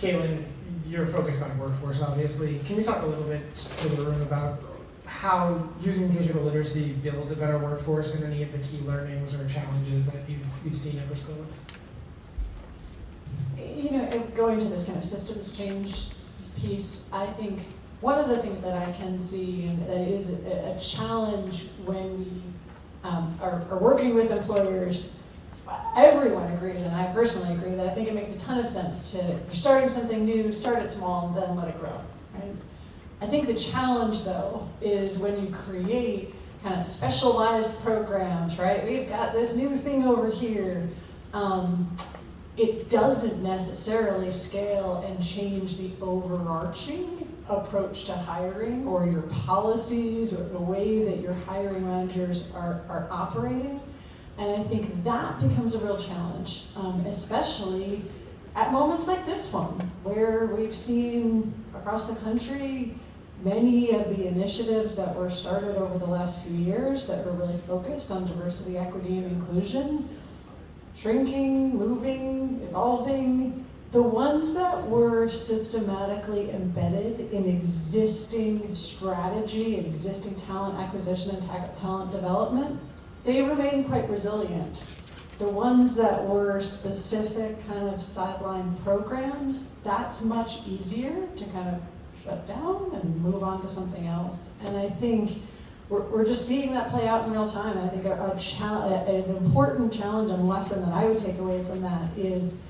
Caitlin, you're focused on workforce, obviously. Can you talk a little bit to the room about how using digital literacy builds a better workforce and any of the key learnings or challenges that you've seen at schools? You know, going to this kind of systems change piece, I think one of the things that I can see and that is a challenge when we are working with employers, everyone agrees, and I personally agree, that I think it makes a ton of sense to, you're starting something new, start it small and then let it grow, right? I think the challenge though is when you create kind of specialized programs, right? We've got this new thing over here. It doesn't necessarily scale and change the overarching approach to hiring or your policies or the way that your hiring managers are operating. And I think that becomes a real challenge, especially at moments like this one, where we've seen across the country many of the initiatives that were started over the last few years that were really focused on diversity, equity, and inclusion, shrinking, moving, evolving. The ones that were systematically embedded in existing strategy and existing talent acquisition and talent development, they remain quite resilient. The ones that were specific kind of sideline programs, that's much easier to kind of shut down and move on to something else. And I think we're just seeing that play out in real time. And I think an important challenge and lesson that I would take away from that is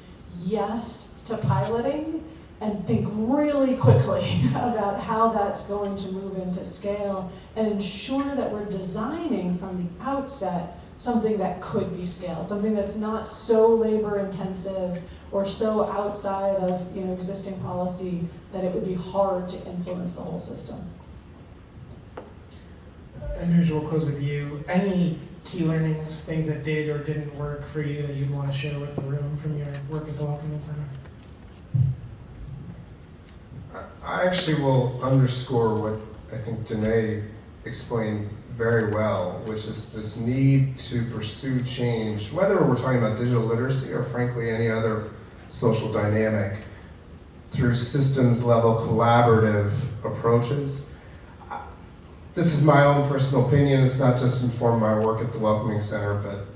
yes to piloting, and think really quickly about how that's going to move into scale and ensure that we're designing from the outset something that could be scaled, something that's not so labor intensive or so outside of existing policy that it would be hard to influence the whole system. Anuj, we'll close with you. Any key learnings, things that did or didn't work for you that you'd want to share with the room from your work at the Welcoming Center? I actually will underscore what I think Danae explained very well, which is this need to pursue change, whether we're talking about digital literacy or frankly any other social dynamic, through systems level collaborative approaches. This is my own personal opinion. It's not just informed my work at the Welcoming Center, but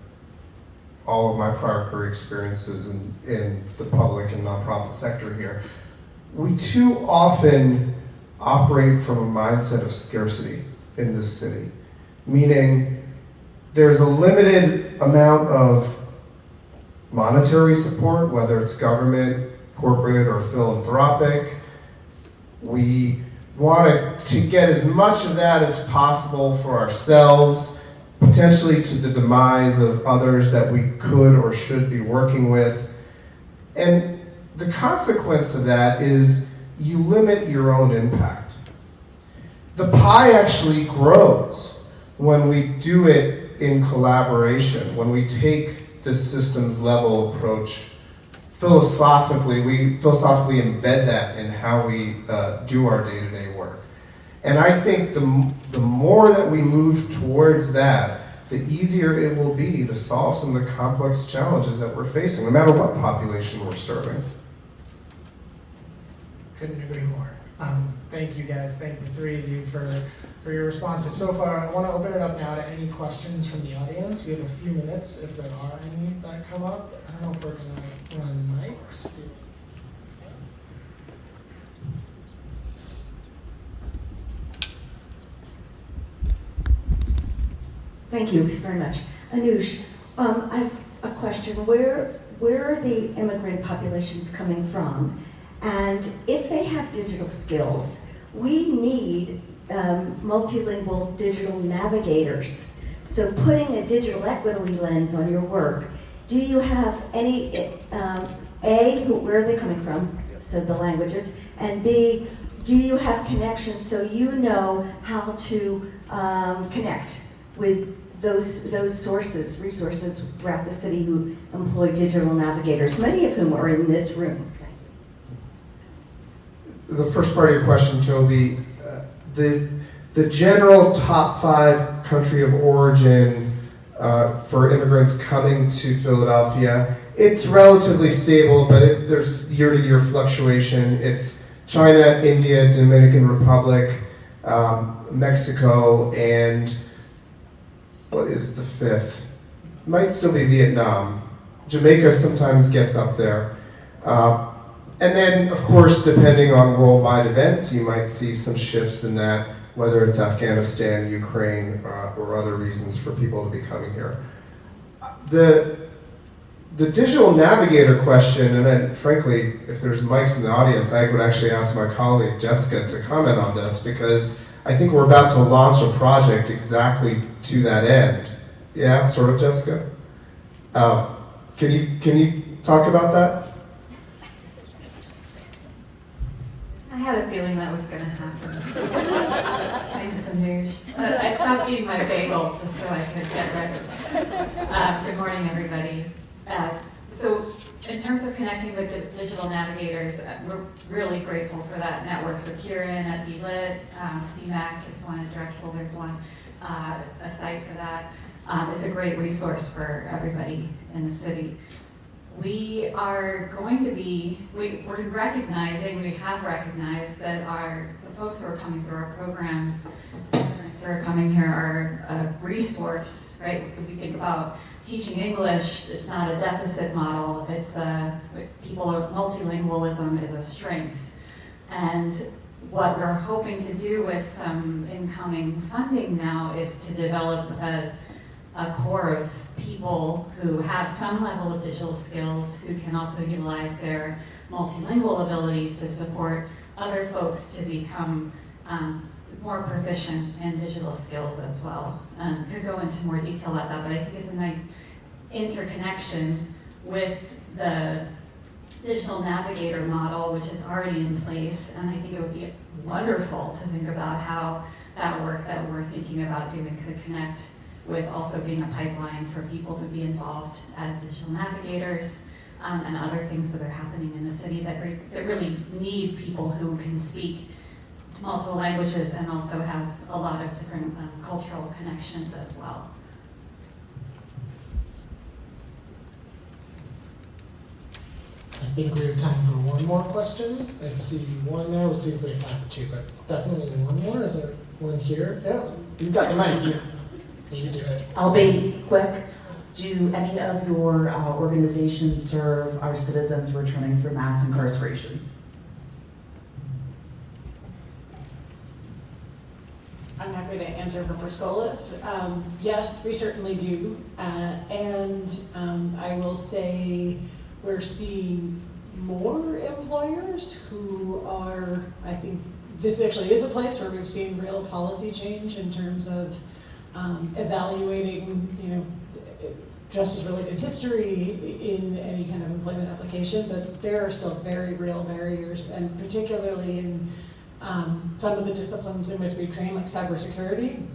all of my prior career experiences in the public and nonprofit sector here. We too often operate from a mindset of scarcity in this city, meaning there's a limited amount of monetary support, whether it's government, corporate, or philanthropic. We want to get as much of that as possible for ourselves, potentially to the demise of others that we could or should be working with. And the consequence of that is you limit your own impact. The pie actually grows when we do it in collaboration, when we take this systems level approach philosophically, we philosophically embed that in how we do our day-to-day work. And I think the more that we move towards that, the easier it will be to solve some of the complex challenges that we're facing, no matter what population we're serving. Couldn't agree more. Thank you guys, thank the three of you for your responses so far. I want to open it up now to any questions from the audience. We have a few minutes if there are any that come up. I don't know if we're going to run mics. Thank you very much. Anuj, I have a question. Where are the immigrant populations coming from? And if they have digital skills, we need multilingual digital navigators. So putting a digital equity lens on your work, do you have any, where are they coming from? So the languages. And B, do you have connections so you know how to connect with those resources throughout the city who employ digital navigators, many of whom are in this room? The first part of your question, Toby, the general top 5 country of origin for immigrants coming to Philadelphia. It's relatively stable, but there's year-to-year fluctuation. It's China, India, Dominican Republic, Mexico, and what is the fifth? Might still be Vietnam. Jamaica sometimes gets up there. And then, of course, depending on worldwide events, you might see some shifts in that, whether it's Afghanistan, Ukraine, or other reasons for people to be coming here. The digital navigator question, and then frankly, if there's mics in the audience, I would actually ask my colleague Jessica to comment on this, because I think we're about to launch a project exactly to that end. Yeah, sort of, Jessica? Can you talk about that? I had a feeling that was going to happen. Thanks, Anush. I stopped eating my bagel just so I could get ready. Good morning, everybody. So in terms of connecting with the digital navigators, we're really grateful for that network. So Kieran at BLIT, CMAC is one at Drexel, there's one, a site for that. It's a great resource for everybody in the city. We are going to be, we have recognized that the folks who are coming through our programs, immigrants who are coming here are a resource, right? If we think about teaching English, it's not a deficit model, it's multilingualism is a strength. And what we're hoping to do with some incoming funding now is to develop a core of people who have some level of digital skills, who can also utilize their multilingual abilities to support other folks to become more proficient in digital skills as well. Could go into more detail about that, but I think it's a nice interconnection with the digital navigator model, which is already in place, and I think it would be wonderful to think about how that work that we're thinking about doing could connect with also being a pipeline for people to be involved as digital navigators, and other things that are happening in the city that really need people who can speak multiple languages and also have a lot of different cultural connections as well. I think we have time for one more question. I see one there. We'll see if we have time for two, but definitely one more. Is there one here? Yeah, you've got the mic. You do it. I'll be quick. Do any of your organizations serve our citizens returning from mass incarceration? I'm happy to answer for Perscolas. Yes, we certainly do. And I will say we're seeing more employers who are, I think this actually is a place where we've seen real policy change in terms of evaluating, justice-related history in any kind of employment application, but there are still very real barriers, and particularly in some of the disciplines in which we train, like cybersecurity,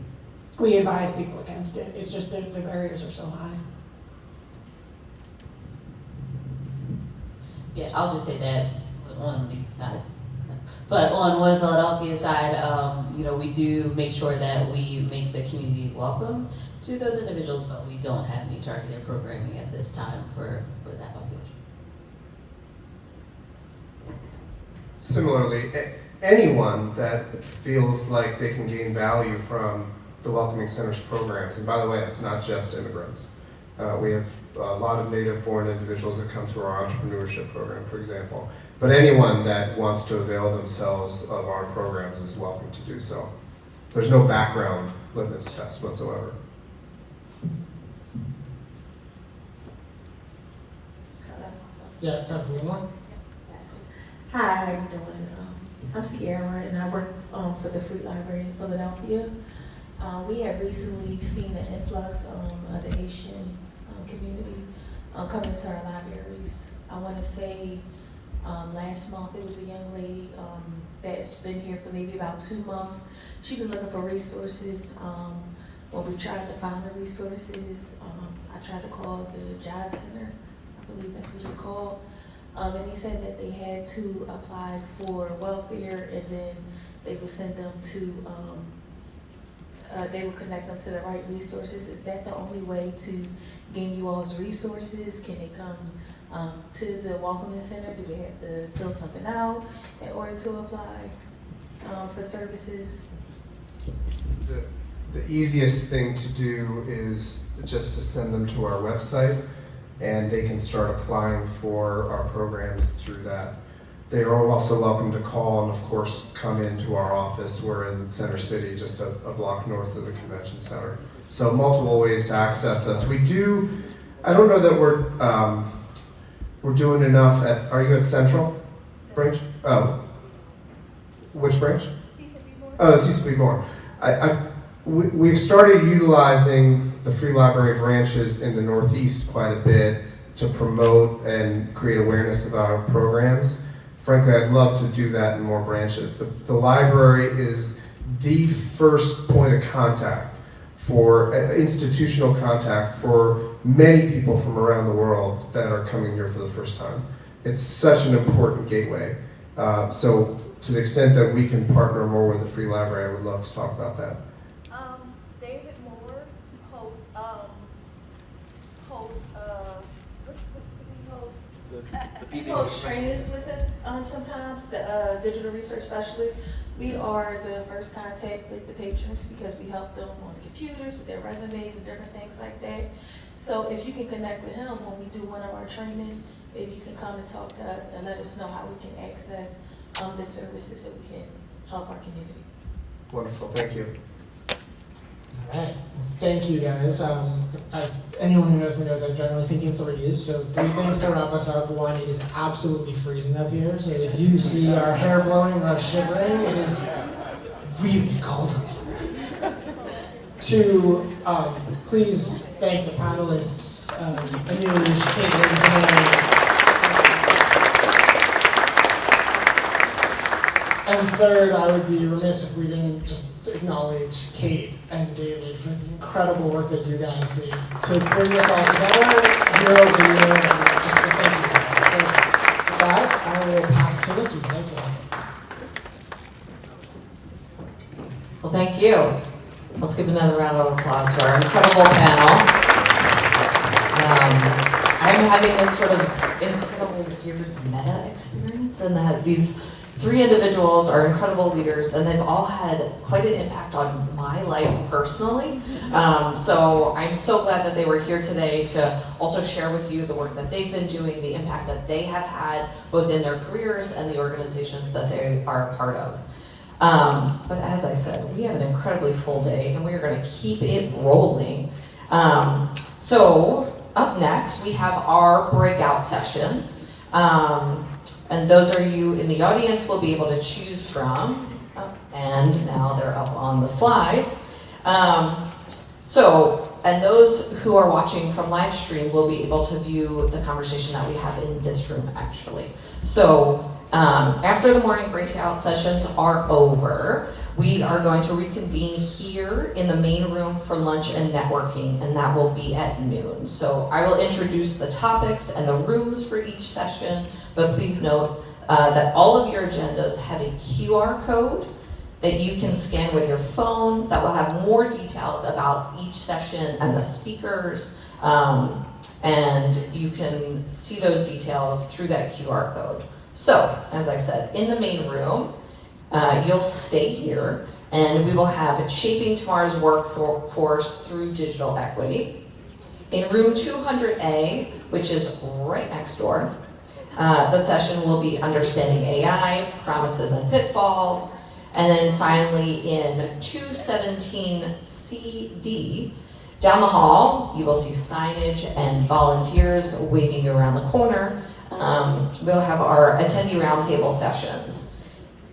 we advise people against it. It's just that the barriers are so high. Yeah, I'll just say that on the side. But on One Philadelphia side, we do make sure that we make the community welcome to those individuals, but we don't have any targeted programming at this time for that population. Similarly, anyone that feels like they can gain value from the Welcoming Center's programs, and by the way, it's not just immigrants. We have a lot of native-born individuals that come through our entrepreneurship program, for example. But anyone that wants to avail themselves of our programs is welcome to do so. There's no background litmus test whatsoever. Yeah, time for one more. Hi, how you doing? I'm Sierra, and I work for the Free Library in Philadelphia. We have recently seen an influx of the Haitian community coming to our libraries. I want to say last month it was a young lady that's been here for maybe about 2 months. She was looking for resources. When we tried to find the resources, I tried to call the Job Center, I believe that's what it's called. And he said that they had to apply for welfare, and then they would send them to they will connect them to the right resources. Is that the only way to gain you all's resources? Can they come to the Welcoming Center? Do they have to fill something out in order to apply for services? The easiest thing to do is just to send them to our website, and they can start applying for our programs through that. They are also welcome to call and, of course, come into our office. We're in Center City, just a block north of the convention center. So multiple ways to access us. We do, I don't know that we're doing enough at, are you at Central branch? Oh, which branch? Oh, CCB Moore. We've started utilizing the free library branches in the Northeast quite a bit to promote and create awareness of our programs. Frankly, I'd love to do that in more branches. The library is the first point of contact for institutional contact for many people from around the world that are coming here for the first time. It's such an important gateway. So to the extent that we can partner more with the free library, I would love to talk about that. David Moore hosts he hosts trainings with us sometimes, the digital research specialist. We are the first contact with the patrons because we help them on the computers with their resumes and different things like that. So if you can connect with him when we do one of our trainings, maybe you can come and talk to us and let us know how we can access the services so we can help our community. Wonderful, thank you. All right, thank you guys. Anyone who knows me knows I generally think in threes, so 3 things to wrap us up. 1, it is absolutely freezing up here, so if you see our hair blowing and us shivering, it is really cold up here. 2, please thank the panelists, Anuj, Kate, and 3rd, I would be remiss if we didn't just acknowledge Kate and David for the incredible work that you guys did to bring this all together year over year, and just to thank you guys. So with that, I will pass to Nikki. Thank you. Well, thank you. Let's give another round of applause for our incredible panel. I'm having this sort of incredible weird meta experience in that these 3 individuals are incredible leaders, and they've all had quite an impact on my life personally. So I'm so glad that they were here today to also share with you the work that they've been doing, the impact that they have had both in their careers and the organizations that they are a part of. But as I said, we have an incredibly full day, and we are going to keep it rolling. So up next, we have our breakout sessions. And those are you in the audience will be able to choose from. And now they're up on the slides. And those who are watching from live stream will be able to view the conversation that we have in this room, actually. So after the morning breakout sessions are over, we are going to reconvene here in the main room for lunch and networking, and that will be at noon. So I will introduce the topics and the rooms for each session, but please note that all of your agendas have a QR code that you can scan with your phone that will have more details about each session and the speakers, and you can see those details through that QR code. So, as I said, in the main room, you'll stay here, and we will have Shaping Tomorrow's Workforce Through Digital Equity. In room 200A, which is right next door, the session will be Understanding AI, Promises and Pitfalls. And then finally in 217CD, down the hall, you will see signage and volunteers waving you around the corner. We'll have our attendee roundtable sessions.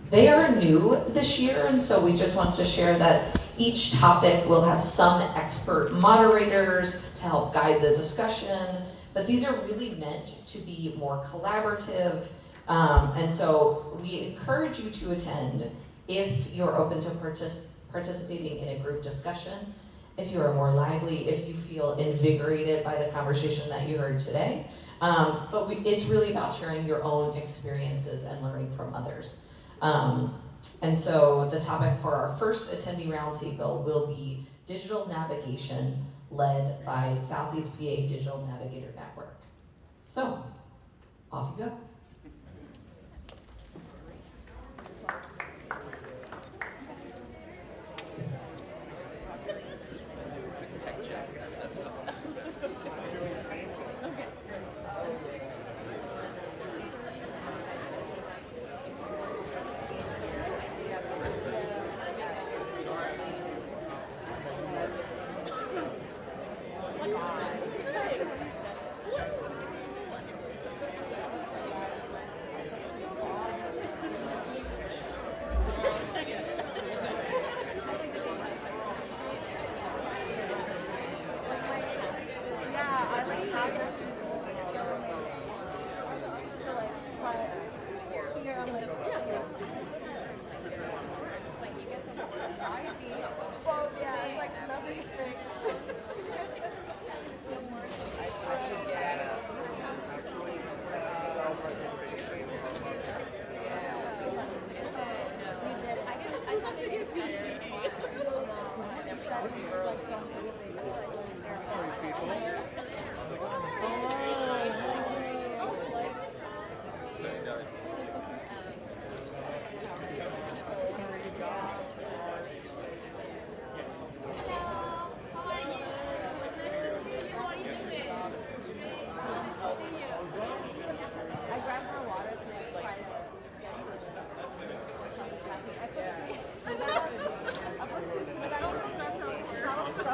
They are new this year, and so we just want to share that each topic will have some expert moderators to help guide the discussion, but these are really meant to be more collaborative, and so we encourage you to attend if you're open to participating in a group discussion, if you are more lively, if you feel invigorated by the conversation that you heard today. But it's really about sharing your own experiences and learning from others. And so the topic for our first attendee roundtable will be digital navigation, led by Southeast PA Digital Navigator Network. So, off you go.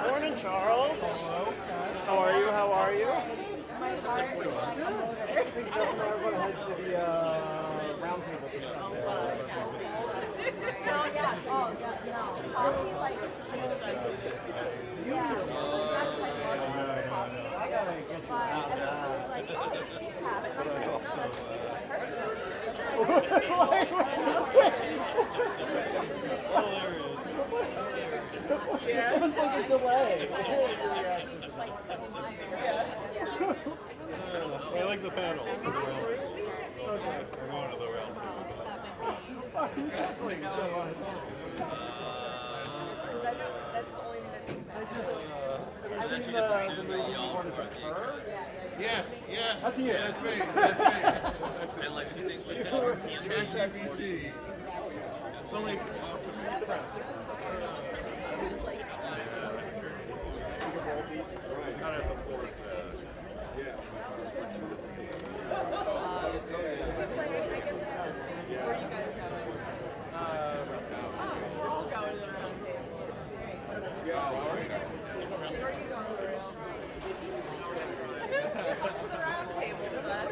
Morning, Charles. How are you? How are you? Just now we're going to head to the roundtable discussion. No, yeah. Oh, yeah, no. Coffee, like, yeah. I gotta get you out. But everyone's like, oh, decaf. And I'm like, no, that's Yeah, it's like a delay. I like the panel. We're going to the round table. That's the only thing that makes sense. I've seen the movie you wanted to her. Yeah, yeah. That's you. That's me. That's me. I like to think like ChatGPT. Only if you talk to me. Gotta support yeah. Where are you guys going? We're all going to the round table. Yeah, Where are you going, Ariel? Come to the round table with us.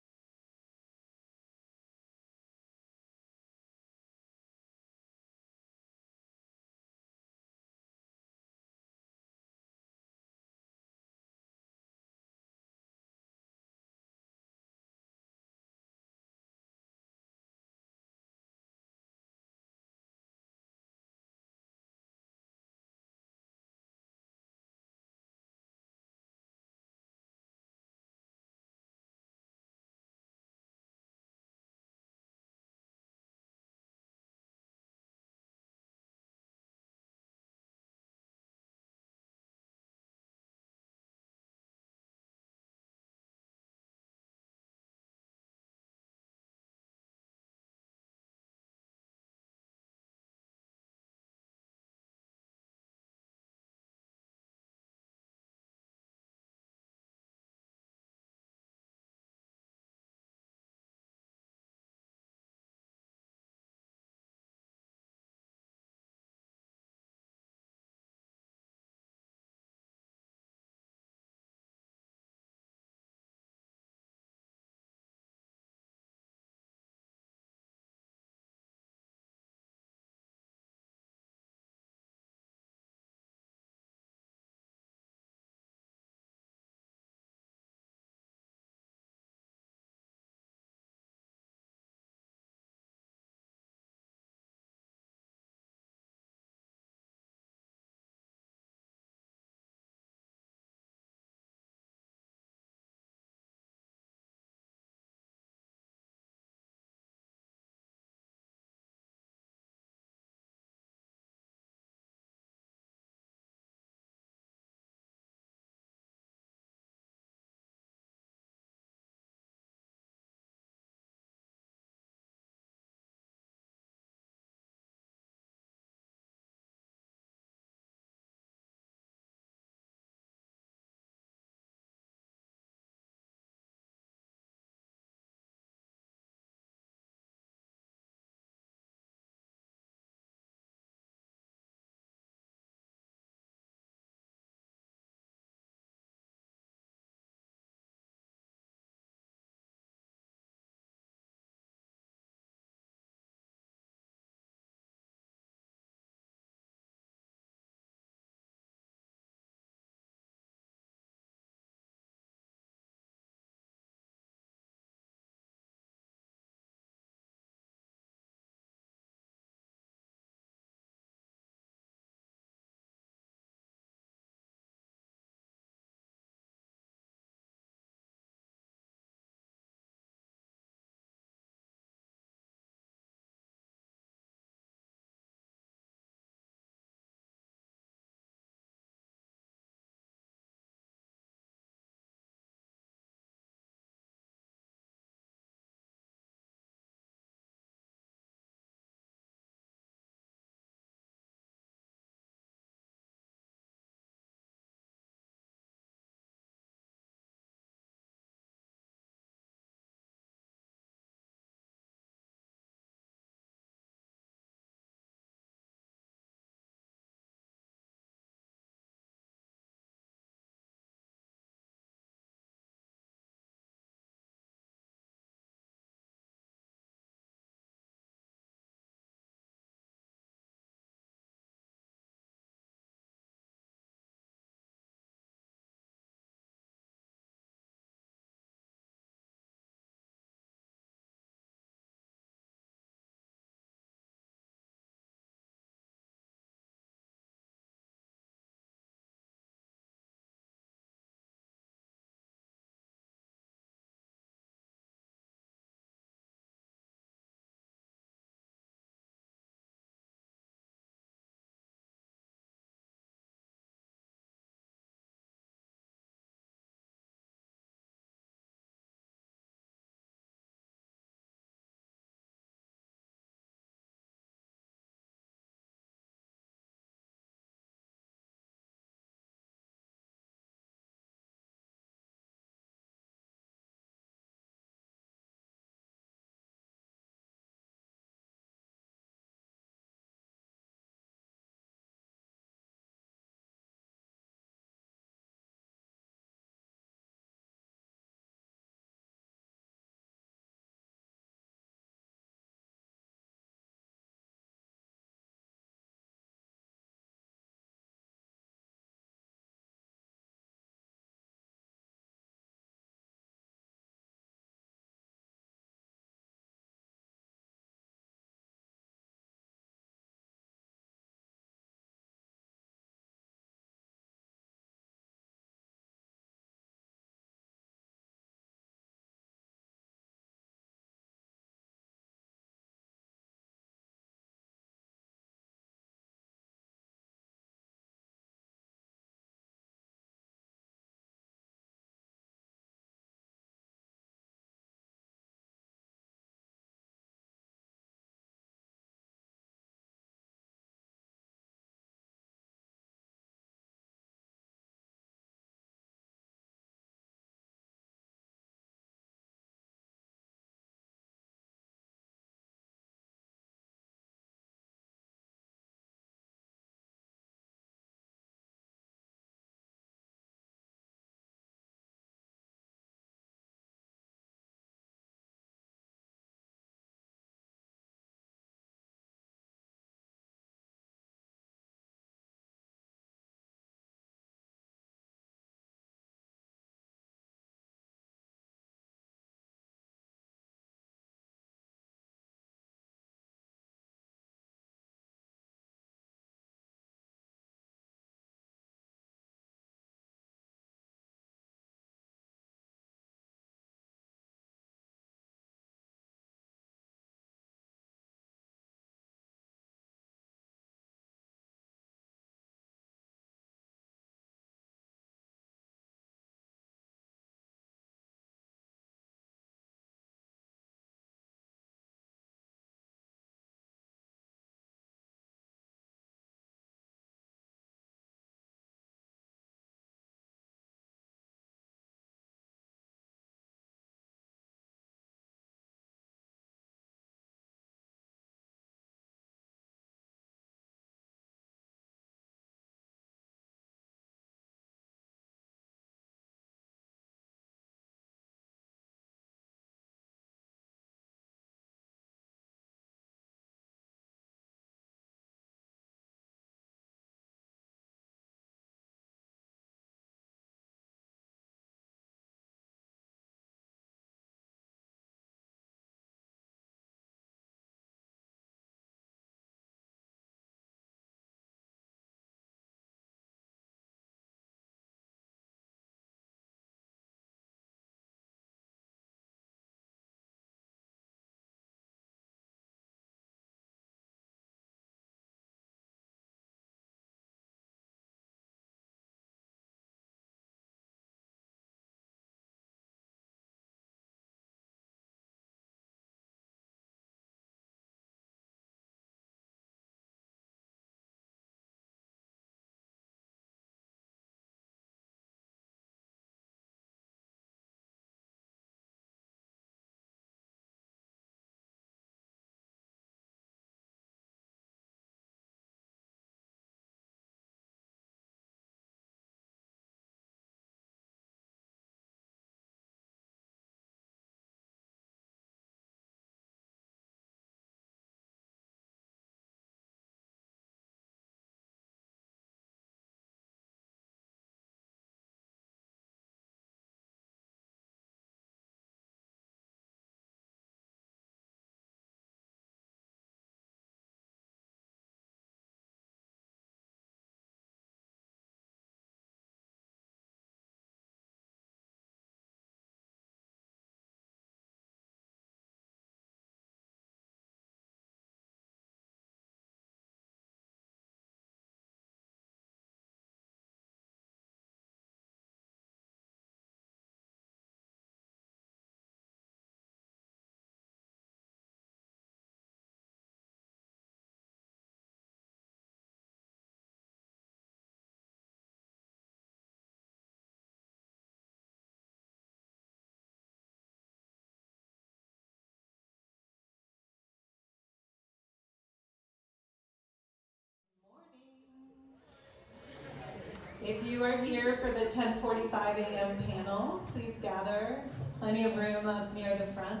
If you are here for the 10:45 a.m. panel, please gather. Plenty of room up near the front.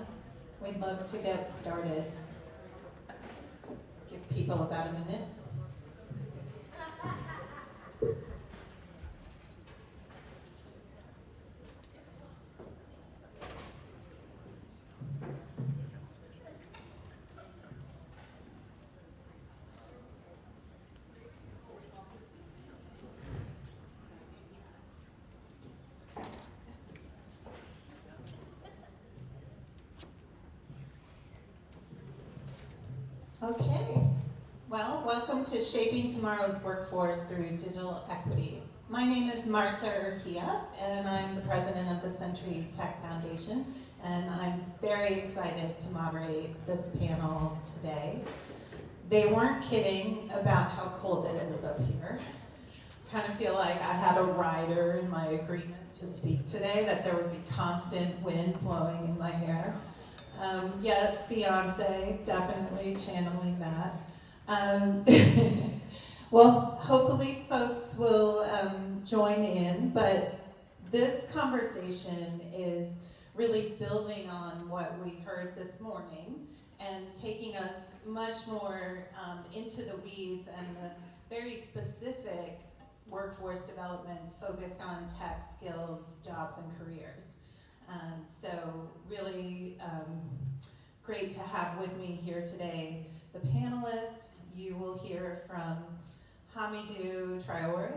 We'd love to get started. Give people about a minute. Okay, well, welcome to Shaping Tomorrow's Workforce Through Digital Equity. My name is Marta Urquia, and I'm the president of the Century Tech Foundation, and I'm very excited to moderate this panel today. They weren't kidding about how cold it is up here. Kind of feel like I had a rider in my agreement to speak today, that there would be constant wind blowing in my hair. Yeah, Beyonce, definitely channeling that. Well, hopefully folks will join in, but this conversation is really building on what we heard this morning and taking us much more into the weeds and the very specific workforce development focused on tech skills, jobs, and careers. So really great to have with me here today the panelists. You will hear from Hamidou Traore.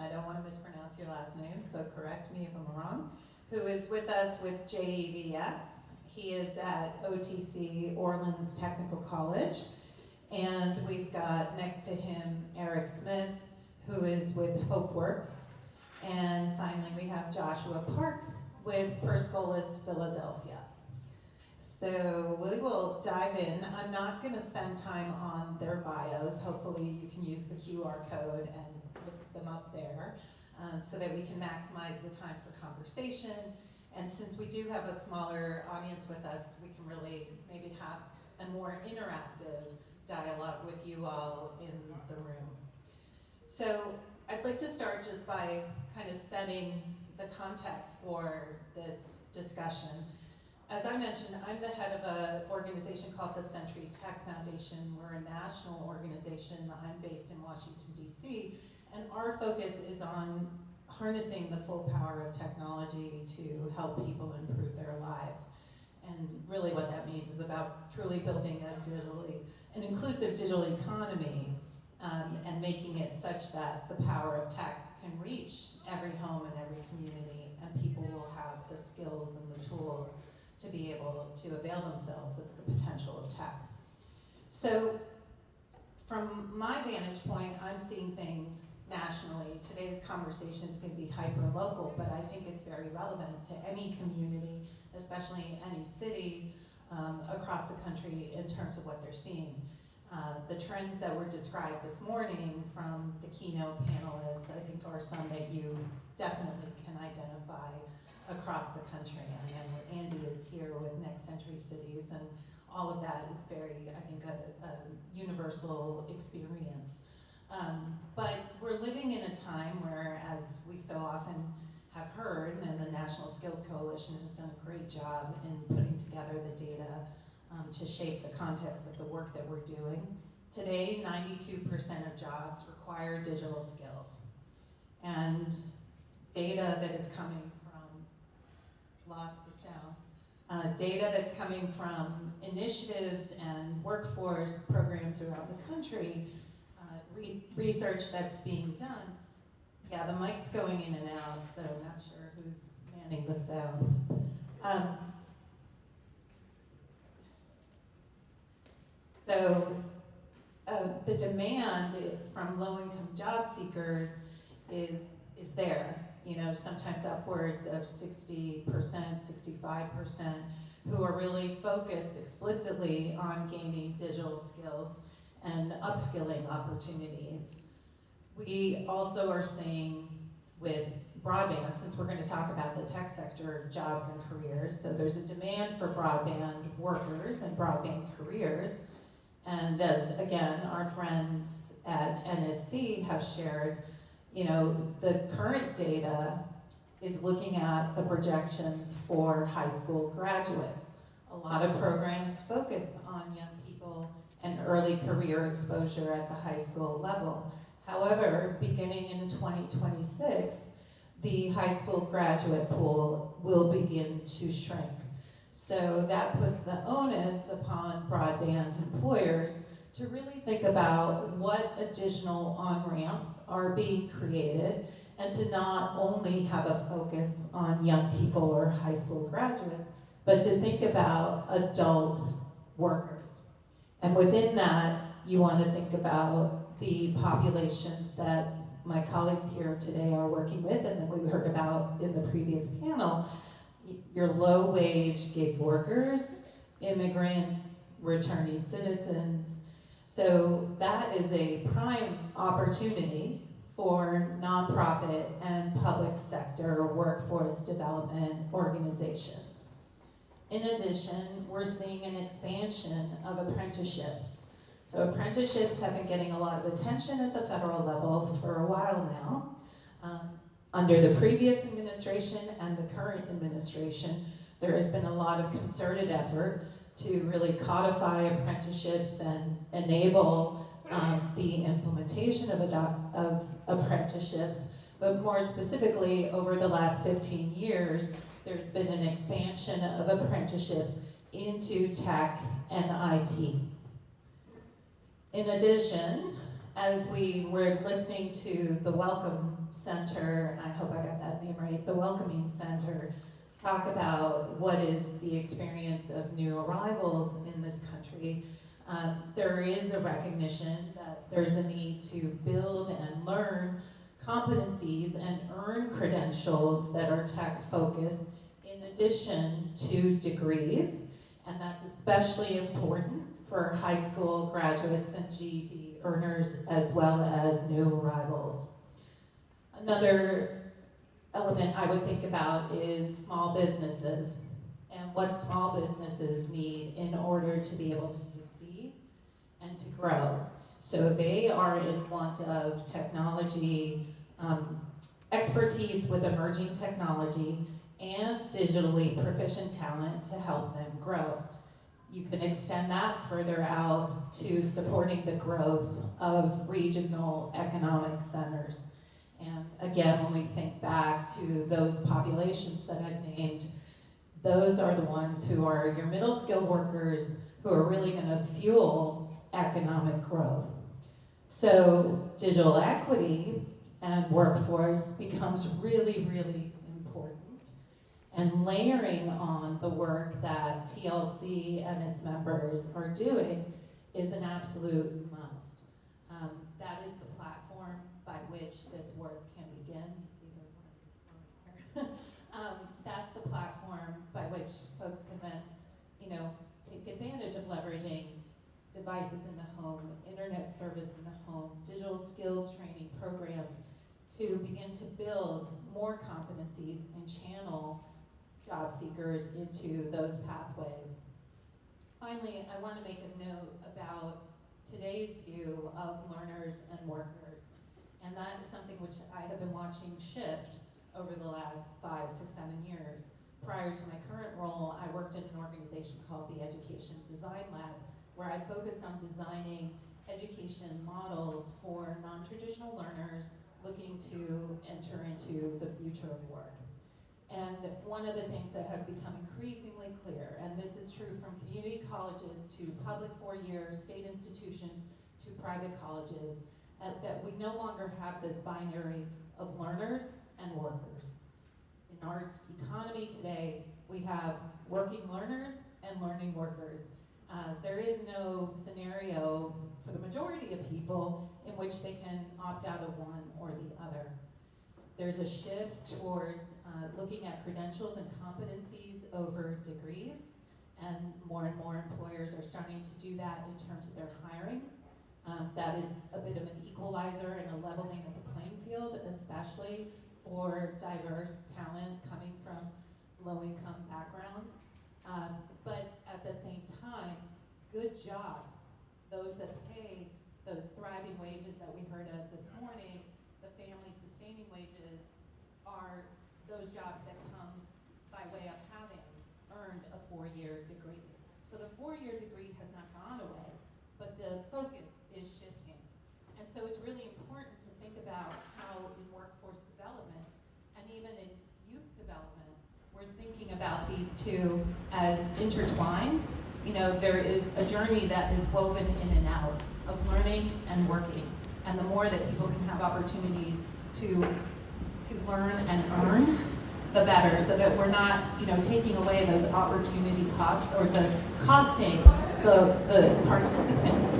I don't want to mispronounce your last name, so correct me if I'm wrong. Who is with us with JEVS. He is at OTC Orleans Technical College. And we've got next to him Eric Smith, who is with HopeWorks. And finally we have Joshua Park with Perscolis Philadelphia. So we will dive in. I'm not going to spend time on their bios. Hopefully you can use the QR code and look them up there so that we can maximize the time for conversation. And since we do have a smaller audience with us, we can really maybe have a more interactive dialogue with you all in the room. So I'd like to start just by kind of setting the context for this discussion. As I mentioned, I'm the head of an organization called the Century Tech Foundation. We're a national organization. I'm based in Washington, D.C., and our focus is on harnessing the full power of technology to help people improve their lives. And really what that means is about truly building an inclusive digital economy and making it such that the power of tech can reach every home and every community, and people will have the skills and the tools to be able to avail themselves of the potential of tech. So from my vantage point, I'm seeing things nationally. Today's conversation is going to be hyper-local, but I think it's very relevant to any community, especially any city across the country in terms of what they're seeing. The trends that were described this morning from the keynote panelists, I think are some that you definitely can identify across the country. And then Andy is here with Next Century Cities, and all of that is very, I think, a universal experience. But we're living in a time where, as we so often have heard, and the National Skills Coalition has done a great job in putting together the data to shape the context of the work that we're doing. Today, 92% of jobs require digital skills. And data that is coming from, lost the sound, data that's coming from initiatives and workforce programs around the country, research that's being done. Yeah, the mic's going in and out, so I'm not sure who's manning the sound. So the demand from low-income job seekers is there. You know, sometimes upwards of 60%, 65%, who are really focused explicitly on gaining digital skills and upskilling opportunities. We also are seeing with broadband, since we're going to talk about the tech sector jobs and careers, so there's a demand for broadband workers and broadband careers. And as, again, our friends at NSC have shared, You know, the current data is looking at the projections for high school graduates. A lot of programs focus on young people and early career exposure at the high school level. However, beginning in 2026, the high school graduate pool will begin to shrink. So that puts the onus upon broadband employers to really think about what additional on-ramps are being created, and to not only have a focus on young people or high school graduates, but to think about adult workers. And within that, you want to think about the populations that my colleagues here today are working with, and that we heard about in the previous panel, your low-wage gig workers, immigrants, returning citizens. So that is a prime opportunity for nonprofit and public sector workforce development organizations. In addition, we're seeing an expansion of apprenticeships. So apprenticeships have been getting a lot of attention at the federal level for a while now. Under the previous administration and the current administration, there has been a lot of concerted effort to really codify apprenticeships and enable the implementation of apprenticeships. But more specifically, over the last 15 years, there's been an expansion of apprenticeships into tech and IT. In addition, as we were listening to the Welcome Center, I hope I got that name right, the Welcoming Center, talk about what is the experience of new arrivals in this country, there is a recognition that there's a need to build and learn competencies and earn credentials that are tech-focused in addition to degrees, and that's especially important for high school graduates and GED earners as well as new arrivals. Another element I would think about is small businesses and what small businesses need in order to be able to succeed and to grow. So they are in want of technology, expertise with emerging technology, and digitally proficient talent to help them grow. You can extend that further out to supporting the growth of regional economic centers. And again, when we think back to those populations that I've named, those are the ones who are your middle skilled workers who are really going to fuel economic growth. So digital equity and workforce becomes really, really important. And layering on the work that TLC and its members are doing is an absolute must. That is the platform by which this work can begin. You see the one here. That's the platform by which folks can then, take advantage of leveraging devices in the home, internet service in the home, digital skills training programs to begin to build more competencies and channel job seekers into those pathways. Finally, I want to make a note about today's view of learners and workers. And that is something which I have been watching shift over the last 5 to 7 years. Prior to my current role, I worked in an organization called the Education Design Lab, where I focused on designing education models for non-traditional learners looking to enter into the future of work. And one of the things that has become increasingly clear, and this is true from community colleges to public four-year state institutions to private colleges, that we no longer have this binary of learners and workers. In our economy today, we have working learners and learning workers. There is no scenario for the majority of people in which they can opt out of one or the other. There's a shift towards looking at credentials and competencies over degrees, and more employers are starting to do that in terms of their hiring. That is a bit of an equalizer and a leveling of the playing field, especially for diverse talent coming from low-income backgrounds. But at the same time, good jobs, those that pay those thriving wages that we heard of this morning, the family those jobs that come by way of having earned a 4-year degree. So the 4-year degree has not gone away, but the focus is shifting. And so it's really important to think about how in workforce development and even in youth development, we're thinking about these two as intertwined. You know, there is a journey that is woven in and out of learning and working. And the more that people can have opportunities to learn and earn, the better, so that we're not, you know, taking away those opportunity costs or the costing the participants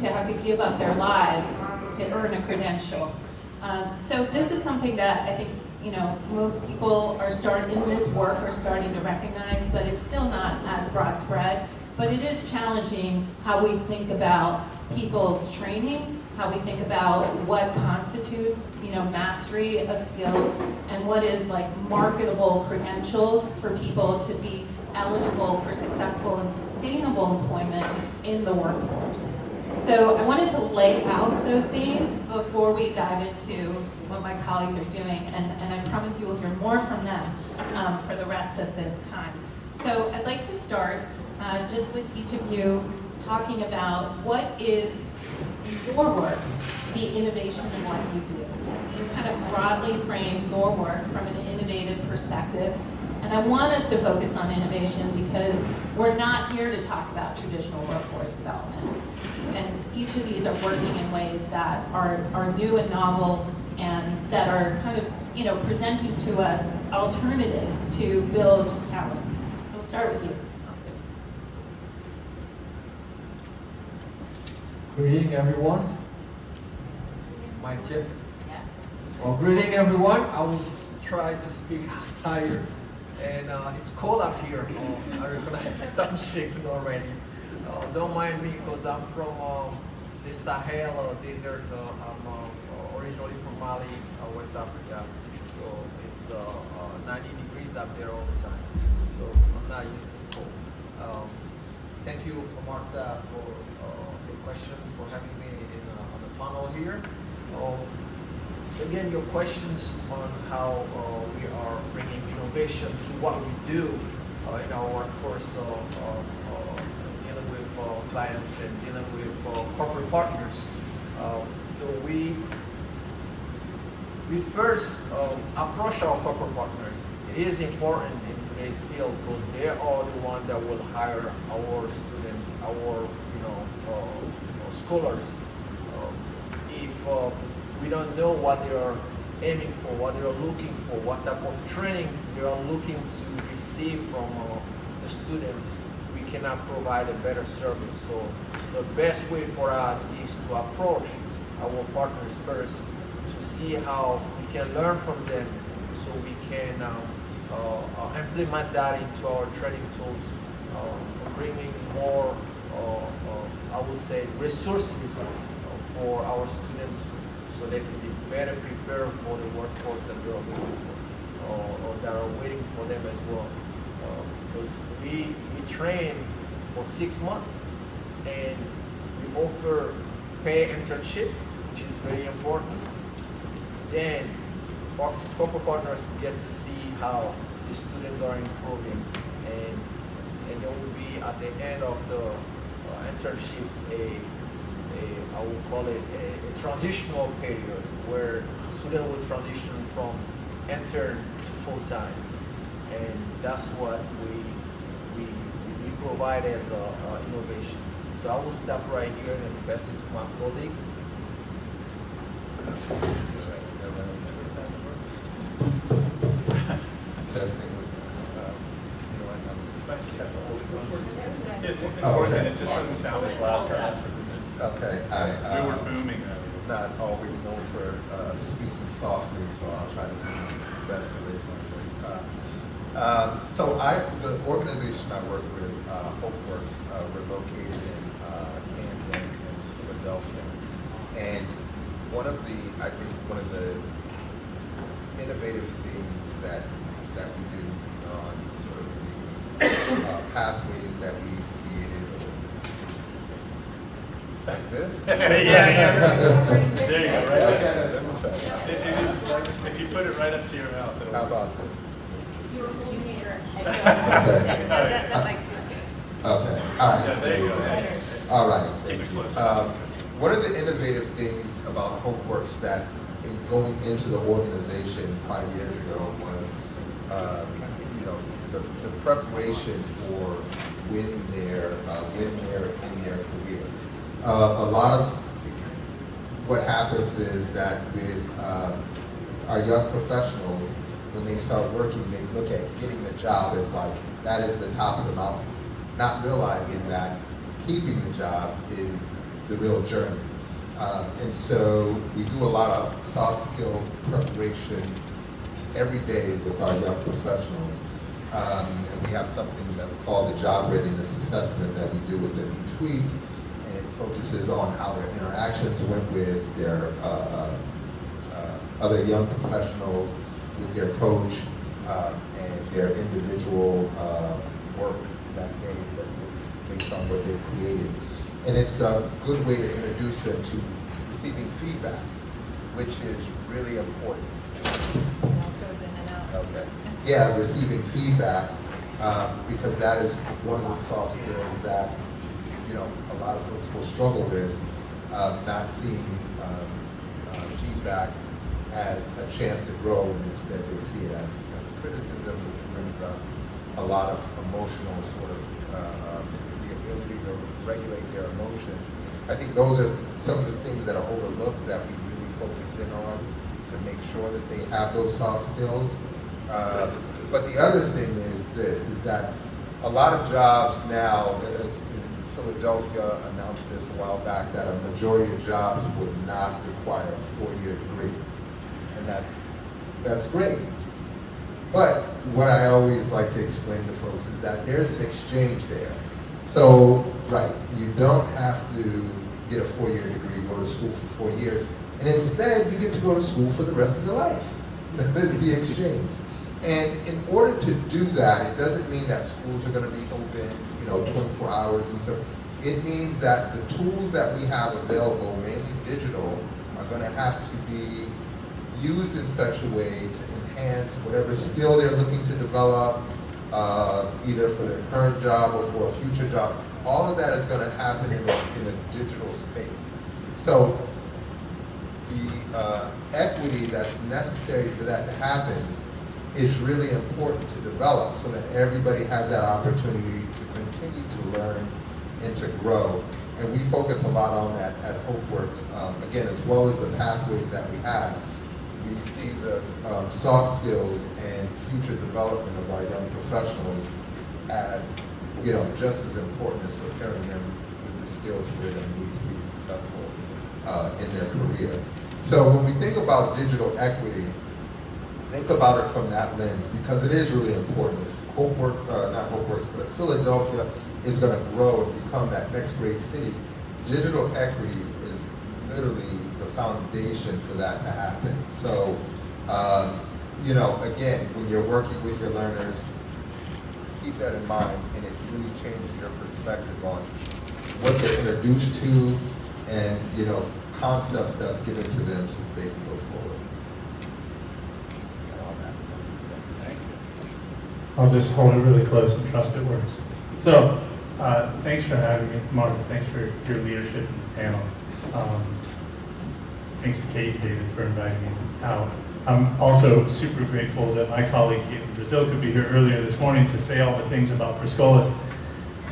to have to give up their lives to earn a credential. So this is something that I think, you know, most people are starting in this work are starting to recognize, but it's still not as broad spread. But it is challenging how we think about people's training, how we think about what constitutes, you know, mastery of skills, and what is like marketable credentials for people to be eligible for successful and sustainable employment in the workforce. So I wanted to lay out those themes before we dive into what my colleagues are doing, and I promise you will hear more from them for the rest of this time. So I'd like to start just with each of you talking about what is your work, the innovation in what you do. Just kind of broadly frame your work from an innovative perspective. And I want us to focus on innovation because we're not here to talk about traditional workforce development. And each of these are working in ways that are new and novel and that are kind of, you know, presenting to us alternatives to build talent. So we'll start with you. Greeting everyone. Mic check. Well, greeting everyone. I will try to speak higher. And it's cold up here. I recognize that I'm shaking already. Don't mind me because I'm from the Sahel desert. I'm originally from Mali, West Africa. So it's 90 degrees up there all the time. So I'm not used to the cold. Thank you, Marta, for your questions, for having me on the panel here. Again, your questions on how we are bringing innovation to what we do in our workforce, dealing with clients and dealing with corporate partners. So we first approach our corporate partners. It is important in today's field because they are the ones that will hire our students, our scholars. If we don't know what they are aiming for, what they are looking for, what type of training they are looking to receive from the students, we cannot provide a better service. So the best way for us is to approach our partners first to see how we can learn from them so we can implement that into our training tools, bringing more, I would say, resources for our students so they can be better prepared for the workforce that they're looking for, or that are waiting for them as well. Because we train for 6 months and we offer paid internship, which is very important. Then our corporate partners get to see how the students are improving, and there will be at the end of the internship I will call it a transitional period where the student will transition from intern to full-time, and that's what we provide as innovation. So I will stop right here and pass it to my colleague. Testing. Oh, okay. It just doesn't sound as loud to us. Okay. We were booming. Not always known for speaking softly, so I'll try to do my best to raise my voice. The organization I work with, HopeWorks, we're located in Camden and Philadelphia, and I think one of the innovative things that we do beyond sort of the pathways that we created. Like this? Yeah. There you go, right okay, let me try that. If you put it right up it to your mouth. It'll How work. about this? That makes sense. Okay, all right. Yeah, there you go. All right, Keep thank it you. close. One of the innovative things about HopeWorks that in going into the organization 5 years ago was, the preparation for when they're in their career. A lot of what happens is that with our young professionals, when they start working, they look at getting the job as like, that is the top of the mountain, not realizing that keeping the job is the real journey. And so we do a lot of soft skill preparation every day with our young professionals. And we have something that's called the job readiness assessment that we do with them each week. And it focuses on how their interactions went with their other young professionals, with their coach, and their individual work that day based on what they've created. And it's a good way to introduce them to receiving feedback, which is really important. Okay. Yeah, receiving feedback, because that is one of the soft skills that, a lot of folks will struggle with, not seeing feedback as a chance to grow, and instead they see it as criticism, which brings up a lot of emotional sort of, the ability to regulate their emotions. I think those are some of the things that are overlooked that we really focus in on to make sure that they have those soft skills. But the other thing is that a lot of jobs now, Philadelphia announced this a while back, that a majority of jobs would not require a 4-year degree. And that's great. But what I always like to explain to folks is that there's an exchange there. So, right, you don't have to get a 4-year degree, go to school for 4 years, and instead you get to go to school for the rest of your life. That is the exchange. And in order to do that, it doesn't mean that schools are going to be open, 24 hours and so. It means that the tools that we have available, mainly digital, are going to have to be used in such a way to enhance whatever skill they're looking to develop, either for their current job or for a future job. All of that is going to happen in a digital space. So the equity that's necessary for that to happen is really important to develop so that everybody has that opportunity to continue to learn and to grow. And we focus a lot on that at HopeWorks. Again, as well as the pathways that we have, we see the soft skills and future development of our young professionals as, just as important as preparing them with the skills where they need to be successful in their career. So when we think about digital equity, think about it from that lens, because it is really important. If not HopeWorks, but if Philadelphia is going to grow and become that next great city, digital equity is literally the foundation for that to happen. So, again, when you're working with your learners, keep that in mind, and it really changes your perspective on what they're introduced to and, concepts that's given to them so that they can go forward. I'll just hold it really close and trust it works. So, thanks for having me, Mark. Thanks for your leadership in the panel. Thanks to Kate and David for inviting me out. I'm also super grateful that my colleague in Brazil could be here earlier this morning to say all the things about Priscolas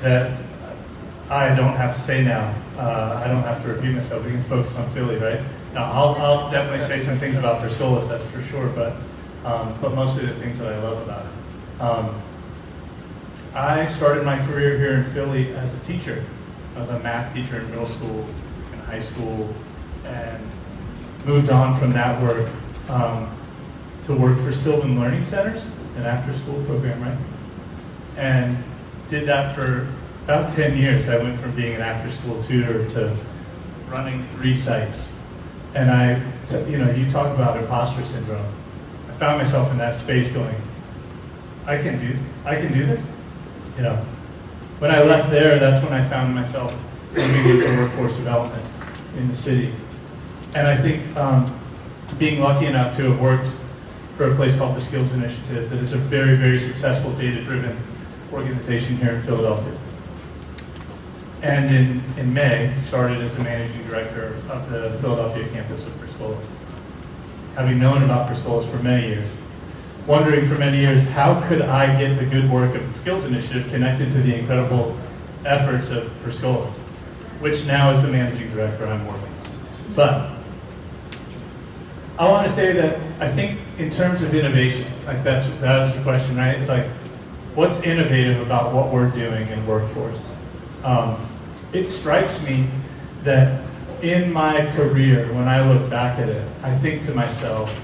that I don't have to say now. I don't have to repeat myself. We can focus on Philly, right? Now, I'll definitely say some things about Priscolas, that's for sure, but mostly the things that I love about it. I started my career here in Philly as a teacher. I was a math teacher in middle school and high school, and moved on from that work to work for Sylvan Learning Centers, an after-school program, right? And did that for about 10 years. I went from being an after-school tutor to running 3 sites. And you talk about imposter syndrome. I found myself in that space going, I can do this. When I left there, that's when I found myself moving into workforce development in the city. And I think being lucky enough to have worked for a place called the Skills Initiative that is a very, very successful data-driven organization here in Philadelphia. And in May, started as the managing director of the Philadelphia campus of Prescolas. Having known about Prescolas for many years, wondering for many years, how could I get the good work of the Skills Initiative connected to the incredible efforts of Prescolas, which now as the managing director I'm working. But I want to say that I think in terms of innovation, like that was the question, right? It's like, what's innovative about what we're doing in workforce? It strikes me that in my career, when I look back at it, I think to myself,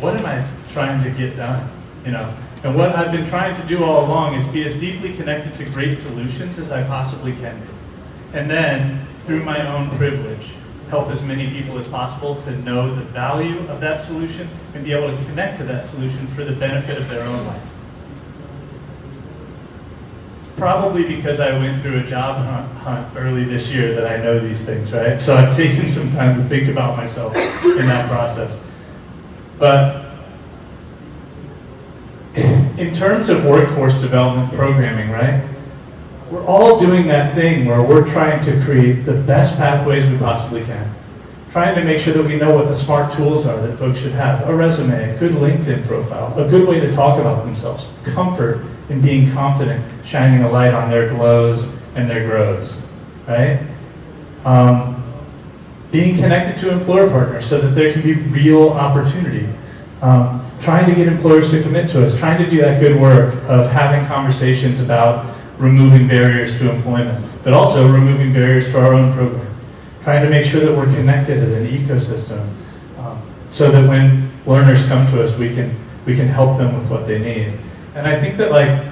what am I trying to get done? You know, and what I've been trying to do all along is be as deeply connected to great solutions as I possibly can be. And then, through my own privilege, help as many people as possible to know the value of that solution and be able to connect to that solution for the benefit of their own life. Probably because I went through a job hunt early this year that I know these things, right? So I've taken some time to think about myself in that process. But in terms of workforce development programming, right? We're all doing that thing where we're trying to create the best pathways we possibly can. Trying to make sure that we know what the smart tools are that folks should have. A resume, a good LinkedIn profile, a good way to talk about themselves, comfort in being confident, shining a light on their glows and their grows, right? Being connected to employer partners so that there can be real opportunity. Trying to get employers to commit to us, trying to do that good work of having conversations about removing barriers to employment, but also removing barriers to our own program. Trying to make sure that we're connected as an ecosystem so that when learners come to us, we can help them with what they need. And I think that, like,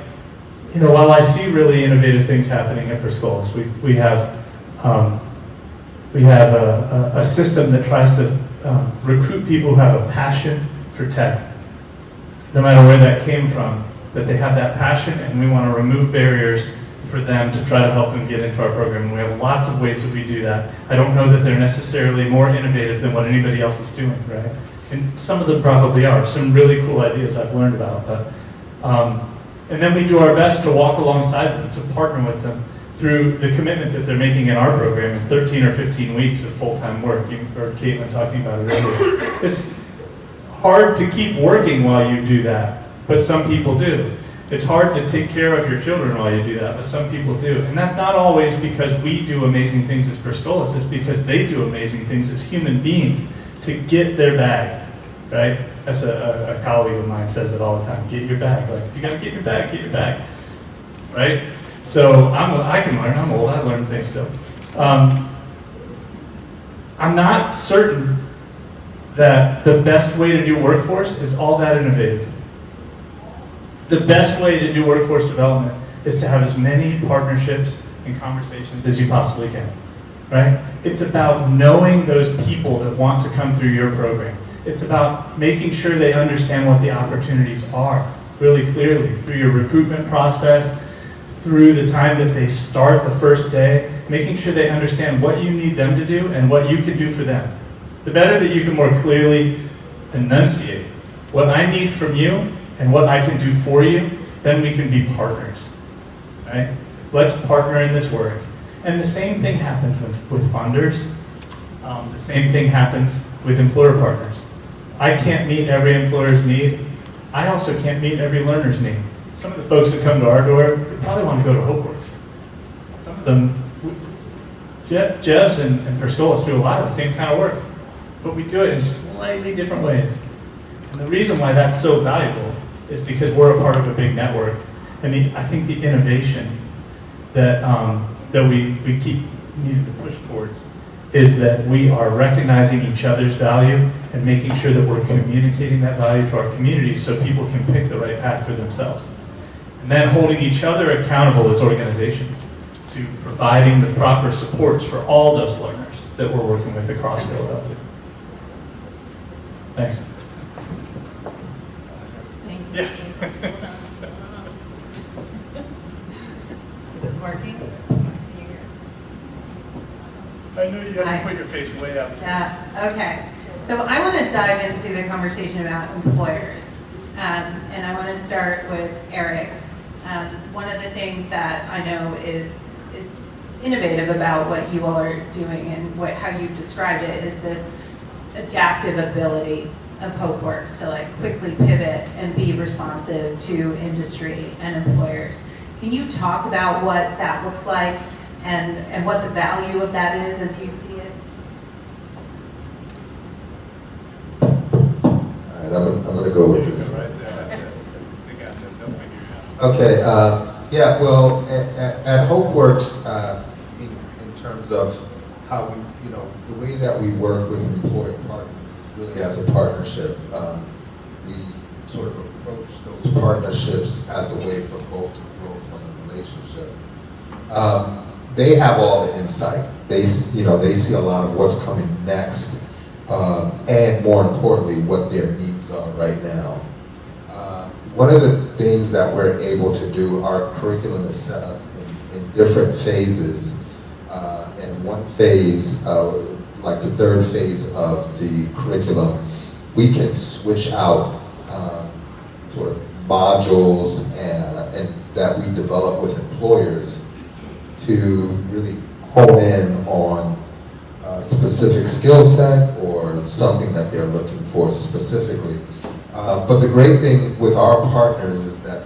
you know, while I see really innovative things happening at Prescolas, we have a system that tries to recruit people who have a passion for tech, no matter where that came from, that they have that passion, and we want to remove barriers for them to try to help them get into our program. And we have lots of ways that we do that. I don't know that they're necessarily more innovative than what anybody else is doing, right? And some of them probably are. Some really cool ideas I've learned about, but and then we do our best to walk alongside them, to partner with them through the commitment that they're making in our program is 13 or 15 weeks of full-time work. You heard Caitlin talking about it earlier. It's hard to keep working while you do that, but some people do. It's hard to take care of your children while you do that, but some people do. And that's not always because we do amazing things as Prescolas, it's because they do amazing things as human beings to get their bag, right? That's a colleague of mine says it all the time, get your bag. Like, you gotta get your bag, right? So I can learn, I'm old, I learn things still. I'm not certain that the best way to do workforce is all that innovative. The best way to do workforce development is to have as many partnerships and conversations as you possibly can, right? It's about knowing those people that want to come through your program. It's about making sure they understand what the opportunities are really clearly through your recruitment process, through the time that they start the first day, making sure they understand what you need them to do and what you can do for them. The better that you can more clearly enunciate what I need from you and what I can do for you, then we can be partners, right? Let's partner in this work. And the same thing happens with funders. The same thing happens with employer partners. I can't meet every employer's need. I also can't meet every learner's need. Some of the folks that come to our door, they probably want to go to HopeWorks. Some of them, Jevs and Prescolas do a lot of the same kind of work, but we do it in slightly different ways. And the reason why that's so valuable is because we're a part of a big network. And I think the innovation that we keep needing to push towards is that we are recognizing each other's value and making sure that we're communicating that value to our communities so people can pick the right path for themselves. And then holding each other accountable as organizations to providing the proper supports for all those learners that we're working with across Philadelphia. Thanks. Thank you. Yeah. Is this working? I know you have to put your face way up. Yeah, okay. So I want to dive into the conversation about employers. And I want to start with Eric. One of the things that I know is innovative about what you all are doing and how you've described it is this adaptive ability of HopeWorks to like quickly pivot and be responsive to industry and employers. Can you talk about what that looks like and what the value of that is as you see it? All right, I'm going to go with this. Okay, yeah, well, at HopeWorks, in terms of how we, the way that we work with employer partners, really as a partnership, we sort of approach those partnerships as a way for both to grow from the relationship. They have all the insight. They see a lot of what's coming next, and more importantly, what their needs are right now. One of the things that we're able to do, our curriculum is set up in different phases. And one phase, like the third phase of the curriculum, we can switch out sort of modules and that we develop with employers to really hone in on a specific skill set or something that they're looking for specifically. But the great thing with our partners is that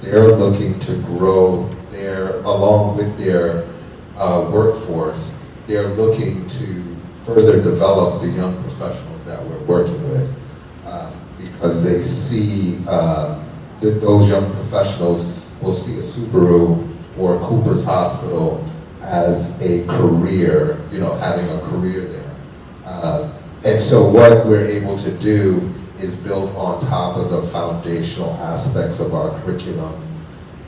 they're looking to grow along with their workforce, they're looking to further develop the young professionals that we're working with because they see that those young professionals will see a Subaru or a Cooper's Hospital as a career, having a career there. And so what we're able to do is built on top of the foundational aspects of our curriculum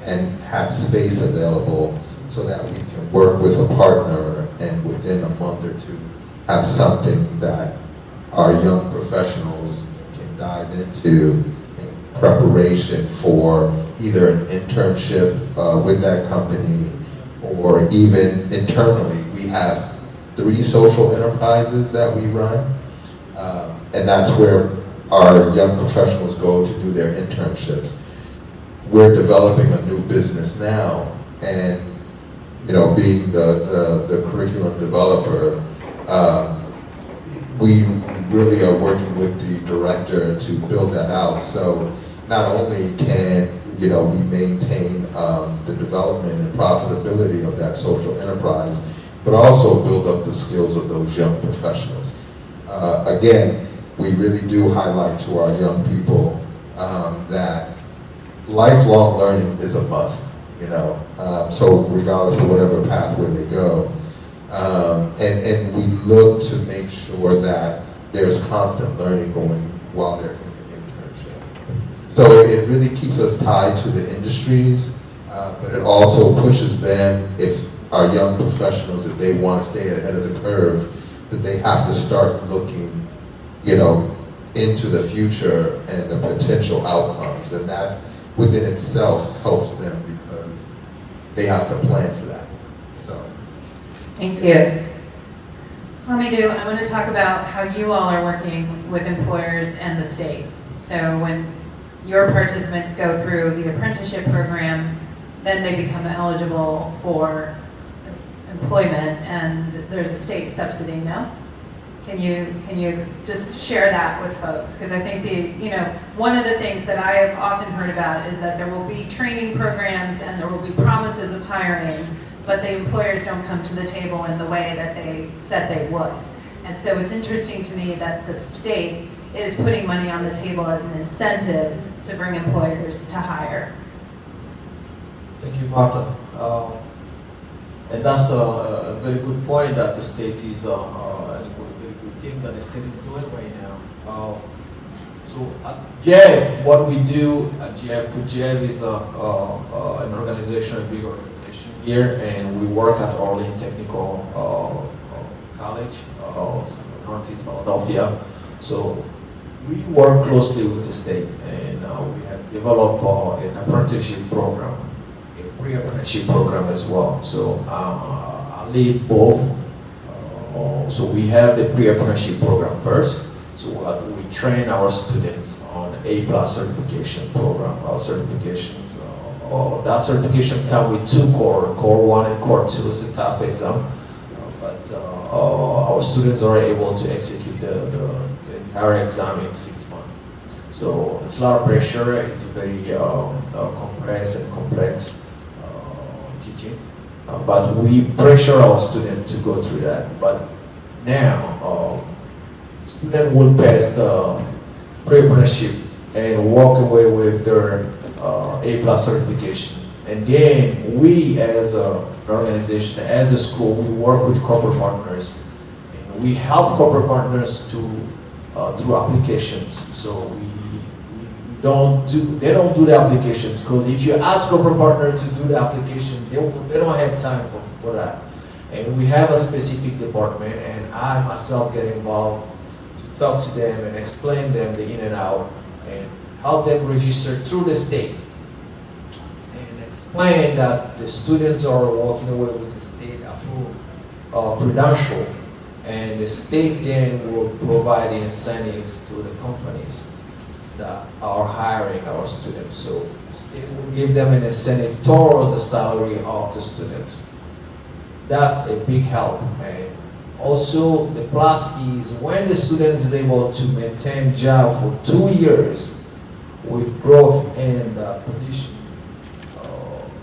and have space available so that we can work with a partner and within a month or two have something that our young professionals can dive into in preparation for either an internship with that company or even internally. We have 3 social enterprises that we run, and that's where our young professionals go to do their internships. We're developing a new business now, and being the curriculum developer, we really are working with the director to build that out. So not only can we maintain the development and profitability of that social enterprise, but also build up the skills of those young professionals. Again, we really do highlight to our young people that lifelong learning is a must, so regardless of whatever pathway they go. And we look to make sure that there's constant learning going while they're in the internship. So it really keeps us tied to the industries, but it also pushes them, if our young professionals, if they want to stay ahead of the curve, that they have to start looking into the future and the potential outcomes, and that within itself helps them because they have to plan for that. So, thank you. Hamidou, I want to talk about how you all are working with employers and the state. So when your participants go through the apprenticeship program, then they become eligible for employment, and there's a state subsidy now. Can you just share that with folks? Because I think one of the things that I have often heard about is that there will be training programs and there will be promises of hiring, but the employers don't come to the table in the way that they said they would. And so it's interesting to me that the state is putting money on the table as an incentive to bring employers to hire. Thank you, Martha. And that's a very good point that the state is thing that the state is doing right now. So at GEV, what we do at GEV, GEV is an organization, a big organization here, and we work at Orleans Technical College, Northeast Philadelphia. So we work closely with the state, and we have developed an apprenticeship program, a pre-apprenticeship program as well. So I lead both. So we have the pre-apprenticeship program first, So what we train our students on A+ certification program. Our certifications, that certification comes with 2 core, core 1 and core 2 is a tough exam, but our students are able to execute the entire exam in 6 months. So it's a lot of pressure, it's very compressed and complex teaching, but we pressure our students to go through that. But now, student will pass the pre-apprenticeship and walk away with their A+ certification. And then we as an organization, as a school, we work with corporate partners. And we help corporate partners to through applications. So they don't do the applications, because if you ask corporate partner to do the application, they don't have time for that. And we have a specific department, and I myself get involved to talk to them and explain them the in and out and help them register through the state and explain that the students are walking away with the state approved credential, and the state then will provide the incentives to the companies that are hiring our students. So it will give them an incentive towards the salary of the students. That's a big help. And also the plus is when the student is able to maintain job for 2 years with growth in the position,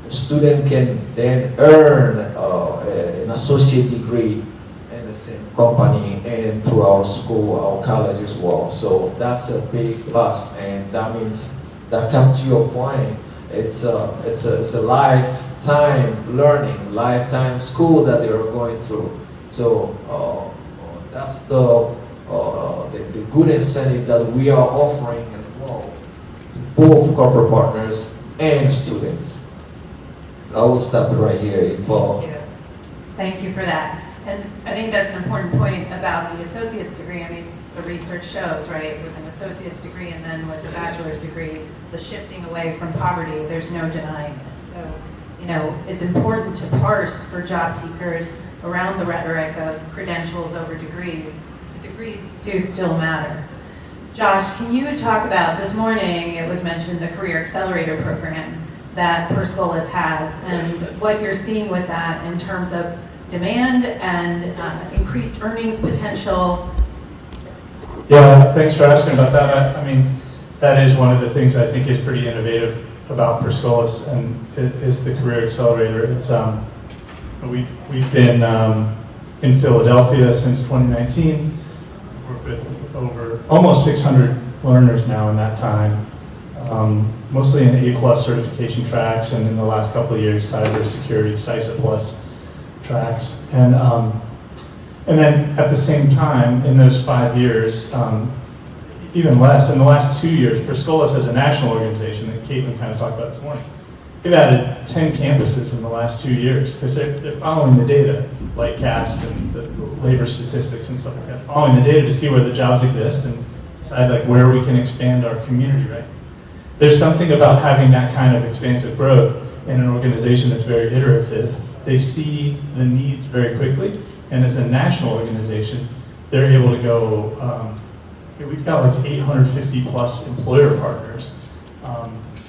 the student can then earn an associate degree in the same company and through our school, our college as well. So that's a big plus, and that means that comes to your point. It's a lifetime learning, lifetime school that they are going through. So that's the good incentive that we are offering as well to both corporate partners and students. I will stop it right here. Thank you for that. And I think that's an important point about the associate's degree. I mean, the research shows, right, with an associate's degree and then with the bachelor's degree, the shifting away from poverty, there's no denying it. So, you know, it's important to parse for job seekers around the rhetoric of credentials over degrees. The degrees do still matter. Josh, can you talk about, this morning it was mentioned, the Career Accelerator program that Perscolas has, and what you're seeing with that in terms of demand and increased earnings potential. Yeah, thanks for asking about that. I mean, that is one of the things I think is pretty innovative about Perscolas, and it is the Career Accelerator. It's we've been in Philadelphia since 2019. We've worked with over almost 600 learners now in that time, mostly in A+ certification tracks, and in the last couple of years, cybersecurity, CISA Plus tracks, and then at the same time, in those 5 years, even less, in the last 2 years, Perscolas as a national organization that Caitlin kind of talked about this morning, they've added 10 campuses in the last 2 years because they're following the data, like CAST and the labor statistics and stuff like that, following the data to see where the jobs exist and decide like where we can expand our community, right? There's something about having that kind of expansive growth in an organization that's very iterative. They see the needs very quickly, and as a national organization, they're able to go, we've got like 850 plus employer partners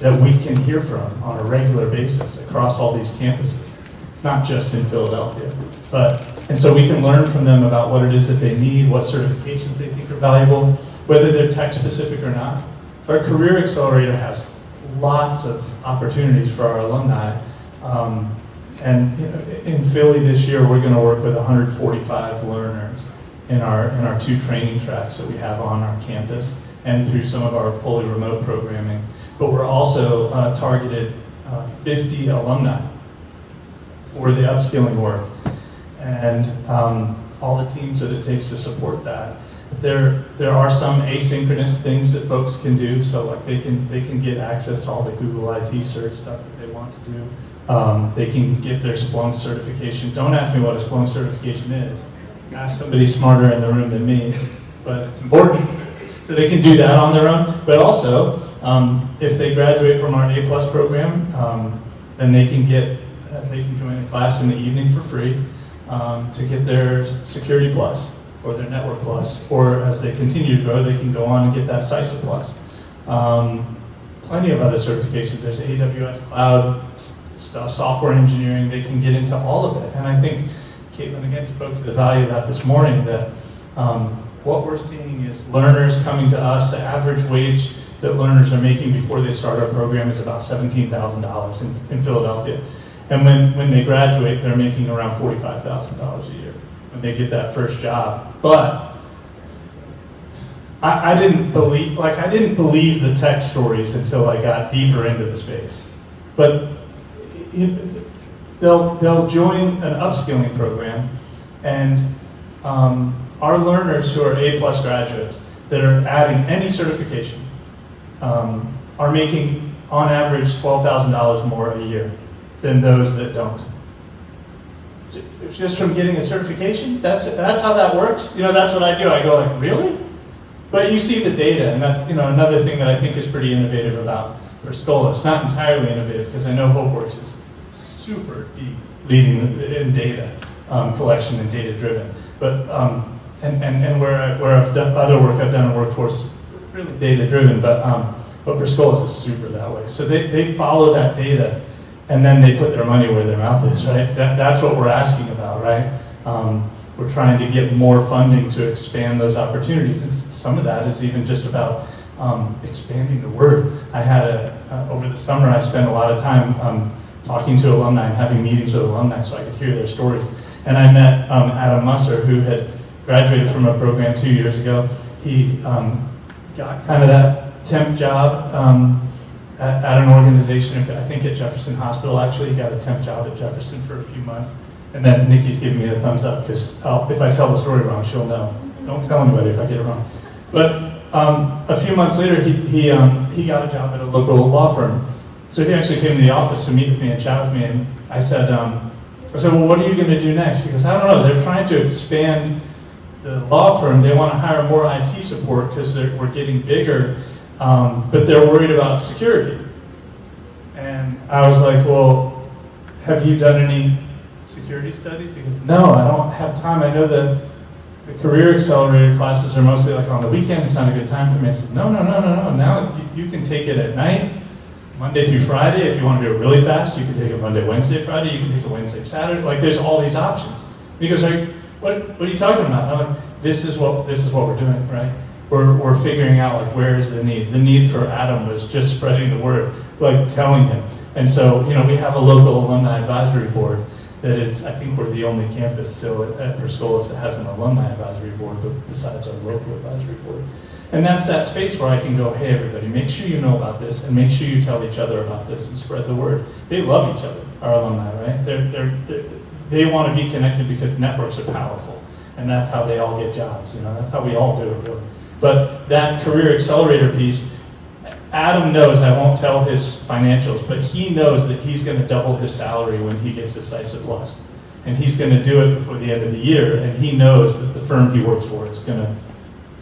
that we can hear from on a regular basis across all these campuses, not just in Philadelphia. And so we can learn from them about what it is that they need, what certifications they think are valuable, whether they're tech specific or not. Our Career Accelerator has lots of opportunities for our alumni. And in Philly this year, we're going to work with 145 learners in our 2 training tracks that we have on our campus and through some of our fully remote programming. But we're also targeted 50 alumni for the upskilling work, and all the teams that it takes to support that. There are some asynchronous things that folks can do, so like they can get access to all the Google IT cert stuff that they want to do. They can get their Splunk certification. Don't ask me what a Splunk certification is. Ask somebody smarter in the room than me, but it's important. So they can do that on their own, but also if they graduate from our A+ program, then they can join a class in the evening for free to get their Security Plus. or their Network Plus, or as they continue to grow, they can go on and get that CISA Plus. Plenty of other certifications. There's AWS Cloud stuff, software engineering. They can get into all of it. And I think Caitlin again spoke to the value of that this morning, that what we're seeing is learners coming to us. The average wage that learners are making before they start our program is about $17,000 in Philadelphia. And when they graduate, they're making around $45,000 a year when they get that first job. But I didn't believe the tech stories until I got deeper into the space. But they'll join an upskilling program, and our learners who are A+ graduates that are adding any certification are making, on average, $12,000 more a year than those that don't. Just from getting a certification, that's how that works. That's what I do. I go like, really? But you see the data, and that's another thing that I think is pretty innovative about Perscola. It's not entirely innovative, because I know HopeWorks is super deep leading in data collection and data driven. But and where I've done other work I've done in workforce, really data driven. But Perscola is super that way. So they follow that data, and then they put their money where their mouth is, right? That's what we're asking about, right? We're trying to get more funding to expand those opportunities. And some of that is even just about expanding the word. I had over the summer, I spent a lot of time talking to alumni and having meetings with alumni so I could hear their stories. And I met Adam Musser, who had graduated from a program 2 years ago. He got kind of that temp job at an organization, I think at Jefferson Hospital. Actually, he got a temp job at Jefferson for a few months. And then Nikki's giving me a thumbs up, because if I tell the story wrong, she'll know. Don't tell anybody if I get it wrong. But a few months later, he got a job at a local law firm. So he actually came to the office to meet with me and chat with me. And I said, well, what are you going to do next? He goes, I don't know. They're trying to expand the law firm. They want to hire more IT support because we're getting bigger, but they're worried about security. And I was like, well, have you done any security studies? He goes, no, I don't have time. I know the career accelerator classes are mostly like on the weekend. It's not a good time for me. I said, no. Now you can take it at night, Monday through Friday. If you want to do it really fast, you can take it Monday, Wednesday, Friday. You can take it Wednesday, Saturday. Like, there's all these options. And he goes, what are you talking about? And I'm like, this is what we're doing, right? We're figuring out like where is the need. The need for Adam was just spreading the word, like telling him. And so we have a local alumni advisory board that is, I think we're the only campus still at Perscola that has an alumni advisory board, but besides our local advisory board. And that's that space where I can go, hey everybody, make sure you know about this, and make sure you tell each other about this and spread the word. They love each other, our alumni, right? They want to be connected because networks are powerful, and that's how they all get jobs. That's how we all do it, really. But that career accelerator piece, Adam knows, I won't tell his financials, but he knows that he's going to double his salary when he gets his CISA Plus. And he's going to do it before the end of the year, and he knows that the firm he works for is going to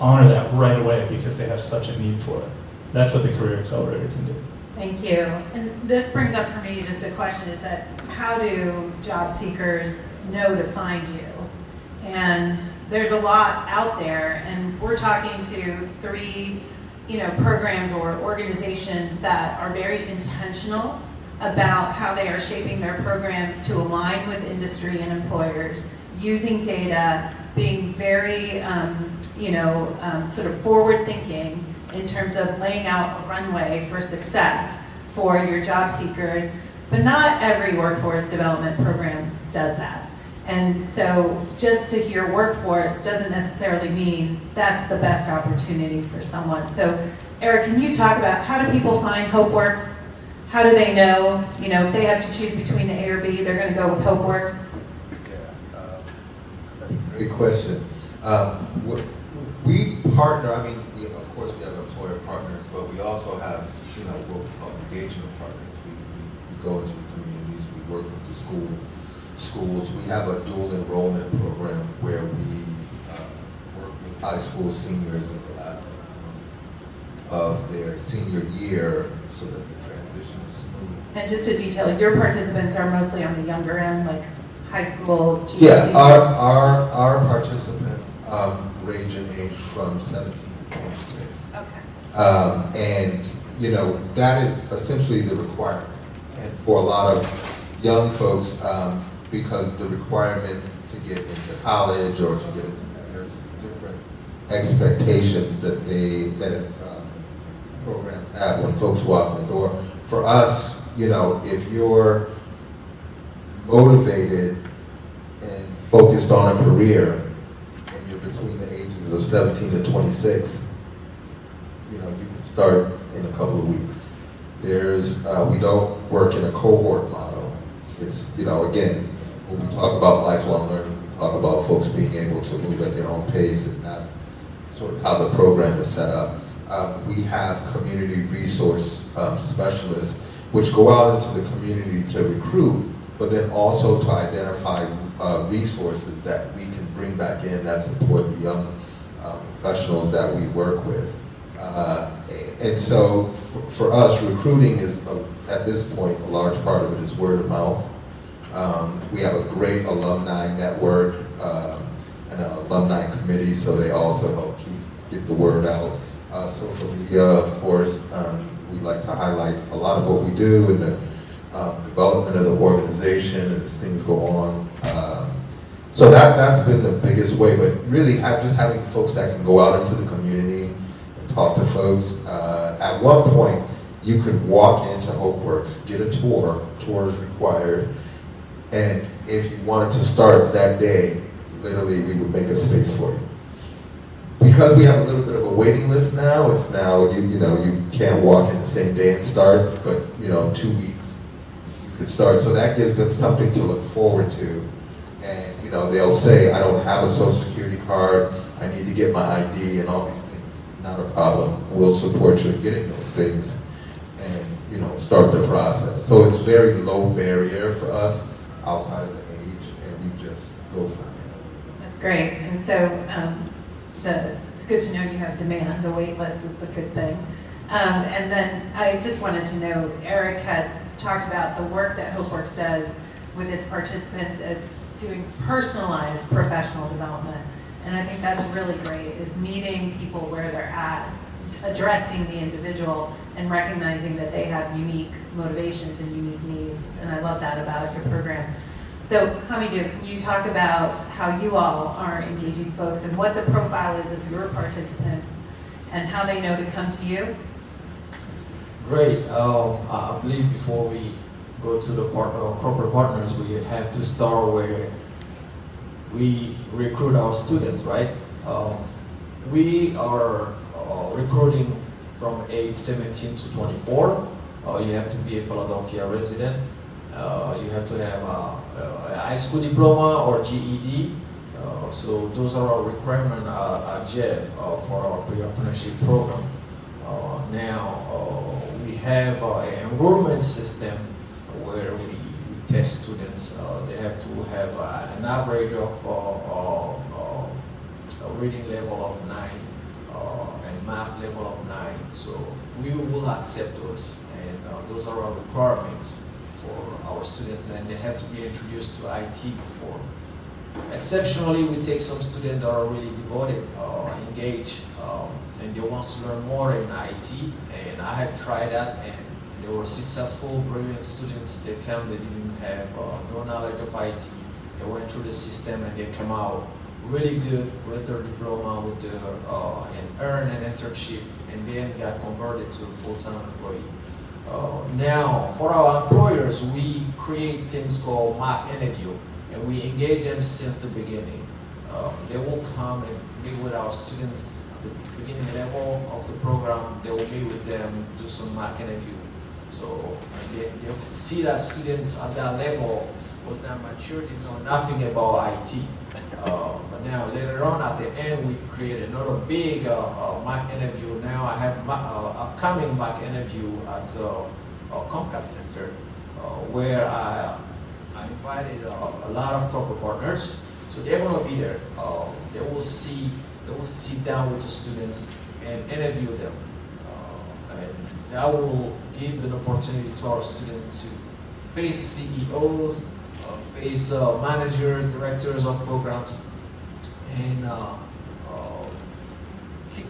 honor that right away because they have such a need for it. That's what the Career Accelerator can do. Thank you. And this brings up for me just a question, is that how do job seekers know to find you? And there's a lot out there, and we're talking to 3 programs or organizations that are very intentional about how they are shaping their programs to align with industry and employers, using data, being very, sort of forward-thinking in terms of laying out a runway for success for your job seekers. But not every workforce development program does that. And so just to hear workforce doesn't necessarily mean that's the best opportunity for someone. So Eric, can you talk about how do people find HopeWorks? How do they know, if they have to choose between the A or B, they're going to go with HopeWorks? Great question. We partner, of course we have employer partners, but we also have, what we call engagement partners. We go into the communities, we work with the schools. We have a dual enrollment program where we work with high school seniors in the last 6 months of their senior year so that the transition is smooth. And just to detail, your participants are mostly on the younger end, like high school, GED? Yeah, our participants range in age from 17 to 26. Okay. And, you know, that is essentially the requirement. And for a lot of young folks, because the requirements to get into college or to get into, there's different expectations that programs have when folks walk in the door. For us, you know, if you're motivated and focused on a career and you're between the ages of 17 to 26, you know, you can start in a couple of weeks. There's, we don't work in a cohort model. It's, you know, again, when we talk about lifelong learning, we talk about folks being able to move at their own pace, and that's sort of how the program is set up. We have community resource specialists which go out into the community to recruit, but then also to identify resources that we can bring back in that support the young professionals that we work with. And so for us, recruiting is, at this point, a large part of it is word of mouth. We have a great alumni network and an alumni committee, so they also help get the word out. Social media, of course, we like to highlight a lot of what we do and the development of the organization and as things go on. So that's been the biggest way, but really just having folks that can go out into the community and talk to folks. At one point, you could walk into HopeWorks, get a tour is required, and if you wanted to start that day, literally we would make a space for you. Because we have a little bit of a waiting list now, it's now, you know, you can't walk in the same day and start, but, you know, 2 weeks you could start. So that gives them something to look forward to. And, you know, they'll say, I don't have a social security card, I need to get my ID and all these things. Not a problem. We'll support you in getting those things and, you know, start the process. So it's very low barrier for us outside of the age, and we just go from there. That's great. And so, it's good to know you have demand. The wait list is a good thing. And then I just wanted to know, Eric had talked about the work that HopeWorks does with its participants as doing personalized professional development. And I think that's really great, is meeting people where they're at, addressing the individual and recognizing that they have unique motivations and unique needs. And I love that about your program. So Hamidou, can you talk about how you all are engaging folks and what the profile is of your participants and how they know to come to you? Great. I believe before we go to the corporate partners, we have to start where we recruit our students, right? We are recruiting from age 17 to 24. You have to be a Philadelphia resident. You have to have a high school diploma or GED. So those are our requirements at JED for our pre-apprenticeship program. Now we have an enrollment system where we test students. They have to have an average of a reading level of 9 and math level of 9. So we will accept those, and those are our requirements for our students, and they have to be introduced to IT before. Exceptionally, we take some students that are really devoted, engaged, and they want to learn more in IT, and I have tried that, and they were successful, brilliant students. They came, they didn't have no knowledge of IT. They went through the system and they came out really good with their diploma, with their, and earned an internship, and then got converted to a full-time employee. Now, for our employers, we create things called mock interview, and we engage them since the beginning. They will come and meet with our students at the beginning level of the program. They will meet with them, do some mock interview. So they can see that students at that level was not mature, they know nothing about IT. But now later on at the end, we create another big mock interview. Now I have upcoming mock interview at Comcast Center, where I invited a lot of corporate partners. So they're going to be there. They will sit down with the students and interview them. And that will give an opportunity to our students to face CEOs, face managers, directors of programs, and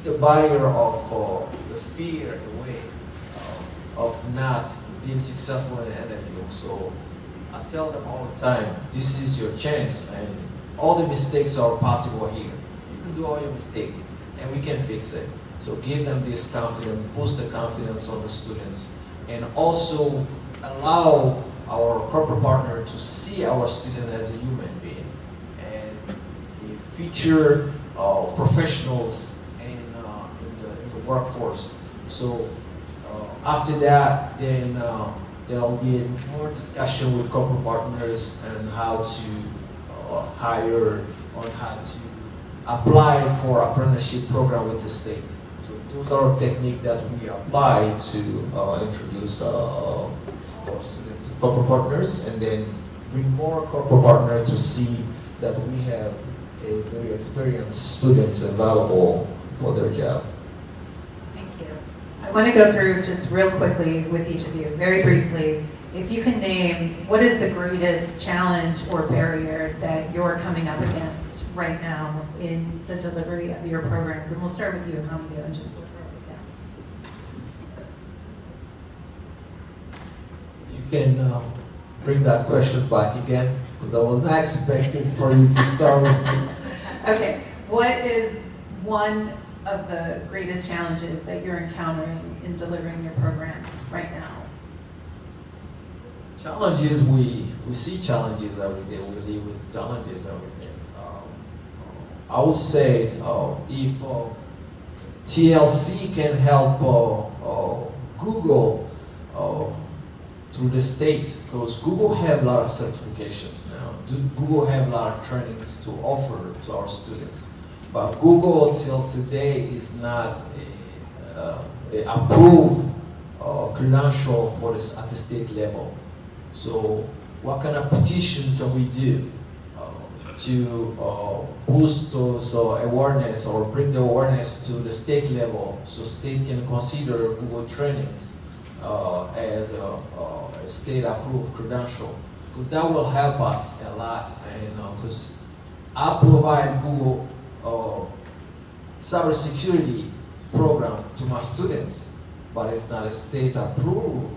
a barrier of the fear away of not being successful in an interview. So I tell them all the time, this is your chance, and all the mistakes are possible here. You can do all your mistakes, and we can fix it. So give them this confidence, boost the confidence on the students, and also allow our corporate partner to see our student as a human being, as a future professionals in the workforce. So after that, then there will be more discussion with corporate partners and how to hire, on how to apply for apprenticeship program with the state. So those are techniques that we apply to introduce our students to corporate partners, and then bring more corporate partners to see that we have a very experienced students available for their job. Thank you. I want to go through just real quickly with each of you, very briefly. If you can name, what is the greatest challenge or barrier that you're coming up against right now in the delivery of your programs? And we'll start with you, Hamidou, and just work our way down. If you can bring that question back again, because I was not expecting for you to start with me. Okay, what is one of the greatest challenges that you're encountering in delivering your programs right now? Challenges, we see challenges every day. We live with challenges every day. I would say if TLC can help Google through the state, because Google have a lot of certifications now. Google have a lot of trainings to offer to our students. But Google till today is not a approved credential for this at the state level. So what kind of petition can we do to boost those awareness or bring the awareness to the state level so state can consider Google trainings as a state approved credential? Because that will help us a lot, and because I provide Google cybersecurity program to my students, but it's not a state approved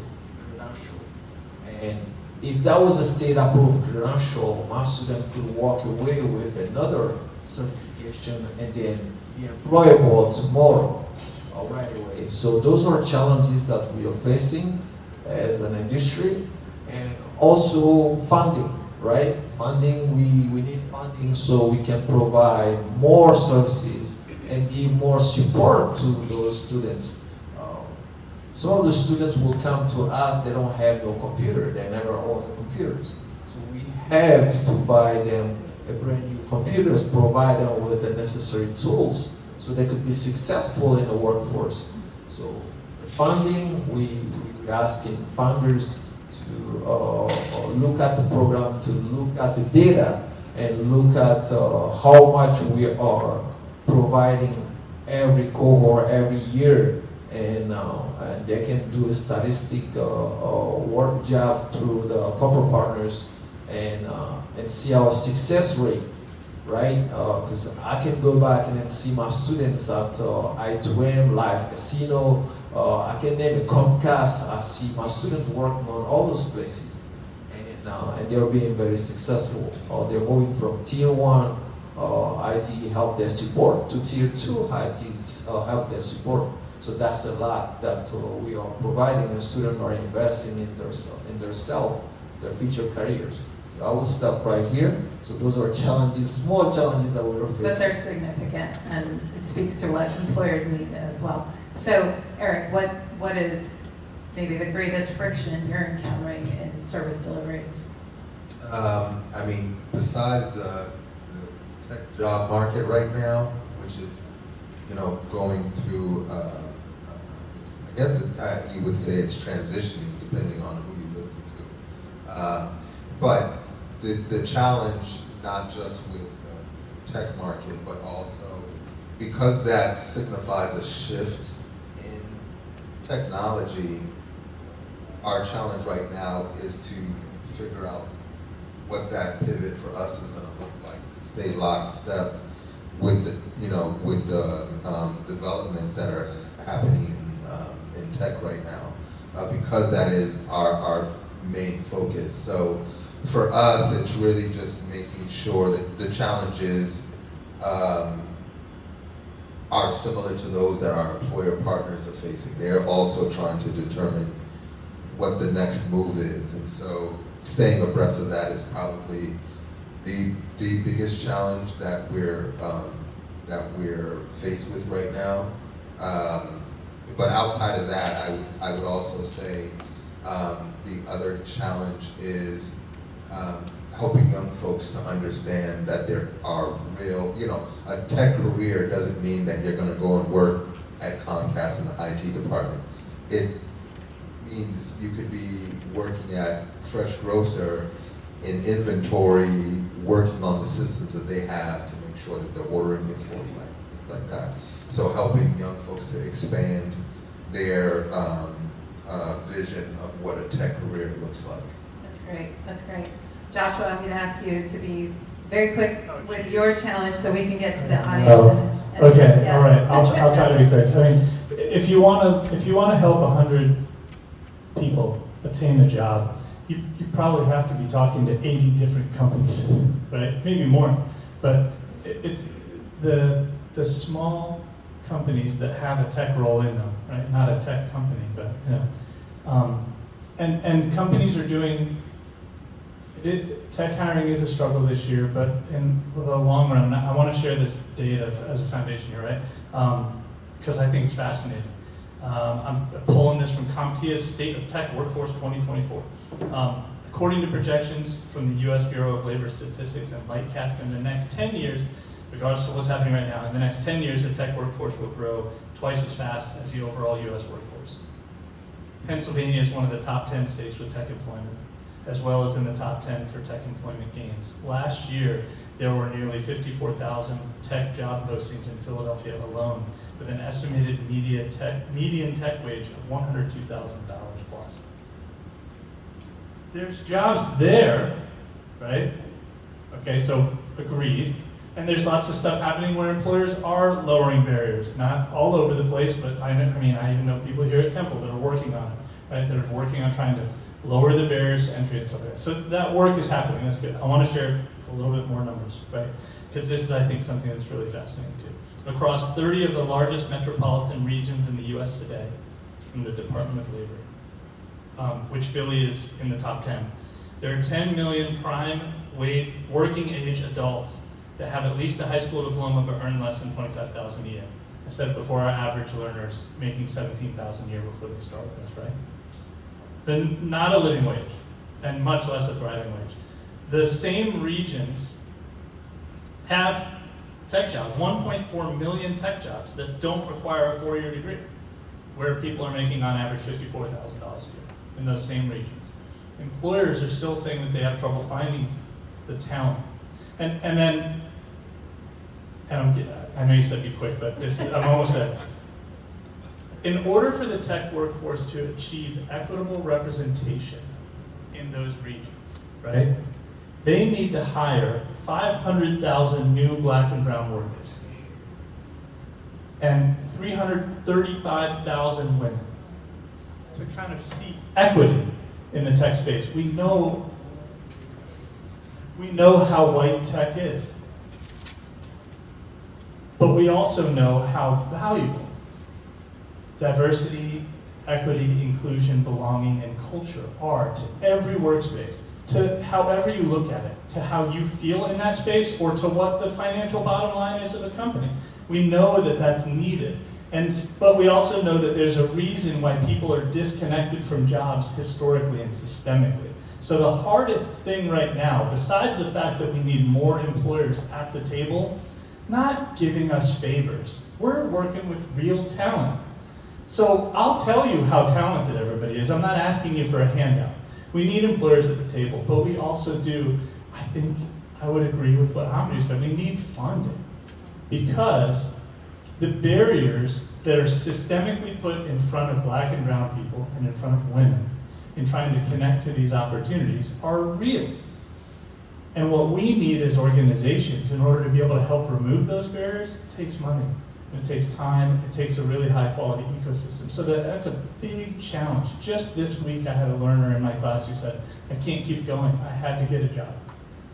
credential. And if that was a state approved credential, my student could walk away with another certification and then be employable tomorrow right away. So those are challenges that we are facing as an industry, and also funding, right? Funding, we need funding so we can provide more services and give more support to those students. Some of the students will come to us, they don't have no computer, they never own computers. So we have to buy them a brand new computers, provide them with the necessary tools so they could be successful in the workforce. So the funding, we're asking funders to look at the program, to look at the data, and look at how much we are providing every cohort, every year, and they can do a statistic work job through the corporate partners and see our success rate, right? Because I can go back and then see my students at I2M, Live Casino, I can name a Comcast, I see my students working on all those places, and they're being very successful. They're moving from Tier 1 IT help desk support to Tier 2 IT help desk support. So that's a lot that we are providing, and students are investing in their self, their future careers. So I will stop right here. So those are challenges, small challenges that we're facing. But they're significant, and it speaks to what employers need as well. So Eric, what is maybe the greatest friction you're encountering in service delivery? I mean, besides the tech job market right now, which is, going through, I guess you would say it's transitioning depending on who you listen to. But the challenge, not just with the tech market, but also because that signifies a shift in technology, our challenge right now is to figure out what that pivot for us is going to look like, to stay lockstep with the developments that are happening in tech right now, because that is our main focus. So for us, it's really just making sure that the challenges are similar to those that our employer partners are facing. They're also trying to determine what the next move is, and so staying abreast of that is probably the biggest challenge that we're faced with right now. But outside of that, I would also say the other challenge is helping young folks to understand that there are real, a tech career doesn't mean that you're going to go and work at Comcast in the IT department. It means you could be working at Fresh Grocer in inventory, working on the systems that they have to make sure that the ordering is working like that. So helping young folks to expand their vision of what a tech career looks like. That's great. That's great. Joshua, I'm going to ask you to be very quick with your challenge so we can get to the audience. Okay, yeah. all right. I'll try to be quick. I mean, if you want to help 100 people attain a job, you probably have to be talking to 80 different companies, right? Maybe more, but it's the small companies that have a tech role in them, right? Not a tech company, but and companies are doing. Tech hiring is a struggle this year, but in the long run, I want to share this data as a foundation here, right? Because I think it's fascinating. I'm pulling this from CompTIA's State of Tech Workforce 2024. According to projections from the U.S. Bureau of Labor Statistics and Lightcast, in the next 10 years, regardless of what's happening right now, in the next 10 years, the tech workforce will grow twice as fast as the overall U.S. workforce. Pennsylvania is one of the top 10 states with tech employment, as well as in the top 10 for tech employment gains. Last year, there were nearly 54,000 tech job postings in Philadelphia alone, with an estimated median tech wage of $102,000 plus. There's jobs there, right? Okay, so agreed. And there's lots of stuff happening where employers are lowering barriers, not all over the place, but I even know people here at Temple that are working on it, right? That are working on trying to lower the barriers to entry and stuff like that. So that work is happening, that's good. I want to share a little bit more numbers, right? Because this is, I think, something that's really fascinating too. Across 30 of the largest metropolitan regions in the US today, from the Department of Labor, which Philly is in the top 10, there are 10 million prime working age adults that have at least a high school diploma but earn less than $25,000 a year. I said it before, our average learner's making $17,000 a year before they start with us, right? But not a living wage, and much less a thriving wage. The same regions have tech jobs, 1.4 million tech jobs that don't require a 4-year degree, where people are making on average $54,000 a year in those same regions. Employers are still saying that they have trouble finding the talent. And then, I know you said be quick, but I'm almost there. In order for the tech workforce to achieve equitable representation in those regions, right, they need to hire 500,000 new black and brown workers and 335,000 women to kind of see equity in the tech space. We know how white tech is, but we also know how valuable diversity, equity, inclusion, belonging, and culture are to every workspace, to however you look at it, to how you feel in that space, or to what the financial bottom line is of a company. We know that that's needed, but we also know that there's a reason why people are disconnected from jobs historically and systemically. So the hardest thing right now, besides the fact that we need more employers at the table, not giving us favors. We're working with real talent. So I'll tell you how talented everybody is. I'm not asking you for a handout. We need employers at the table, but we also do, I think I would agree with what Amadou said, we need funding. Because the barriers that are systemically put in front of black and brown people and in front of women in trying to connect to these opportunities are real. And what we need as organizations, in order to be able to help remove those barriers, it takes money. It takes time, it takes a really high quality ecosystem. So that's a big challenge. Just this week I had a learner in my class who said, I can't keep going, I had to get a job.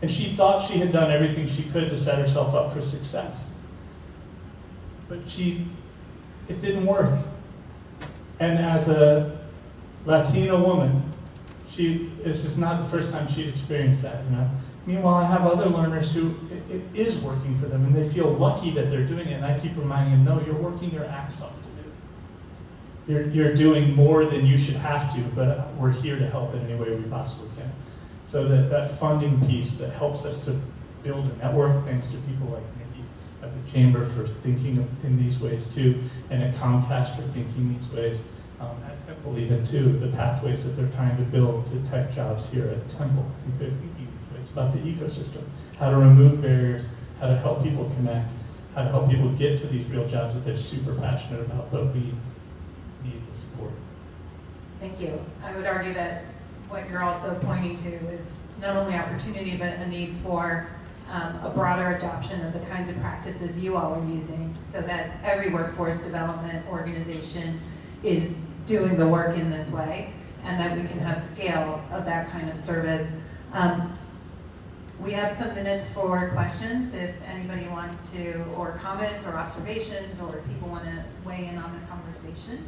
And she thought she had done everything she could to set herself up for success. But it didn't work. And as a Latina woman, this is not the first time she'd experienced that, you know? Meanwhile, I have other learners who it is working for them and they feel lucky that they're doing it, and I keep reminding them, no, you're working your ass off to do it. You're doing more than you should have to, but we're here to help in any way we possibly can. So that funding piece that helps us to build a network, thanks to people like Nikki at the Chamber for thinking in these ways too, and at Comcast for thinking these ways. At Temple even too, the pathways that they're trying to build to tech jobs here at Temple. I think they're thinking these ways about the ecosystem, how to remove barriers, how to help people connect, how to help people get to these real jobs that they're super passionate about, but we need the support. Thank you. I would argue that what you're also pointing to is not only opportunity, but a need for a broader adoption of the kinds of practices you all are using, so that every workforce development organization is doing the work in this way, and that we can have scale of that kind of service. We have some minutes for questions if anybody wants to, or comments or observations, or people want to weigh in on the conversation.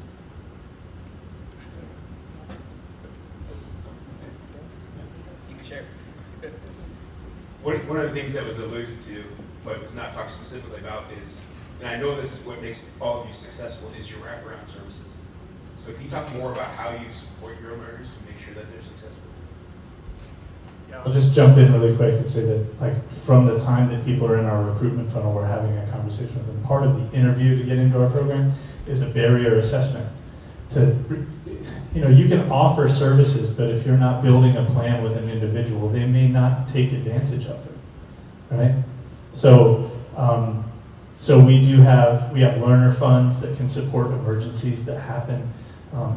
You can share. One of the things that was alluded to, but was not talked specifically about is, and I know this is what makes all of you successful, is your wraparound services. So can you talk more about how you support your learners to make sure that they're successful? I'll just jump in really quick and say that, like, from the time that people are in our recruitment funnel, we're having a conversation with them. Part of the interview to get into our program is a barrier assessment. You can offer services, but if you're not building a plan with an individual, they may not take advantage of them, right? So we have learner funds that can support emergencies that happen.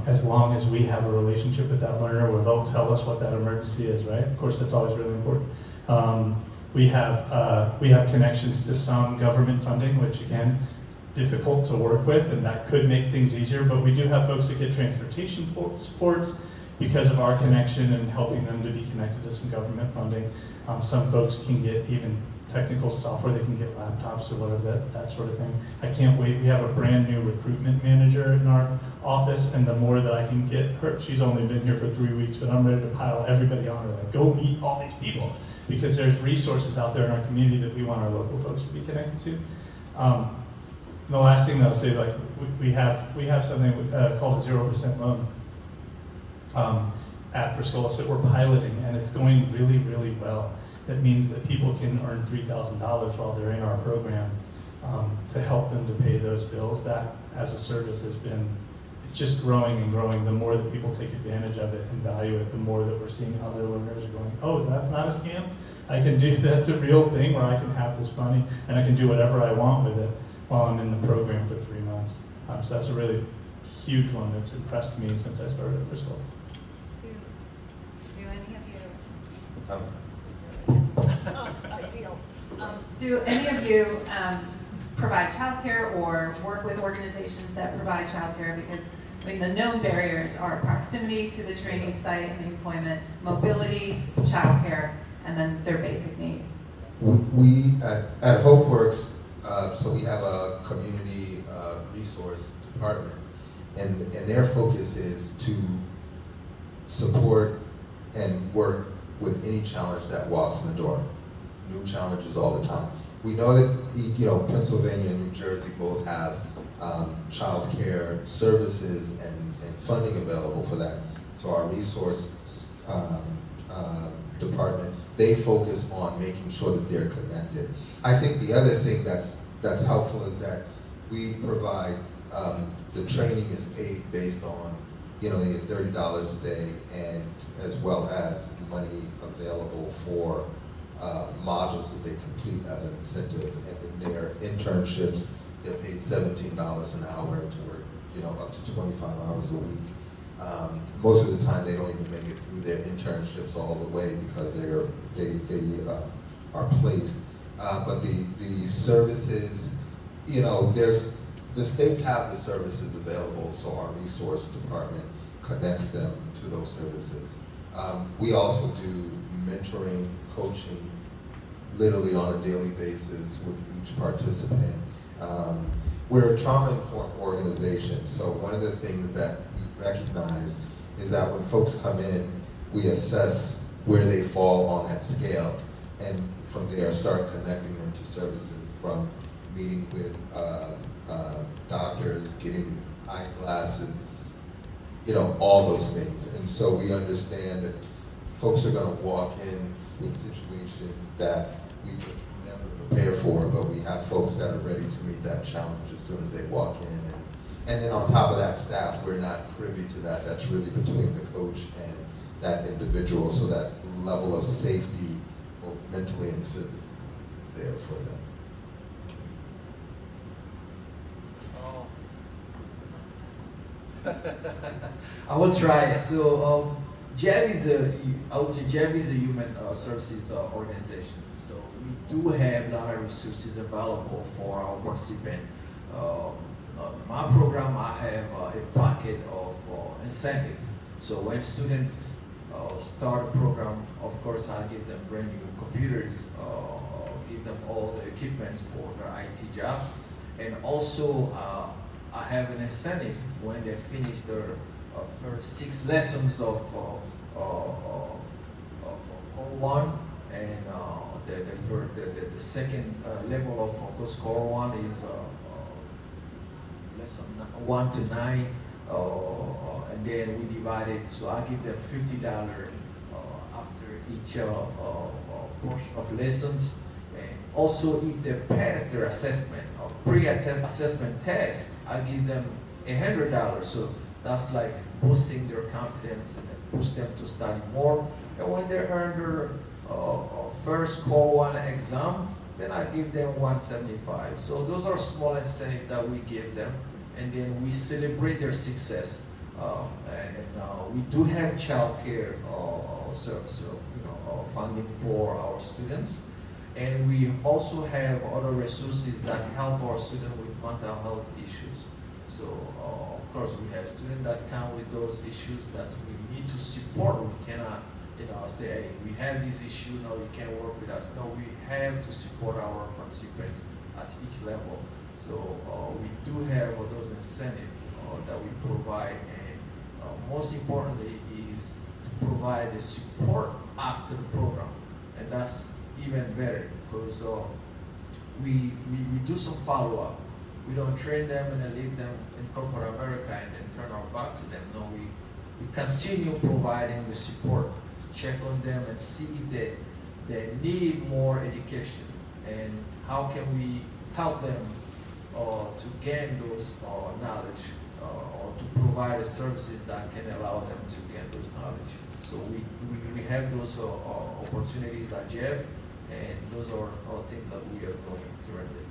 As long as we have a relationship with that learner where they'll tell us what that emergency is, right? Of course, that's always really important. We have connections to some government funding, which again, difficult to work with, and that could make things easier, but we do have folks that get transportation supports because of our connection and helping them to be connected to some government funding. Some folks can get even technical software, they can get laptops or whatever, that sort of thing. I can't wait. We have a brand new recruitment manager in our office, and the more that I can get her, she's only been here for 3 weeks, but I'm ready to pile everybody on her, like, go meet all these people, because there's resources out there in our community that we want our local folks to be connected to. The last thing that I'll say, like, we have something called a 0% loan at Prescolis that we're piloting, and it's going really, really well. That means that people can earn $3,000 while they're in our program to help them to pay those bills. That, as a service, has been just growing and growing. The more that people take advantage of it and value it, the more that we're seeing other learners are going, oh, that's not a scam? I can do, that's a real thing where I can have this money and I can do whatever I want with it while I'm in the program for 3 months. So that's a really huge one that's impressed me since I started at Prescolis. Do any of you provide childcare or work with organizations that provide childcare? Because the known barriers are proximity to the training site and the employment, mobility, childcare, and then their basic needs. We at HopeWorks, so we have a community resource department, and their focus is to support and work with any challenge that walks in the door. New challenges all the time. We know that Pennsylvania and New Jersey both have child care services and funding available for that. So our resource department, they focus on making sure that they're connected. I think the other thing that's helpful is that we provide, the training is paid based on, they get $30 a day, and as well as money available for modules that they complete as an incentive. And in their internships, they're paid $17 an hour to work, up to 25 hours a week. Most of the time, they don't even make it through their internships all the way because they are placed. But the services, you know, the states have the services available, so our resource department connects them to those services. We also do mentoring, coaching, literally on a daily basis with each participant. We're a trauma-informed organization, so one of the things that we recognize is that when folks come in, we assess where they fall on that scale, and from there start connecting them to services, from meeting with doctors, getting eyeglasses, you know, all those things. And so we understand that folks are going to walk in with situations that we could never prepare for, but we have folks that are ready to meet that challenge as soon as they walk in. And then on top of that, staff, we're not privy to that. That's really between the coach and that individual, so that level of safety, both mentally and physically, is there for them. I will try. So JAB is I would say JAB is a human services organization. So we do have a lot of resources available for our participants. My program, I have a packet of incentive. So when students start a program, of course I give them brand new computers, give them all the equipment for their IT job, and also I have an incentive when they finish their first 6 lessons of Core 1, and the second level of course Core 1 is lesson 1 to 9, and then we divide it. So I give them $50 after each portion of lessons. And also, if they pass their assessment, pre-assessment test, I give them $100. So that's like boosting their confidence and boost them to study more. And when they earn their first Core 1 exam, then I give them $175. So those are small incentives that we give them, and then we celebrate their success. And we do have childcare funding for our students, and we also have other resources that help our students with mental health issues. So of course we have students that come with those issues that we need to support. We cannot say, hey, we have this issue, no, you can't work with us. No, we have to support our participants at each level. So we do have those incentives that we provide, and most importantly is to provide the support after the program. And that's even better, because we do some follow-up. We don't train them and then leave them in corporate America and then turn our back to them. No, we continue providing the support, check on them and see if they need more education, and how can we help them to gain those knowledge, or to provide the services that can allow them to gain those knowledge. So we have those opportunities at Jeff, and those are all things that we are doing currently.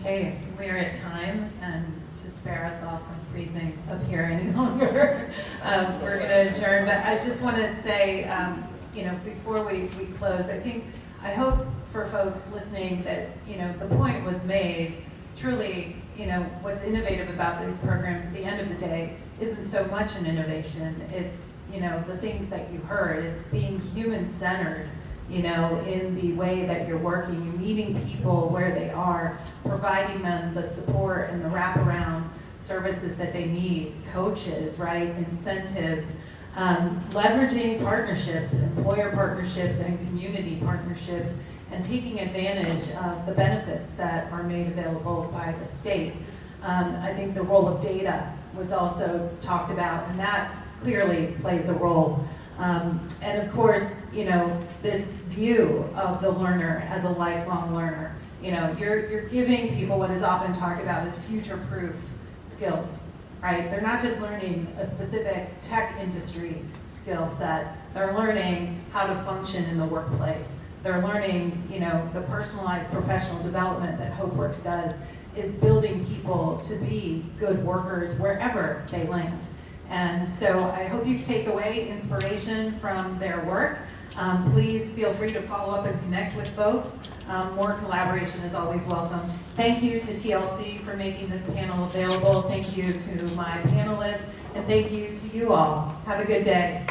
Okay, we're at time, and to spare us all from freezing up here any longer, we're going to adjourn. But I just want to say, before we close, I hope for folks listening that, the point was made. Truly, what's innovative about these programs at the end of the day isn't so much an innovation. It's, the things that you heard. It's being human-centered, in the way that you're working. You're meeting people where they are, providing them the support and the wraparound services that they need, coaches, right, incentives, leveraging partnerships, employer partnerships and community partnerships, and taking advantage of the benefits that are made available by the state. I think the role of data was also talked about, and that clearly plays a role. And of course, this view of the learner as a lifelong learner. You're giving people what is often talked about as future-proof skills, right? They're not just learning a specific tech industry skill set. They're learning how to function in the workplace. They're learning, the personalized professional development that HopeWorks does. is building people to be good workers wherever they land. And so I hope you take away inspiration from their work. Please feel free to follow up and connect with folks. More collaboration is always welcome. Thank you to TLC for making this panel available. Thank you to my panelists, and thank you to you all. Have a good day.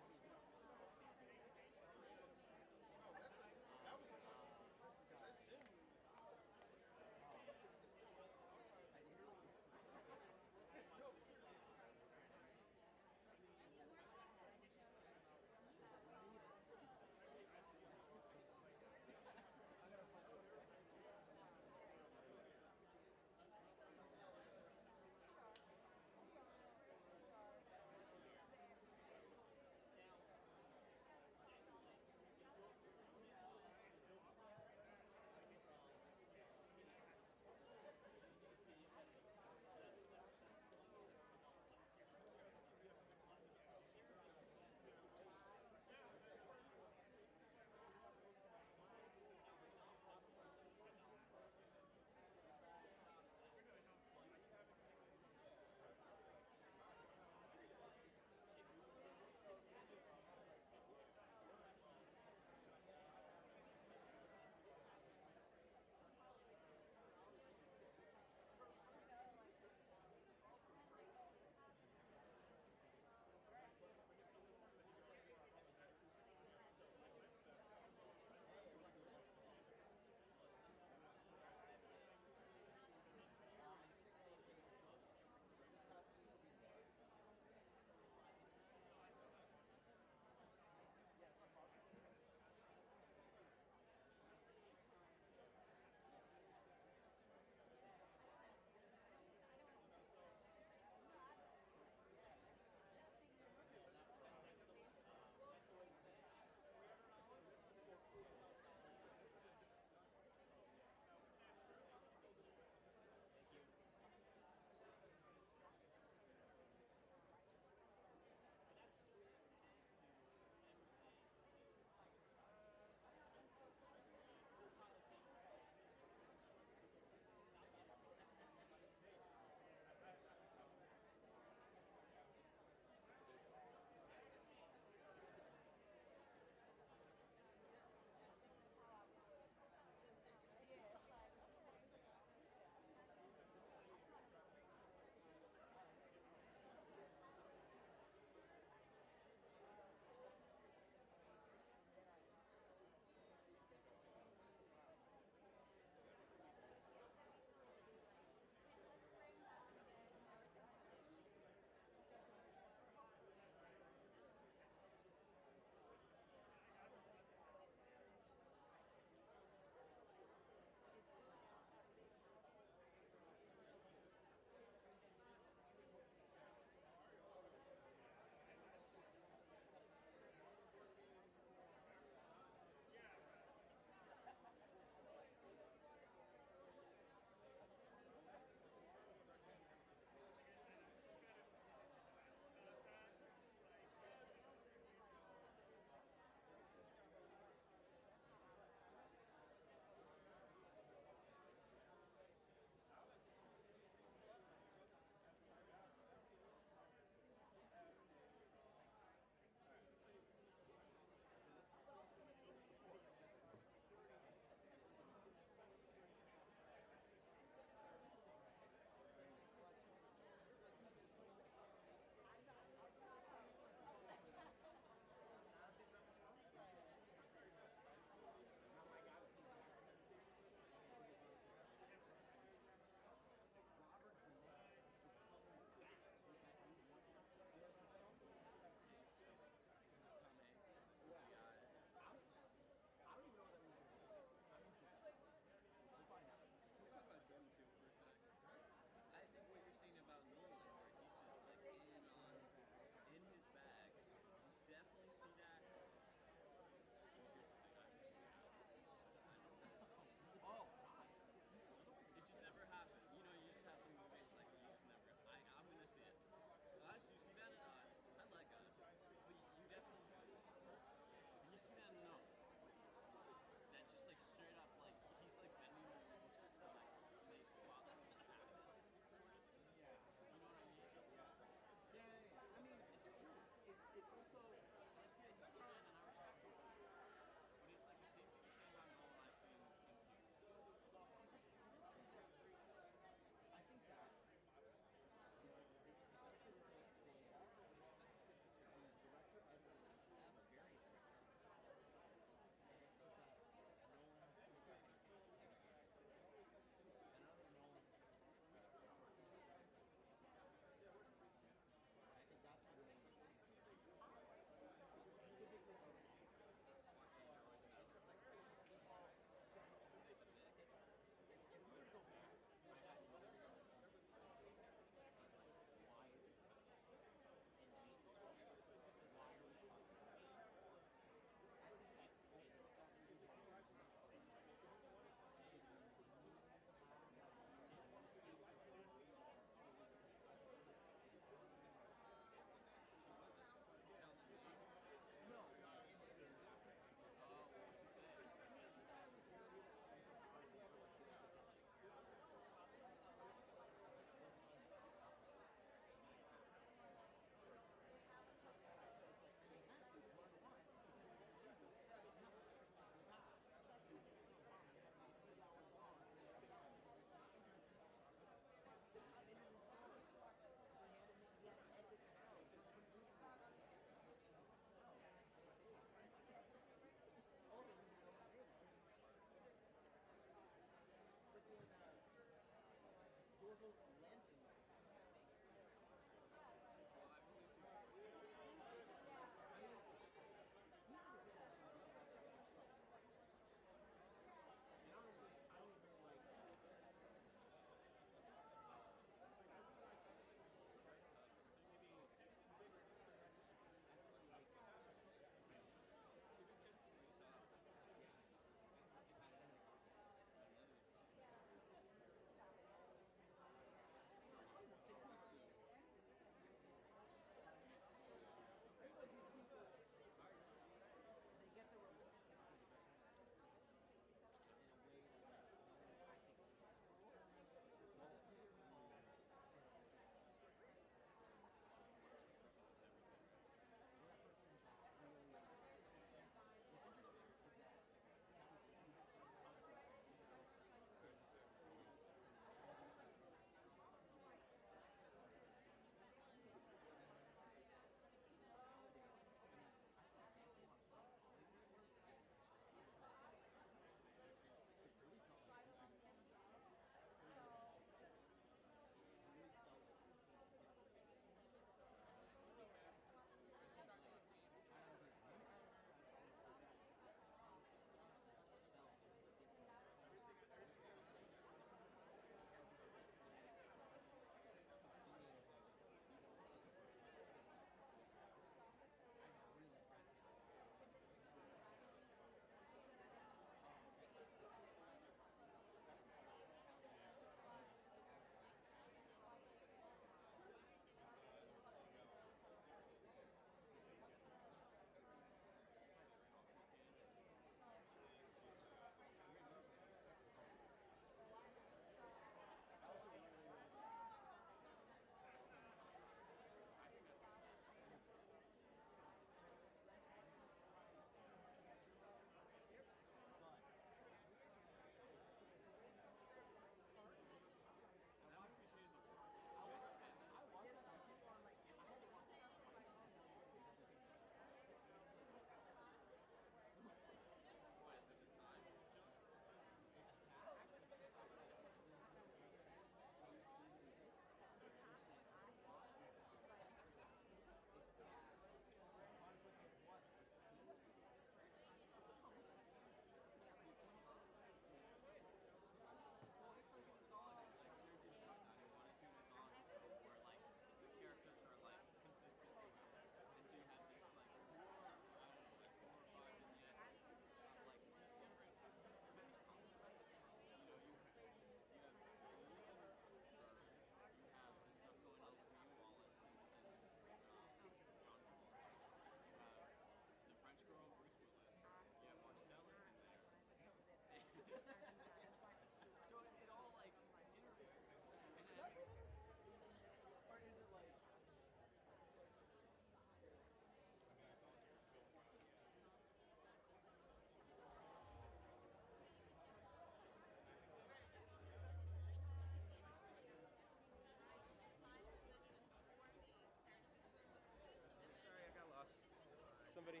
somebody.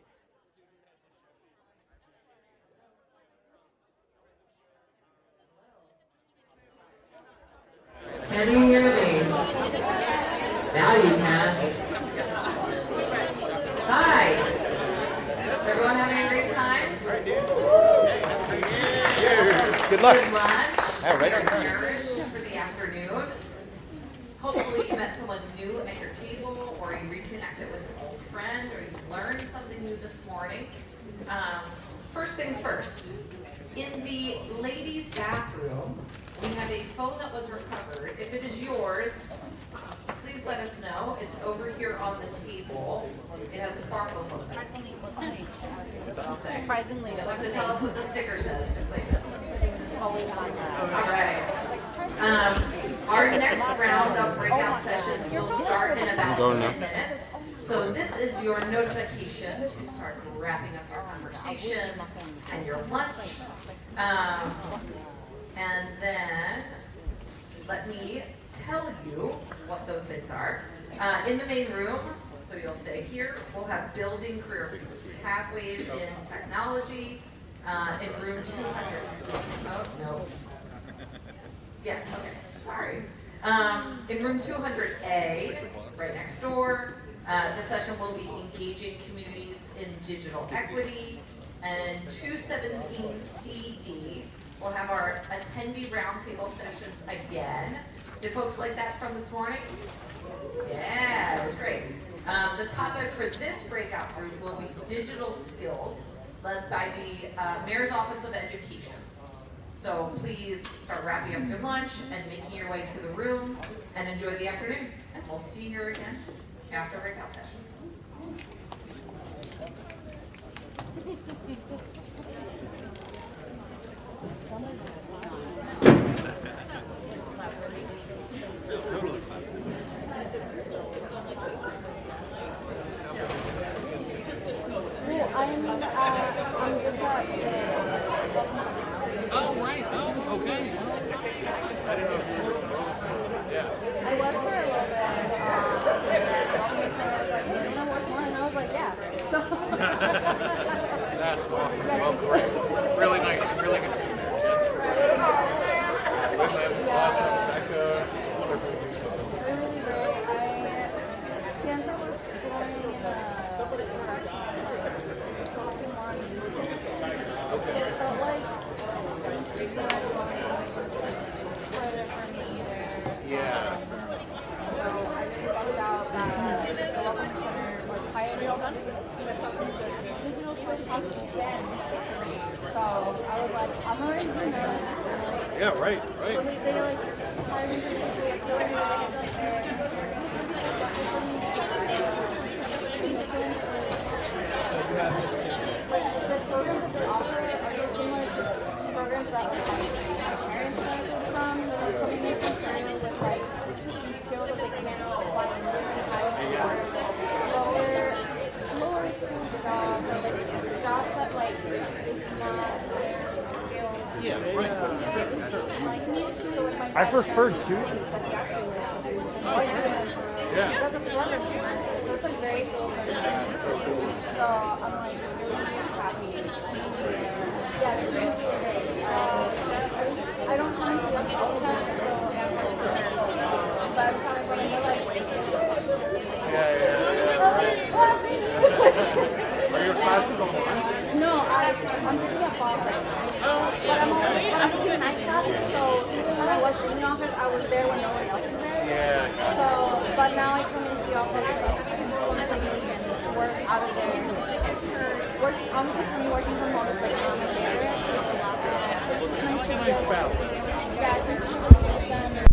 Can you hear me? Now you can. Hi. Is everyone having a great time? Good luck. Good lunch. Yeah, right on You're time. nourished for the afternoon. Hopefully you met someone new at your table, or you reconnected with an old friend, or you learned something new this morning. First things first. In the ladies' bathroom, we have a phone that was recovered. If it is yours, please let us know. It's over here on the table. It has sparkles on the back. Surprisingly, You'll have to tell us what the sticker says to claim it. All right. Our next round of breakout sessions will start in about 10 minutes. So this is your notification to start wrapping up your conversations and your lunch. And then let me tell you what those things are. In the main room, so you'll stay here, we'll have building career pathways in technology in room 200. Oh, no. Yeah, okay, sorry. In room 200A, right next door, the session will be engaging communities in digital equity. And 217CD, we'll have our attendee roundtable sessions again. Did folks like that from this morning? Yeah, it was great. The topic for this breakout group will be digital skills, led by the Mayor's Office of Education. So please start wrapping up your lunch and making your way to the rooms and enjoy the afternoon. And we'll see you here again after breakout sessions. Oh, right. Oh, okay. I didn't know if you were. Yeah. I was for a little bit. Like, you know what's more? And I was like, yeah. So. That's awesome. Well, great. Really nice. Really good. Awesome. Becca. Just wonderful. They're really great. Santa was going in a direction of focusing more on music. It felt like further for me there. Yeah. So I really loved out that the Welcome Center was hiring digital skills talks again. So I was like, I'm already doing that. Yeah, right, right. So they like hired me to do it, so they like the programs that they offer are just similar to programs that like my parents benefited from. They're like coming in from schools with like these skills that they can apply in really high lower school jobs, or like jobs that like is not their skills. Yeah, right. I preferred two. Yeah. So it's like very cool. So I'm like really happy. Yeah, it's really great. I don't come to the all the time, so but every time I go to Are your classes online? No, I'm taking a class right now. But I'm taking a night class, so even when I was in the office, I was there when no one else was there. Yeah. So, but now I come into the office, so I can work out of there. Honestly, for me, working from home is like one of my favorites. It's nice to Nice balance. Yeah, it's nice to be able to meet them.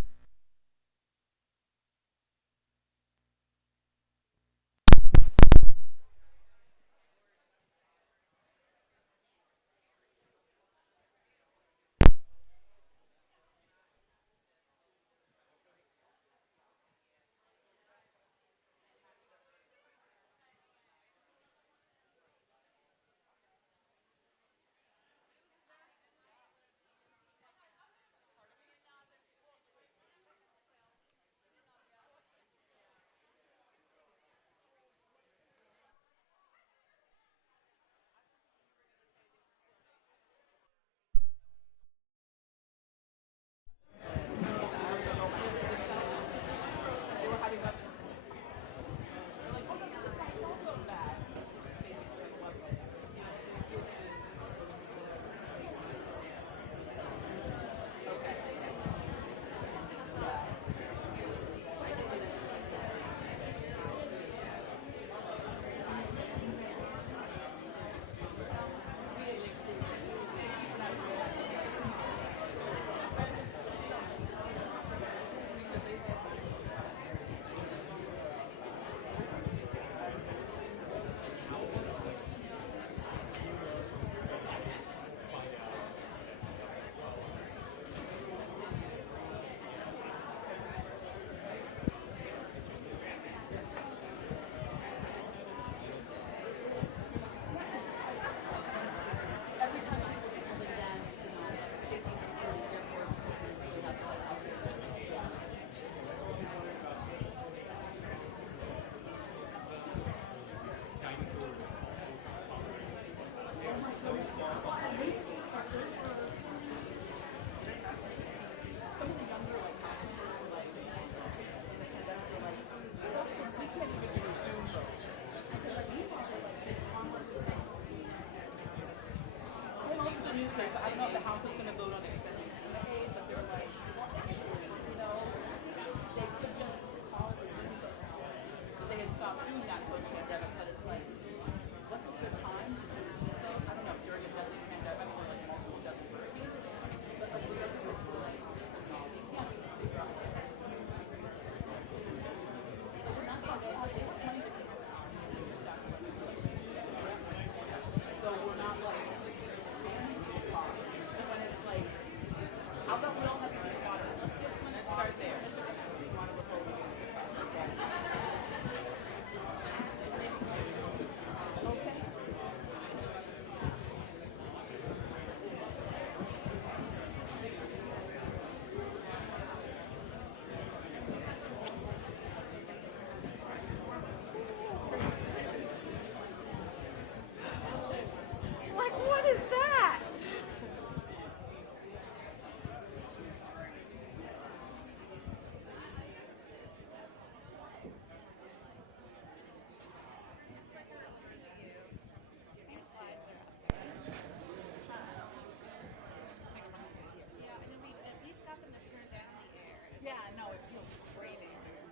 Yeah, no, it feels great in here.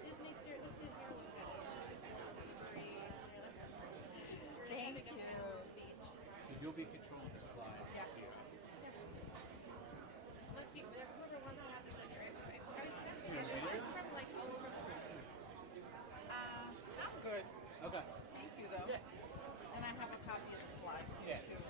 Just makes your hair look good. Thank you. You'll be controlling the slide. Yeah. Unless you, whoever wants to have the picture, I'm from like all over the world. I'm good. Okay. Thank you, though. Yeah. And I have a copy of the slide Yeah. too.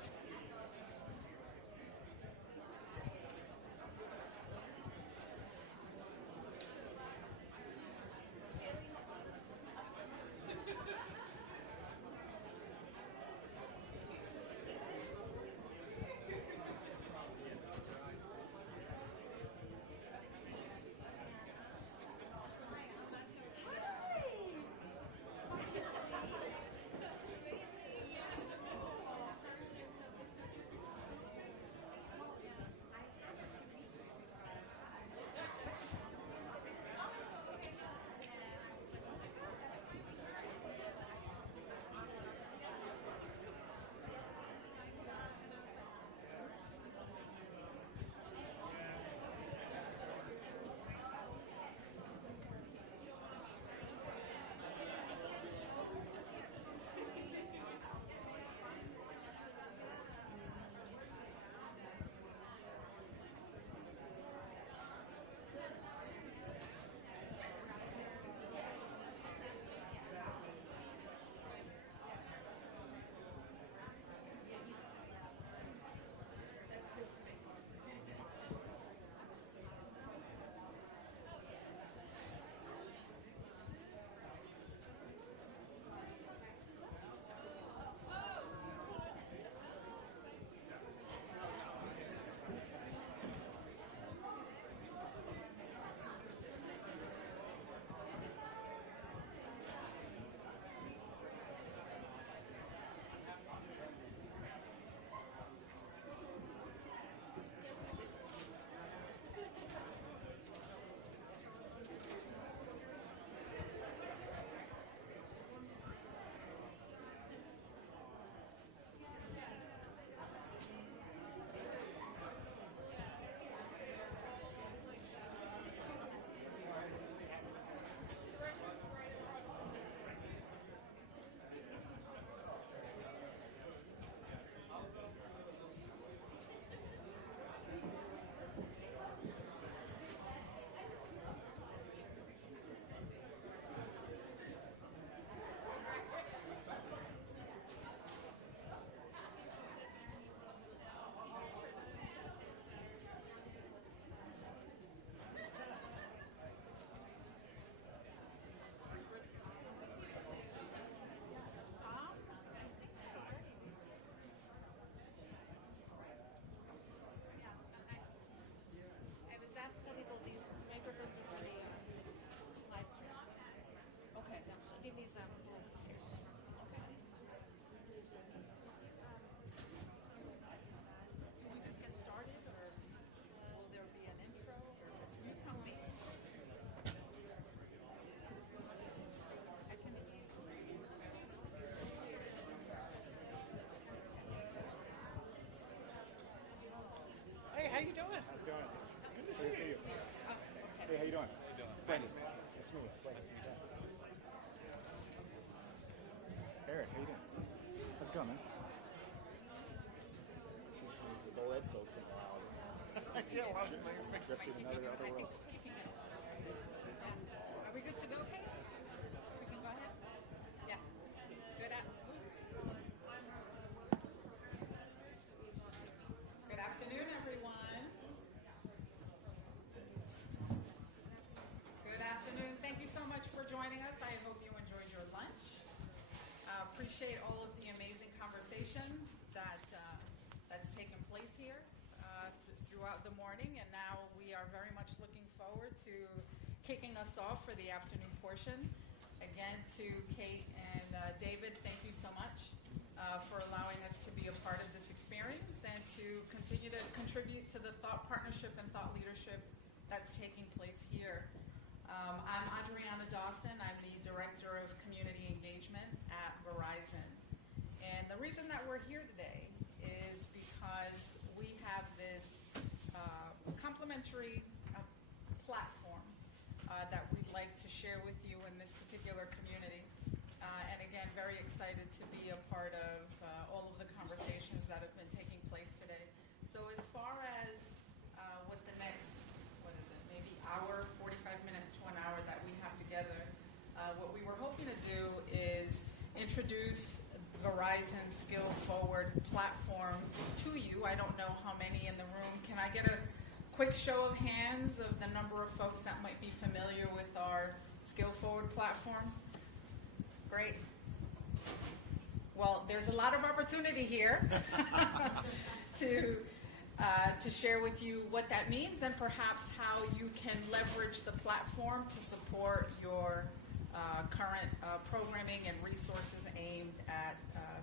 That's his face. I was asked to people these microphones are for the live stream. Okay, give me some. Okay. Can we just get started, or will there be an intro, or you tell me? I can Hey, how you doing? How's it going? Good to see you. Hey, how you doing? How you doing? Brandon. Nice to meet you. Nice to meet you. Eric, how you doing? How's it going, man? See some of these adult ed folks in a while. Yeah, a lot of familiar faces. Drifted in other worlds. Are we good to go, Kate? We can go ahead? Yeah. Good afternoon, everyone. Good afternoon. Thank you so much for joining us. I hope you enjoyed your lunch. Appreciate all of the amazing conversation that's taken place here throughout the morning, and now we are very much looking forward to kicking us off for the afternoon portion. Again, to Kate and David, thank you so much for allowing us to be a part of this experience and to continue to contribute to the thought partnership and thought leadership that's taking place here. I'm Adriana Dawson. I'm the Director of Community Engagement at Verizon. And the reason that we're here today is because we have this complementary platform that we'd like to share with you in this particular community. And again, very excited to be a part of all of the conversations that have been taking place today. So as far as what the next, maybe hour, 45 minutes to an hour that we have together, what we were hoping to do is introduce Verizon Skill Forward platform to you. I don't know how many in the room. Can I get a quick show of hands of the number of folks that might be familiar with our Skill Forward platform? Great. Well, there's a lot of opportunity here to share with you what that means and perhaps how you can leverage the platform to support your current programming and resources aimed at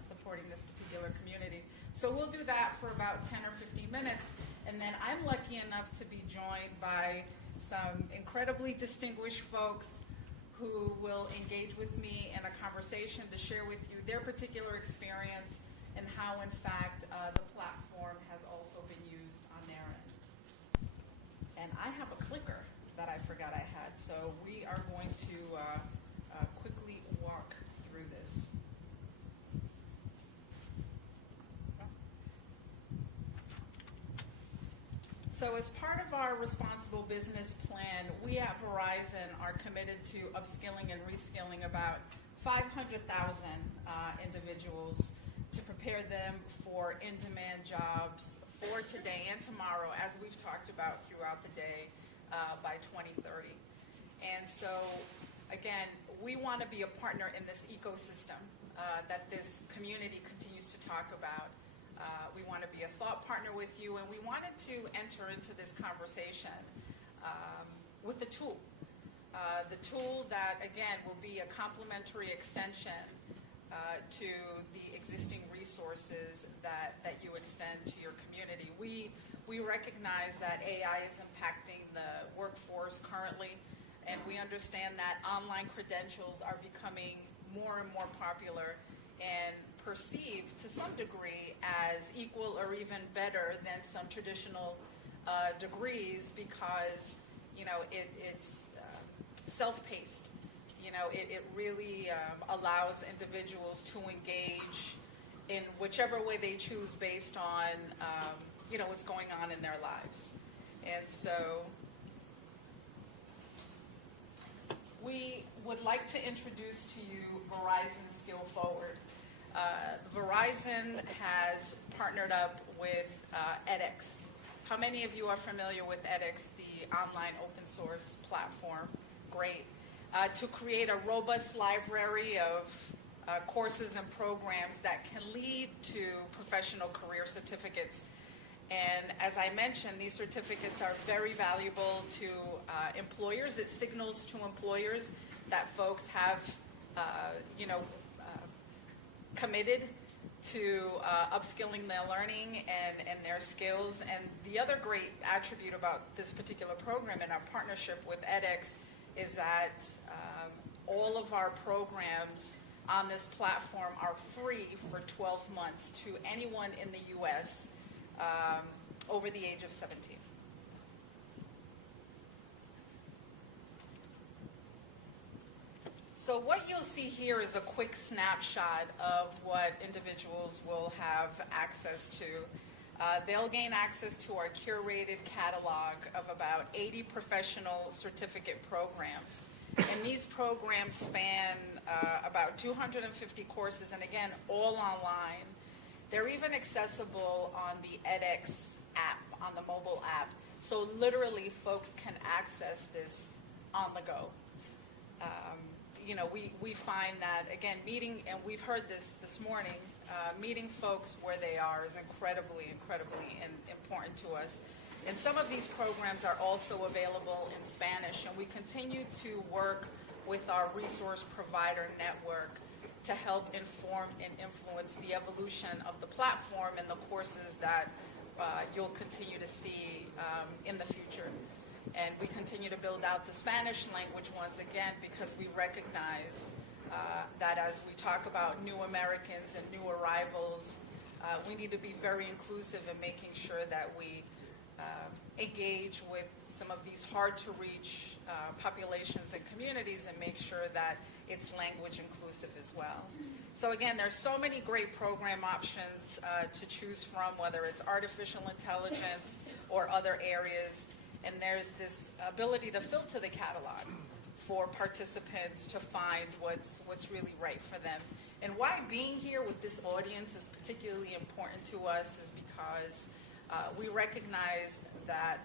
supporting this particular community. So we'll do that for about 10 or 15 minutes, and then I'm lucky enough to be joined by some incredibly distinguished folks who will engage with me in a conversation to share with you their particular experience and how, in fact, the platform has also been used on their end. And I have a clicker that I forgot I had, so we are going to quickly walk through this. So as part of our responsible business plan, we at Verizon are committed to upskilling and reskilling about 500,000 individuals to prepare them for in-demand jobs for today and tomorrow, as we've talked about throughout the day, by 2030. And so, again, we want to be a partner in this ecosystem that this community continues to talk about. We want to be a thought partner with you, and we wanted to enter into this conversation with the tool. The tool that, again, will be a complementary extension to the existing resources that you extend to your community. We recognize that AI is impacting the workforce currently, and we understand that online credentials are becoming more and more popular and perceived to some degree as equal or even better than some traditional degrees because, it's self-paced. It really allows individuals to engage in whichever way they choose based on, what's going on in their lives. And so we would like to introduce to you Verizon Skill Forward. Verizon has partnered up with edX. How many of you are familiar with edX, the online open source platform? Great. To create a robust library of courses and programs that can lead to professional career certificates. And as I mentioned, these certificates are very valuable to employers. It signals to employers that folks have, committed to upskilling their learning and their skills. And the other great attribute about this particular program and our partnership with edX is that all of our programs on this platform are free for 12 months to anyone in the U.S. Over the age of 17. So what you'll see here is a quick snapshot of what individuals will have access to. They'll gain access to our curated catalog of about 80 professional certificate programs. And these programs span about 250 courses, and again, all online. They're even accessible on the edX app, on the mobile app. So literally, folks can access this on the go. We find that, again, meeting, and we've heard this morning, meeting folks where they are is incredibly important to us. And some of these programs are also available in Spanish, and we continue to work with our resource provider network to help inform and influence the evolution of the platform and the courses that you'll continue to see in the future. And we continue to build out the Spanish language once again because we recognize that as we talk about new Americans and new arrivals, we need to be very inclusive in making sure that we engage with some of these hard-to-reach populations and communities and make sure that it's language inclusive as well. So again, there's so many great program options to choose from, whether it's artificial intelligence or other areas, and there's this ability to filter the catalog for participants to find what's really right for them. And why being here with this audience is particularly important to us is because we recognize that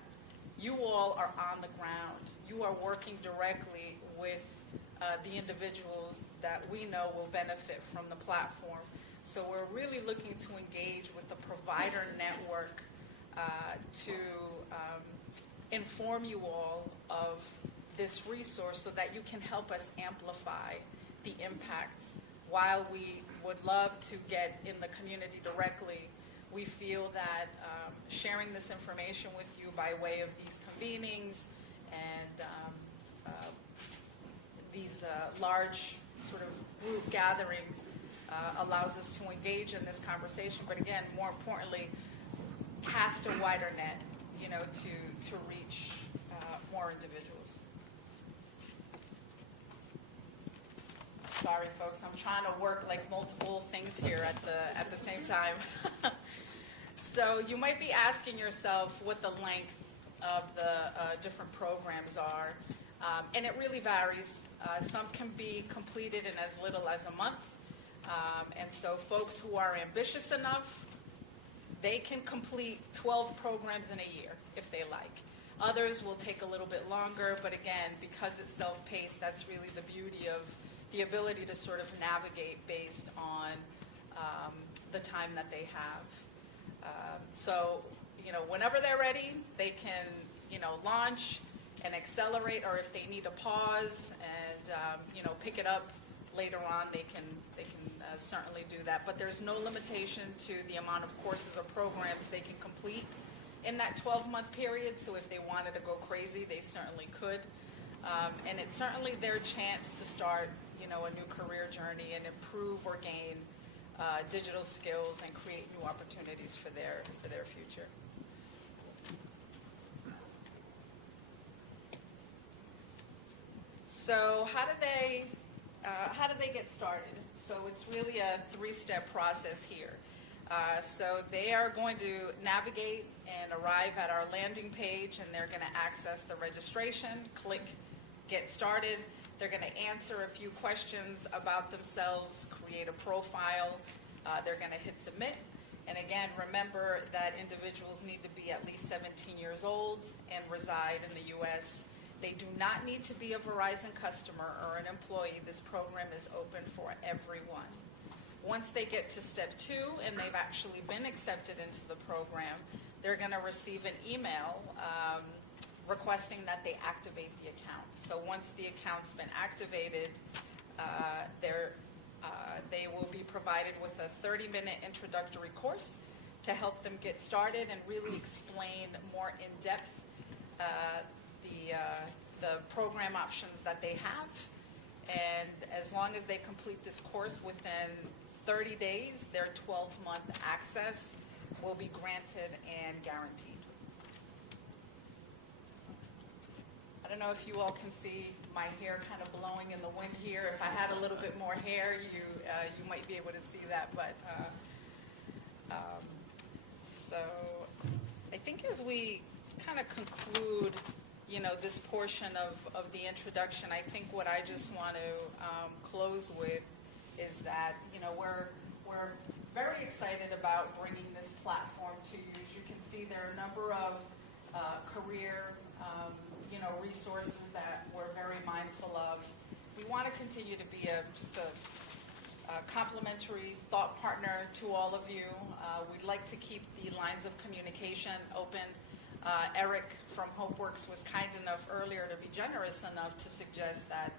you all are on the ground. You are working directly with the individuals that we know will benefit from the platform. So we're really looking to engage with the provider network to inform you all of this resource so that you can help us amplify the impact. While we would love to get in the community directly, we feel that sharing this information with you by way of these convenings and these large sort of group gatherings allows us to engage in this conversation, but again, more importantly, cast a wider net, to reach more individuals. Sorry, folks, I'm trying to work like multiple things here at the same time. So you might be asking yourself what the length of the different programs are, and it really varies. Some can be completed in as little as a month, and so folks who are ambitious enough, they can complete 12 programs in a year if they like. Others will take a little bit longer, but again, because it's self-paced, that's really the beauty of the ability to sort of navigate based on the time that they have. So, whenever they're ready, they can, launch and accelerate, or if they need a pause and, pick it up later on, they can certainly do that. But there's no limitation to the amount of courses or programs they can complete in that 12-month period. So if they wanted to go crazy, they certainly could. And it's certainly their chance to start, a new career journey and improve or gain digital skills and create new opportunities for their future. So how do they get started? So it's really a 3-step process here. So they are going to navigate and arrive at our landing page, and they're going to access the registration, click Get Started. They're going to answer a few questions about themselves, create a profile. They're going to hit Submit. And again, remember that individuals need to be at least 17 years old and reside in the U.S. They do not need to be a Verizon customer or an employee. This program is open for everyone. Once they get to step 2 and they've actually been accepted into the program, they're going to receive an email requesting that they activate the account. So once the account's been activated, they will be provided with a 30-minute introductory course to help them get started and really explain more in depth the program options that they have. And as long as they complete this course within 30 days, their 12-month access will be granted and guaranteed. I don't know if you all can see my hair kind of blowing in the wind here. If I had a little bit more hair, you might be able to see that. But so I think as we kind of conclude, this portion of the introduction, I think what I just want to close with is that we're very excited about bringing this platform to you. As you can see, there are a number of career resources that we're very mindful of. We want to continue to be just a complimentary thought partner to all of you. We'd like to keep the lines of communication open. Eric from HopeWorks was kind enough earlier to be generous enough to suggest that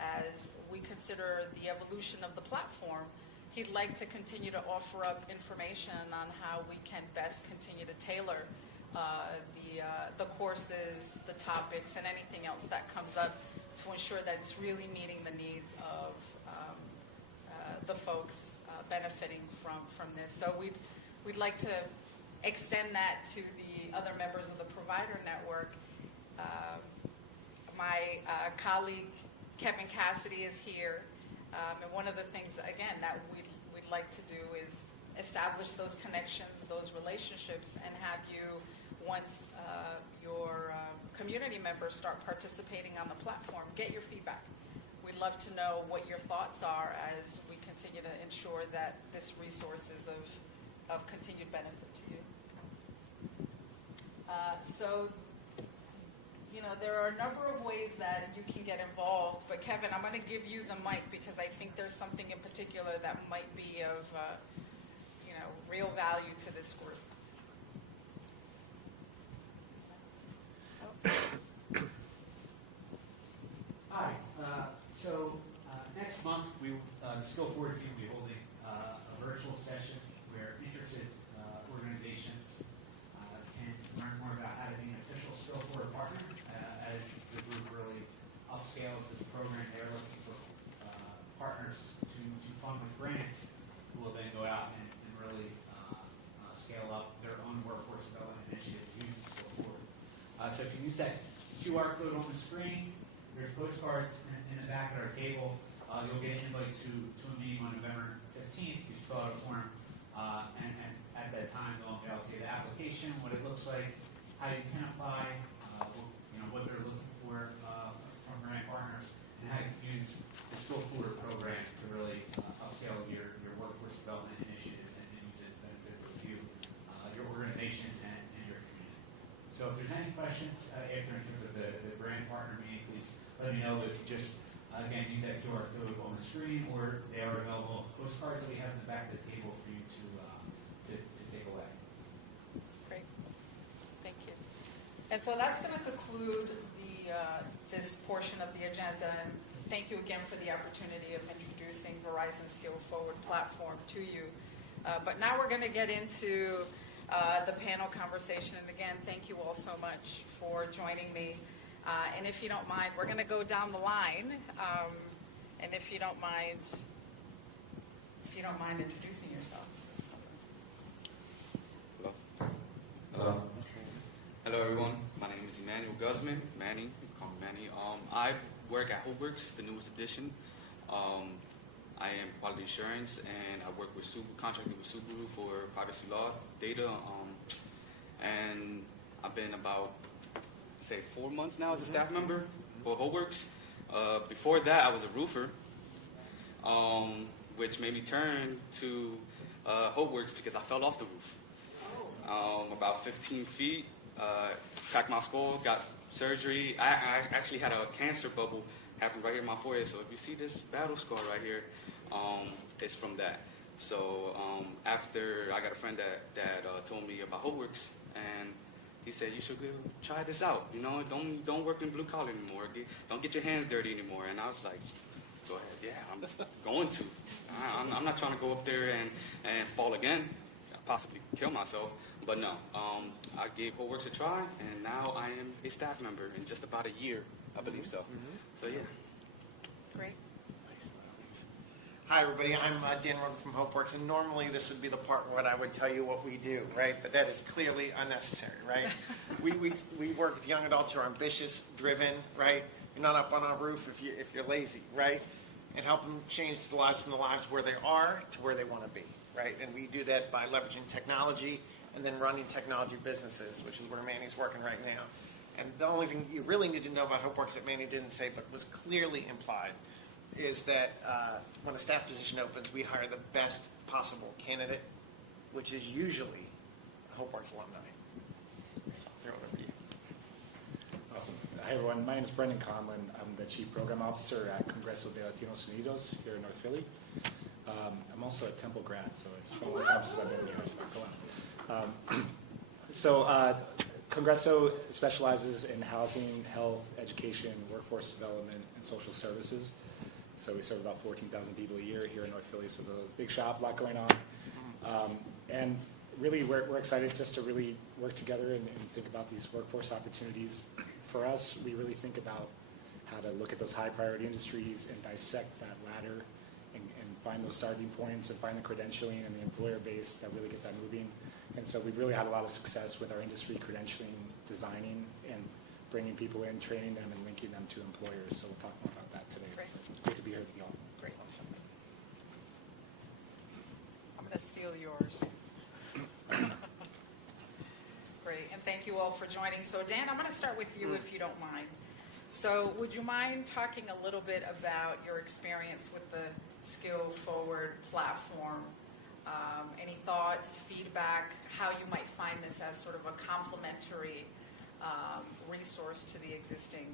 as we consider the evolution of the platform, he'd like to continue to offer up information on how we can best continue to tailor the courses, the topics, and anything else that comes up to ensure that it's really meeting the needs of the folks benefiting from this. So we'd like to extend that to the other members of the provider network. My colleague Kevin Cassidy is here, and one of the things, again, that we'd like to do is establish those connections, those relationships, and have you, once your community members start participating on the platform, get your feedback. We'd love to know what your thoughts are as we continue to ensure that this resource is of continued benefit to you. So, you know, there are a number of ways that you can get involved, but Kevin, I'm going to give you the mic because I think there's something in particular that might be of, you know, real value to this group. Hi. Next month, the Skill Forward team will be holding a virtual session where interested organizations can learn more about how to be an official Skill Forward partner as the group really upscales this program. They're looking for partners to fund with grants who will then go out and really scale up their own workforce development initiatives using Skill Forward. So if you use that QR code on the screen, there's postcards in the back of our table. You'll get an invite to a meeting on November 15th. You fill out a form, and at that time, they'll see the application, what it looks like, how you can apply, what they're looking for from grant partners, and how you can use the Skill Forward program to really upscale your workforce development initiatives and use it to benefit both you, your organization, and your community. So if there's any questions after in terms of the grant partner meeting, please let me know. If you just, again, use that QR code on the screen, or they are available postcards that we have in the back of the table for you to take away. Great. Thank you. And so that's going to conclude this portion of the agenda. And thank you again for the opportunity of introducing Verizon Skill Forward platform to you. But now we're going to get into the panel conversation. And again, thank you all so much for joining me. And if you don't mind, we're going to go down the line. And if you don't mind introducing yourself. Hello. Hello, everyone. My name is Emmanuel Guzman. Manny, you can call me Manny. I work at HopeWorks, the newest edition. I am quality assurance, and I work with contracting with Subaru for privacy law data. And I've been about, say, 4 months now as a staff member for HopeWorks. Before that, I was a roofer, which made me turn to HopeWorks because I fell off the roof. About 15 feet, cracked my skull, got surgery. I actually had a cancer bubble happen right here in my forehead. So if you see this battle scar right here, it's from that. So after I got a friend that told me about HopeWorks, and he said, you should go try this out. You know, don't work in blue collar anymore. Don't get your hands dirty anymore. And I was like, go ahead, yeah, I'm going to. I'm not trying to go up there and fall again, possibly kill myself. But no, I gave HopeWorks a try, and now I am a staff member in just about a year, I believe so. So yeah. Great. Hi, everybody. I'm Dan Roden from HopeWorks, and normally this would be the part where I would tell you what we do, right? But that is clearly unnecessary, right? we work with young adults who are ambitious, driven, right? You're not up on a roof if you're lazy, right? And help them change the lives from the lives where they are to where they want to be, right? And we do that by leveraging technology and then running technology businesses, which is where Manny's working right now. And the only thing you really need to know about HopeWorks that Manny didn't say but was clearly implied is that when a staff position opens, we hire the best possible candidate, which is usually a HopeWorks alumni. So I'll throw it over to you. Awesome. Hi, everyone. My name is Brendan Conlon. I'm the Chief Program Officer at Congreso de Latinos Unidos here in North Philly. I'm also a Temple grad, so it's been a long time since I've been here. Congreso specializes in housing, health, education, workforce development, and social services. So we serve about 14,000 people a year here in North Philly, so it's a big shop, a lot going on. And really, we're excited just to really work together and think about these workforce opportunities. For us, we really think about how to look at those high priority industries and dissect that ladder and find those starting points and find the credentialing and the employer base that really get that moving. And so we've really had a lot of success with our industry credentialing, designing, and bringing people in, training them, and linking them to employers. So we'll talk more about that today. Great. It's great to be here with you all. Great. I'm going to steal yours. Great, and thank you all for joining. So Dan, I'm going to start with you if you don't mind. So would you mind talking a little bit about your experience with the Skill Forward platform? Any thoughts, feedback, how you might find this as sort of a complementary resource to the existing?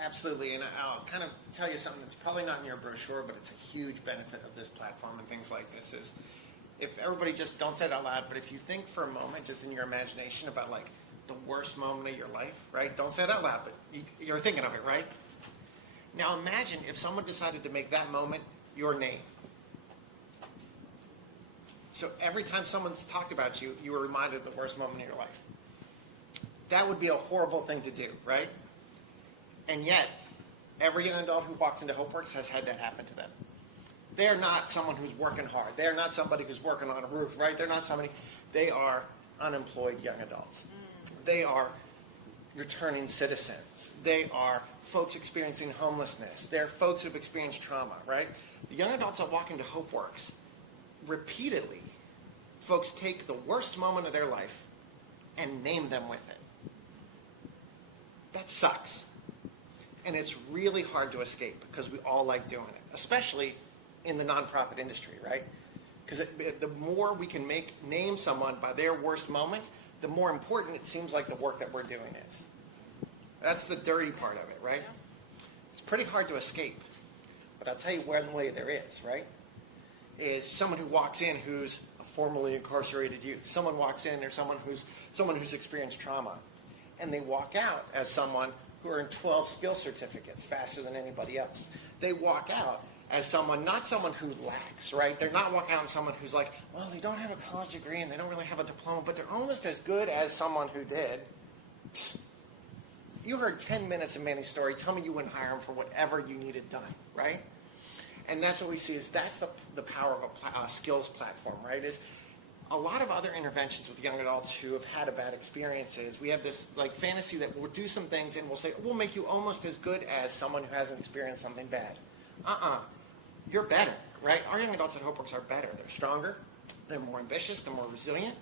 Absolutely, and I'll kind of tell you something that's probably not in your brochure, but it's a huge benefit of this platform and things like this is, if everybody just don't say it out loud, but if you think for a moment, just in your imagination about like the worst moment of your life, right? Don't say it out loud, but you're thinking of it, right? Now imagine if someone decided to make that moment your name. So every time someone's talked about you, you were reminded of the worst moment of your life. That would be a horrible thing to do, right? And yet, every young adult who walks into HopeWorks has had that happen to them. They're not someone who's working hard. They're not somebody who's working on a roof, right? They're not somebody, they are unemployed young adults. They are returning citizens. They are folks experiencing homelessness. They're folks who've experienced trauma, right? The young adults that walk into HopeWorks, repeatedly, folks take the worst moment of their life and name them with it. That sucks. And it's really hard to escape because we all like doing it, especially in the nonprofit industry, right? Because the more we can name someone by their worst moment, the more important it seems like the work that we're doing is. That's the dirty part of it, right? It's pretty hard to escape. But I'll tell you one way there is, right? Is someone who walks in who's a formerly incarcerated youth. Someone walks in, there's someone who's experienced trauma. And they walk out as someone who earned 12 skill certificates faster than anybody else. They walk out as someone, not someone who lacks, right? They're not walking out as someone who's like, well, they don't have a college degree and they don't really have a diploma, but they're almost as good as someone who did. You heard 10 minutes of Manny's story. Tell me you wouldn't hire him for whatever you needed done, right? And that's what we see is that's the power of a skills platform, right? Is a lot of other interventions with young adults who have had a bad experiences, we have this like fantasy that we'll do some things and we'll say, we'll make you almost as good as someone who hasn't experienced something bad. You're better, right? Our young adults at HopeWorks are better. They're stronger, they're more ambitious, they're more resilient.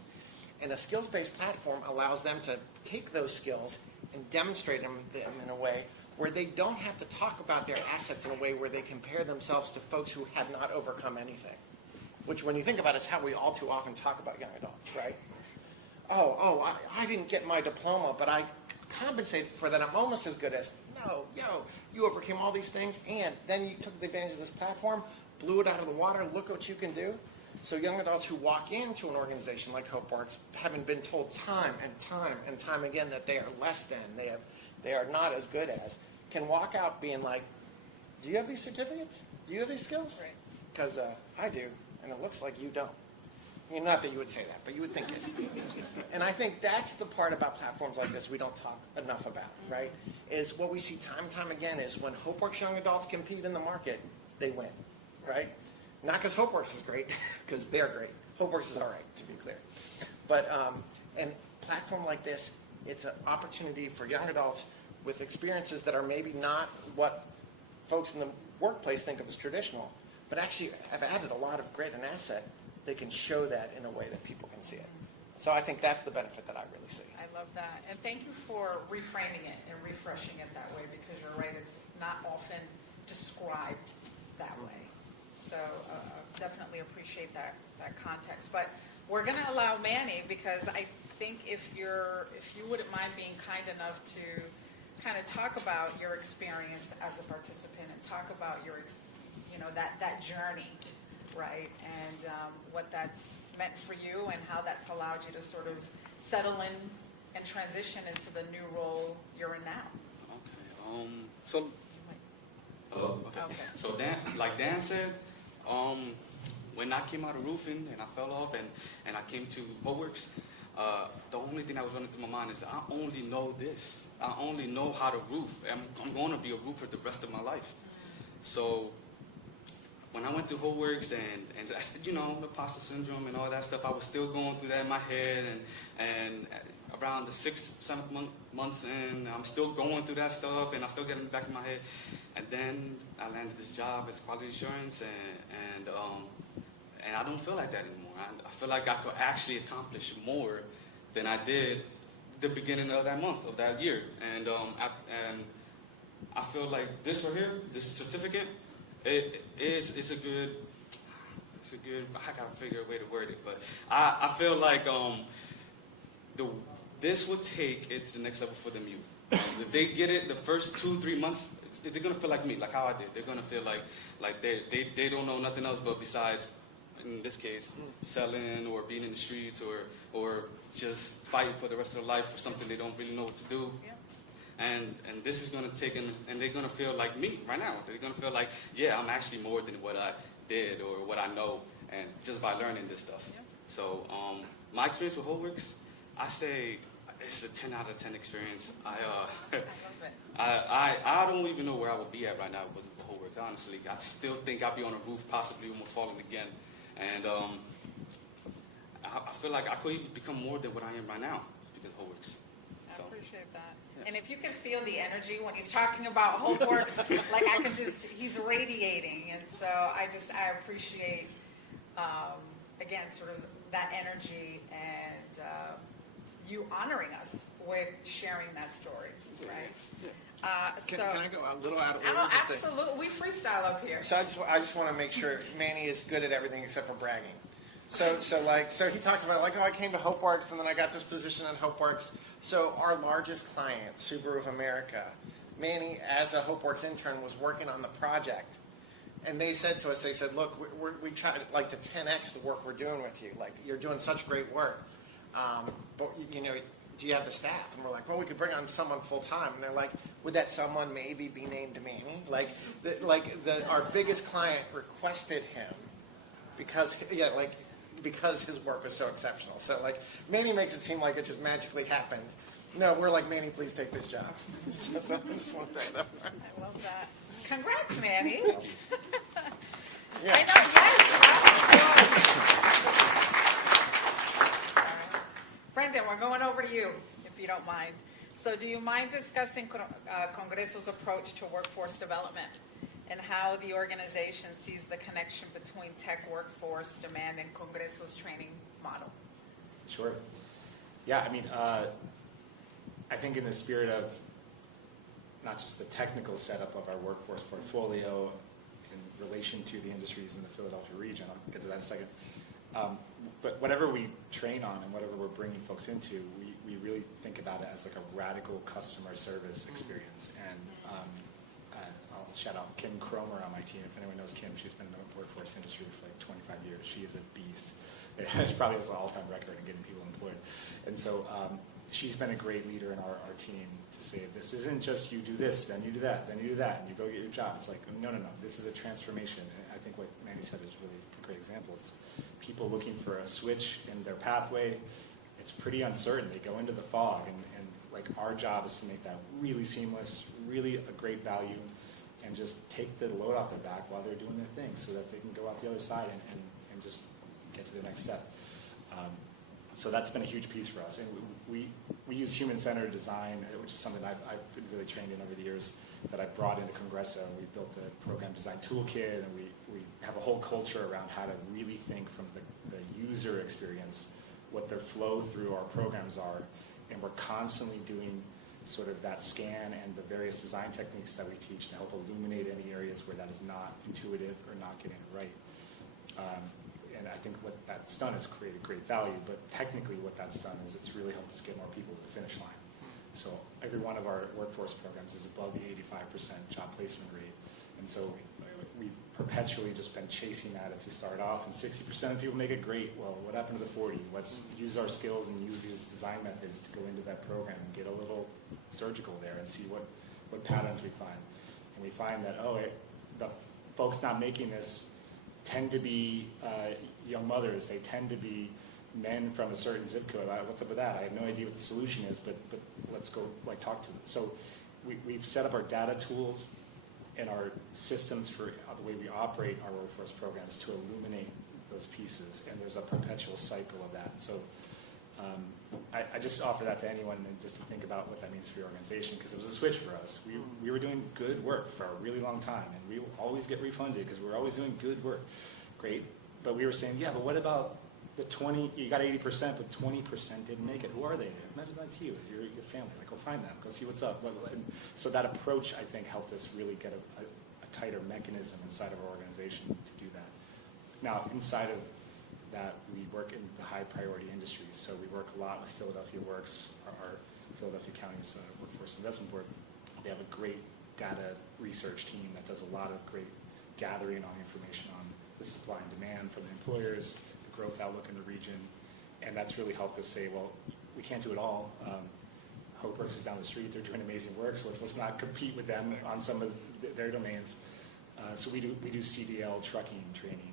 And a skills-based platform allows them to take those skills and demonstrate them in a way where they don't have to talk about their assets in a way where they compare themselves to folks who have not overcome anything. Which, when you think about it, is how we all too often talk about young adults, right? I didn't get my diploma, but I compensated for that. I'm almost as good as, you overcame all these things, and then you took advantage of this platform, blew it out of the water, look what you can do. So young adults who walk into an organization like HopeWorks, having been told time and time and time again that they are less than, they are not as good as, can walk out being like, do you have these certificates? Do you have these skills? Because I do. And it looks like you don't. I mean, not that you would say that, but you would think it. And I think that's the part about platforms like this we don't talk enough about, right? Is what we see time and time again is when HopeWorks young adults compete in the market, they win, right? Not because HopeWorks is great, because they're great. HopeWorks is all right, to be clear. But and a platform like this, it's an opportunity for young adults with experiences that are maybe not what folks in the workplace think of as traditional, but actually have added a lot of grit and asset. They can show that in a way that people can see it. So I think that's the benefit that I really see. I love that. And thank you for reframing it and refreshing it that way, because you're right, it's not often described that way. So definitely appreciate that context. But we're going to allow Manny, because I think if you wouldn't mind being kind enough to kind of talk about your experience as a participant and talk about your that journey, right? And what that's meant for you and how that's allowed you to sort of settle in and transition into the new role you're in now. Okay. So like Dan said, when I came out of roofing and I fell off and I came to HopeWorks, the only thing that was running through my mind is that I only know this. I only know how to roof. I'm going to be a roofer the rest of my life. So when I went to Homeworks and you know, imposter syndrome and all that stuff, I was still going through that in my head, and around the 6th, 7th months in, I'm still going through that stuff, and I still get it back in my head. And then I landed this job as quality assurance, and I don't feel like that anymore. I feel like I could actually accomplish more than I did the beginning of that month, of that year. And I feel like this right here, this certificate, it's a good, I gotta figure a way to word it, but I feel like this would take it to the next level for them youth. If they get it the first 2-3 months, they're gonna feel like me, like how I did. They're gonna feel like they don't know nothing else but besides, in this case, selling or being in the streets or just fighting for the rest of their life for something they don't really know what to do. Yeah. And this is gonna take them, and they're gonna feel like me right now. They're gonna feel like, yeah, I'm actually more than what I did or what I know, and just by learning this stuff. Yeah. So my experience with Homeworks, I say it's a 10 out of 10 experience. I don't even know where I would be at right now if it wasn't for Homeworks, honestly. I still think I'd be on a roof, possibly almost falling again. And I feel like I could even become more than what I am right now because of Homeworks. I appreciate that. Yeah. And if you can feel the energy when he's talking about Homeworks, like I can he's radiating. And so I appreciate, again, sort of that energy and you honoring us with sharing that story, right? Can I go a little out of order? Oh, absolutely. We freestyle up here. So I just want to make sure Manny is good at everything except for bragging. So he talks about like, oh, I came to HopeWorks and then I got this position at HopeWorks. So our largest client, Subaru of America, Manny, as a HopeWorks intern, was working on the project. And they said to us, they said, look, we try like to 10x the work we're doing with you. Like, you're doing such great work. But, you know, do you have the staff? And we're like, well, we could bring on someone full time. And they're like, would that someone maybe be named Manny? Our biggest client requested him because his work was so exceptional. So like, Manny makes it seem like it just magically happened. No, we're like, Manny, please take this job. So I just want that. I love that. Congrats, Manny. Yeah. I know, yes. Brendan, we're going over to you, if you don't mind. So do you mind discussing Congreso's approach to workforce development and how the organization sees the connection between tech workforce demand and Congreso's training model? Sure. Yeah, I mean, I think in the spirit of not just the technical setup of our workforce portfolio in relation to the industries in the Philadelphia region, I'll get to that in a second, but whatever we train on and whatever we're bringing folks into, we really think about it as like a radical customer service experience. And I'll shout out Kim Cromer on my team. If anyone knows Kim, she's been in the workforce industry for like 25 years. She is a beast. She probably has an all-time record in getting people employed. And so she's been a great leader in our team to say, this isn't just you do this, then you do that, then you do that, and you go get your job. It's like, no, this is a transformation. And I think what Manny said is really a great example. It's people looking for a switch in their pathway. It's pretty uncertain. They go into the fog, and like our job is to make that really seamless, really a great value, and just take the load off their back while they're doing their thing so that they can go out the other side and just get to the next step. So that's been a huge piece for us. And we use human-centered design, which is something I've been really trained in over the years, that I brought into Congreso. We built a program design toolkit, and we have a whole culture around how to really think from the user experience, what their flow through our programs are. And we're constantly doing sort of that scan and the various design techniques that we teach to help illuminate any areas where that is not intuitive or not getting it right. And I think what that's done is created great value, but technically what that's done is it's really helped us get more people to the finish line. So every one of our workforce programs is above the 85% job placement rate. And so we've perpetually just been chasing that. If you start off and 60% of people make it, great. Well, what happened to the 40? Let's use our skills and use these design methods to go into that program and get a little surgical there and see what patterns we find. And we find that, the folks not making this tend to be young mothers. They tend to be men from a certain zip code. What's up with that? I have no idea what the solution is, but let's go talk to them. So we've set up our data tools and our systems for the way we operate our workforce programs to illuminate those pieces, and there's a perpetual cycle of that. So I just offer that to anyone and just to think about what that means for your organization, because it was a switch for us. We were doing good work for a really long time, and we will always get refunded because we were always doing good work. Great. But we were saying, yeah, but what about the 20, you got 80%, but 20% didn't make it. Who are they? Imagine that's you, your family. Like, go find them, go see what's up. And so that approach, I think, helped us really get a tighter mechanism inside of our organization to do that. Now, inside of that, we work in the high priority industries. So we work a lot with Philadelphia Works, our Philadelphia County's Workforce Investment Board. They have a great data research team that does a lot of great gathering on information on the supply and demand from the employers, the growth outlook in the region, and that's really helped us say, well, we can't do it all. HopeWorks is down the street, they're doing amazing work, so let's not compete with them on some of their domains. So we do CDL trucking training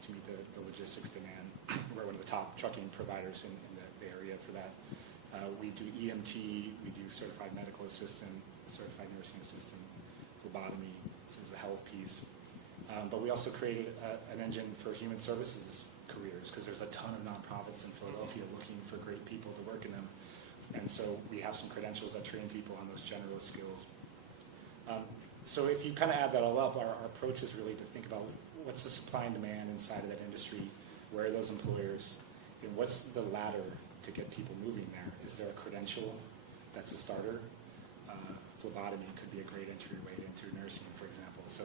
to meet the logistics demand. We're one of the top trucking providers in the area for that. We do EMT, we do certified medical assistant, certified nursing assistant, phlebotomy, so there's a health piece. But we also created an engine for human services careers, because there's a ton of nonprofits in Philadelphia looking for great people to work in them. And so we have some credentials that train people on those generalist skills. So if you kind of add that all up, our approach is really to think about what's the supply and demand inside of that industry, where are those employers, and what's the ladder to get people moving there? Is there a credential that's a starter? Phlebotomy could be a great entryway into nursing, for example. So,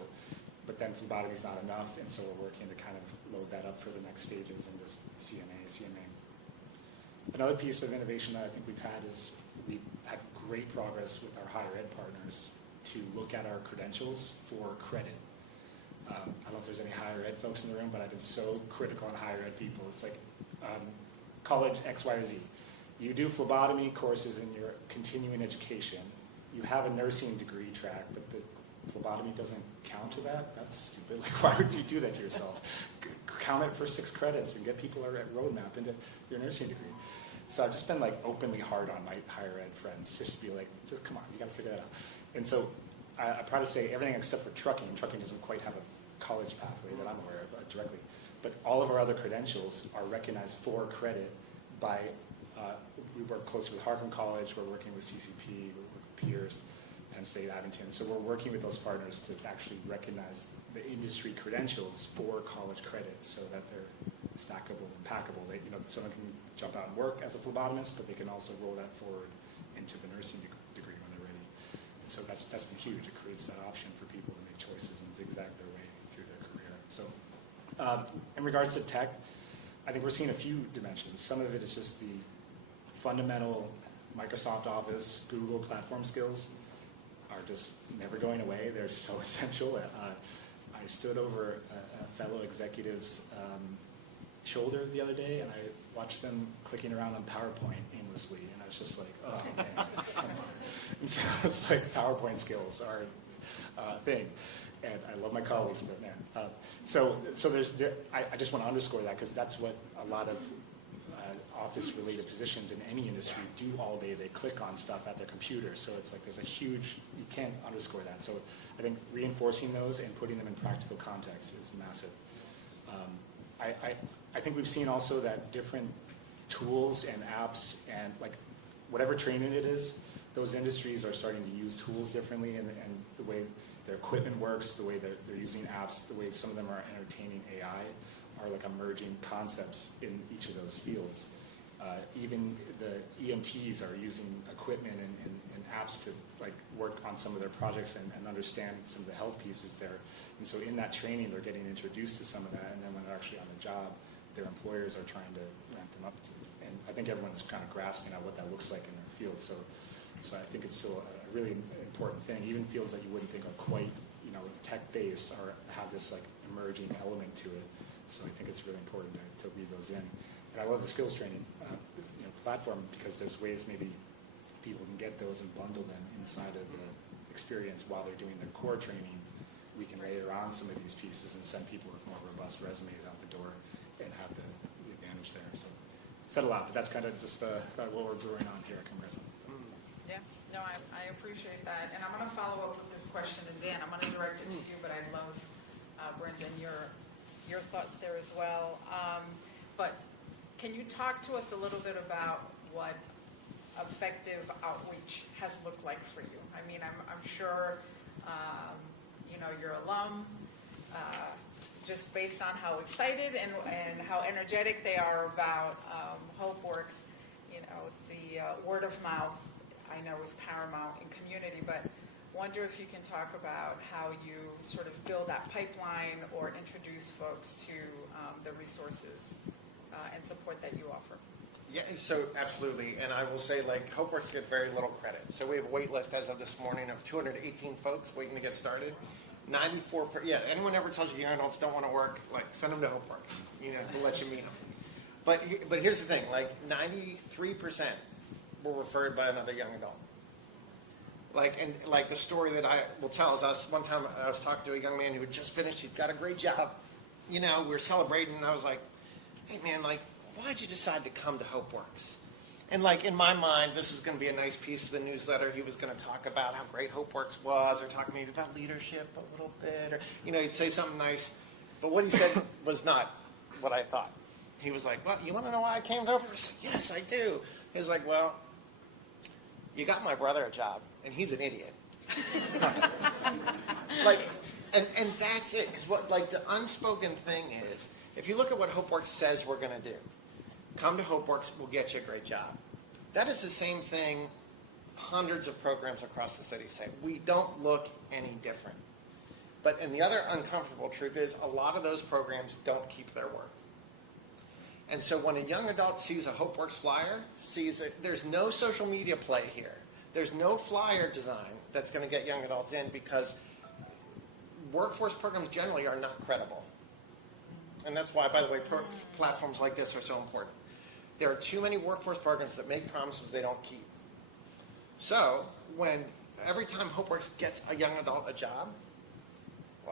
but then phlebotomy is not enough, and so we're working to kind of load that up for the next stages into CNA, CMA. Another piece of innovation that I think we've had is we've had great progress with our higher ed partners to look at our credentials for credit. I don't know if there's any higher ed folks in the room, but I've been so critical on higher ed people. It's like college X, Y, or Z. You do phlebotomy courses in your continuing education. You have a nursing degree track, but the phlebotomy doesn't count to that? That's stupid. Like, why would you do that to yourselves? Count it for 6 credits and get people at roadmap into your nursing degree. So I've just been like openly hard on my higher ed friends, just to be like, just come on, you got to figure that out. And so I'm proud to say everything except for trucking. Trucking doesn't quite have a college pathway that I'm aware of directly. But all of our other credentials are recognized for credit by, we work closely with Harcum College, we're working with CCP, we work with Pierce, Penn State, Abington. So we're working with those partners to actually recognize the industry credentials for college credits so that they're stackable and packable. They, someone can jump out and work as a phlebotomist, but they can also roll that forward into the nursing degree when they're ready. And so that's been huge. It creates that option for people to make choices and zigzag their way through their career. So in regards to tech, I think we're seeing a few dimensions. Some of it is just the fundamental Microsoft Office, Google platform skills are just never going away. They're so essential. I stood over a fellow executive's shoulder the other day, and I watched them clicking around on PowerPoint aimlessly, and I was just like, oh man, come on. And so it's like PowerPoint skills are a thing, and I love my colleagues, but man. So I just want to underscore that, because that's what a lot of office-related positions in any industry do all day. They click on stuff at their computer, so it's like there's a huge, you can't underscore that. So I think reinforcing those and putting them in practical context is massive. I think we've seen also that different tools and apps and like whatever training it is, those industries are starting to use tools differently, and the way their equipment works, the way they're using apps, the way some of them are entertaining AI are like emerging concepts in each of those fields. Even the EMTs are using equipment and apps to like work on some of their projects and understand some of the health pieces there. And so in that training, they're getting introduced to some of that, and then when they're actually on the job, their employers are trying to ramp them up to. And I think everyone's kind of grasping at what that looks like in their field. So I think it's still a really important thing. Even fields that you wouldn't think are quite, tech-based or have this like emerging element to it. So I think it's really important to weave those in. And I love the skills training platform, because there's ways maybe people can get those and bundle them inside of the experience while they're doing their core training. We can layer on some of these pieces and send people with more robust resumes out the door and have the advantage there. So said a lot, but that's kind of just what we're brewing on here at Congress. Yeah. No, I appreciate that, and I'm going to follow up with this question, and Dan, I'm going to direct it to you, but I'd love, Brendan, your thoughts there as well. But can you talk to us a little bit about what effective outreach has looked like for you? I mean, I'm sure, your alum, just based on how excited and how energetic they are about HopeWorks, the word of mouth, I know, is paramount in community, but wonder if you can talk about how you sort of build that pipeline or introduce folks to the resources and support that you offer. Yeah, so absolutely, and I will say, HopeWorks get very little credit. So we have a wait list as of this morning of 218 folks waiting to get started. 94, anyone ever tells you young adults don't want to work, send them to HopeWorks. We'll let you meet them. But here's the thing, 93% were referred by another young adult. The story that I will tell is one time I was talking to a young man who had just finished, he'd got a great job. We were celebrating, and I was like, hey man, why'd you decide to come to HopeWorks? And in my mind, this is going to be a nice piece for the newsletter. He was going to talk about how great HopeWorks was, or talk maybe about leadership a little bit, or he'd say something nice. But what he said was not what I thought. He was like, well, you want to know why I came to HopeWorks? I said, yes, I do. He was like, well, you got my brother a job, and he's an idiot. And that's it. Because the unspoken thing is, if you look at what HopeWorks says we're going to do, come to HopeWorks, we'll get you a great job. That is the same thing hundreds of programs across the city say. We don't look any different. And the other uncomfortable truth is a lot of those programs don't keep their word. And so when a young adult sees a HopeWorks flyer, sees that there's no social media play here, there's no flyer design that's going to get young adults in, because workforce programs generally are not credible. And that's why, by the way, platforms like this are so important. There are too many workforce programs that make promises they don't keep. So every time HopeWorks gets a young adult a job,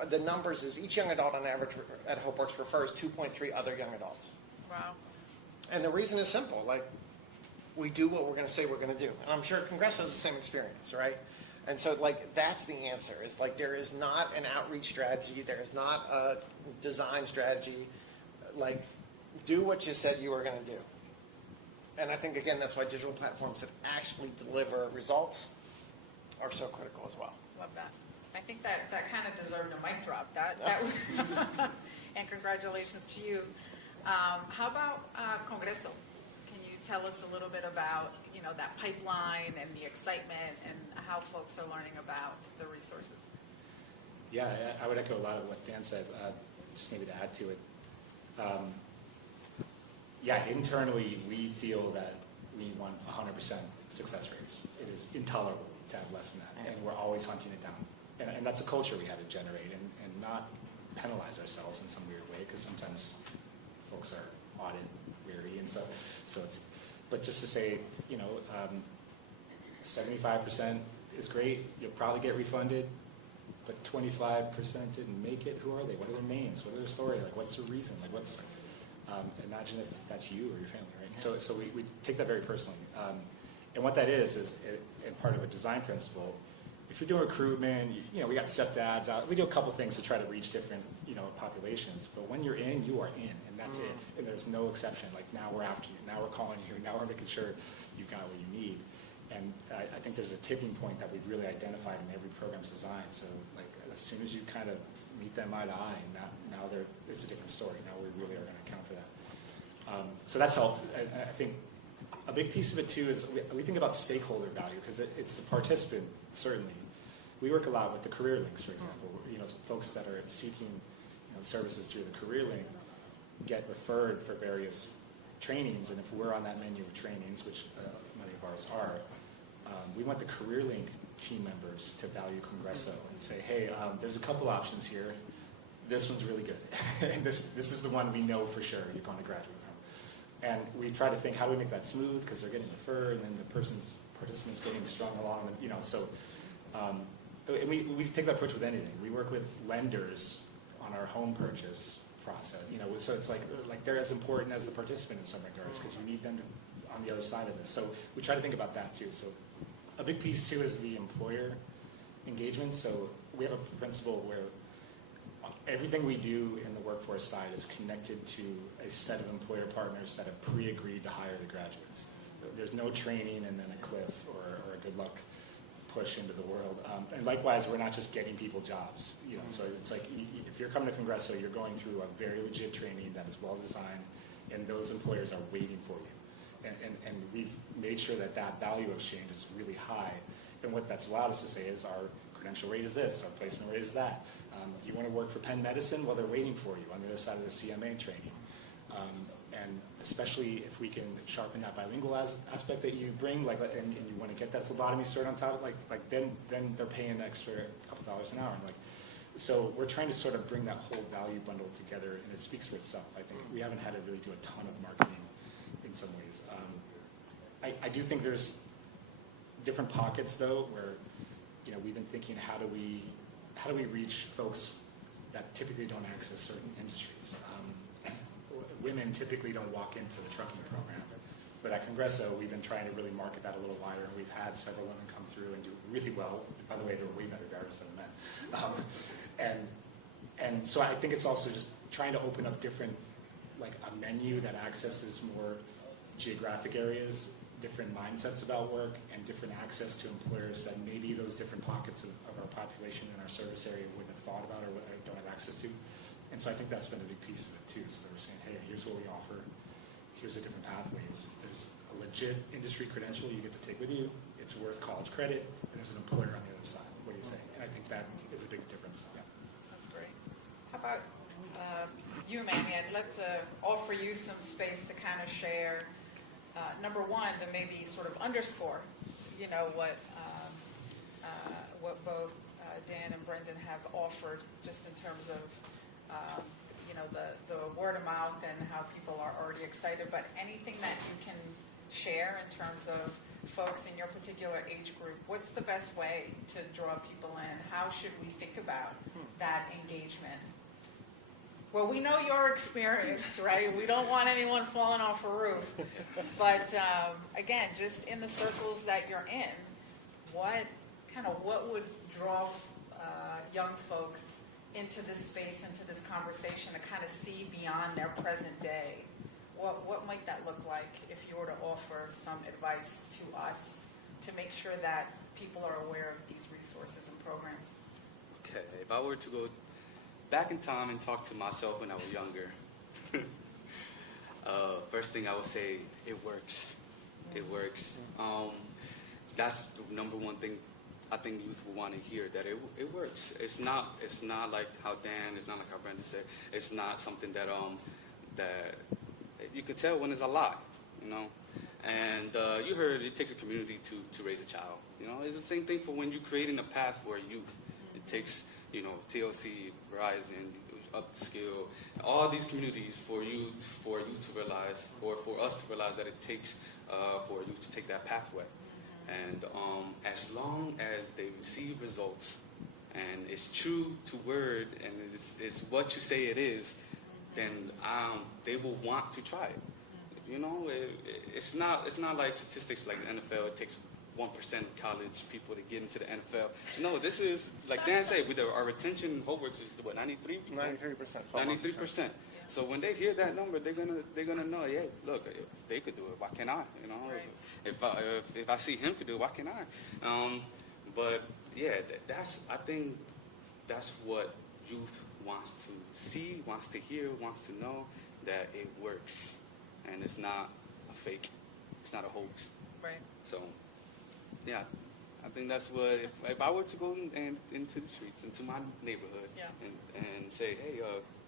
the numbers is each young adult on average at HopeWorks refers 2.3 other young adults. Wow. And the reason is simple. We do what we're going to say we're going to do. And I'm sure Congresso has the same experience, right? And so, that's the answer. Is there is not an outreach strategy. There is not a design strategy. Do what you said you were going to do. And I think, again, that's why digital platforms that actually deliver results are so critical as well. Love that. I think that kind of deserved a mic drop. And congratulations to you. How about Congreso? Can you tell us a little bit about that pipeline and the excitement and how folks are learning about the resources? Yeah, I would echo a lot of what Dan said. Just maybe to add to it. Internally we feel that we want 100% success rates. It is intolerable to have less than that, and we're always hunting it down. And that's a culture we have to generate, and not penalize ourselves in some weird way, because sometimes folks are audit weary and stuff. But just to say, 75% is great. You'll probably get refunded, but 25% didn't make it. Who are they? What are their names? What are their story? What's the reason? Imagine if that's you or your family, right? So we take that very personally. And what that is and part of a design principle. If you're doing recruitment, we got stepdads out. We do a couple things to try to reach different, populations. But when you're in, you are in, and that's it. And there's no exception. Now we're after you. Now we're calling you. Now we're making sure you've got what you need. And I think there's a tipping point that we've really identified in every program's design. So as soon as you kind of meet them eye to eye, now it's a different story. Now we really are going to account for that. So that's helped. I think a big piece of it too is we think about stakeholder value, because it's the participant, certainly. We work a lot with the career links, for example. Folks that are seeking services through the career link get referred for various trainings, and if we're on that menu of trainings, which many of ours are, we want the career link team members to value Congreso and say, hey, there's a couple options here. This one's really good. And this is the one we know for sure you're going to graduate from. And we try to think, how do we make that smooth, because they're getting referred, and then the participant's getting strung along, and we take that approach with anything. We work with lenders on our home purchase process, so it's like they're as important as the participant in some regards, because you need them on the other side of this. So we try to think about that too. So A big piece too is the employer engagement. So we have a principle where everything we do in the workforce side is connected to a set of employer partners that have pre-agreed to hire the graduates. There's no training and then a cliff or a good luck push into the world. And likewise, we're not just getting people jobs. You know, so it's like if you're coming to Congresso, you're going through a very legit training that is well designed, and those employers are waiting for you. And we've made sure that that value exchange is really high. And what that's allowed us to say is our credential rate is this, our placement rate is that. You want to work for Penn Medicine? Well, they're waiting for you on the other side of the CMA training. And especially if we can sharpen that bilingual aspect that you bring, and you want to get that phlebotomy cert on top, then they're paying an extra couple dollars an hour. And so we're trying to sort of bring that whole value bundle together, and it speaks for itself. I think we haven't had to really do a ton of marketing in some ways. I do think there's different pockets though where we've been thinking how do we reach folks that typically don't access certain industries. Women typically don't walk in for the trucking program, but at Congresso we've been trying to really market that a little wider, and we've had several women come through and do really well. By the way, they're way better drivers than men. And so I think it's also just trying to open up different, a menu that accesses more geographic areas, different mindsets about work, and different access to employers that maybe those different pockets of our population in our service area wouldn't have thought about or don't have access to. And so I think that's been a big piece of it too. So they're saying, hey, here's what we offer. Here's the different pathways. There's a legit industry credential you get to take with you. It's worth college credit, and there's an employer on the other side. What do you say? And I think that is a big difference. Yeah. That's great. How about you, Mamie? I'd like to offer you some space to kind of share. Number one, to maybe sort of underscore, what both Dan and Brendan have offered, just in terms of, the word of mouth and how people are already excited. But anything that you can share in terms of folks in your particular age group, what's the best way to draw people in? How should we think about that engagement? Well, we know your experience, right? We don't want anyone falling off a roof. But again, just in the circles that you're in, what would draw young folks into this space, into this conversation, to kind of see beyond their present day? What might that look like if you were to offer some advice to us to make sure that people are aware of these resources and programs? Okay, if I were to go back in time and talk to myself when I was younger, first thing I would say, it works. It works. That's the number one thing I think youth will want to hear, that it works. It's not like how Dan, it's not like how Brandon said. It's not something that that you can tell when there's a lot, And you heard it takes a community to raise a child. It's the same thing for when you're creating a path for a youth. It takes TLC, Verizon, Upskill, all these communities for you to realize, or for us to realize that it takes for you to take that pathway. And as long as they receive results, and it's true to word, and it's what you say it is, then they will want to try it. It's not like statistics like the NFL. It takes 1% of college people to get into the NFL. No, this is, like Dan said, our retention homework is what, 93%? 93%. 93%. So when they hear that number, they're gonna know. Yeah, look, if they could do it, why can't I? Right. If I see him could do it, why can't I? But yeah, I think that's what youth wants to see, wants to hear, wants to know, that it works, and it's not a fake, it's not a hoax. Right. So. Yeah, I think that's what, if I were to go into the streets, into my neighborhood, and say, hey,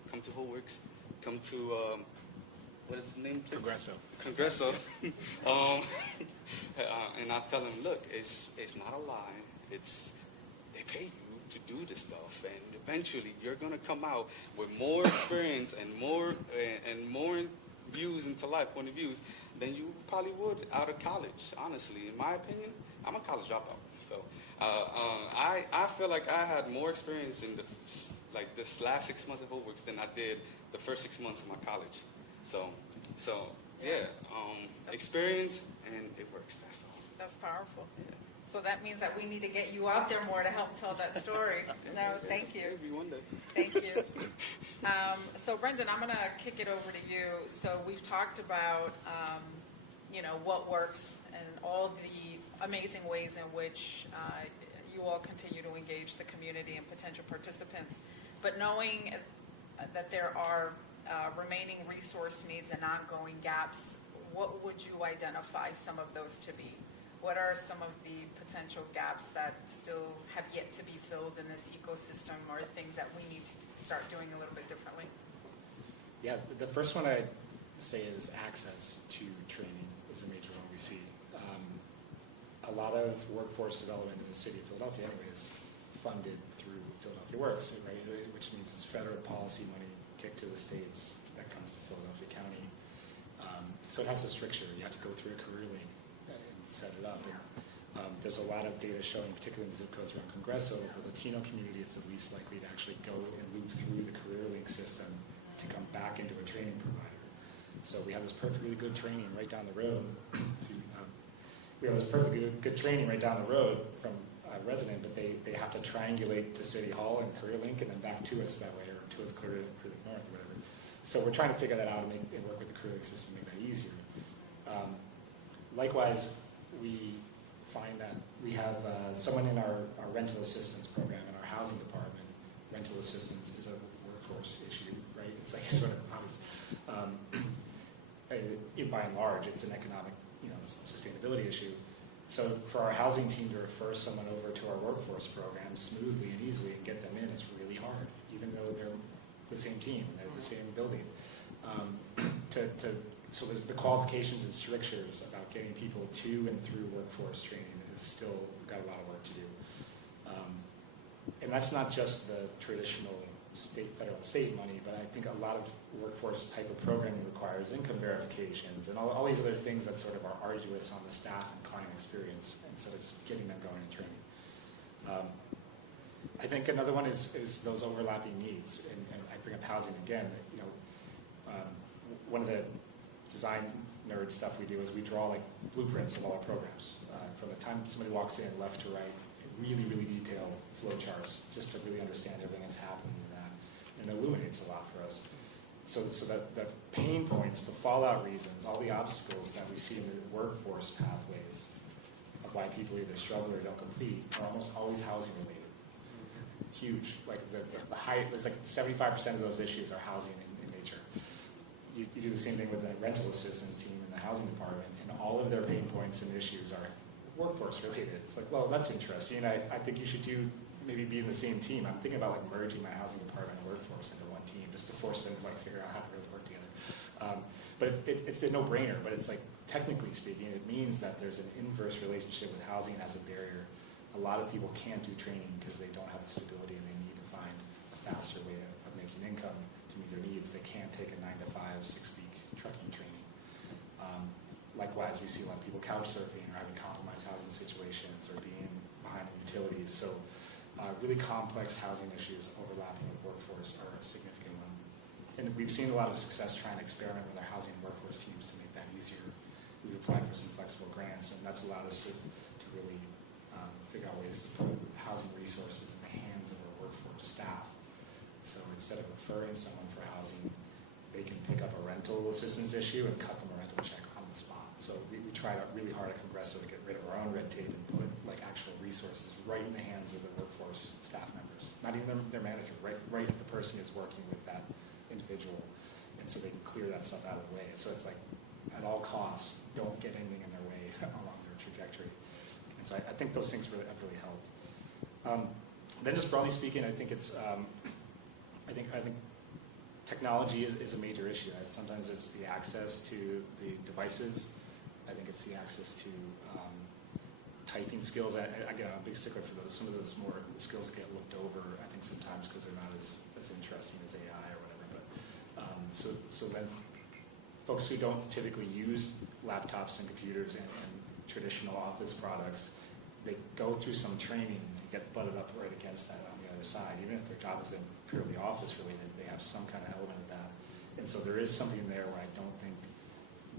come to Wholeworks, come to, what is the name? Congresso. And I tell them, look, it's not a lie. They pay you to do this stuff, and eventually you're going to come out with more experience and more views into life, point of views, than you probably would out of college, honestly. In my opinion, I'm a college dropout. So I feel like I had more experience in this last 6 months of Wholeworks than I did the first 6 months of my college. So yeah, experience, and it works, that's all. That's powerful. Yeah. So that means that we need to get you out there more to help tell that story. No, thank you. Maybe one day. Thank you. So Brendan, I'm going to kick it over to you. So we've talked about, what works and all the amazing ways in which you all continue to engage the community and potential participants. But knowing that there are remaining resource needs and ongoing gaps, what would you identify some of those to be? What are some of the potential gaps that still have yet to be filled in this ecosystem, or things that we need to start doing a little bit differently? Yeah, the first one I'd say is access to training is a major one we see. A lot of workforce development in the city of Philadelphia anyway is funded through Philadelphia Works, right? Which means it's federal policy money kicked to the states that comes to Philadelphia County. So it has a stricture. You have to go through a career link and set it up. And, there's a lot of data showing, particularly in the zip codes around Congresso, the Latino community is the least likely to actually go and loop through the career link system to come back into a training provider. So we have this perfectly good training right down the road. We have this perfectly good training right down the road from a resident, but they have to triangulate to City Hall and Career Link and then back to us that way, or to the Career Link North or whatever. So we're trying to figure that out and work with the Career Link system to make that easier. Likewise, we find that we have someone in our rental assistance program in our housing department. Rental assistance is a workforce issue, right? It's like sort of obvious. By and large, it's an economic, sustainability issue. So for our housing team to refer someone over to our workforce program smoothly and easily and get them in is really hard, even though they're the same team, they're the same building. So there's the qualifications and strictures about getting people to and through workforce training is still got a lot of work to do. And that's not just the traditional federal and state money, but I think a lot of workforce type of programming requires income verifications and all these other things that sort of are arduous on the staff and client experience instead of just getting them going and training. I think another one is those overlapping needs, and I bring up housing again. One of the design nerd stuff we do is we draw like blueprints of all our programs. From the time somebody walks in, left to right, really, really detailed flow charts just to really understand everything that's happening in that. And it illuminates a lot for us. So that the pain points, the fallout reasons, all the obstacles that we see in the workforce pathways of why people either struggle or don't complete are almost always housing related. Huge. Like the high, there's like 75% of those issues are housing in nature. You do the same thing with the rental assistance team in the housing department, and all of their pain points and issues are workforce related. It's like, well, that's interesting. I think you should maybe be in the same team. I'm thinking about like merging my housing department and workforce into one team just to force them to like figure out how to really work together. But it's a no-brainer, but it's like, technically speaking, it means that there's an inverse relationship with housing as a barrier. A lot of people can't do training because they don't have the stability and they need to find a faster way of making income to meet their needs. They can't take a 9-to-5, 6-week trucking training. Likewise, we see a lot of people couch surfing or having compromised housing situations or being behind in utilities. So really complex housing issues overlapping with workforce are a significant one. And we've seen a lot of success trying to experiment with our housing and workforce teams to make that easier. We've applied for some flexible grants, and that's allowed us to really figure out ways to put housing resources in the hands of our workforce staff. So instead of referring someone for housing, they can pick up a rental assistance issue and cut them a rental check on the spot. So we tried really hard at Congresso to get rid of our own red tape and put like actual resources right in the hands of the workforce staff members, not even their manager, right the person who's working with that individual, and so they can clear that stuff out of the way. So it's like, at all costs, don't get anything in their way along their trajectory. And so I think those things have really helped. Then just broadly speaking, I think it's, I think technology is a major issue. Sometimes it's the access to the devices. I think it's the access to typing skills. Again, I'm a big stickler for those. Some of those more skills get looked over, I think, sometimes because they're not as interesting as AI or whatever. But so then folks who don't typically use laptops and computers and traditional office products, they go through some training and get butted up right against that on the other side. Even if their job is then purely office related, they have some kind of element of that. And so there is something there where I don't think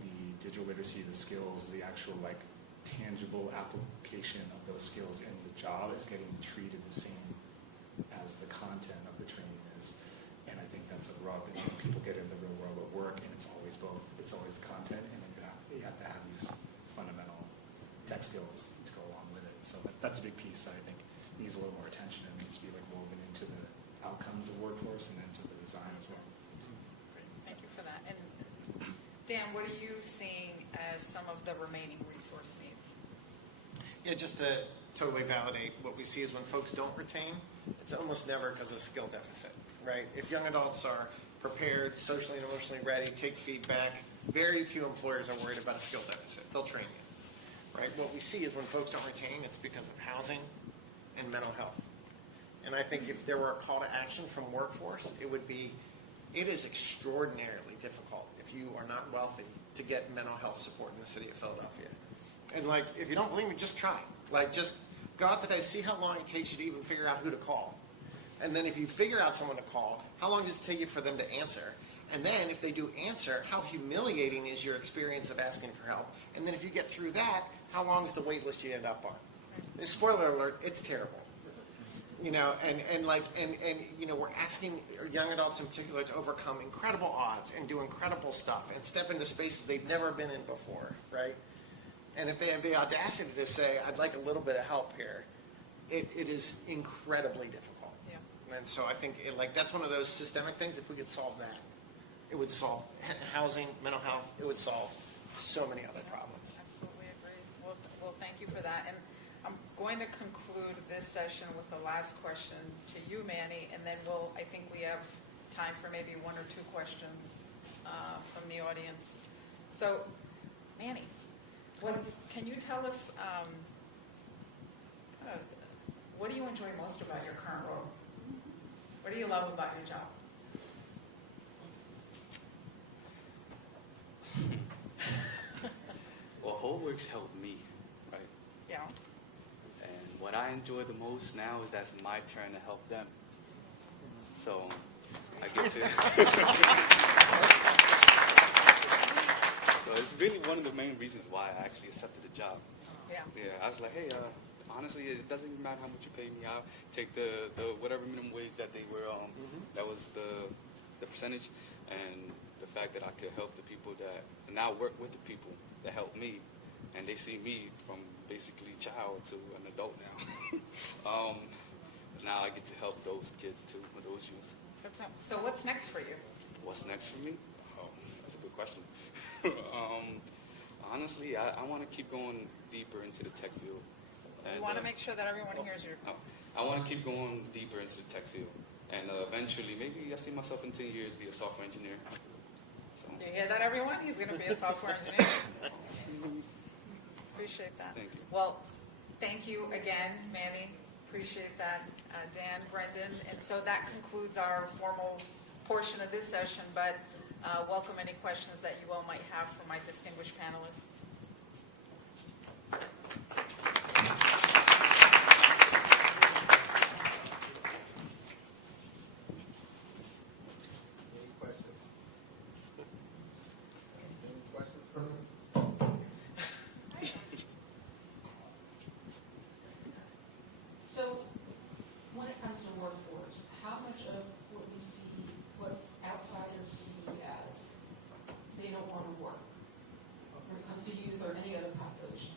the digital literacy, the skills, the actual like tangible application of those skills in the job is getting treated the same as the content of the training is. And I think that's a rub. And when people get in the real world of work, and it's always both. It's always the content, and then you have to have these fundamental tech skills to go along with it. So that's a big piece that I think needs a little more attention and needs to be like woven into the outcomes of workforce and into the design as well. Thank you for that. And Dan, what are you seeing as some of the remaining resource needs? Yeah, just to totally validate, what we see is when folks don't retain, it's almost never because of skill deficit, right? If young adults are prepared, socially and emotionally ready, take feedback, very few employers are worried about a skill deficit. They'll train you, right? What we see is when folks don't retain, it's because of housing and mental health. And I think if there were a call to action from workforce, it is extraordinarily difficult if you are not wealthy to get mental health support in the city of Philadelphia. And like, if you don't believe me, just try. Like, just go out today, see how long it takes you to even figure out who to call. And then if you figure out someone to call, how long does it take you for them to answer? And then if they do answer, how humiliating is your experience of asking for help? And then if you get through that, how long is the wait list you end up on? And spoiler alert, it's terrible. You know, and you know, we're asking young adults in particular to overcome incredible odds and do incredible stuff and step into spaces they've never been in before, right? And if they have the audacity to say, I'd like a little bit of help here, it is incredibly difficult. Yeah. And so I think that's one of those systemic things. If we could solve that, it would solve housing, mental health, it would solve so many other problems. Absolutely agree. Well, thank you for that. And I'm going to conclude this session with the last question to you, Manny, and then I think we have time for maybe one or two questions from the audience. So, Manny, can you tell us, what do you enjoy most about your current role? What do you love about your job? Well, HomeWorks helped me, right? Yeah. And what I enjoy the most now is that's my turn to help them. So I get to. So it's really one of the main reasons why I actually accepted the job. Yeah. Yeah. I was like, hey, honestly, it doesn't even matter how much you pay me. I'll take the whatever minimum wage that they were. That was the percentage, and the fact that I could help the people that now work with the people that help me, and they see me from basically child to an adult now. Now I get to help those kids too, or those youth. So what's next for you? What's next for me? Oh, that's a good question. Honestly, I want to keep going deeper into the tech field. You want to make sure that everyone hears you. I want to keep going deeper into the tech field. And eventually, maybe I see myself in 10 years be a software engineer. So. You hear that, everyone? He's going to be a software engineer. Appreciate that. Thank you. Well, thank you again, Manny. Appreciate that, Dan, Brendan. And so that concludes our formal portion of this session, but welcome any questions that you all might have for my distinguished panelists. So, when it comes to workforce, how much of what we see, what outsiders see as they don't want to work, when it comes to youth or any other population,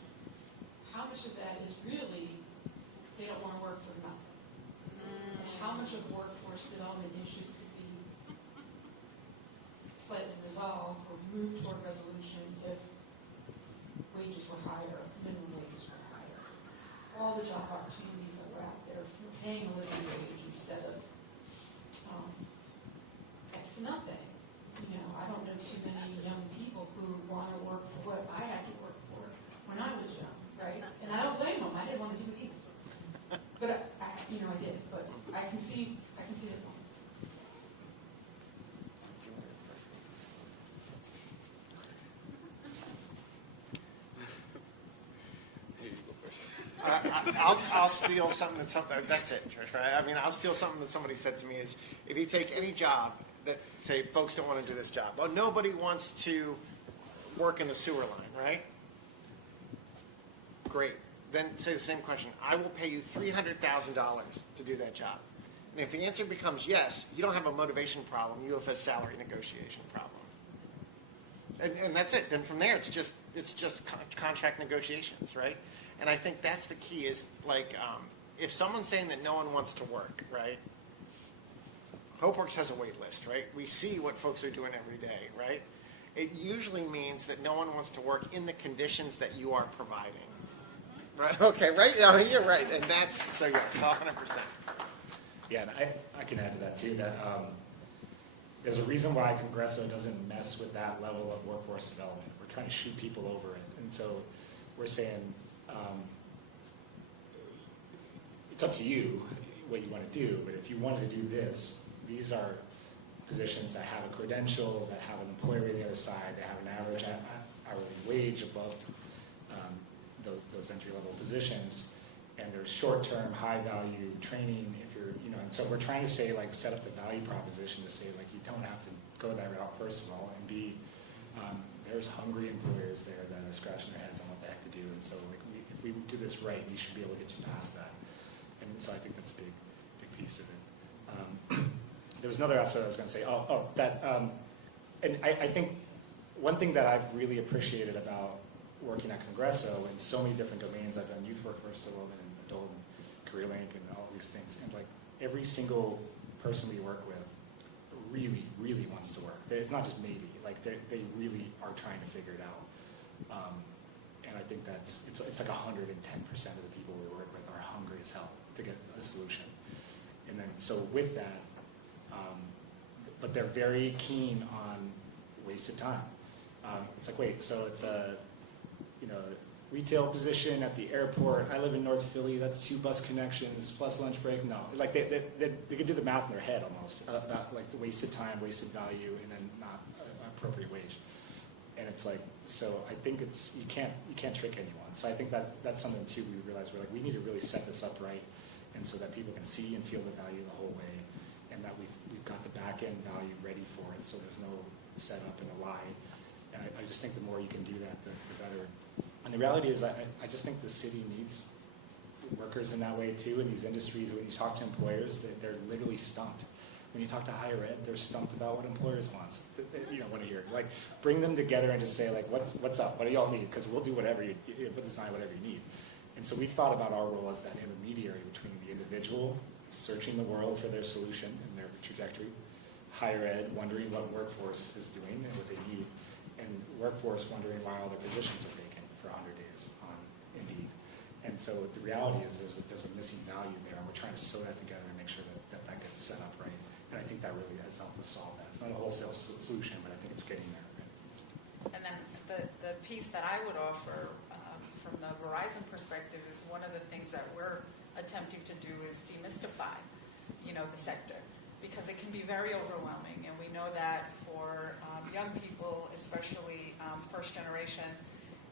how much of that is really they don't want to work for nothing? And how much of workforce development issues could be slightly resolved or moved toward resolution if wages were higher, minimum wages were higher? All the job opportunities that were out there, paying a living wage instead of next to nothing. You know, I don't know too many young people who want to work for what I had to work for when I was young, right? And I don't blame them. I didn't want to do it either. But I did. But I can see the point. I'll steal something that's it, Trish, right? I mean, I'll steal something that somebody said to me is, if you take any job that, say, folks don't want to do this job. Well, nobody wants to work in the sewer line, right? great. Then say the same question. I will pay you $300,000 to do that job. And if the answer becomes yes, you don't have a motivation problem. You have a salary negotiation problem. And that's it. Then from there, it's just contract negotiations, right? And I think that's the key. Is like if someone's saying that no one wants to work, right? HopeWorks has a wait list, right? We see what folks are doing every day, right? It usually means that no one wants to work in the conditions that you are providing. Right? Okay, right? I mean, you're right. And that's, so yes, 100%. Yeah, and I can add to that too, that there's a reason why Congresso doesn't mess with that level of workforce development. We're trying to shoot people over it. And so we're saying, it's up to you what you want to do, but if you wanted to do this, these are positions that have a credential, that have an employer on the other side, that have an average hourly wage above those entry-level positions, and there's short-term, high-value training. If you're, and so we're trying to say, like, set up the value proposition to say, like, you don't have to go that route first of all, and B, there's hungry employers there that are scratching their heads on what the heck to do, and so like if we do this right, we should be able to get you past that, and so I think that's a big piece of it. There was another aspect I was going to say. And I think one thing that I've really appreciated about working at Congresso in so many different domains, I've done youth workforce development and adult and career link and all these things, and like every single person we work with really, really wants to work. It's not just maybe, like they really are trying to figure it out. And I think it's like 110% of the people we work with are hungry as hell to get a solution. And then so with that, but they're very keen on wasted time. It's like, wait, so it's a retail position at the airport. I live in North Philly. That's 2 bus connections plus lunch break. No, like they can do the math in their head almost about like the wasted time, wasted value, and then not appropriate wage. And it's like, so I think you can't trick anyone. So I think that's something too we realized we're like, we need to really set this up right, and so that people can see and feel the value the whole way, and that we've got the back end value ready for it. So there's no setup and a lie. And I just think the more you can do that, the better. And the reality is, I just think the city needs workers in that way too. In these industries, when you talk to employers, they're literally stumped. When you talk to higher ed, they're stumped about what employers want to hear. Like, bring them together and just say, like, what's up? What do y'all need? Because we'll do whatever we'll design whatever you need. And so we've thought about our role as that intermediary between the individual searching the world for their solution and their trajectory, higher ed wondering what workforce is doing and what they need, and workforce wondering why all their positions are vacant for 100 days on Indeed. And so the reality is there's a missing value there, and we're trying to sew that together and make sure that gets set up right. And I think that really has helped us solve that. It's not a wholesale solution, but I think it's getting there. And then the piece that I would offer from the Verizon perspective is one of the things that we're attempting to do is demystify, the sector, because it can be very overwhelming. And we know that for young people, especially first generation,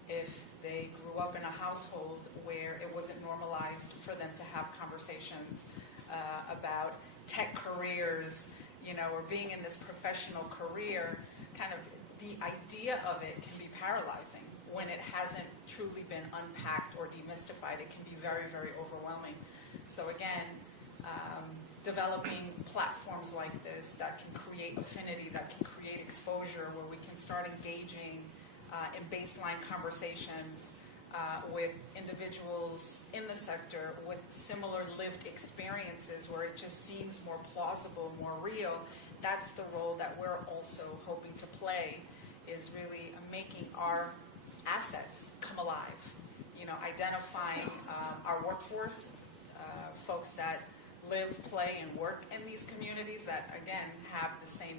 if they grew up in a household where it wasn't normalized for them to have conversations about tech careers, or being in this professional career, kind of the idea of it can be paralyzing when it hasn't truly been unpacked or demystified. It can be very, very overwhelming. So again, developing platforms like this that can create affinity, that can create exposure, where we can start engaging in baseline conversations with individuals in the sector with similar lived experiences, where it just seems more plausible, more real. That's the role that we're also hoping to play, is really making our assets come alive. Identifying our workforce, folks that live, play, and work in these communities that, again, have the same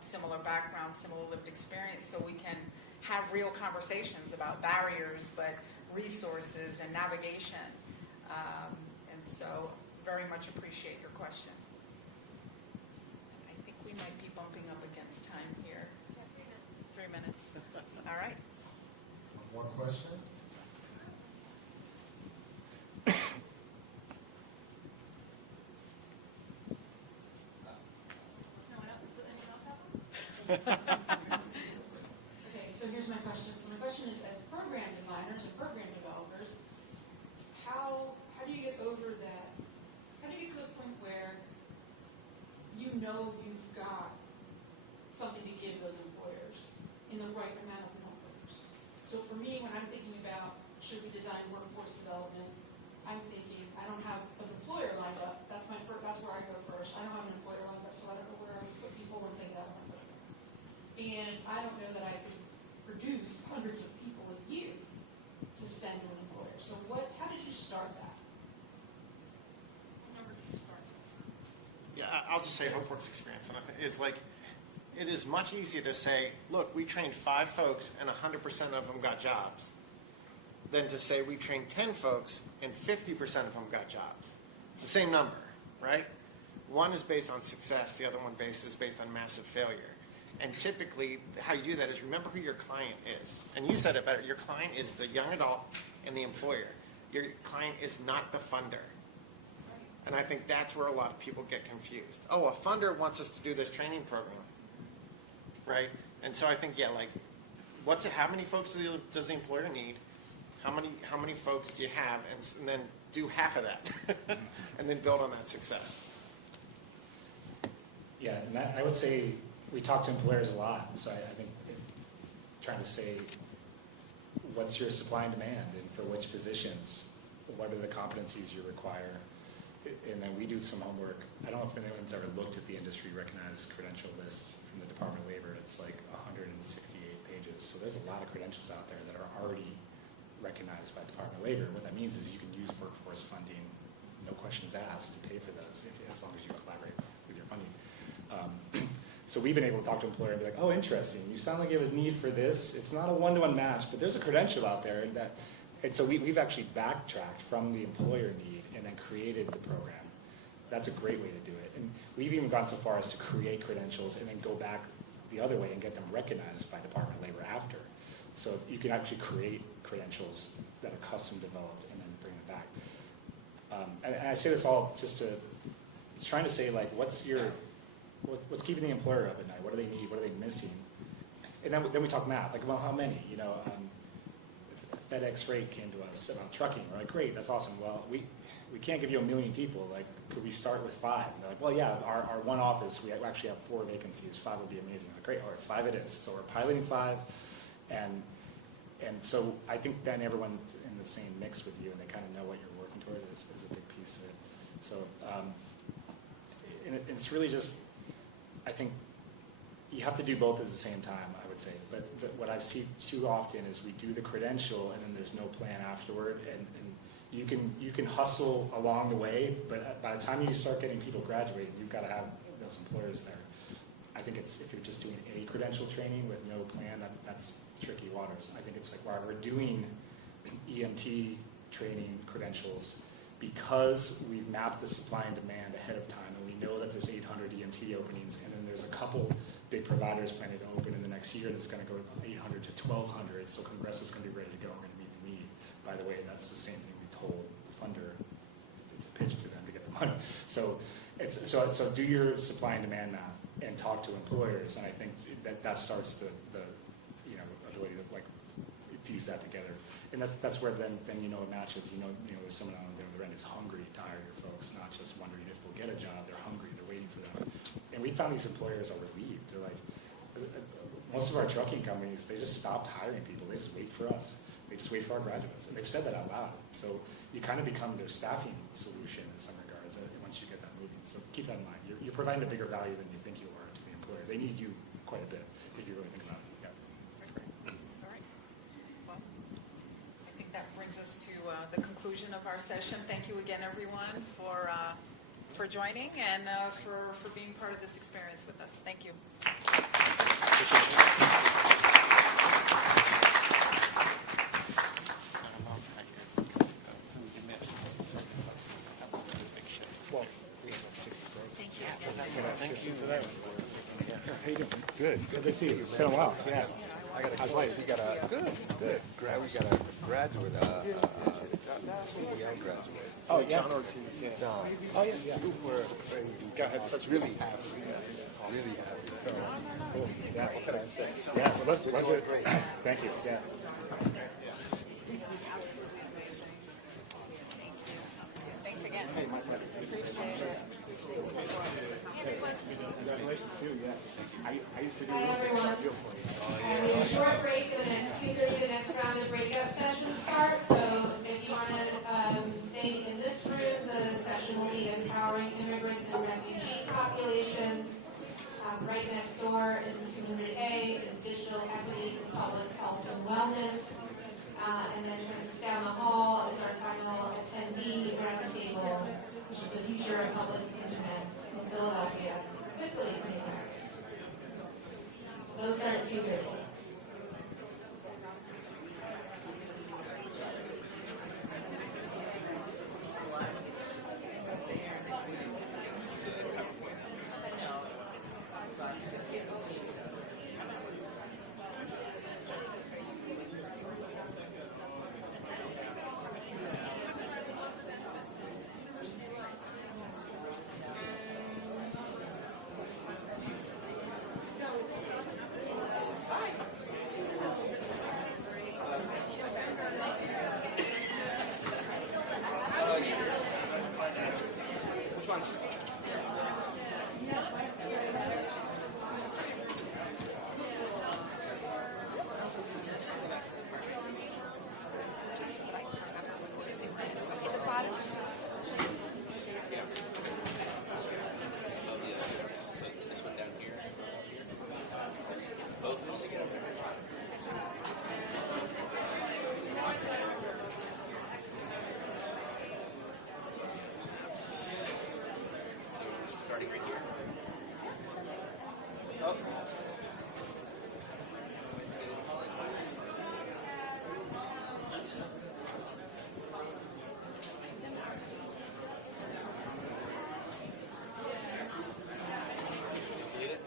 similar background, similar lived experience, so we can have real conversations about barriers, but resources and navigation. And so very much appreciate your question. I think we might be bumping up against time here. 3 minutes. All right. One more question? Okay, so here's my question. So my question is, as program designers and program developers, know you've got something to give those employers in the right amount of numbers. So for me, when I'm thinking about should we design workforce development, I'm thinking I don't have an employer lined up. That's where I go first. I don't have an employer lined up, so I don't know where I would put people once they got one. And I don't know that I could produce hundreds of people a year to send to an employer. So how did you start that? How did you start that? Yeah, I'll just say HopeWorks experience. And is like, it is much easier to say, look, we trained 5 folks and 100% of them got jobs, than to say we trained 10 folks and 50% of them got jobs. It's the same number, right? One is based on success, the other one is based on massive failure. And typically, how you do that is remember who your client is. And you said it better. Your client is the young adult and the employer. Your client is not the funder. And I think that's where a lot of people get confused. Oh, a funder wants us to do this training program, right? And so I think, yeah, like, how many folks does the employer need? How many folks do you have? And then do half of that, and then build on that success. Yeah, and I would say we talk to employers a lot, so I think trying to say, what's your supply and demand, and for which positions, what are the competencies you require, and then we do some homework. I don't know if anyone's ever looked at the industry recognized credential list from the Department of Labor. It's like 168 pages, so there's a lot of credentials out there that are already recognized by the Department of Labor. What that means is you can use workforce funding, no questions asked, to pay for those as long as you collaborate with your funding. So we've been able to talk to an employer and be like, oh, interesting, you sound like you have a need for this. It's not a one-to-one match, but there's a credential out there. And so we've actually backtracked from the employer need and then created the program. That's a great way to do it. And we've even gone so far as to create credentials and then go back the other way and get them recognized by Department of Labor after. So you can actually create credentials that are custom developed and then bring them back. And I say this all just to, it's trying to say, like, what's keeping the employer up at night? What do they need? What are they missing? And then we talk math, like, well, how many? You know, FedEx Freight came to us about trucking. We're like, great, that's awesome. Well, we can't give you 1 million people. Like, could we start with 5? And they're like, well, yeah, our one office, we actually have 4 vacancies. 5 would be amazing. Like, great, all right, 5 it is. So we're piloting 5, and so I think then everyone's in the same mix with you, and they kind of know what you're working toward is a big piece of it. So, and it's really just, I think you have to do both at the same time, I would say. But what I see too often is we do the credential, and then there's no plan afterward, and you can hustle along the way, but by the time you start getting people graduating, you've got to have those employers there. I think it's, if you're just doing a credential training with no plan, that's tricky waters. I think it's like, while we're doing EMT training credentials, because we've mapped the supply and demand ahead of time, and we know that there's 800 EMT openings, and then there's a couple big providers planning to open in the next year that's going to go from 800 to 1,200, so Congress is going to be ready to go. We're going to meet the need. By the way, that's the same thing we told the funder to pitch to them to get the money. So so do your supply and demand map and talk to employers, and I think that starts the ability to, like, fuse that together. And that's where then you know it matches. You know there's someone on the other end who's hungry to hire your folks, not just wondering if they'll get a job. They're hungry. They're waiting for them. And we found these employers are relieved. They're like, most of our trucking companies, they just stopped hiring people. They just wait for us. They just wait for our graduates. And they've said that out loud. So you kind of become their staffing solution in some regards once you get that moving. So keep that in mind. You're providing a bigger value than you think you are to the employer. They need you quite a bit if you really think about it. Yeah. That's great. All right. Well, I think that brings us to the conclusion of our session. Thank you again, everyone, for joining and for being part of this experience with us. Thank you. Well, we have 60 programs. Thank you. For that. Yeah. How you doing? Good. Good to see you. It's been a while. Yeah. How's life? We got a good. We got a graduate, young graduate. Oh, yeah. John Ortiz. Yeah. John. Oh, yeah. Super. Really happy. Really happy. So, cool. Yeah. What can I say? Yeah. Well, let's great. Thank you. Yeah. Thanks again. Appreciate it. Hey, everyone. Congratulations too, yeah. I used to do Hi, everyone. We have a short break, and then 2:30 the next round of breakout sessions start. So if you want to stay in this room, the session will be empowering immigrant and refugee populations. Right next door in 200A is digital equity in public health and wellness. And then just down the hall is our final attendee roundtable, which is the future of public internet in Philadelphia. Quickly, those are 2:30. Which one's? Starting right here. Oh.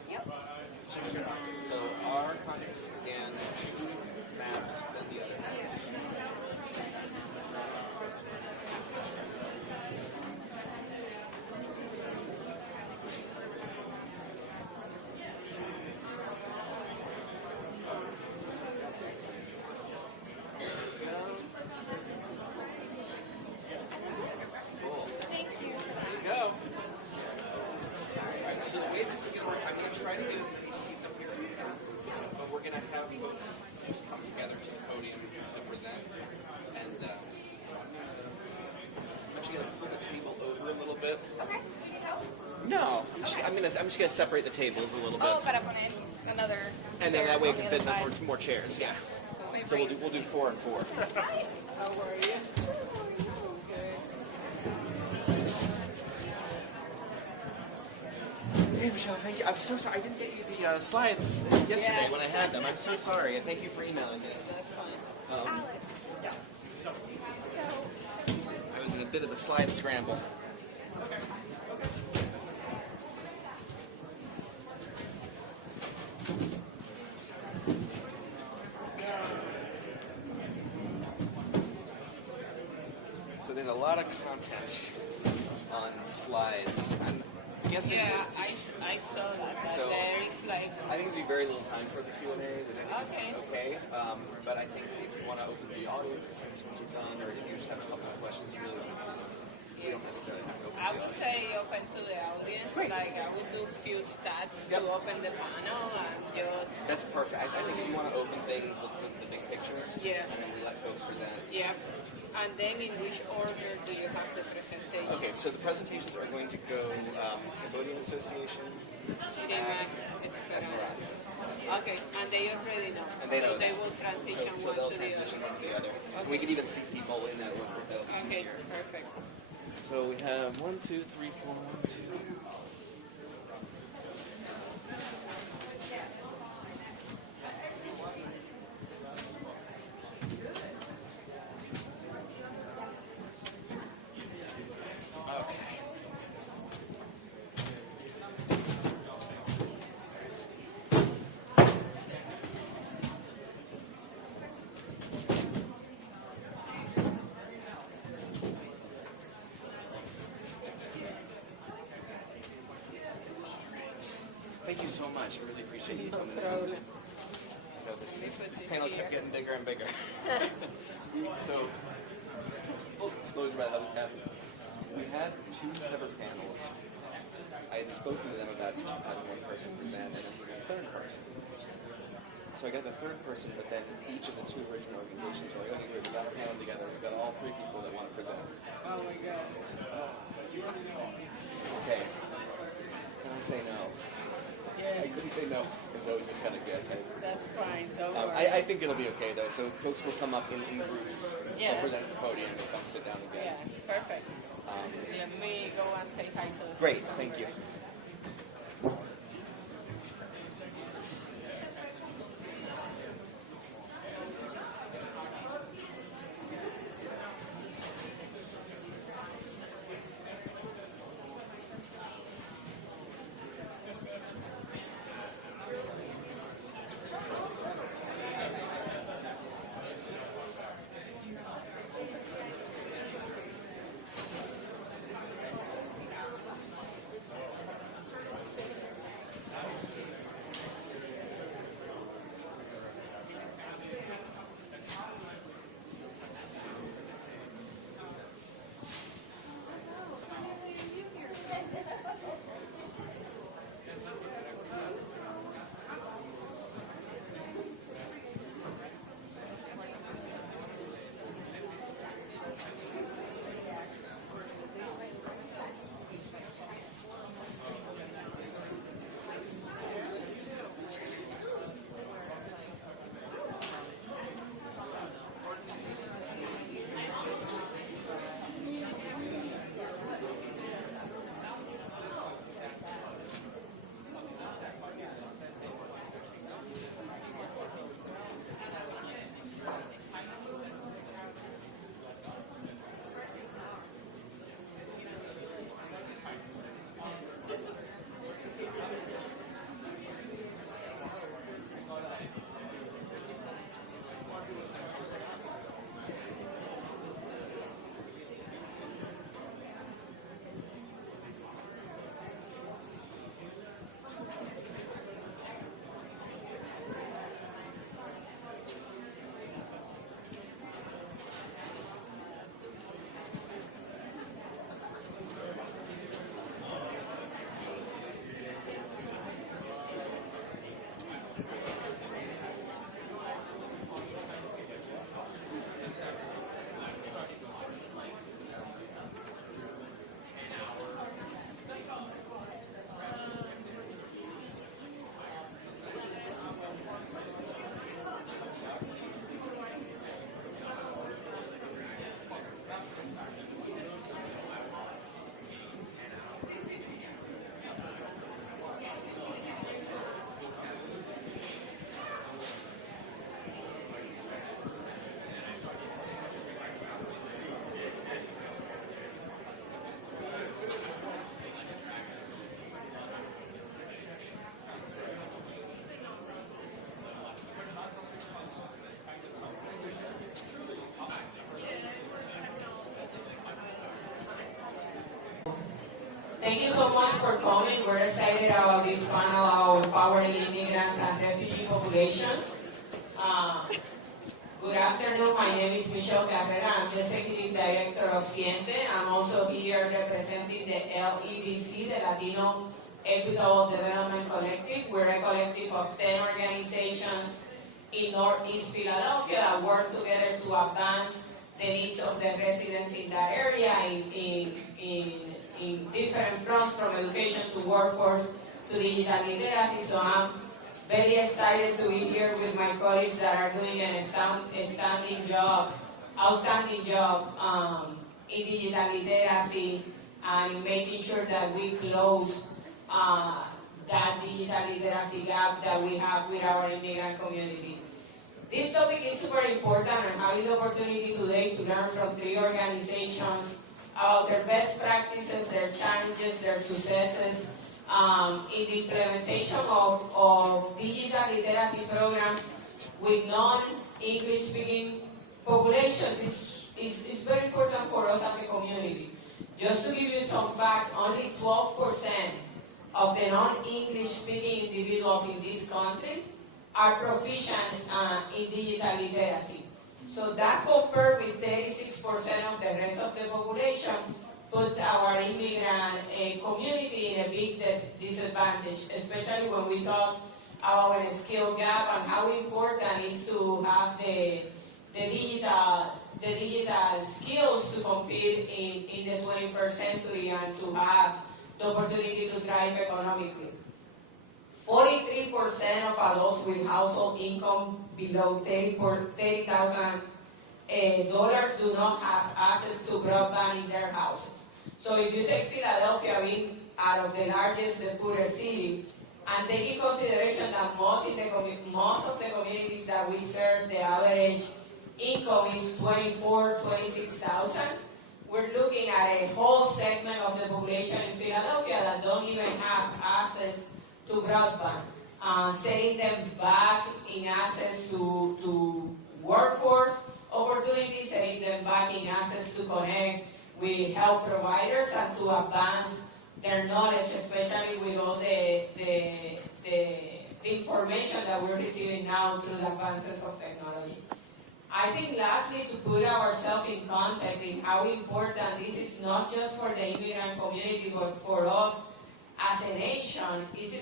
Yep. So our contact began 2 maps, then the other maps. So the way this is going to work, I'm going to try to get as many seats up here as we can, but we're going to have folks just come together to the podium to present. And I'm actually going to flip the table over a little bit. Okay. Can you help? No, I'm just going to separate the tables a little bit. Oh, para poner another. And then that way we chair can on the fit other more chairs, yeah. side. So we'll do 4 and 4. How are you? Hey, Michelle, thank you. I'm so sorry. I didn't get you the slides yesterday when I had them. I'm so sorry. Thank you for emailing me. That's fine. I was in a bit of a slide scramble. So there's a lot of content on slides. I'm guessing. Yeah, I saw that. So There is like. I think there'd be very little time for the Q&A, which I think is Okay. okay. But I think if you want to open the audience as soon as you're done, or if you just have a couple of questions you really want to ask, you don't necessarily have to open I the would audience. say open to the audience. Like I would do few stats to open the panel and just. That's perfect. I think if you want to open things with the big picture, Yeah. and then we let folks present. Yeah. And then in which order do you have the presentation? Okay, so the presentations are going to go Cambodian Association, CMAC, Esperanza. Okay, and they already know. And they know so they that. will transition So one they'll to the other. transition one to the other. And Okay. we can even see people in that room. Okay, perfect. So we have 1, 2, 3, 4, 1, 2. Thank you so much. I really appreciate you coming in. You know, this panel kept getting bigger and bigger. So, full disclosure about how this happened. We had 2 separate panels. I had spoken to them about having one person present and then moving a third person. So I got the third person, but then each of the two original organizations were like, okay, great, we got a panel together, we got all three people that want to present. Oh my God. Okay. Can I say no? Yeah. I couldn't say no, and so it was just kind of good. That's fine, don't worry. I think it'll be okay though. So folks will come up in groups, Yeah. they'll present at the podium, and come sit down again. Yeah, perfect. Let me go and say hi to the Great, thank you. Thank you so much for coming. We're excited about this panel about empowering immigrants and refugee populations. Good afternoon. My name is Michelle Carrera. I'm the Executive Director of Siente. I'm also here representing the LEDC, the Latino Equitable Development Collective. We're a collective of 10 organizations in Northeast Philadelphia that work together to advance the needs of the residents in that area in different fronts, from education to workforce to digital literacy. So I'm very excited to be here with my colleagues that are doing an outstanding job in digital literacy and in making sure that we close that digital literacy gap that we have with our immigrant community. This topic is super important. I'm having the opportunity today to learn from 3 organizations about their best practices, their challenges, their successes in the implementation of digital literacy programs with non-English speaking populations. Is very important for us as a community. Just to give you some facts, only 12% of the non-English speaking individuals in this country are proficient in digital literacy. So that compared with 36% of the rest of the population, puts our immigrant community in a big disadvantage, especially when we talk about a skill gap and how important it is to have the digital skills to compete in the 21st century and to have the opportunity to thrive economically. 43% of adults with household income below $30,000 do not have access to broadband in their houses. So if you take Philadelphia being out of the largest, the poorest city, and take in consideration that most of the communities that we serve, the average income is $24,000-26,000, we're looking at a whole segment of the population in Philadelphia that don't even have access to broadband, setting them back in access to workforce opportunities, setting them back in access to connect with health providers and to advance their knowledge, especially with all the information that we're receiving now through the advances of technology. I think lastly, to put ourselves in context in how important this is not just for the immigrant community, but for us as a nation, is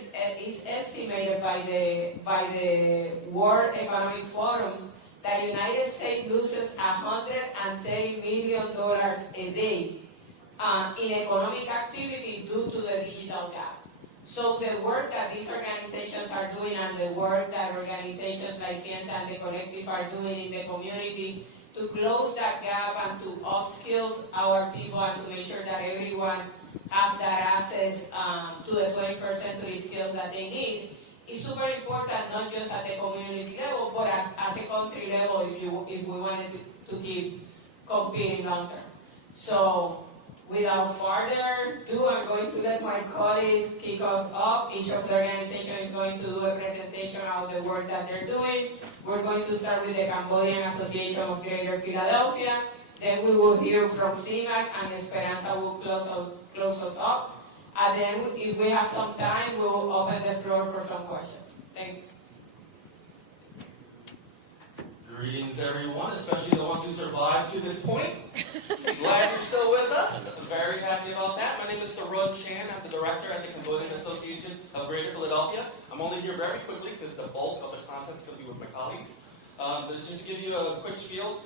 estimated by the World Economic Forum that the United States loses $130 million a day in economic activity due to the digital gap. So the work that these organizations are doing and the work that organizations like Sienta and the Collective are doing in the community to close that gap and to upskill our people and to make sure that everyone has that access to the 21st century skills that they need is super important, not just at the community level, but as a country level if we wanted to keep competing long term. So without further ado, I'm going to let my colleagues kick us off. Each of the organizations is going to do a presentation of the work that they're doing. We're going to start with the Cambodian Association of Greater Philadelphia. Then we will hear from CIMAC, and Esperanza will close us up. And then if we have some time, we will open the floor for some questions. Thank you. Greetings, everyone, especially the ones who survived to this point. Glad you're still with us. Very happy about that. My name is Saroj Chan. I'm the director at the Cambodian Association of Greater Philadelphia. I'm only here very quickly because the bulk of the content's going to be with my colleagues. But just to give you a quick spiel,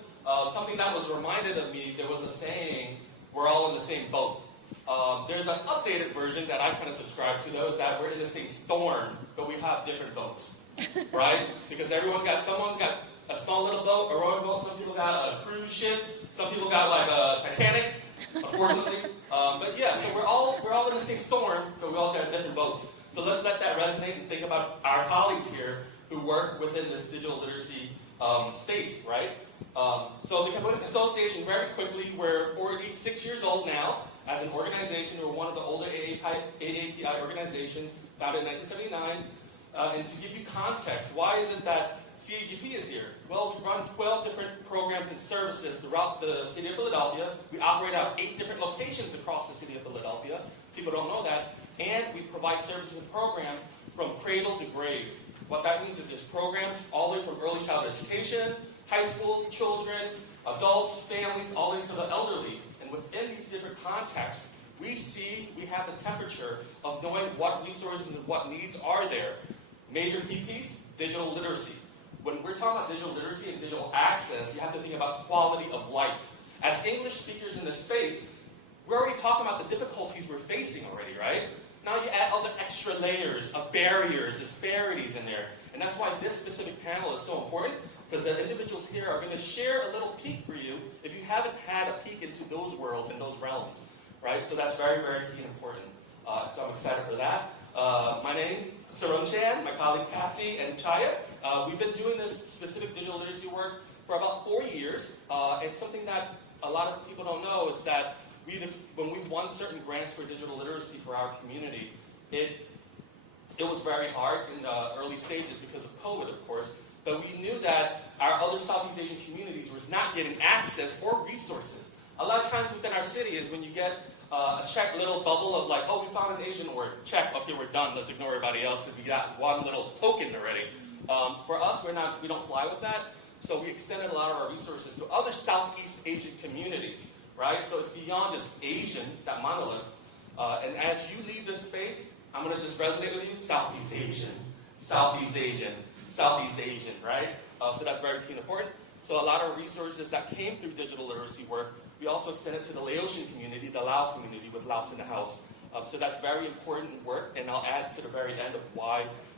something that was reminded of me, there was a saying, we're all in the same boat. There's an updated version that I kind of subscribe to, though, is that we're in the same storm, but we have different boats, right? Because someone's got a small little boat, a rowing boat, some people got a cruise ship, some people got like a Titanic, unfortunately. But yeah, so we're all in the same storm, but we all got different boats. So let's let that resonate and think about our colleagues here who work within this digital literacy space, right? So the Cambodian Association, very quickly, we're 46 years old now as an organization. We're one of the older AAPI organizations, founded in 1979. And to give you context, why is it that CAGP is here? Well, we run 12 different programs and services throughout the city of Philadelphia. We operate out 8 different locations across the city of Philadelphia. People don't know that. And we provide services and programs from cradle to grave. What that means is there's programs all the way from early childhood education, high school, children, adults, families, all the way to the elderly. And within these different contexts, we have the temperature of knowing what resources and what needs are there. Major key piece, digital literacy. When we're talking about digital literacy and digital access, you have to think about quality of life. As English speakers in this space, we're already talking about the difficulties we're facing already, right? Now you add other extra layers of barriers, disparities in there. And that's why this specific panel is so important, because the individuals here are going to share a little peek for you if you haven't had a peek into those worlds and those realms, right? So that's very, very key and important. So I'm excited for that. My name is Saroj Chan, my colleague Patsy and Chaya. We've been doing this specific digital literacy work for about 4 years. And something that a lot of people don't know is that when we won certain grants for digital literacy for our community, it was very hard in the early stages because of COVID, of course. But we knew that our other Southeast Asian communities was not getting access or resources. A lot of times within our city is when you get a check little bubble of like, oh, we found an Asian word, check, okay, we're done, let's ignore everybody else because we got one little token already. For us, we don't fly with that, so we extended a lot of our resources to other Southeast Asian communities. right? So it's beyond just Asian, that monolith. And as you leave this space, I'm going to just resonate with you, Southeast Asian, Southeast Asian, Southeast Asian, right? So that's very key and important. So a lot of resources that came through digital literacy work, we also extended to the Laotian community, the Lao community with Laos in the house. So that's very important work, and I'll add to the very end of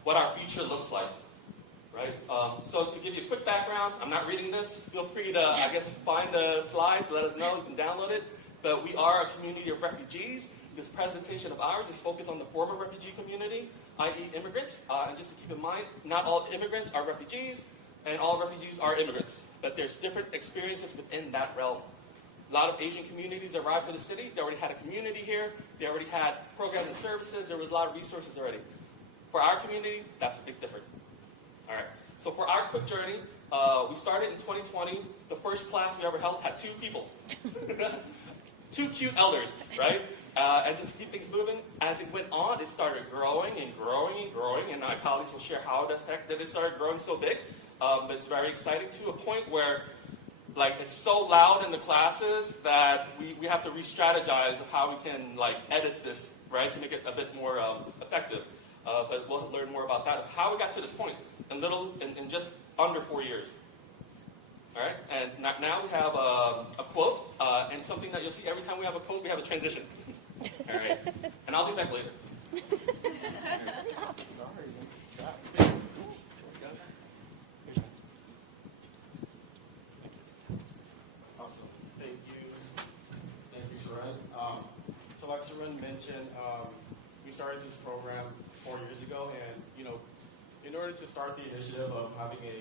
what our future looks like, right? So to give you a quick background, I'm not reading this. Feel free to, I guess, find the slides, let us know, you can download it. But we are a community of refugees. This presentation of ours is focused on the former refugee community, i.e. immigrants. And just to keep in mind, not all immigrants are refugees, and all refugees are immigrants. But there's different experiences within that realm. A lot of Asian communities arrived to the city. They already had a community here. They already had programs and services. There was a lot of resources already. For our community, that's a big difference. All right. So for our quick journey, we started in 2020. The first class we ever held had 2 people. 2 cute elders, right? And just to keep things moving, as it went on, it started growing and growing and growing. And my colleagues will share how the heck did it start growing so big. But it's very exciting to a point where it's so loud in the classes that we have to re-strategize of how we can edit this, right, to make it a bit more effective. But we'll learn more about that, of how we got to this point in just under 4 years. All right, and now we have a quote, and something that you'll see every time we have a quote, we have a transition. All right, and I'll be back later. Awesome. Thank you, Saran. So like Saran mentioned, we started this program 4 years ago, and in order to start the initiative of having a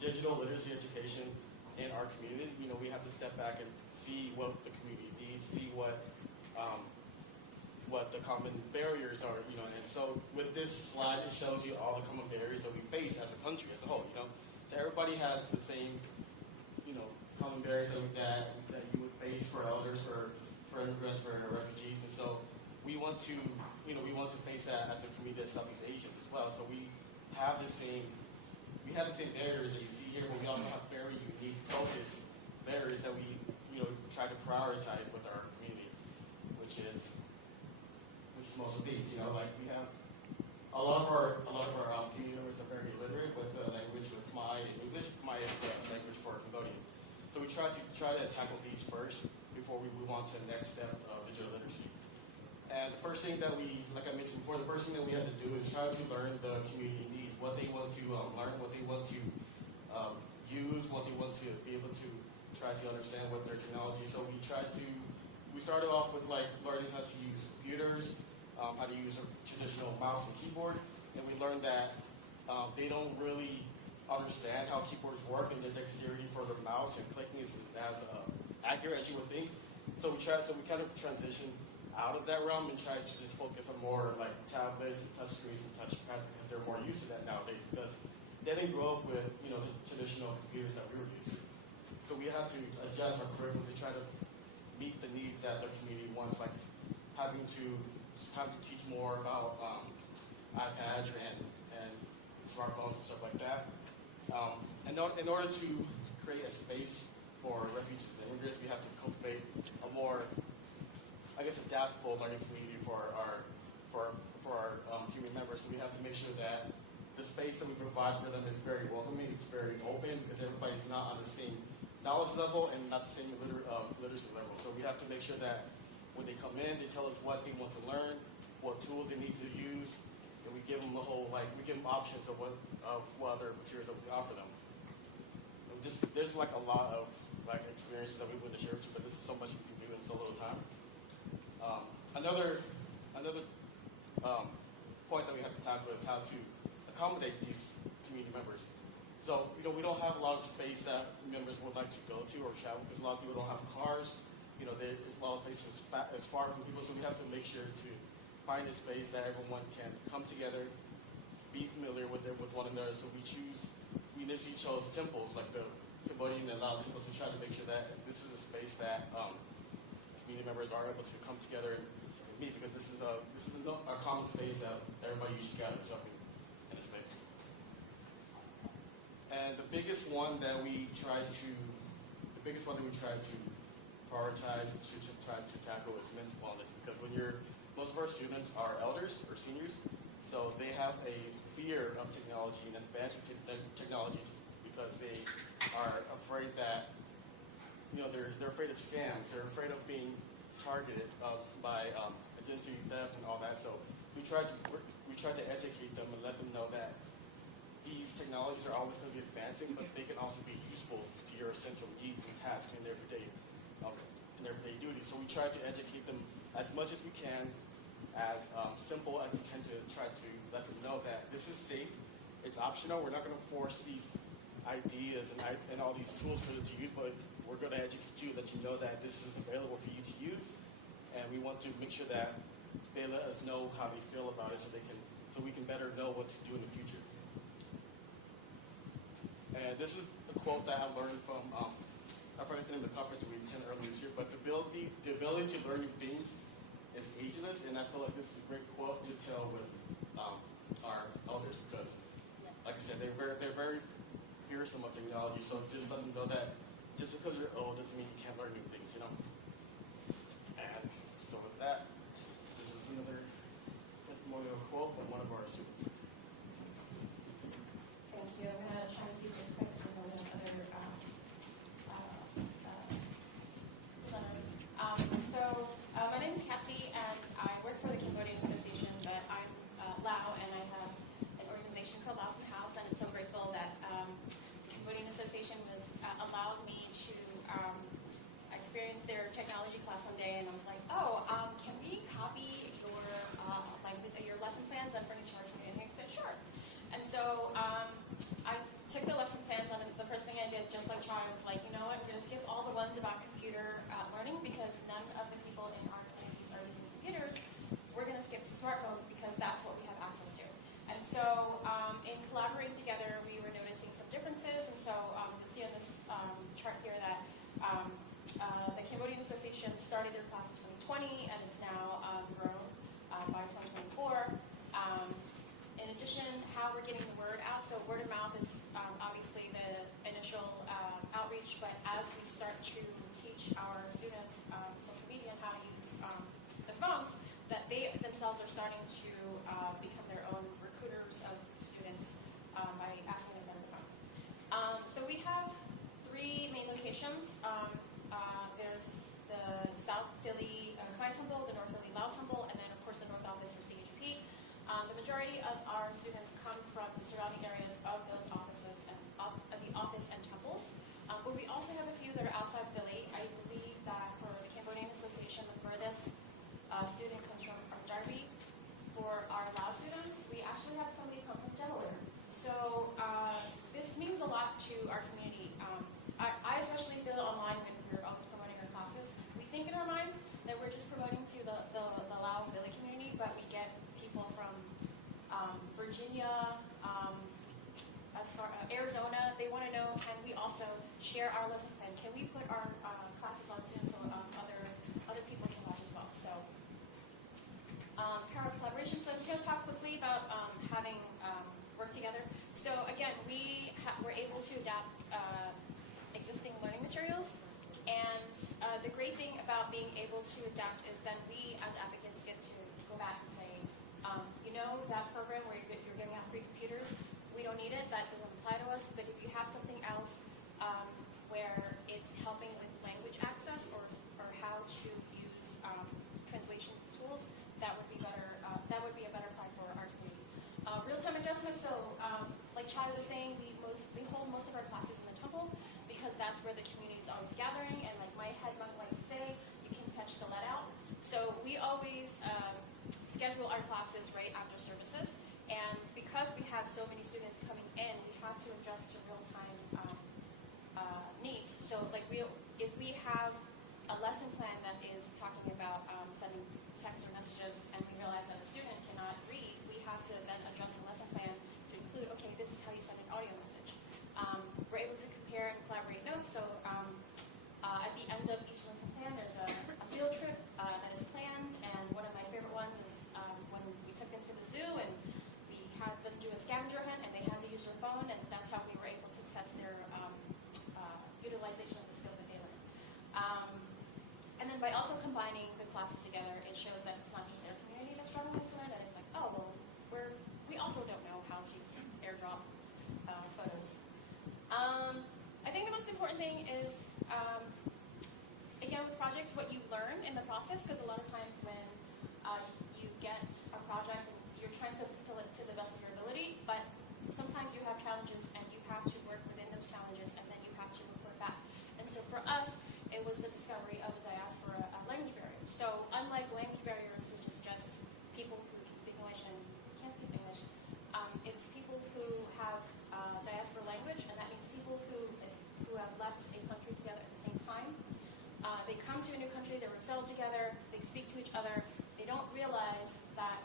digital literacy education in our community, we have to step back and see what the community needs, see what the common barriers are, and so with this slide, it shows you all the common barriers that we face as a country as a whole, So everybody has the same, common barriers that you would face for elders, for immigrants, for refugees, and so we want to face that as a community of Southeast Asians as well. So we have the same barriers that you see here, but we also have very unique focus barriers that we try to prioritize with our community, which is most of these. We have a lot of our community members are very literate with the language with Khmer and English. Khmer is the language for Cambodian. So we try to tackle these first before we move on to the next step of digital literacy. And the first thing that like I mentioned before, the first thing that we have to do is try to learn the community needs, what they want to learn, what they want to use, what they want to be able to try to understand with their technology. So we started off with learning how to use computers, how to use a traditional mouse and keyboard, and we learned that they don't really understand how keyboards work, and the dexterity for the mouse and clicking is as accurate as you would think. So we kind of transitioned out of that realm and tried to just focus on more tablets and touch screens and touchpads, because they're more used to that nowadays, because they didn't grow up with the traditional computers that we were used to. So we have to adjust our curriculum to try to meet the needs that the community wants, like having to teach more about iPads and smartphones and stuff like that. And in order to create a space for refugees and immigrants, we have to cultivate a more, adaptable learning community for our community members. So we have to make sure that the space that we provide for them is very welcoming, it's very open, because everybody's not on the same knowledge level and not the same literacy level. So we have to make sure that when they come in, they tell us what they want to learn, what tools they need to use, and we give them we give them options of what other materials that we offer them. There's a lot of experiences that we would share with you, but this is so much you can do in so little time. Another point that we have to tackle is how to accommodate these community members. So we don't have a lot of space that members would like to go to or travel, because a lot of people don't have cars. There's a lot of places as far from people, so we have to make sure to find a space that everyone can come together, be familiar with one another. So we initially chose temples, like the Cambodian and Lao temples, to try to make sure that this is a space that community members are able to come together and meet, because this is a common space that everybody usually gathers up in a space. And the biggest one that we try to prioritize, should try to tackle is mental wellness, because most of our students are elders or seniors, so they have a fear of technology and advanced technology because they are afraid that, they're afraid of scams, they're afraid of being targeted by identity theft and all that. So we try to educate them and let them know that these technologies are always going to be advancing, but they can also be useful to your essential needs and tasks in their everyday duties. So we try to educate them as much as we can, as simple as we can, to try to let them know that this is safe, it's optional. We're not going to force these ideas and all these tools for them to use, but we're going to educate you, let you know that this is available for you to use, and we want to make sure that they let us know how they feel about it, so we can better know what to do in the future. And this is a quote that I learned from in the conference we attended earlier this year, but the ability to learn new things is ageless, and I feel like this is a great quote to tell with our elders, because, like I said, they're very fearsome of technology, so just let them know that just because you're old doesn't mean you can't learn new things, And so with that, this is another testimonial quote from one of our students. Thank you. I'm going to try and keep this quick so we don't have other presenters. My name is Kathy, and I work for the Cambodian Association, but I'm Lao, and I have an organization called Laos in House, and I'm so grateful that the Cambodian Association has allowed me to experience their technology class one day, and I was like, can we copy your lesson plans and bring it to our community? And they said, sure. And so I took the lesson plans, and the first thing I did, just like Chai, was like, you know what, I'm going to skip all the ones about computer learning, because none of the people in our communities are using computers. We're going to skip to smartphones because that's what we have access to. And so in collaborating together, we were noticing some differences, and so you'll see on this chart here that the Cambodian Association started their class in 2020, and it's now grown by 2024. In addition, how we're getting the word out, so word of mouth is obviously the initial outreach, but as we start to teach our students social media and how to use the phones, that they themselves are starting to become their own recruiters of students by asking them to phone. So we have 3 main locations. There's the South Philly Khmer Temple, the North Philly Lao Temple, and then of course the North Office for CHP. The majority of our students come from the surrounding areas of those offices and of the office and temples. But we also have a few that are outside Philly. I believe that for the Cambodian Association, the furthest student comes from Darby. For our Lao students, we actually have somebody come from Delaware. So this means a lot to our community. I especially feel online when we're always promoting our classes. We think in our minds that we're just promoting to the Lao Philly community, but we get people from Virginia, as far Arizona. They want to know, can we also share our lesson plan? Can we put our classes on Zoom so other people can watch as well? So power of collaboration. So I'm just going to talk quickly about having work together. So again, we were able to adapt existing learning materials, and the great thing about being able to adapt is then we as advocates get to go back and say, that program where you're giving out free computers, we don't need it, that doesn't apply to us, but if you have something else where it's helping with language access or how to use translation tools, that would be better. That would be a better plan for our community. Real-time adjustment. So, like Chai was saying, we hold most of our classes in the temple because that's where the community is always gathering. And like my head monk likes to say, you can catch the let out. So we always schedule our classes right after services. And because we have so many students coming in, we have to adjust to real-time needs. So like if we have a lesson plan that is talking about sending text or messages, and we realize that a student cannot read, we have to then adjust the lesson plan to include, okay, this is how you send an audio message. We're able to compare and collaborate notes. So at the end of each lesson plan, there's a field trip that is planned, and one of my favorite ones is when we took them to the zoo and we had them do a scavenger hunt, and again, with projects, what you learn in the process, because a lot of times when you get a project and you're trying to fulfill it to the best of your ability, but sometimes you have challenges and you have to work within those challenges and then you have to report back. And so for us, it was the discovery of the diaspora language barrier. So unlike language barriers, which is just people who can speak English and can't speak English, it's people who have diaspora language, and that means people who have left a country together at the same time. They come to a new country, they're resettled together, they speak to each other. They don't realize that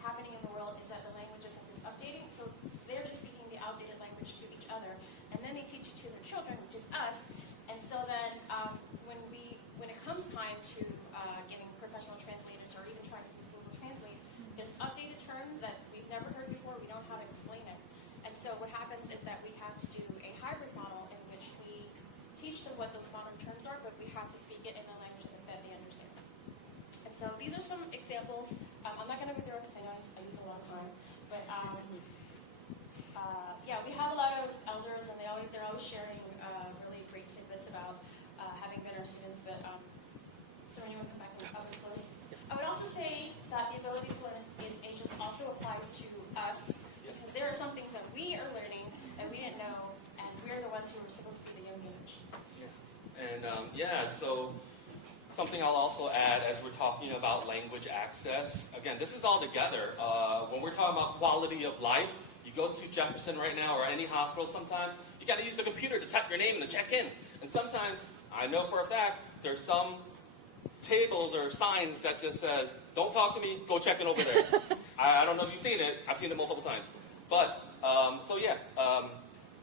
happening in the world is that the languages are just updating, so they're just speaking the outdated language to each other, and then they teach it to their children, which is us. And so then when it comes time to getting professional translators or even trying to use Google Translate, there's updated terms that we've never heard before, we don't know how to explain it. And so what happens is that we have to do a hybrid model in which we teach them what those modern terms are, but we have to speak it in a language that they understand. And so these are some examples. I'm not going to go through it because I know I use a lot of time, but yeah, we have a lot of elders, and they're always sharing really great tidbits about having been our students. But so anyone come back and other source. I would also say that the ability to learn is ages also applies to us, because there are some things that we are learning that we didn't know, and we're the ones who are supposed to be the young age. And so something I'll also add as we're talking about language access. Again, this is all together. When we're talking about quality of life, you go to Jefferson right now or any hospital sometimes, you got to use the computer to type your name and to check in. And sometimes, I know for a fact, there's some tables or signs that just says, don't talk to me, go check in over there. I don't know if you've seen it. I've seen it multiple times. But,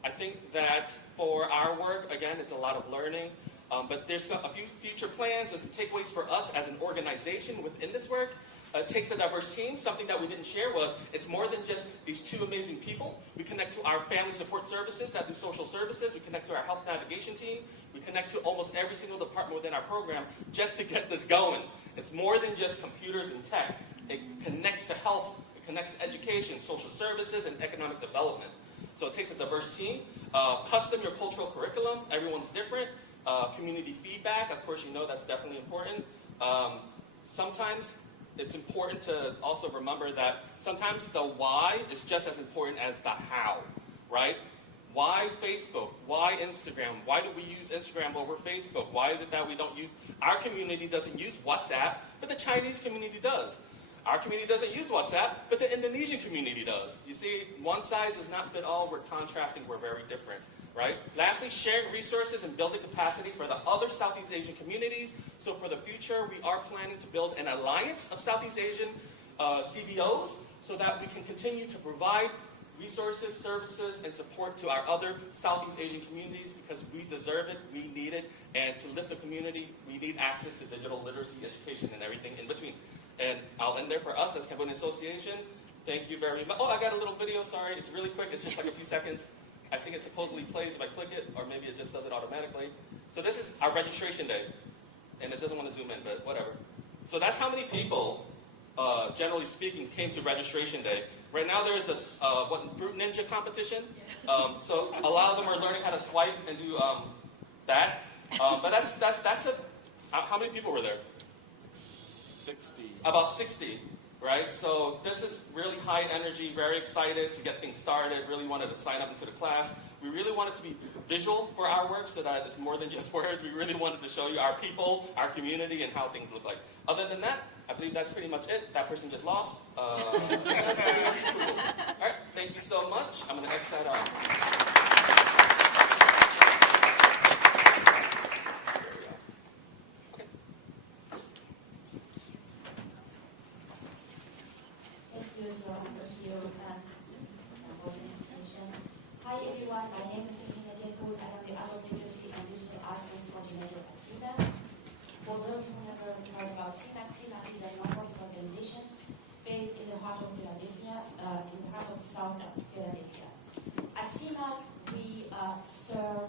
I think that for our work, again, it's a lot of learning. But there's a few future plans and some takeaways for us as an organization within this work. It takes a diverse team. Something that we didn't share was it's more than just these two amazing people. We connect to our family support services that do social services. We connect to our health navigation team. We connect to almost every single department within our program just to get this going. It's more than just computers and tech. It connects to health. It connects to education, social services, and economic development. So it takes a diverse team. Custom your cultural curriculum. Everyone's different. Community feedback. Of course, you know that's definitely important. Sometimes it's important to also remember that sometimes the why is just as important as the how, right? Why Facebook? Why Instagram? Why do we use Instagram over Facebook? Why is it that we don't use, our community doesn't use WhatsApp, but the Chinese community does. Our community doesn't use WhatsApp, but the Indonesian community does. You see, one size does not fit all. We're contrasting. We're very different, right? Lastly, sharing resources and building capacity for the other Southeast Asian communities. So for the future, we are planning to build an alliance of Southeast Asian CBOs so that we can continue to provide resources, services, and support to our other Southeast Asian communities because we deserve it, we need it, and to lift the community, we need access to digital literacy, education, and everything in between. And I'll end there for us as Cambodian Association. Thank you very much. Oh, I got a little video, sorry. It's really quick. It's just like a few seconds. I think it supposedly plays if I click it, or maybe it just does it automatically. So this is our registration day. And it doesn't want to zoom in, but whatever. So that's how many people, generally speaking, came to registration day. Right now there is this Fruit Ninja competition. So a lot of them are learning how to swipe and do that. But that's how many people were there? 60. About 60, right? So this is really high energy, very excited to get things started, really wanted to sign up into the class. We really wanted to be visual for our work so that it's more than just words. We really wanted to show you our people, our community, and how things look like. Other than that, I believe that's pretty much it. That person just lost. All right, thank you so much. I'm going to X that out. Hi everyone, my name is Sakina Dekul. I am the Adult Literacy and Digital Access Coordinator at CIMAC. For those who never heard about CIMAC, CIMAC is a non-profit organization based in the heart of Philadelphia, in the heart of South Philadelphia. At CIMAC, we serve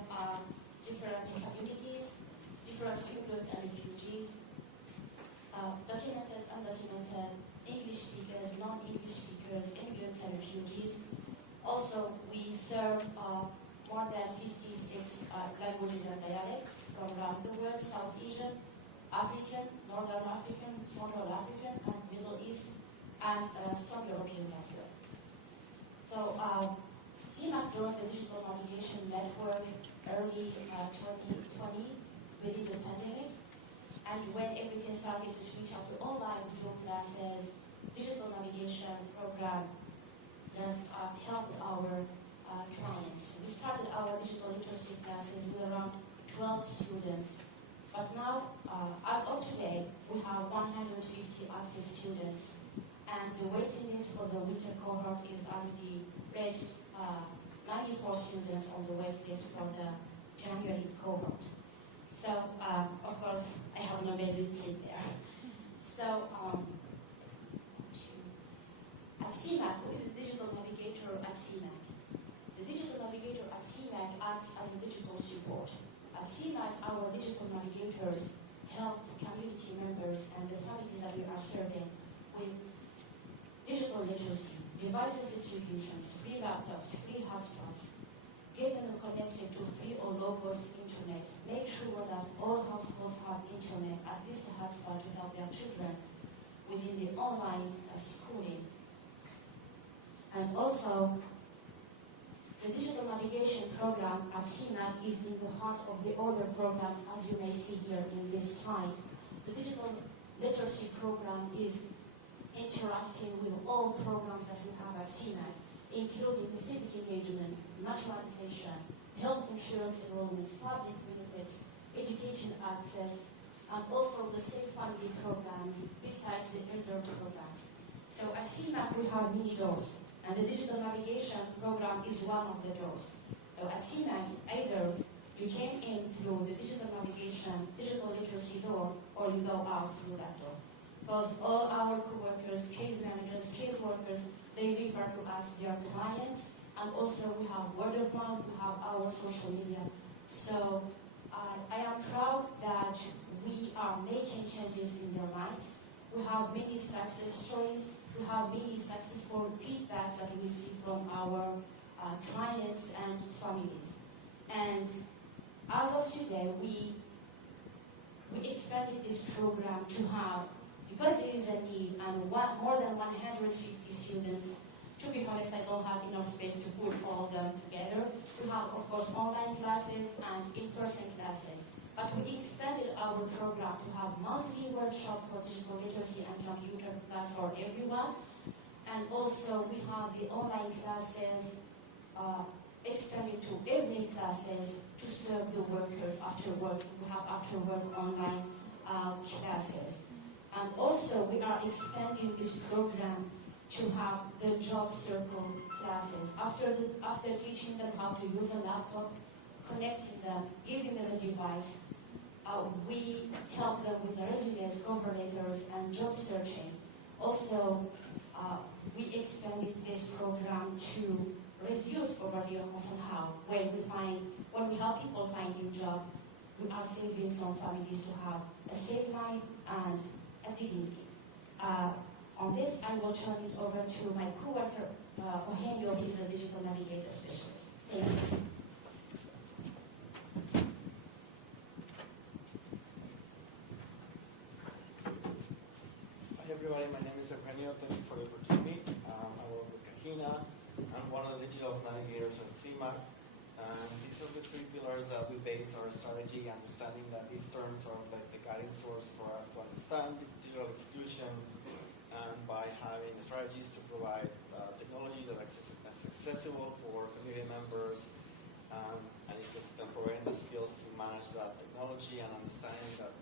different communities, different immigrants and refugees, documented, undocumented, English speakers, non-English speakers, immigrants and refugees. Also, we serve more than 56 languages and dialects from around the world: South Asian, African, Northern African, Central African, and Middle East, and some Europeans as well. So CMAC joined the Digital Navigation Network early 2020 within the pandemic, and when everything started to switch up to online Zoom classes, digital navigation program just helped our clients. We started our digital literacy classes with around 12 students, but now, as of today, we have 150 active students, and the waiting list for the winter cohort is already reached 94 students on the wait list for the January cohort. So, of course, I have an amazing team there. So, at CMAC, who is the digital navigator at CMAC? The digital navigator at CMAC acts as a digital support. At CMAC, our digital navigators help community members and the families that we are serving with digital literacy, devices distributions, free laptops, free hotspots, get them connected to free or low-cost internet, make sure that all households have internet, at least a hotspot to help their children within the online schooling. And also, the digital navigation program at CMAC is in the heart of the other programs, as you may see here in this slide. The digital literacy program is interacting with all programs that we have at CMAC, including the civic engagement, naturalization, health insurance enrollments, public benefits, education access, and also the safe family programs besides the elder programs. So at CMAC we have many doors, and the digital navigation program is one of the doors. So at CMAC, either you came in through the digital navigation, digital literacy door, or you go out through that door. Because all our co-workers, case managers, case workers, they refer to us their clients, and also we have word of mouth, we have our social media. So I am proud that we are making changes in their lives. We have many success stories. We have many successful feedbacks that we receive from our clients and families. And as of today, we expanded this program to have, because there is a need, and more than 150 students. To be honest, I don't have enough space to put all of them together. We have, of course, online classes and in-person classes. But we expanded our program to have monthly workshop for digital literacy and computer class for everyone. And also we have the online classes expanded to evening classes to serve the workers after work. We have after work online classes. And also we are expanding this program to have the job circle classes. After teaching them how to use a laptop, connecting them, giving them a device, we help them with resumes, cover letters, and job searching. Also, we expanded this program to reduce poverty somehow. When we help people finding job, we are saving some families to have a safe life and a dignity. On this, I will turn it over to my co-worker, Eugenio, who is a digital navigator specialist. Thank you. Hi everybody, my name is Eugenio. Thank you for the opportunity. I work with Kahina. I'm one of the digital navigators of CMAC. These are the three pillars that we base our strategy, understanding that these terms are like the guiding source for us to understand digital exclusion, and by having strategies to provide technology that is accessible for community members, and then providing the skills to manage that technology, and understanding that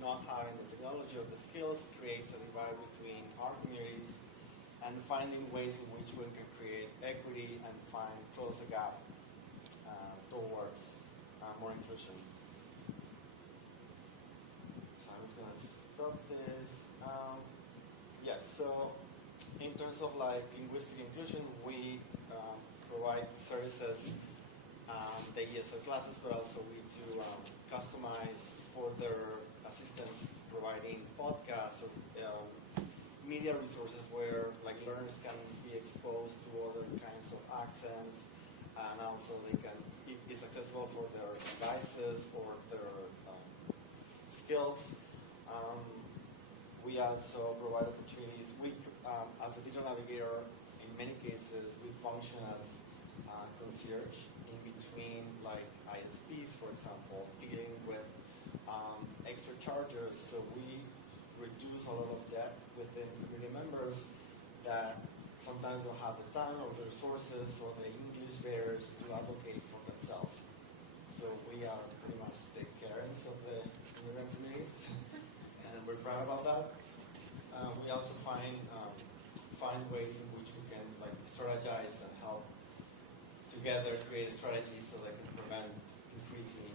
not having the technology or the skills creates a divide between our communities, and finding ways in which we can create equity and close the gap towards more inclusion. So I'm just going to stop this. Yes, so in terms of like linguistic inclusion, we provide services, the ESL classes, but also we do customize further assistance providing podcasts or media resources where like learners can be exposed to other kinds of accents, and also they can it is accessible for their devices, for their skills. We also provide opportunities. We, as a digital navigator, in many cases, we function as concierge in between, like ISPs, for example, dealing with extra charges. So we reduce a lot of debt within community members that sometimes don't have the time or the resources or the English barriers to advocate for themselves. So we are pretty much the Karens of the immigrant communities, and we're proud about that. We also find ways in which we can like strategize and help together create a strategy so they can prevent increasing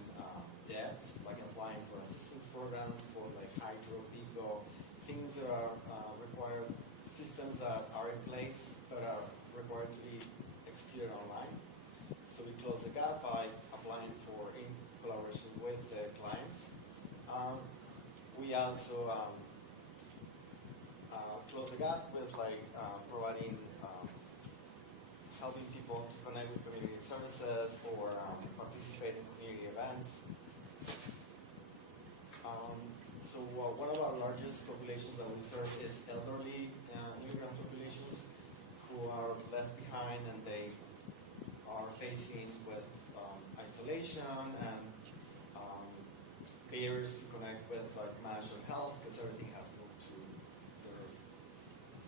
debt, like applying for assistance programs for like hydro, pico, things that are required, systems that are in place but are required to be executed online. So we close the gap by applying for in collaboration with the clients. We also close the gap with like providing, helping people to connect with community services or participate in community events. So one of our largest populations that we serve is elderly immigrant populations who are left behind, and they are facing with isolation and barriers to connect with like managed health because everything has moved to their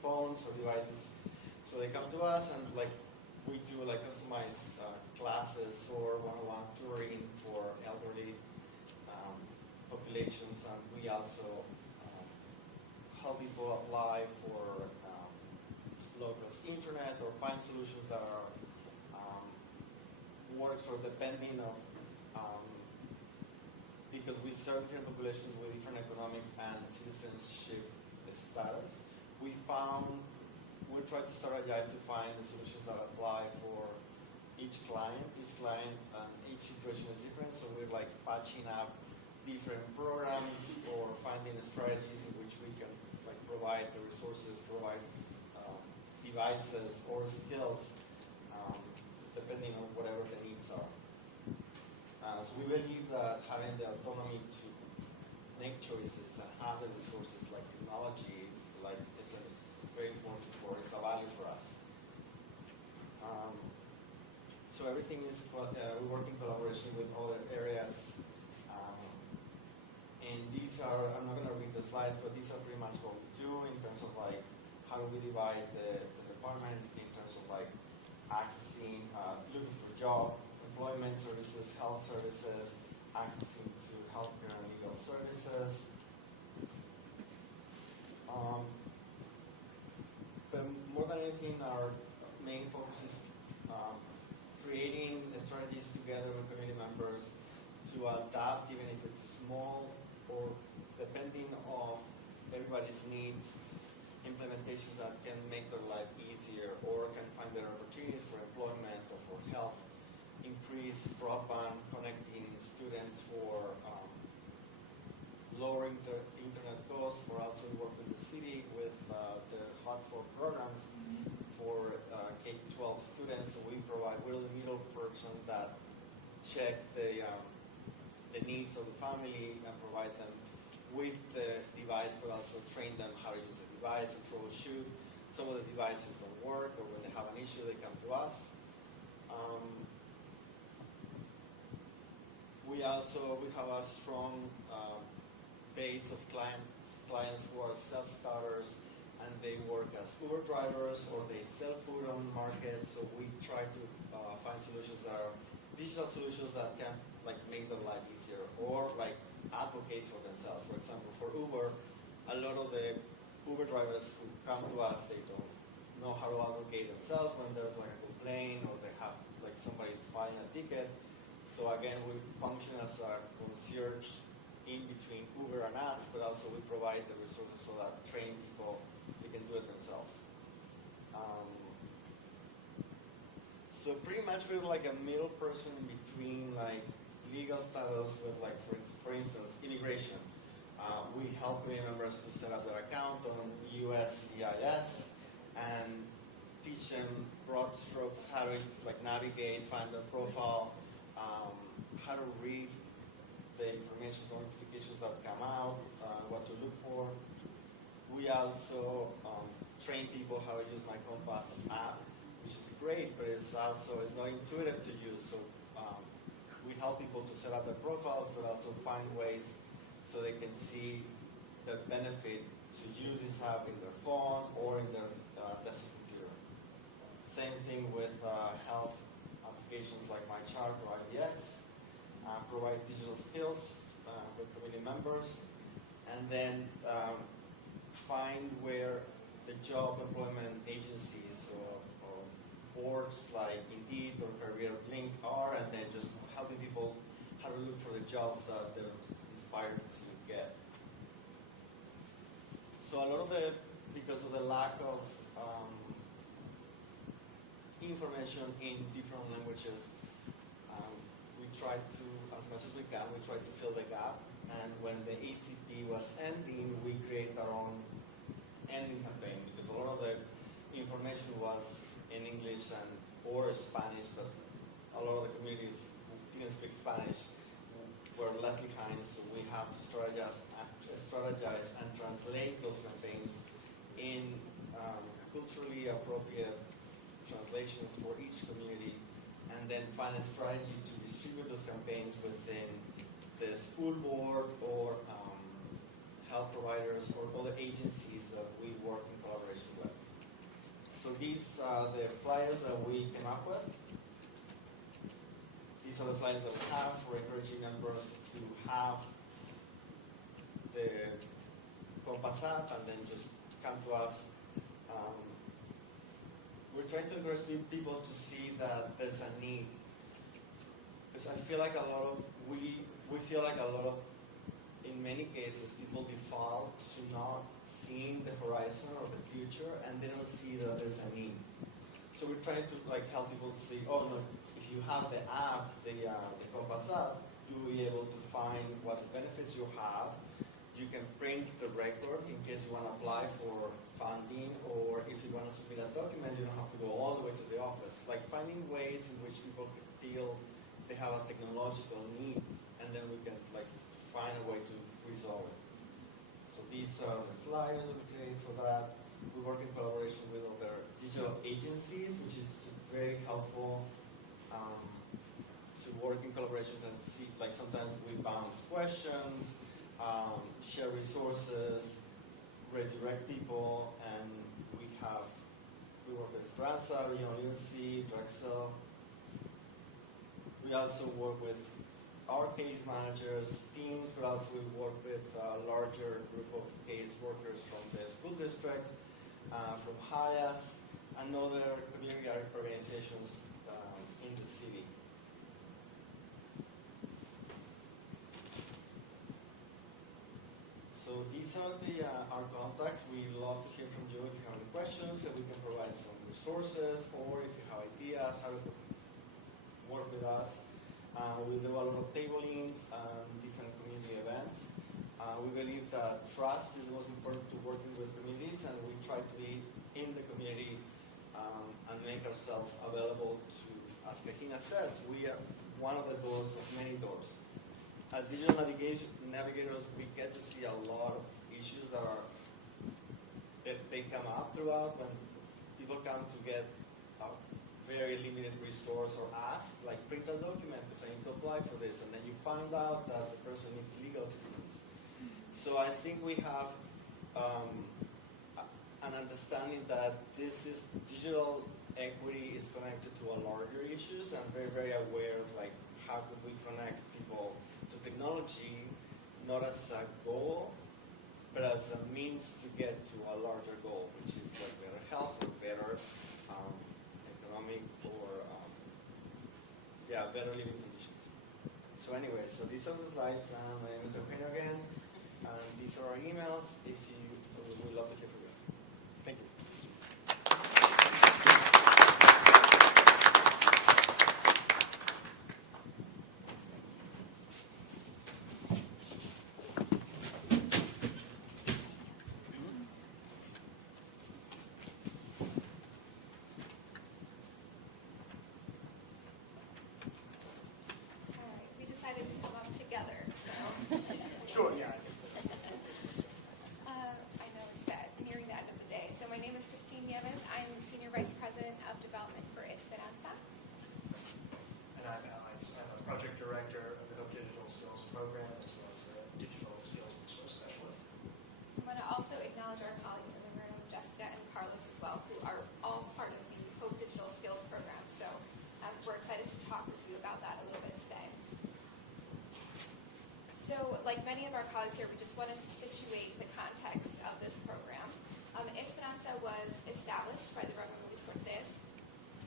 phones or devices. So they come to us and like we do like customized classes or one-on-one touring for elderly populations, and we also help people apply for low-cost internet or find solutions that are works for depending on because we serve different populations with different economic and citizenship status. We try to strategize to find the solutions that apply for each client. Each client and each situation is different, so we're like patching up different programs or finding strategies in which we can like provide the resources, provide devices or skills depending on whatever the needs are. So we believe that having the autonomy to make choices and have the resources like technology is like it's a very important it's a value for us. So everything is we work in collaboration with other areas. And these are, I'm not going to read the slides, but these are pretty much what we do in terms of like how do we divide the department in terms of like accessing, looking for job, employment services, health services, accessing to healthcare and legal services. But more than anything, our main focus is creating the strategies together with community members to adapt, even if it's small or depending on everybody's needs, implementations that can make their life easier or can find better opportunities for employment or for health, increase broadband connecting students for lowering the internet costs, for also work with the city with the hotspot programs for K-12 students. So we're the middle person that check the needs of the family and provide them with the device, but also train them how to use the device and troubleshoot. Some of the devices don't work, or when they have an issue, they come to us. We have a strong base of clients who are self-starters, and they work as Uber drivers or they sell food on the market. So we try to find solutions that are digital solutions that can like make their life easier or like advocate for themselves. For example, for Uber, a lot of the Uber drivers who come to us, they don't know how to advocate themselves when there's like a complaint or they have like somebody's buying a ticket. So again, we function as a concierge in between Uber and us, but also we provide the resources so that trained people, they can do it themselves. So pretty much we're like a middle person in between like legal status with like, for instance, immigration. We help community members to set up their account on USCIS and teach them broad strokes how to like navigate, find their profile, how to read the information, notifications that come out, what to look for. We also train people how to use my Compass app, which is great, but it's not intuitive to use. So we help people to set up their profiles, but also find ways so they can see the benefit to use this app in their phone or in their desktop computer. Same thing with health applications like MyChart or IDX. Provide digital skills with community members, and then find where the job employment agencies or boards like Indeed or Career Link are, and then just helping people how to look for the jobs that they're inspired to get. So a lot of because of the lack of information in different languages, we try to, as much as we can, we try to fill the gap. And when the ACP was ending, we created our own ending campaign, because a lot of the information was in English or Spanish, but a lot of the communities who didn't speak Spanish were left behind, so we have to strategize and translate those campaigns in culturally appropriate translations for each community, and then find a strategy to distribute those campaigns within the school board or health providers or other agencies that we work in collaboration with. So these are the flyers that we came up with. These are the flyers that we have for encouraging members to have the Compass app and then just come to us. We're trying to encourage people to see that there's a need. Because I feel like we feel like a lot of, in many cases, people default to not seeing the horizon or the future, and they don't see that there's a need. So we're trying to help people to see, oh no, if you have the app, the Compass app, you'll be able to find what benefits you have. You can print the record in case you want to apply for funding, or if you want to submit a document, you don't have to go all the way to the office. Like finding ways in which people can feel they have a technological need, and then we can find a way to resolve it. So these are the flyers that we create for that. We work in collaboration with other digital agencies, which is very helpful to work in collaborations and see, sometimes we bounce questions, share resources, redirect people, and we work with Esperanza, University, Drexel. We also work with our case managers, teams, but also we work with a larger group of case workers from the school district, from HIAS, and other community organizations in the city. So these are our contacts. We love to hear from you if you have any questions, and we can provide some resources, or if you have ideas how to work with us. We do a lot of tablings, different community events. We believe that trust is the most important to working with communities, and we try to be in the community and make ourselves available to, as Kahina says, we are one of the doors of many doors. As digital navigators, we get to see a lot of issues that they come up throughout when people come to get a very limited resource or ask, print a document because I need to apply for this, and then you find out that the person needs legal assistance. So I think we have an understanding that digital equity is connected to a larger issues. I'm very, very aware of how could we connect people to technology, not as a goal, but as a means to get to a larger goal, which is better health or better economic or better living conditions. So anyway, so these are the slides. My name is Eugenio again, and these are our emails. So we'd love to hear from you. Thank you. So, like many of our colleagues here, we just wanted to situate the context of this program. Esperanza was established by the Reverend Luis Cortez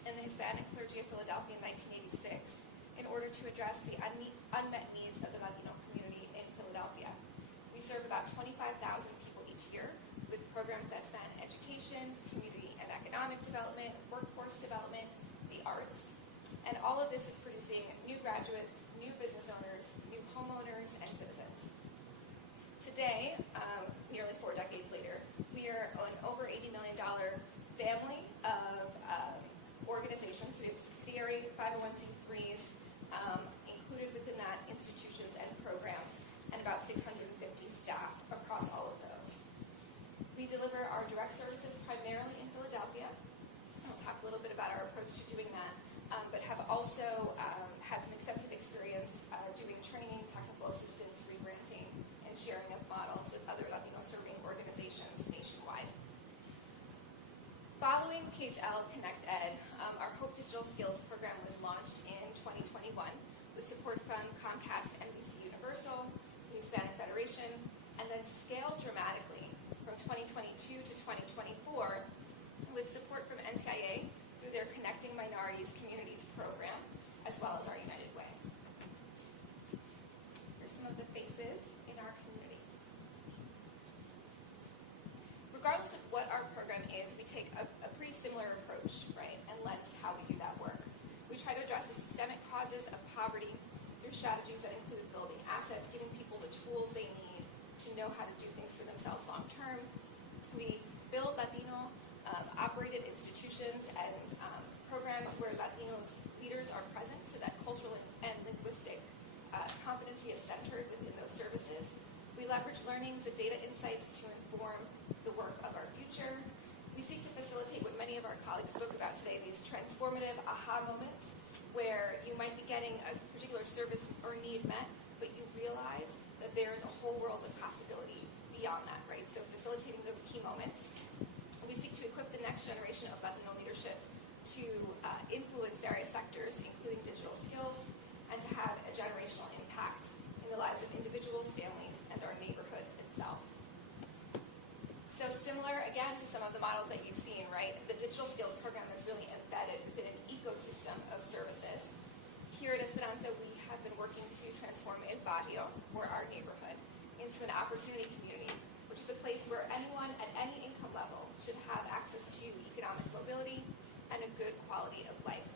and the Hispanic clergy of Philadelphia in 1986 in order to address the unmet needs of the Latino community in Philadelphia. We serve about 25,000 people each year with programs that span education, community and economic development, workforce development, the arts. And all of this is producing new graduates, new business owners, new homeowners, and citizens. Today, nearly 4 decades later, we are an over $80 million family of organizations. We have subsidiary 501c3s included within that, institutions and programs, and about 650 staff across all of those. We deliver our direct services primarily in Philadelphia. I'll talk a little bit about our approach to doing that, but have also had some extensive experience doing training, technical assistance, rebranding, and sharing of models with other Latino-serving organizations nationwide. Following KHL Connect Ed, our Hope Digital Skills program was launched in 2021 with support from Comcast, NBC Universal, the Hispanic Federation, and then scaled dramatically from 2022 to 2024 with support from NTIA through their Connecting Minorities Communities program, as well as our United Way. Here's some of the faces in our community. Regardless of what our program is, we take a pretty similar approach, right, and lens to how we do that work. We try to address the systemic causes of poverty through strategies that include building assets, giving people the tools they need to know how to do things for themselves long term. We build Latino operated institutions and programs where Latino leaders are present so that cultural and linguistic competency is centered within those services. We leverage learnings and data insights to inform the work of our future. We seek to facilitate what many of our colleagues spoke about today, these transformative aha moments where you might be getting a particular service or need met, but you realize that there's a whole world of possibility beyond that, right? So facilitating those key moments. We seek to equip the next generation of Latino leadership to influence various sectors, including digital skills, and to have a generational impact in the lives of individuals, families, and our neighborhood itself. So similar, again, to some of the models that you've seen, right? The digital skills program is really embedded within an ecosystem of services. Here at Esperanza, we have been working to transform El Barrio, or our neighborhood, into an opportunity community, which is a place where anyone at any income level should have access to economic mobility and a good quality of life.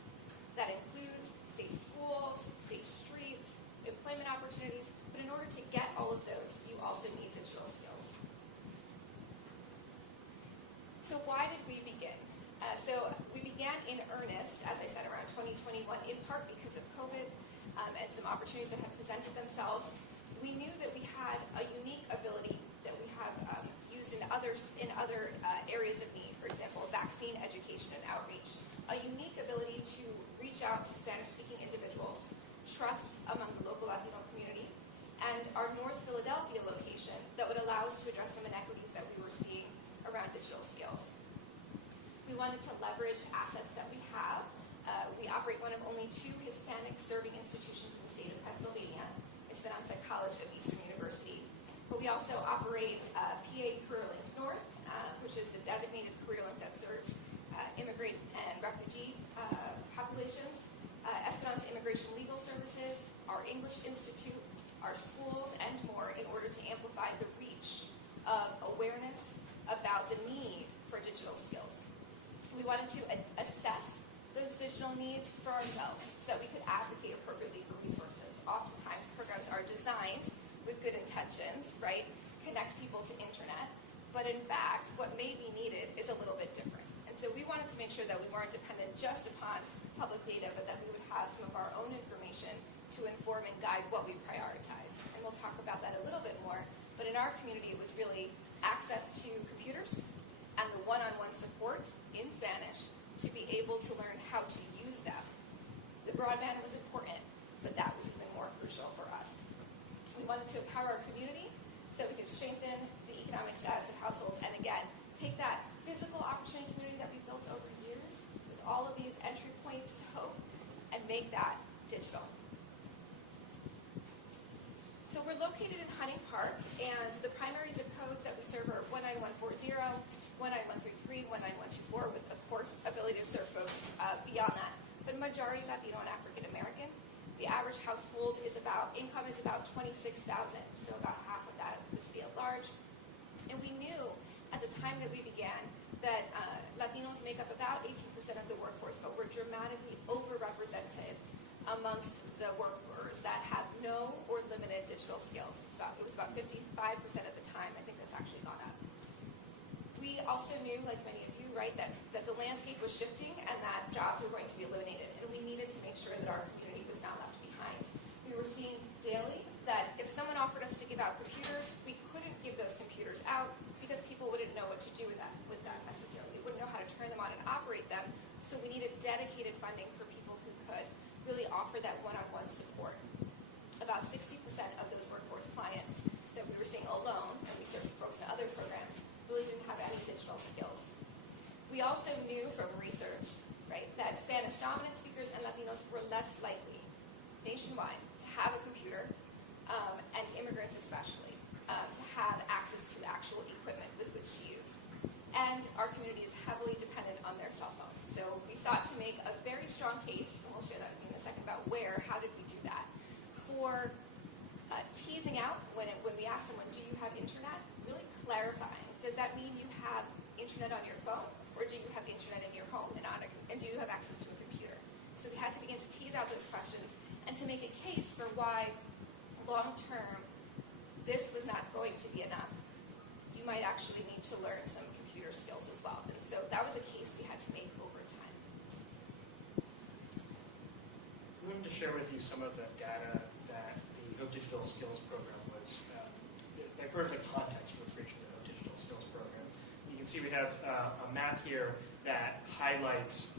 That includes safe schools, safe streets, employment opportunities, but in order to get all of those, you also need digital skills. So why did we begin? So we began in earnest, as I said, around 2021, in part because of COVID and some opportunities that had presented themselves. We knew that we had a unique ability that we have used in other areas of need, for example, vaccine education and outreach, a unique ability to reach out to Spanish-speaking individuals, trust among the local Latino community, and our North Philadelphia location that would allow us to address some inequities that we were seeing around digital skills. We wanted to leverage assets that we have. We operate one of only 2 Hispanic serving institutions in the state of Pennsylvania, Esperanza College of Eastern University. But we also operate PA Career Link North, which is the designated career link that serves immigrant and refugee populations, Esperanza Immigration Legal Services, our English Institute, our schools, and more in order to amplify the reach of awareness about the need for digital skills. We wanted to assess those digital needs for ourselves so that we could advocate appropriately for resources. Oftentimes, programs are designed with good intentions, right? Connect people to internet. But in fact, what may be needed is a little bit different. And so we wanted to make sure that we weren't dependent just upon public data, but that we would have some of our own information to inform and guide what we prioritize. And we'll talk about that a little bit more. But in our community, it was really access to computers and the one-on-one support in Spanish to be able to learn how to use them. The broadband was important, but that was even more crucial for us. We wanted to empower our community so we could strengthen the economic status of households and, again, take that physical opportunity community that we built over years with all of these entry points to hope and make that digital. So we're we're located in Hunting Park, and the primary zip codes that we serve are 19140, 19133, 19124, with, of course, ability to serve folks beyond that. But majority Latino and African American. The average household income is about $26,000, so about half of that is scaled large. And we knew at the time that we began that Latinos make up about 18% of the workforce, but we're dramatically overrepresented amongst the workers that have no or limited digital skills. It was about 55% at the time. I think that's actually gone up. We also knew, like many of you, right, that the landscape was shifting and that jobs were going to be eliminated, and we needed to make sure that our community was not left behind. We were seeing daily that if someone offered us to give out computers, we couldn't give those computers out because people wouldn't know what to do with that necessarily. They wouldn't know how to turn them on and operate them, so we needed dedicated funding for people who could really offer that one-on-one support. About 60% of those workforce clients that we were seeing alone, and we served folks in other programs, really didn't have any digital skills. We also knew from research, right, that Spanish dominant speakers and Latinos were less likely nationwide to have a computer, and immigrants especially, to have access to actual equipment with which to use. And our community is heavily dependent on their cell phones. So we sought to make a very strong case, and we'll share that with you in a second, about how did we do that, for teasing out when we asked someone, do you have internet? Really clarifying, does that mean you have internet on your phone, or do you have internet in your home and do you have access to a computer? So we had to begin to tease out those questions and to make a case for why long-term this was not going to be enough. You might actually need to learn some computer skills as well. And so that was a case we had to make over time. We wanted to share with you some of the data that the Hope Digital Skills Program was, like part of the context for the creation of the Hope Digital Skills Program. You can see we have a map here that highlights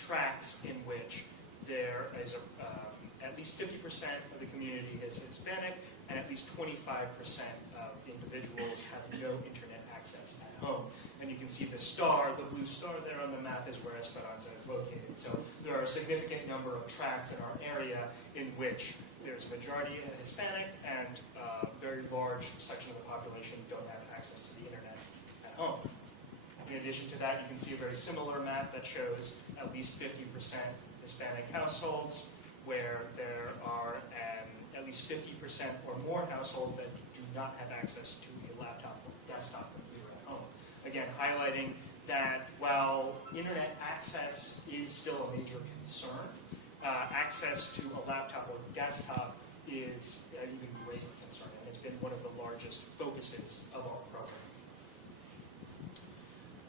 tracks in which there is at least 50% of the community is Hispanic, and at least 25% of individuals have no internet access at home. And you can see the blue star there on the map is where Esperanza is located. So there are a significant number of tracts in our area in which there's a majority Hispanic and a very large section of the population don't have access to the internet at home. In addition to that, you can see a very similar map that shows at least 50% Hispanic households, where there are at least 50% or more households that do not have access to a laptop or desktop computer at home. Again, highlighting that while internet access is still a major concern, access to a laptop or desktop is an even greater concern, and it's been one of the largest focuses of our program.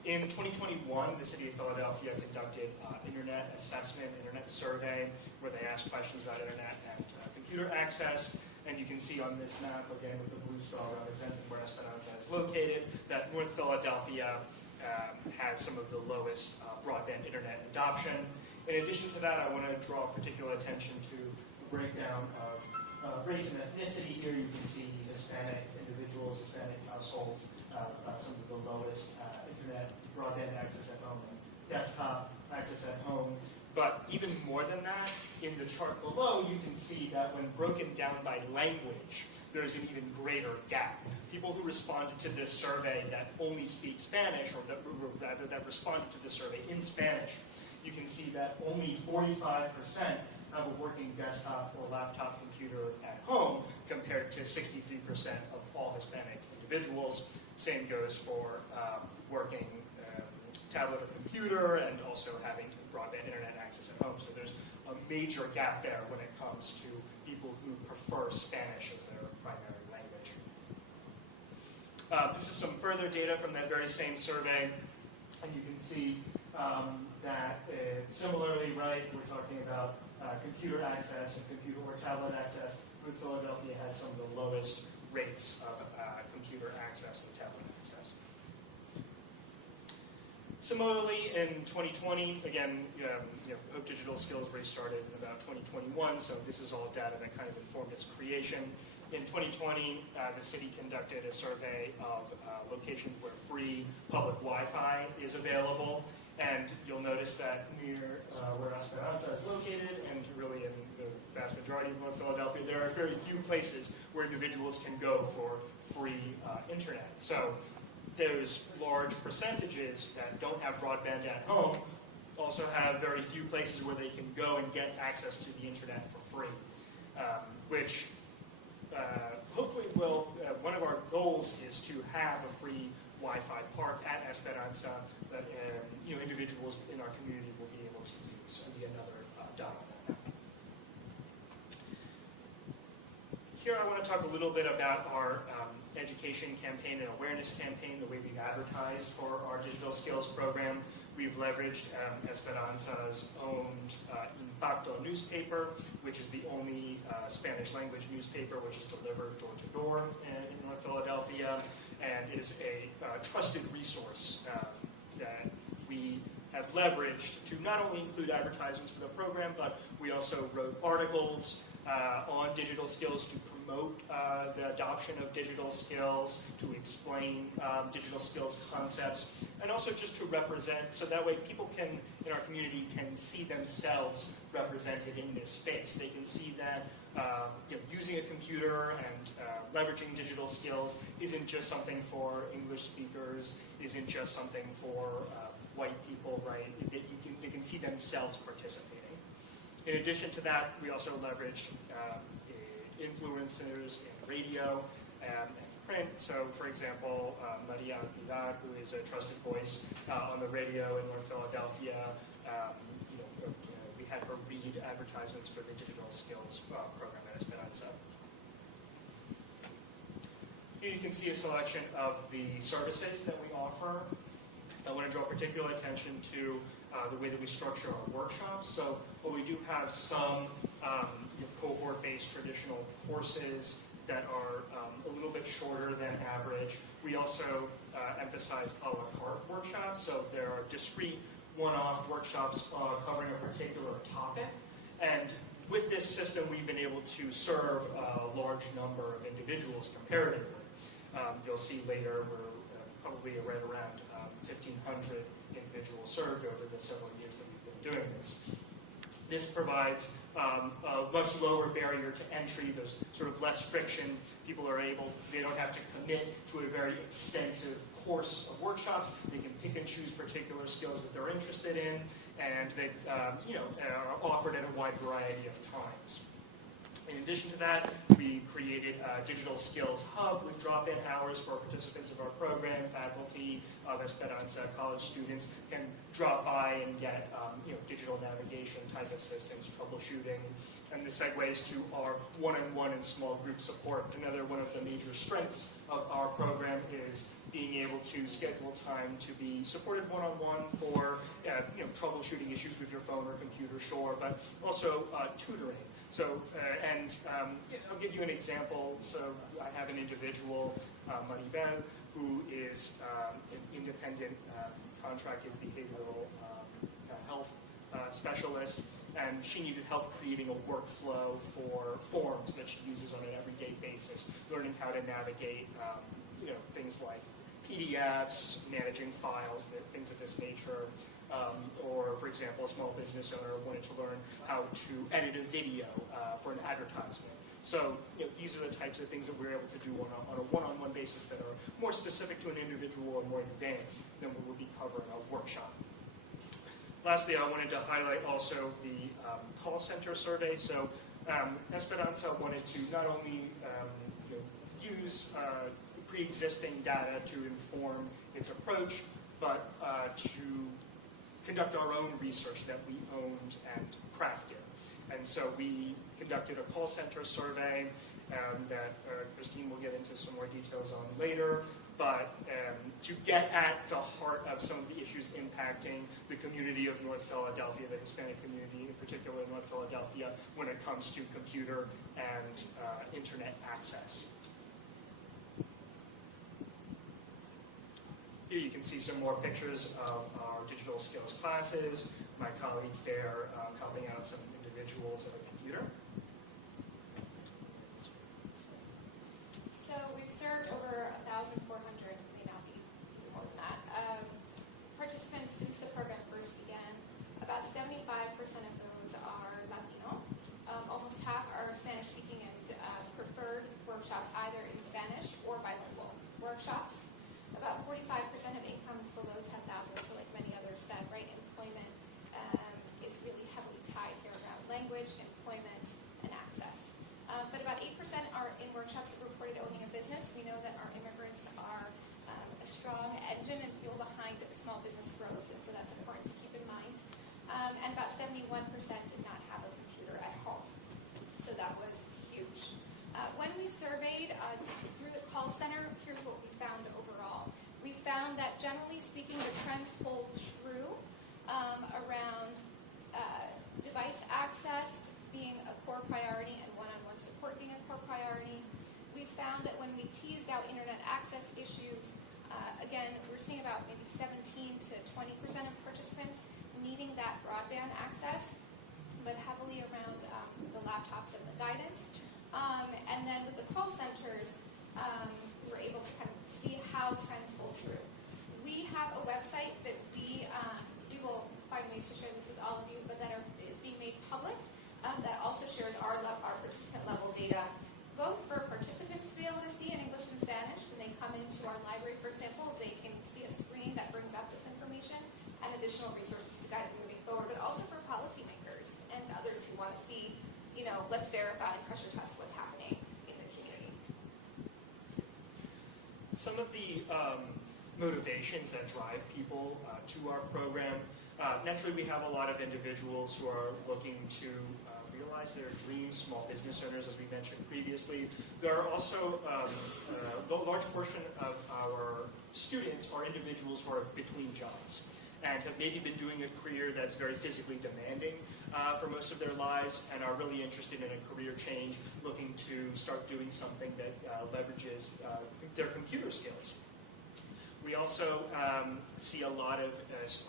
In 2021, the City of Philadelphia conducted internet assessment, internet survey, where they asked questions about internet and computer access. And you can see on this map, again with the blue star representing where Esperanza is located, that North Philadelphia has some of the lowest broadband internet adoption. In addition to that, I want to draw particular attention to a breakdown of race and ethnicity. Here you can see Hispanic individuals, Hispanic households, some of the lowest internet broadband access at home and desktop access at home. But even more than that, in the chart below, you can see that when broken down by language, there's an even greater gap. People who responded to this survey that only speak Spanish, or that responded to the survey in Spanish, you can see that only 45% have a working desktop or laptop computer at home, compared to 63% of all Hispanic individuals. Same goes for working tablet or computer, and also having broadband internet access at home. So there's a major gap there when it comes to people who prefer Spanish as their primary language. This is some further data from that very same survey, and you can see that similarly, right, we're talking about computer access and computer or tablet access. Philadelphia has some of the lowest rates of computer access and tablet access. Similarly, in 2020, again, Hope Digital Skills really started in about 2021, so this is all data that kind of informed its creation. In 2020, the city conducted a survey of locations where free public Wi-Fi is available, And you'll notice that near where Esperanza is located, and really in the vast majority of North Philadelphia, there are very few places where individuals can go for free internet. So those large percentages that don't have broadband at home also have very few places where they can go and get access to the internet for free, which hopefully will, one of our goals is to have a free Wi-Fi park at Esperanza that individuals in our community will be able to use, and be another dot on that. Here I want to talk a little bit about our education campaign and awareness campaign, the way we advertise for our digital skills program. We've leveraged Esperanza's owned Impacto newspaper, which is the only Spanish language newspaper which is delivered door to door in North Philadelphia, and is a trusted resource that we have leveraged to not only include advertisements for the program, but we also wrote articles on digital skills to promote the adoption of digital skills, to explain digital skills concepts, and also just to represent, so that way people can, in our community, can see themselves represented in this space. They can see that using a computer and leveraging digital skills isn't just something for English speakers, isn't just something for white people, right? They can see themselves participating. In addition to that, we also leveraged influencers in radio and print. So, for example, Maria Pilar, who is a trusted voice on the radio in North Philadelphia, we had her read advertisements for the digital skills program at Esperanza. Here you can see a selection of the services that we offer. I want to draw particular attention to the way that we structure our workshops. So while we do have some cohort-based traditional courses that are a little bit shorter than average, we also emphasize a la carte workshops. So there are discrete one-off workshops covering a particular topic. And with this system, we've been able to serve a large number of individuals comparatively. You'll see later we're probably right around 1,500 individuals served over the several years that we've been doing this. This provides a much lower barrier to entry. There's sort of less friction. People are they don't have to commit to a very extensive course of workshops. They can pick and choose particular skills that they're interested in, and they are offered at a wide variety of times. In addition to that, we created a digital skills hub with drop-in hours for participants of our program. Faculty of Esperanza college students can drop by and get digital navigation type assistance, troubleshooting, and this segues to our one-on-one and small group support. Another one of the major strengths of our program is being able to schedule time to be supported one-on-one for troubleshooting issues with your phone or computer, sure, but also tutoring. So, I'll give you an example. So I have an individual, Maribel, who is an independent contracted behavioral health specialist, and she needed help creating a workflow for forms that she uses on an everyday basis, learning how to navigate things like PDFs, managing files, things of this nature. Or, for example, a small business owner wanted to learn how to edit a video for an advertisement. So these are the types of things that we're able to do on a one-on-one basis that are more specific to an individual or more advanced than what we'll be covering in a workshop. Lastly, I wanted to highlight also the call center survey. So Esperanza wanted to not only use pre-existing data to inform its approach, but to conduct our own research that we owned and crafted. And so we conducted a call center survey that Christine will get into some more details on later, but to get at the heart of some of the issues impacting the community of North Philadelphia, the Hispanic community in particular in North Philadelphia, when it comes to computer and internet access. Here you can see some more pictures of our digital skills classes. My colleagues there helping out some individuals at a computer. So we've served over 1,400, may not be more than that, participants since the program workshops that reported owning a business. We know that our immigrants are a strong engine and fuel behind small business growth, and so that's important to keep in mind. And about 71% did not have a computer at home, so that was huge. When we surveyed through the call center, here's what we found overall. We found that generally speaking, the trends hold true around device access being a core priority and one-on-one support being a core priority. We found that when we teased out internet access issues, again, we're seeing about maybe 17 to 20% of participants needing that broadband access, but heavily around the laptops and the guidance. And then with the call centers, we were able to kind of see how trends hold true. We have a website that we will find ways to share this with all of you, but that is being made public. That also shares our participant level data, both for participants to be able to see in English and Spanish. When they come into our library, for example, they can see a screen that brings up this information and additional resources to guide them moving forward, but also for policymakers and others who want to see, let's verify and pressure test what's happening in the community. Some of the motivations that drive people to our program, naturally we have a lot of individuals who are looking to realize their dreams, small business owners, as we mentioned previously. There are also a large portion of our students are individuals who are between jobs and have maybe been doing a career that's very physically demanding for most of their lives and are really interested in a career change, looking to start doing something that leverages their computer skills. We also see a lot of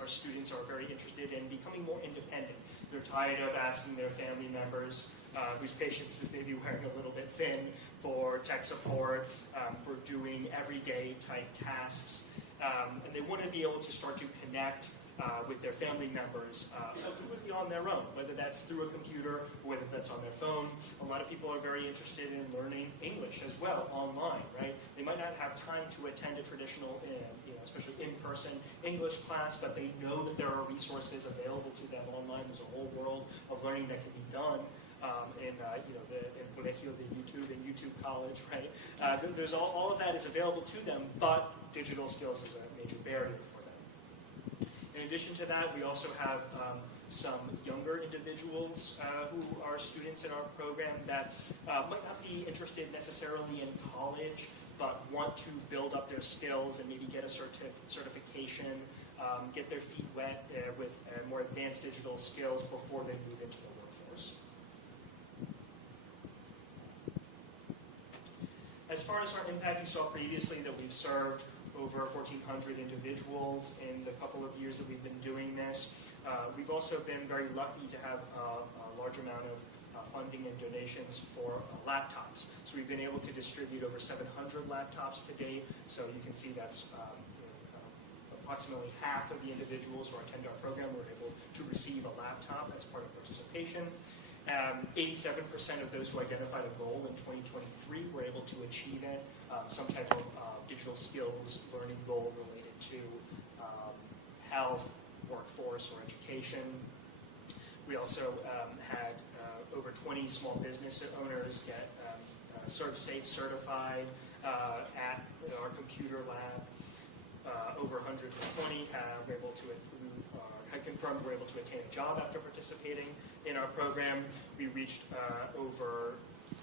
our students are very interested in becoming more independent. They're tired of asking their family members, whose patience is maybe wearing a little bit thin, for tech support, for doing everyday type tasks. And they want to be able to start to connect with their family members completely on their own, whether that's through a computer or whether that's on their phone. A lot of people are very interested in learning English as well online, right? They might not have time to attend a traditional, especially in-person English class, but they know that there are resources available to them online. There's a whole world of learning that can be done in YouTube and YouTube College, right? There's all of that is available to them, but digital skills is a major barrier for them. In addition to that, we also have some younger individuals who are students in our program that might not be interested necessarily in college, but want to build up their skills and maybe get a certification, get their feet wet with more advanced digital skills before they move into the workforce. As far as our impact, you saw previously that we've served over 1,400 individuals in the couple of years that we've been doing this. We've also been very lucky to have a large amount of funding and donations for laptops. So we've been able to distribute over 700 laptops to date. So you can see that's approximately half of the individuals who attend our program were able to receive a laptop as part of participation. 87% of those who identified a goal in 2023 were able to achieve it, some type of digital skills learning goal related to health, workforce, or education. We also had over 20 small business owners get ServSafe certified at our computer lab. Over 120 have been able to had confirmed we're able to attain a job after participating in our program. We reached over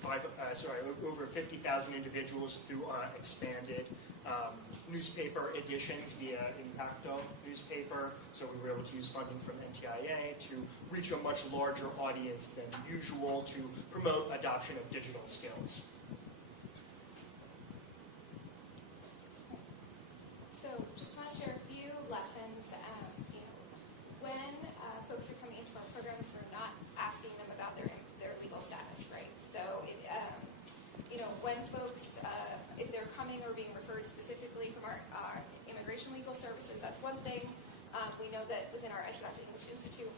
50,000 individuals through expanded newspaper editions via Impacto newspaper. So we were able to use funding from NTIA to reach a much larger audience than usual to promote adoption of digital skills. So just want to share a few lessons. When folks are coming into our programs, we're not asking them about their legal status, right? So, when folks, if they're coming or being referred specifically from our immigration legal services, that's one thing. We know that within our Education English Institute,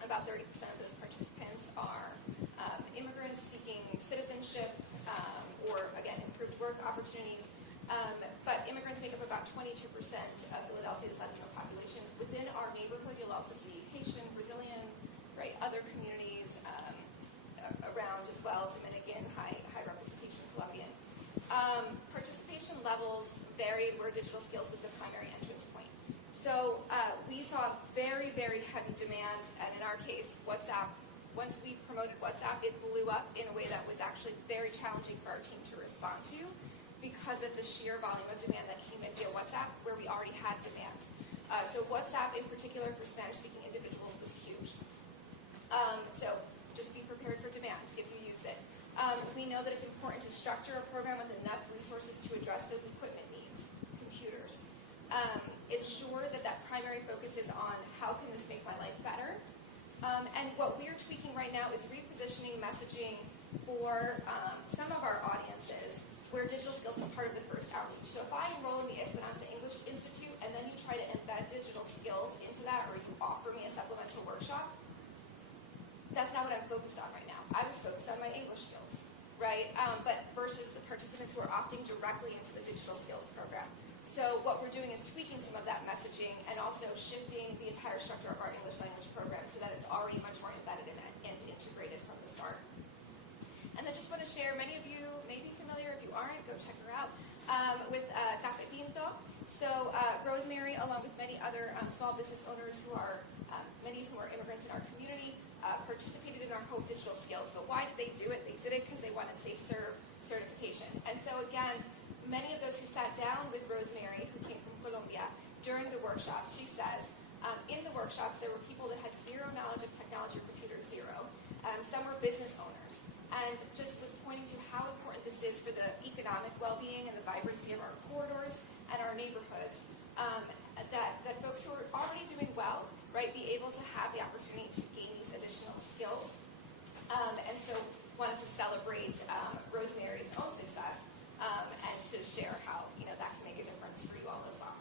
about 30% of those participants are immigrants seeking citizenship or, again, improved work opportunities. But immigrants make up about 22% of Philadelphia's Latino population. Within our neighborhood, you'll also see Haitian, Brazilian, right, other communities around as well. Dominican, high representation, Colombian. Participation levels varied where digital skills was the primary entrance point. So we saw very, very heavy demand, and in our case, WhatsApp, once we promoted WhatsApp, it blew up in a way that was actually very challenging for our team to respond to because of the sheer volume of demand that came in via WhatsApp, where we already had demand. So WhatsApp, in particular for Spanish-speaking individuals, was huge. So just be prepared for demand if you use it. We know that it's important to structure a program with enough resources to address those equipment needs, computers. Ensure that that primary focus is on how can this make my life better. And what we're tweaking right now is repositioning messaging for some of our audiences where digital skills is part of the first outreach. So if I enroll in the Esperanza English Institute and then you try to embed digital skills into that, or you offer me a supplemental workshop, that's not what I'm focused on right now. I was focused on my English skills, right? But versus the participants who are opting directly into the digital skills program. So what we're doing is tweaking some of that messaging and also shifting the entire structure of our English language program so that it's already much more embedded in it and integrated from the start. And I just want to share, many of you may be familiar, if you aren't, go check her out, with Café Pinto. So Rosemary, along with many other small business owners who are, many who are immigrants in our community, participated in our Hope Digital Skills. But why did they do it? They did it because they wanted Safe Serve certification. And so again, many of those who sat down with Rosemary, who came from Colombia, during the workshops, she says, in the workshops there were people that had zero knowledge of technology or computers, zero. Some were business owners. And just was pointing to how important this is for the economic well-being and the vibrancy of our corridors and our neighborhoods, that folks who are already doing well, right, be able to have the opportunity to gain these additional skills. And so wanted to celebrate Rosemary's own success and to share how, that can make a difference for you all as well.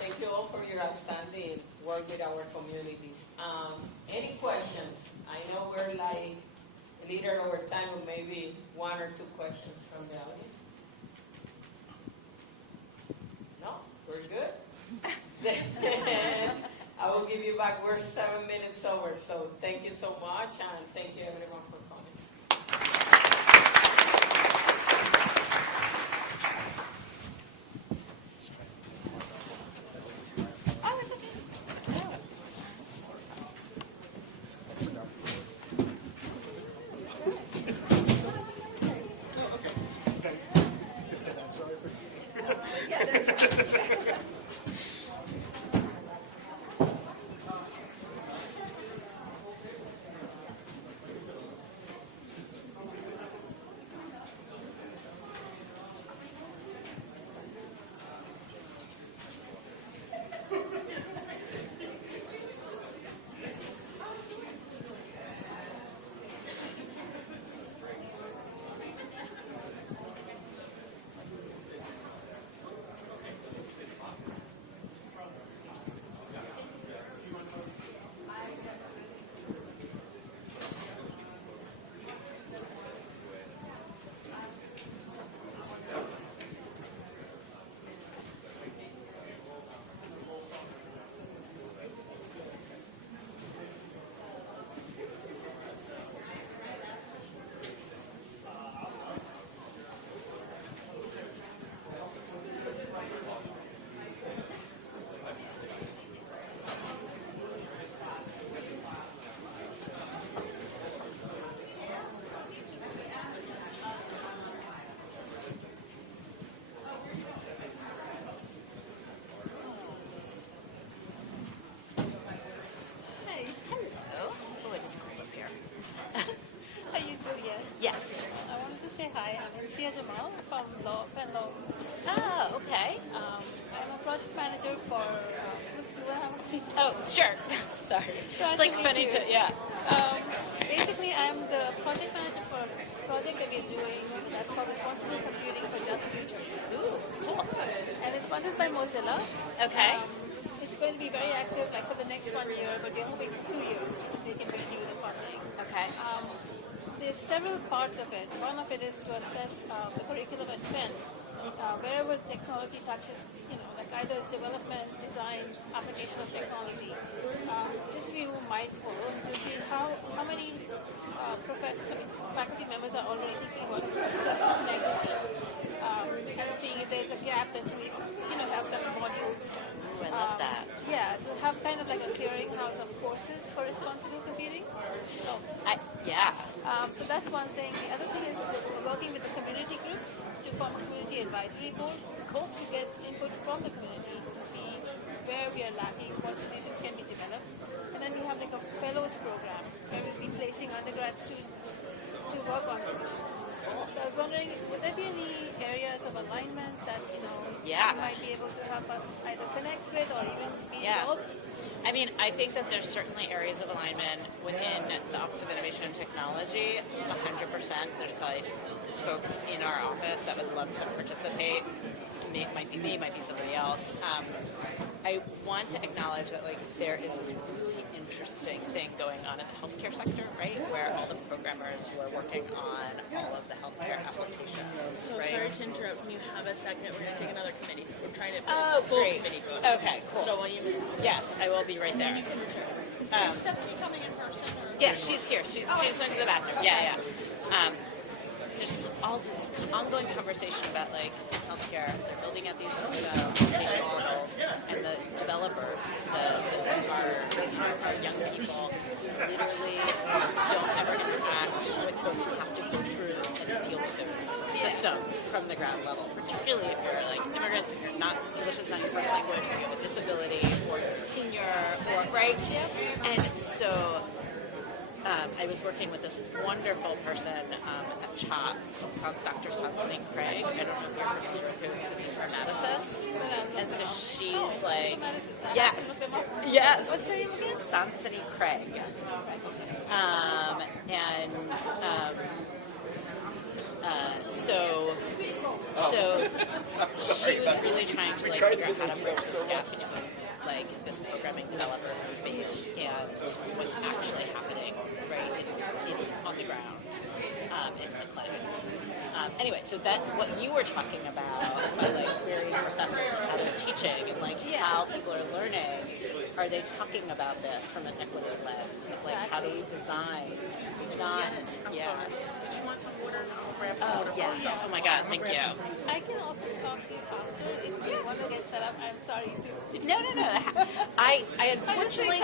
Thank you all for your outstanding work with our communities. Any questions? I know we're like a little over time, but maybe one or two questions from the audience. No? We're good? I will give you back. We're 7 minutes over, so thank you so much, and thank you everyone for coming. Oh, it's okay. Yeah, there's Sure. Sorry. It's like funny to, yeah. Basically, I'm the project manager for a project that we're doing that's called Responsible Computing for Just Future. Ooh, cool. And it's funded by Mozilla. Okay. It's going to be very active like for the next 1 year, but we're hoping for 2 years so they can renew the funding. Okay. there's several parts of it. One of it is to assess the curriculum at Penn, wherever technology touches, like either development, design, application of technology. Just to be more mindful to see how many faculty members are already thinking about just sustainability, and seeing if there's a gap that we, have some modules. I love that. Yeah, to have kind of like a clearinghouse of courses for responsible computing. So, so that's one thing. The other thing is working with the community groups to form a community advisory board. Cool. To get input from the community to see where we are lacking, what solutions can be developed. And then we have like a fellows program where we'll be placing undergrad students to work on solutions. So I was wondering, would there be any areas of alignment that, you might be able to help us either connect with or even be involved? I mean, I think that there's certainly areas of alignment within the Office of Innovation and Technology, 100%. There's probably folks in our office that would love to participate. It might be me, might be somebody else. I want to acknowledge that there is this really interesting thing going on in the healthcare sector, right? Where all the programmers who are working on all of the healthcare applications, So right? sorry to interrupt. When you have a second, we're going to take another committee. We're trying to full great. committee vote. Okay, cool. So when you Yes, I will be right there. Is Stephanie coming in person? Or Yeah, she's here. She's went to the bathroom. Yeah. There's all this ongoing conversation about healthcare. They're building out these educational models, and the developers, our young people, literally don't ever interact with folks who have to go through and deal with those systems from the ground level. Particularly if you're immigrants, if you're not English is not your first language, or you have a disability, or you're a senior, or right. And so. I was working with this wonderful person at CHOP, Dr. Sansani Craig. I don't know if you're familiar with her, who's an informaticist. And so she's yes. What's her name again? Sansani Craig. So she was really trying to figure out how to bridge this gap between this programming developer space and what's actually happening on the ground in the clinics. Anyway, so that what you were talking about querying professors and how they're teaching and how people are learning, are they talking about this from an equity lens of how do we design, not Did you want some water? Oh yes. Oh my God, thank you. I can also talk to you after if you want to get set up. I'm sorry to. No. I unfortunately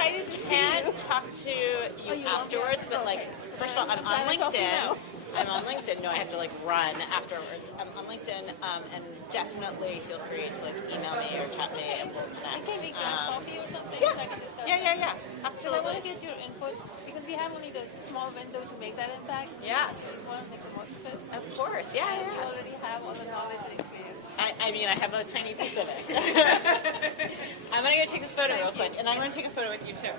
can't talk to you afterwards, but first of all, I'm on LinkedIn. No, I have to run afterwards. I'm on LinkedIn, and definitely feel free to email me or chat me, and we'll connect. Can we grab coffee or something? Yeah. Absolutely. I want to get your input because we have only the small window to make that impact. Yeah. So we want to make the most of it. Of course. Yeah. You already have all the knowledge and experience. I have a tiny piece of it. I'm gonna go take this photo real quick, and I'm gonna take a photo with you too.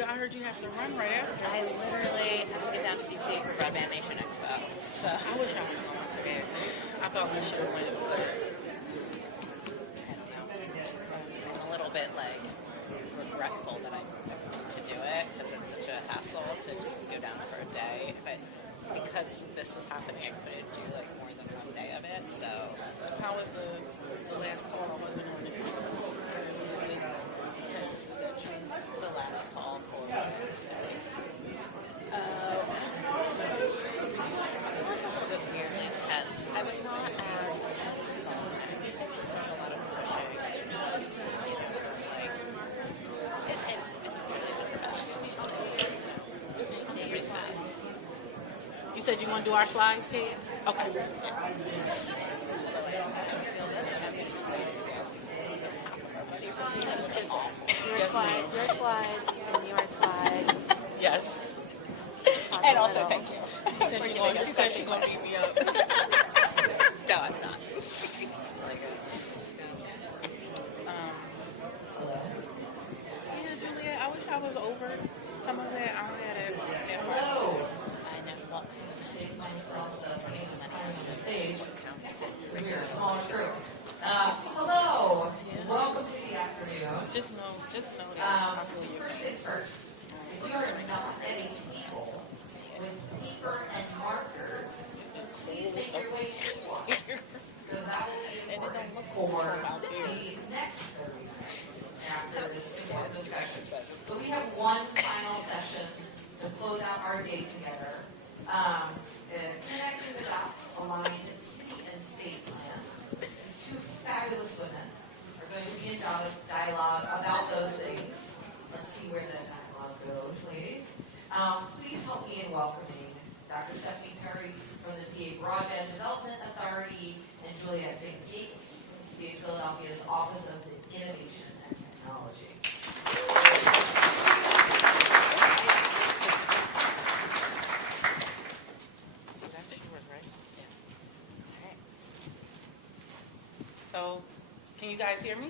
I heard you have to run right after. I literally have to get down to DC for Broadband Nation Expo. So I wish I was going today. I thought we should have went, but I don't know. I'm a little bit like regretful that I want to do it because it's such a hassle to just go down for a day. But because this was happening, I couldn't do like more than one day of it. So how was the last call? I wasn't on it. The last call for it was a little bit weirdly tense. I was not as involved. I think there's just like a lot of pushing to like it really did her best. You said you want to do our slides, Kate? Okay. Your slide, and your slide. Yes. And also, thank you. She said she's going to beat me up. No, I'm not. Yeah, Juliet, I wish I was over some of that. I had it at Hello. I know. Save myself the stage. We're a smaller group. Hello. Welcome to the afternoon. Just know that. First things first. If you are not any people with paper and markers, please make your way forward. Because that will be important for the next 30 minutes after this important discussion. So we have one final session to close out our day together. Connecting the dots aligned city and state plans. These two fabulous women are going to be in dialogue about those things. Let's see where the dialogue goes, ladies. Please help me in welcoming Dr. Stephanie Perry from the PA Broadband Development Authority and Juliet Gates from the City of Philadelphia's Office of Innovation and Technology. So, can you guys hear me?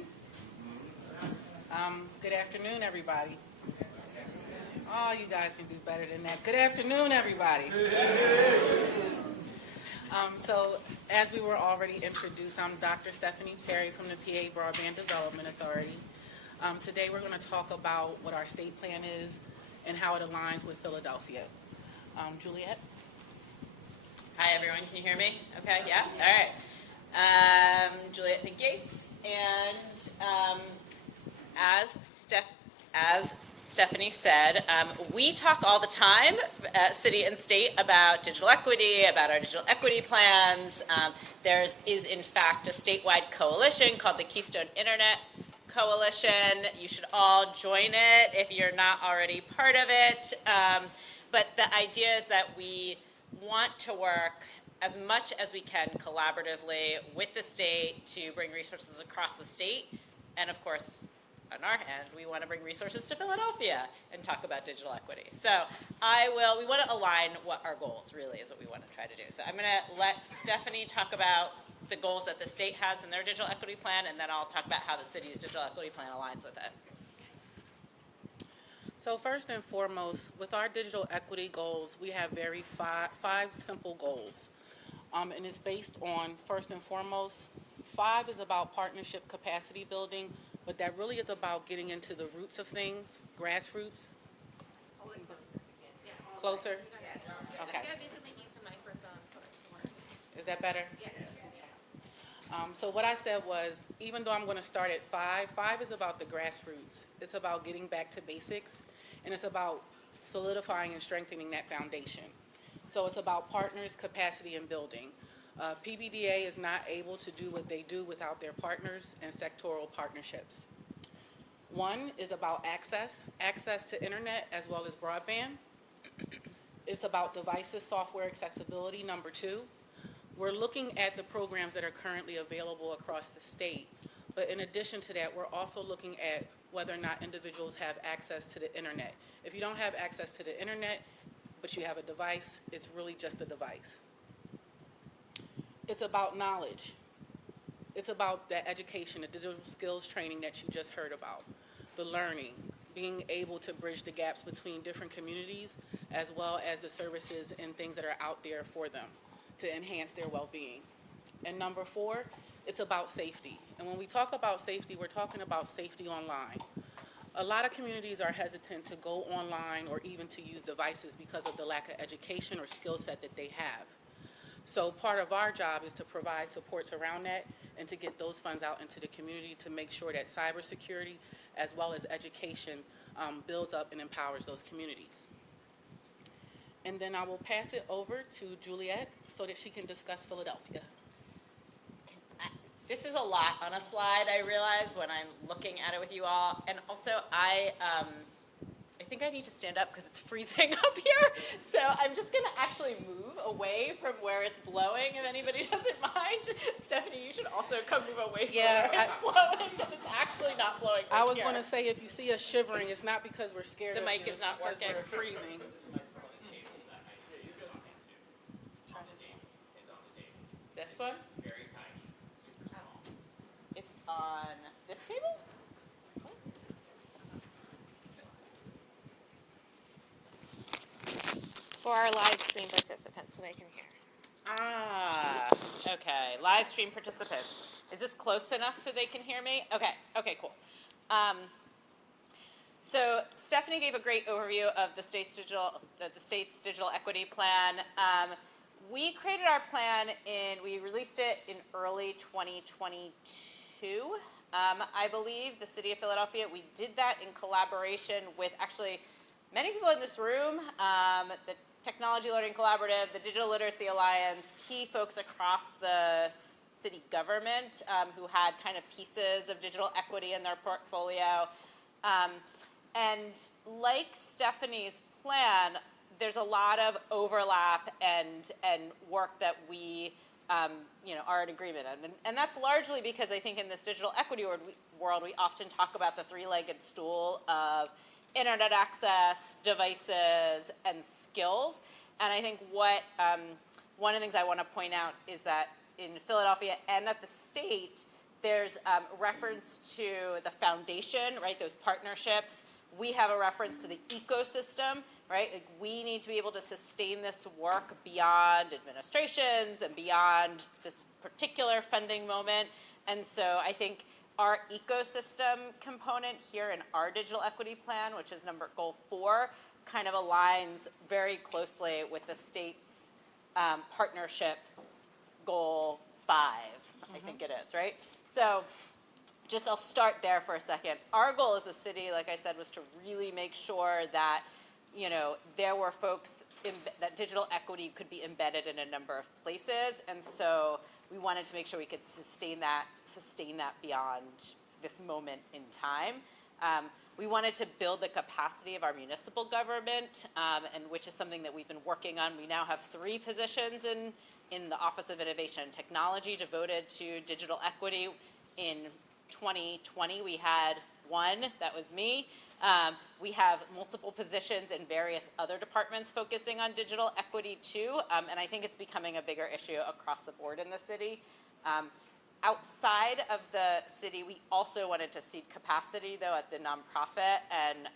Good afternoon, everybody. Oh, you guys can do better than that. Good afternoon, everybody. So, as we were already introduced, I'm Dr. Stephanie Perry from the PA Broadband Development Authority. Today we're going to talk about what our state plan is and how it aligns with Philadelphia. Juliet? Hi, everyone. Can you hear me? Okay, yeah? All right. Juliet Gates, and as Stephanie said, we talk all the time, city and state, about digital equity, about our digital equity plans. There is, in fact, a statewide coalition called the Keystone Internet Coalition. You should all join it if you're not already part of it. But the idea is that we want to work as much as we can collaboratively with the state to bring resources across the state. And of course, on our end, we want to bring resources to Philadelphia and talk about digital equity. So we want to align what our goals really is what we want to try to do. So I'm going to let Stephanie talk about the goals that the state has in their digital equity plan, and then I'll talk about how the city's digital equity plan aligns with it. So first and foremost, with our digital equity goals, we have five simple goals. And it's based on, first and foremost, 5 is about partnership capacity building, but that really is about getting into the roots of things, grassroots. Closer? Okay. Is that better? Yes. So what I said was, even though I'm going to start at 5 is about the grassroots. It's about getting back to basics, and it's about solidifying and strengthening that foundation. So it's about partners, capacity, and building. PBDA is not able to do what they do without their partners and sectoral partnerships. 1 is about access to internet as well as broadband. It's about devices, software accessibility, number 2. We're looking at the programs that are currently available across the state, but in addition to that, we're also looking at whether or not individuals have access to the internet. If you don't have access to the internet, but you have a device, it's really just a device. It's about knowledge. It's about that education, the digital skills training that you just heard about, the learning, being able to bridge the gaps between different communities as well as the services and things that are out there for them to enhance their well-being. And number 4, it's about safety. And when we talk about safety, we're talking about safety online. A lot of communities are hesitant to go online or even to use devices because of the lack of education or skill set that they have. So part of our job is to provide supports around that and to get those funds out into the community to make sure that cybersecurity as well as education builds up and empowers those communities. And then I will pass it over to Juliet so that she can discuss Philadelphia. This is a lot on a slide, I realize, when I'm looking at it with you all. And also, I think I need to stand up because it's freezing up here. So I'm just going to actually move away from where it's blowing, if anybody doesn't mind. Stephanie, you should also come move away from where it's blowing, because it's actually not blowing I was going to say, if you see us shivering, it's not because we're scared the of mic you, is not it's because working. we're freezing. This one? Very tiny, super small. It's on this table? For our live stream participants so they can hear. Ah, okay. Live stream participants. Is this close enough so they can hear me? Okay, cool. So Stephanie gave a great overview of the state's digital equity plan. We created our plan we released it in early 2022. I believe the city of Philadelphia, we did that in collaboration with actually many people in this room, the Technology Learning Collaborative, the Digital Literacy Alliance, key folks across the city government who had kind of pieces of digital equity in their portfolio. And like Stephanie's plan, there's a lot of overlap and work that we are in agreement on. And that's largely because I think in this digital equity world, we often talk about the three-legged stool of internet access, devices, and skills. And I think one of the things I want to point out is that in Philadelphia and at the state, there's reference to the foundation, right, those partnerships. We have a reference to the ecosystem, right? Like, we need to be able to sustain this work beyond administrations and beyond this particular funding moment. And so I think our ecosystem component here in our digital equity plan, which is goal 4, kind of aligns very closely with the state's partnership goal 5, I think it is, right? So I'll start there for a second. Our goal as a city, like I said, was to really make sure that, there were folks that digital equity could be embedded in a number of places. And so we wanted to make sure we could sustain that beyond this moment in time. We wanted to build the capacity of our municipal government, and which is something that we've been working on. We now have 3 positions in the Office of Innovation and Technology devoted to digital equity. In 2020, we had 1, that was me. We have multiple positions in various other departments focusing on digital equity too, and I think it's becoming a bigger issue across the board in the city. Outside of the city, we also wanted to seed capacity, though, at the nonprofit and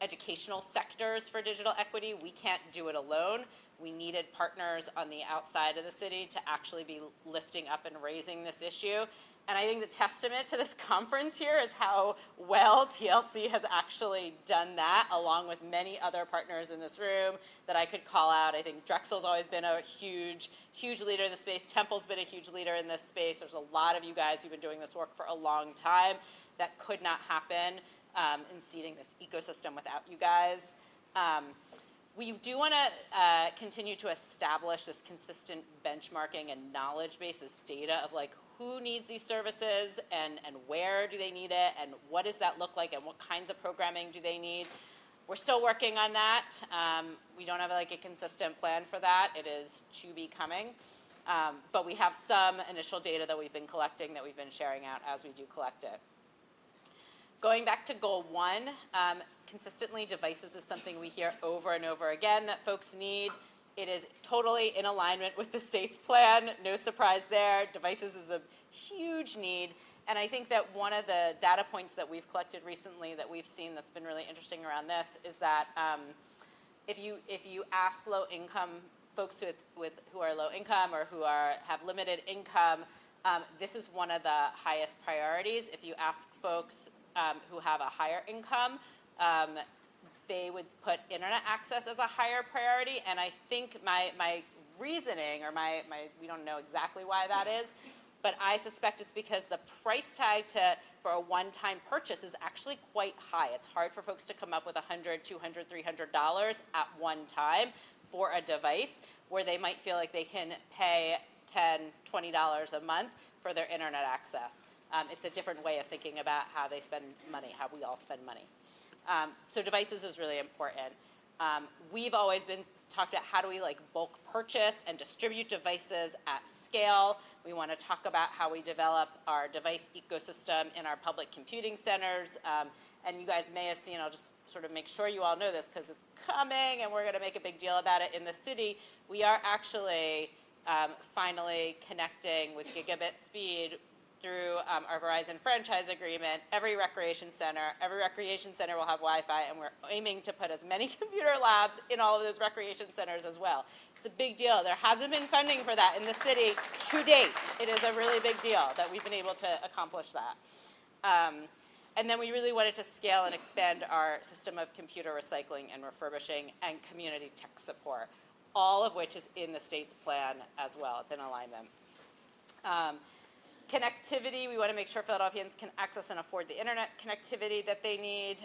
educational sectors for digital equity. We can't do it alone. We needed partners on the outside of the city to actually be lifting up and raising this issue. And I think the testament to this conference here is how well TLC has actually done that, along with many other partners in this room that I could call out. I think Drexel's always been a huge leader in the space. Temple's been a huge leader in this space. There's a lot of you guys who've been doing this work for a long time. That could not happen in seeding this ecosystem without you guys. We do want to continue to establish this consistent benchmarking and knowledge base, this data of like who needs these services and where do they need it and what does that look like and what kinds of programming do they need. We're still working on that. We don't have like a consistent plan for that. It is to be coming. But we have some initial data that we've been collecting that we've been sharing out as we do collect it. Going back to goal 1, consistently devices is something we hear over and over again that folks need. It is totally in alignment with the state's plan. No surprise there. Devices is a huge need. And I think that one of the data points that we've collected recently that we've seen that's been really interesting around this is that if you ask low-income folks who are low income or who have limited income, this is one of the highest priorities. If you ask folks who have a higher income, they would put internet access as a higher priority. And I think my reasoning, or we don't know exactly why that is, but I suspect it's because the price tag for a one-time purchase is actually quite high. It's hard for folks to come up with $100, $200, $300 at one time for a device where they might feel like they can pay $10, $20 a month for their internet access. It's a different way of thinking about how they spend money, how we all spend money. So devices is really important. We've always been talked about how do we bulk purchase and distribute devices at scale. We want to talk about how we develop our device ecosystem in our public computing centers. And you guys may have seen, I'll just sort of make sure you all know this because it's coming and we're going to make a big deal about it in the city. We are actually finally connecting with gigabit speed through our Verizon franchise agreement. Every recreation center will have Wi-Fi, and we're aiming to put as many computer labs in all of those recreation centers as well. It's a big deal. There hasn't been funding for that in the city to date. It is a really big deal that we've been able to accomplish that. And then we really wanted to scale and expand our system of computer recycling and refurbishing and community tech support, all of which is in the state's plan as well. It's in alignment. Connectivity, we want to make sure Philadelphians can access and afford the internet connectivity that they need.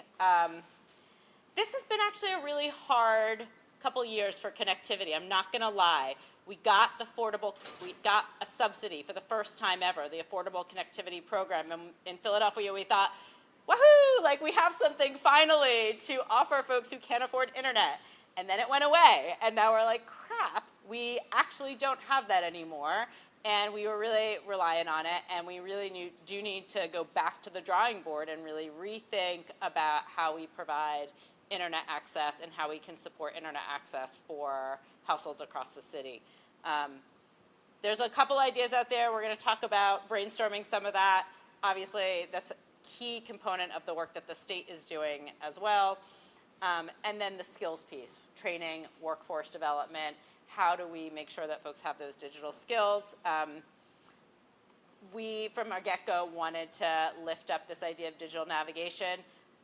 This has been actually a really hard couple years for connectivity. I'm not going to lie. We got a subsidy for the first time ever, the Affordable Connectivity Program. And in Philadelphia, we thought, woohoo, we have something finally to offer folks who can't afford internet. And then it went away. And now we're like, crap, we actually don't have that anymore. And we were really relying on it, and we really do need to go back to the drawing board and really rethink about how we provide internet access and how we can support internet access for households across the city. There's a couple ideas out there. We're going to talk about brainstorming some of that. Obviously, that's a key component of the work that the state is doing as well. And then the skills piece, training, workforce development. How do we make sure that folks have those digital skills? We, from our get-go, wanted to lift up this idea of digital navigation.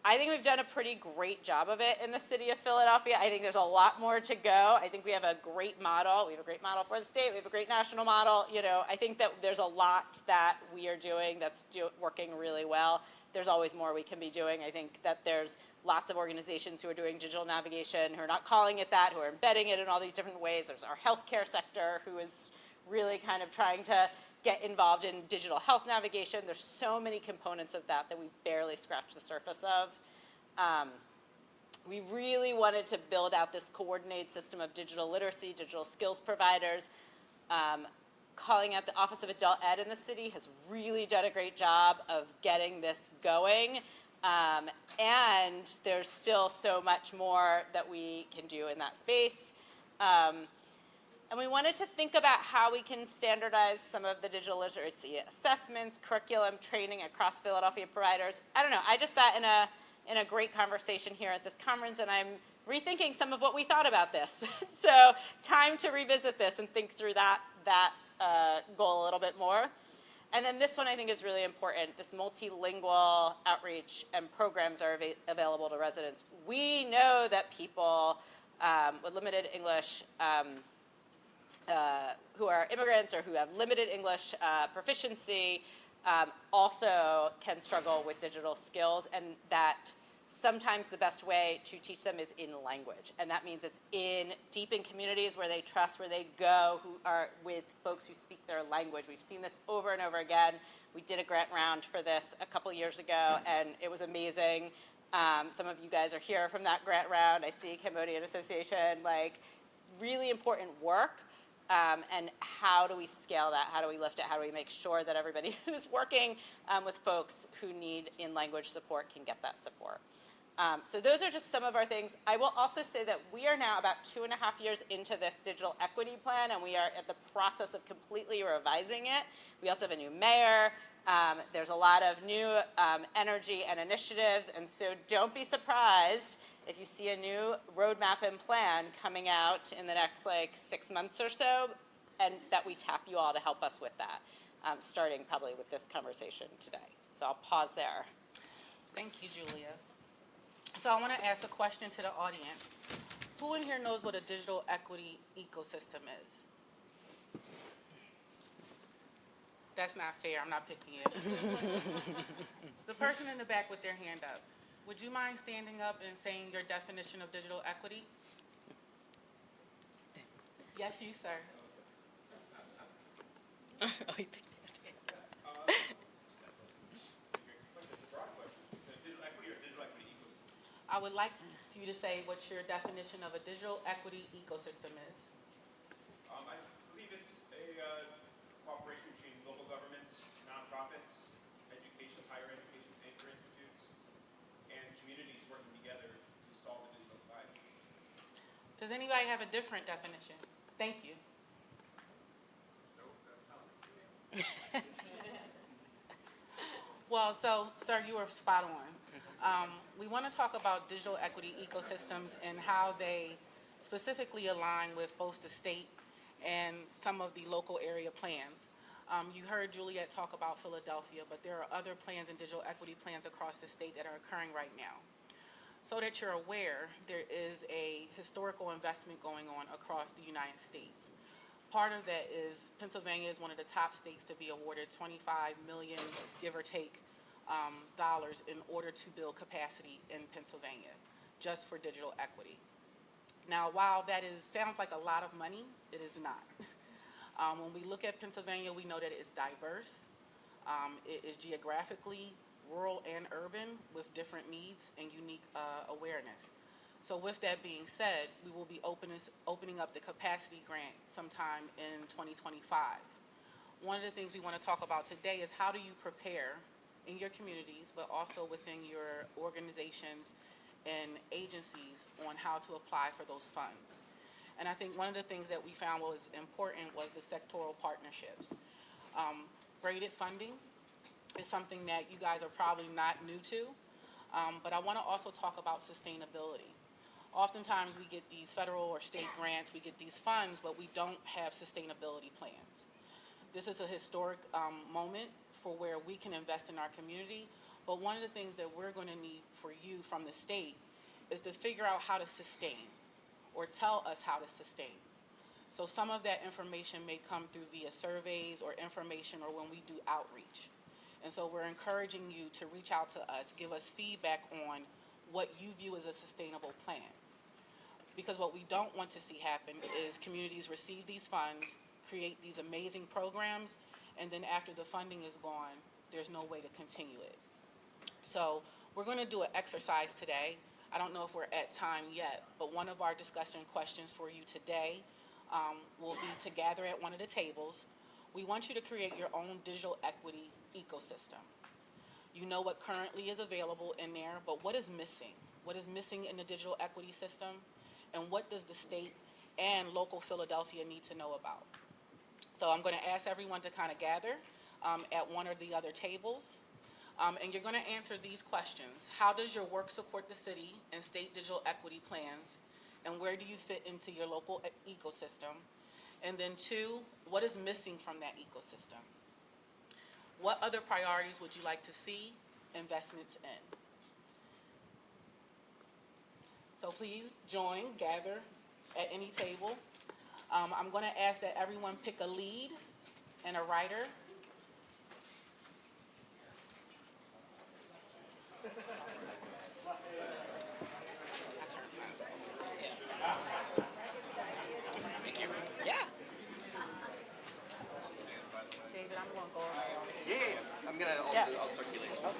I think we've done a pretty great job of it in the city of Philadelphia. I think there's a lot more to go. I think we have a great model. We have a great model for the state. We have a great national model. I think that there's a lot that we are doing that's working really well. There's always more we can be doing. I think that there's lots of organizations who are doing digital navigation, who are not calling it that, who are embedding it in all these different ways. There's our healthcare sector, who is really kind of trying to get involved in digital health navigation. There's so many components of that we barely scratched the surface of. We really wanted to build out this coordinated system of digital literacy, digital skills providers. Calling out the Office of Adult Ed in the city has really done a great job of getting this going. And there's still so much more that we can do in that space. And we wanted to think about how we can standardize some of the digital literacy assessments, curriculum, training across Philadelphia providers. I don't know, I just sat in a great conversation here at this conference, and I'm rethinking some of what we thought about this. So time to revisit this and think through that goal a little bit more. And then this one I think is really important. This multilingual outreach and programs are available to residents. We know that people with limited English who are immigrants or who have limited English proficiency also can struggle with digital skills, and that sometimes the best way to teach them is in language. And that means it's deep in communities where they trust, where they go, who are with folks who speak their language. We've seen this over and over again. We did a grant round for this a couple years ago, and it was amazing. Some of you guys are here from that grant round. I see Cambodian Association, really important work. And how do we scale that? How do we lift it? How do we make sure that everybody who's working with folks who need in-language support can get that support? So those are just some of our things. I will also say that we are now about 2.5 years into this digital equity plan, and we are at the process of completely revising it. We also have a new mayor. There's a lot of new energy and initiatives, and so don't be surprised if you see a new roadmap and plan coming out in the next 6 months or so, and that we tap you all to help us with that, starting probably with this conversation today. So I'll pause there. Thank you, Julia. So I want to ask a question to the audience. Who in here knows what a digital equity ecosystem is? That's not fair. I'm not picking it. The person in the back with their hand up, would you mind standing up and saying your definition of digital equity? Yes, you, sir. Oh, you picked it. I would like you to say what your definition of a digital equity ecosystem is. I believe it's a cooperation between local governments, nonprofits, higher education anchor institutes, and communities working together to solve the digital divide. Does anybody have a different definition? Thank you. Well, so, sir, you were spot on. We want to talk about digital equity ecosystems and how they specifically align with both the state and some of the local area plans. You heard Juliet talk about Philadelphia, but there are other plans and digital equity plans across the state that are occurring right now. So that you're aware, there is a historical investment going on across the United States. Part of that is Pennsylvania is one of the top states to be awarded $25 million, give or take, dollars in order to build capacity in Pennsylvania, just for digital equity. Now, while that sounds like a lot of money, it is not. When we look at Pennsylvania, we know that it's diverse. It is geographically rural and urban with different needs and unique awareness. So with that being said, we will be opening up the capacity grant sometime in 2025. One of the things we want to talk about today is how do you prepare in your communities, but also within your organizations and agencies on how to apply for those funds. And I think one of the things that we found was important was the sectoral partnerships. Graded funding is something that you guys are probably not new to, but I want to also talk about sustainability. Oftentimes we get these federal or state grants, we get these funds, but we don't have sustainability plans. This is a historic moment for where we can invest in our community, but one of the things that we're going to need for you from the state is to figure out how to sustain, or tell us how to sustain. So some of that information may come through via surveys or information or when we do outreach. And so we're encouraging you to reach out to us, give us feedback on what you view as a sustainable plan. Because what we don't want to see happen is communities receive these funds, create these amazing programs, and then after the funding is gone, there's no way to continue it. So we're going to do an exercise today. I don't know if we're at time yet, but one of our discussion questions for you today will be to gather at one of the tables. We want you to create your own digital equity ecosystem. You know what currently is available in there, but what is missing? What is missing in the digital equity system? And what does the state and local Philadelphia need to know about? So I'm going to ask everyone to kind of gather at one or the other tables. And you're going to answer these questions. How does your work support the city and state digital equity plans? And where do you fit into your local ecosystem? And then 2, what is missing from that ecosystem? What other priorities would you like to see investments in? So please join, gather at any table. I'm going to ask that everyone pick a lead and a writer. Thank you. Yeah. David, I'm going to go around. Yeah. I'm going to also, I'll circulate. Okay.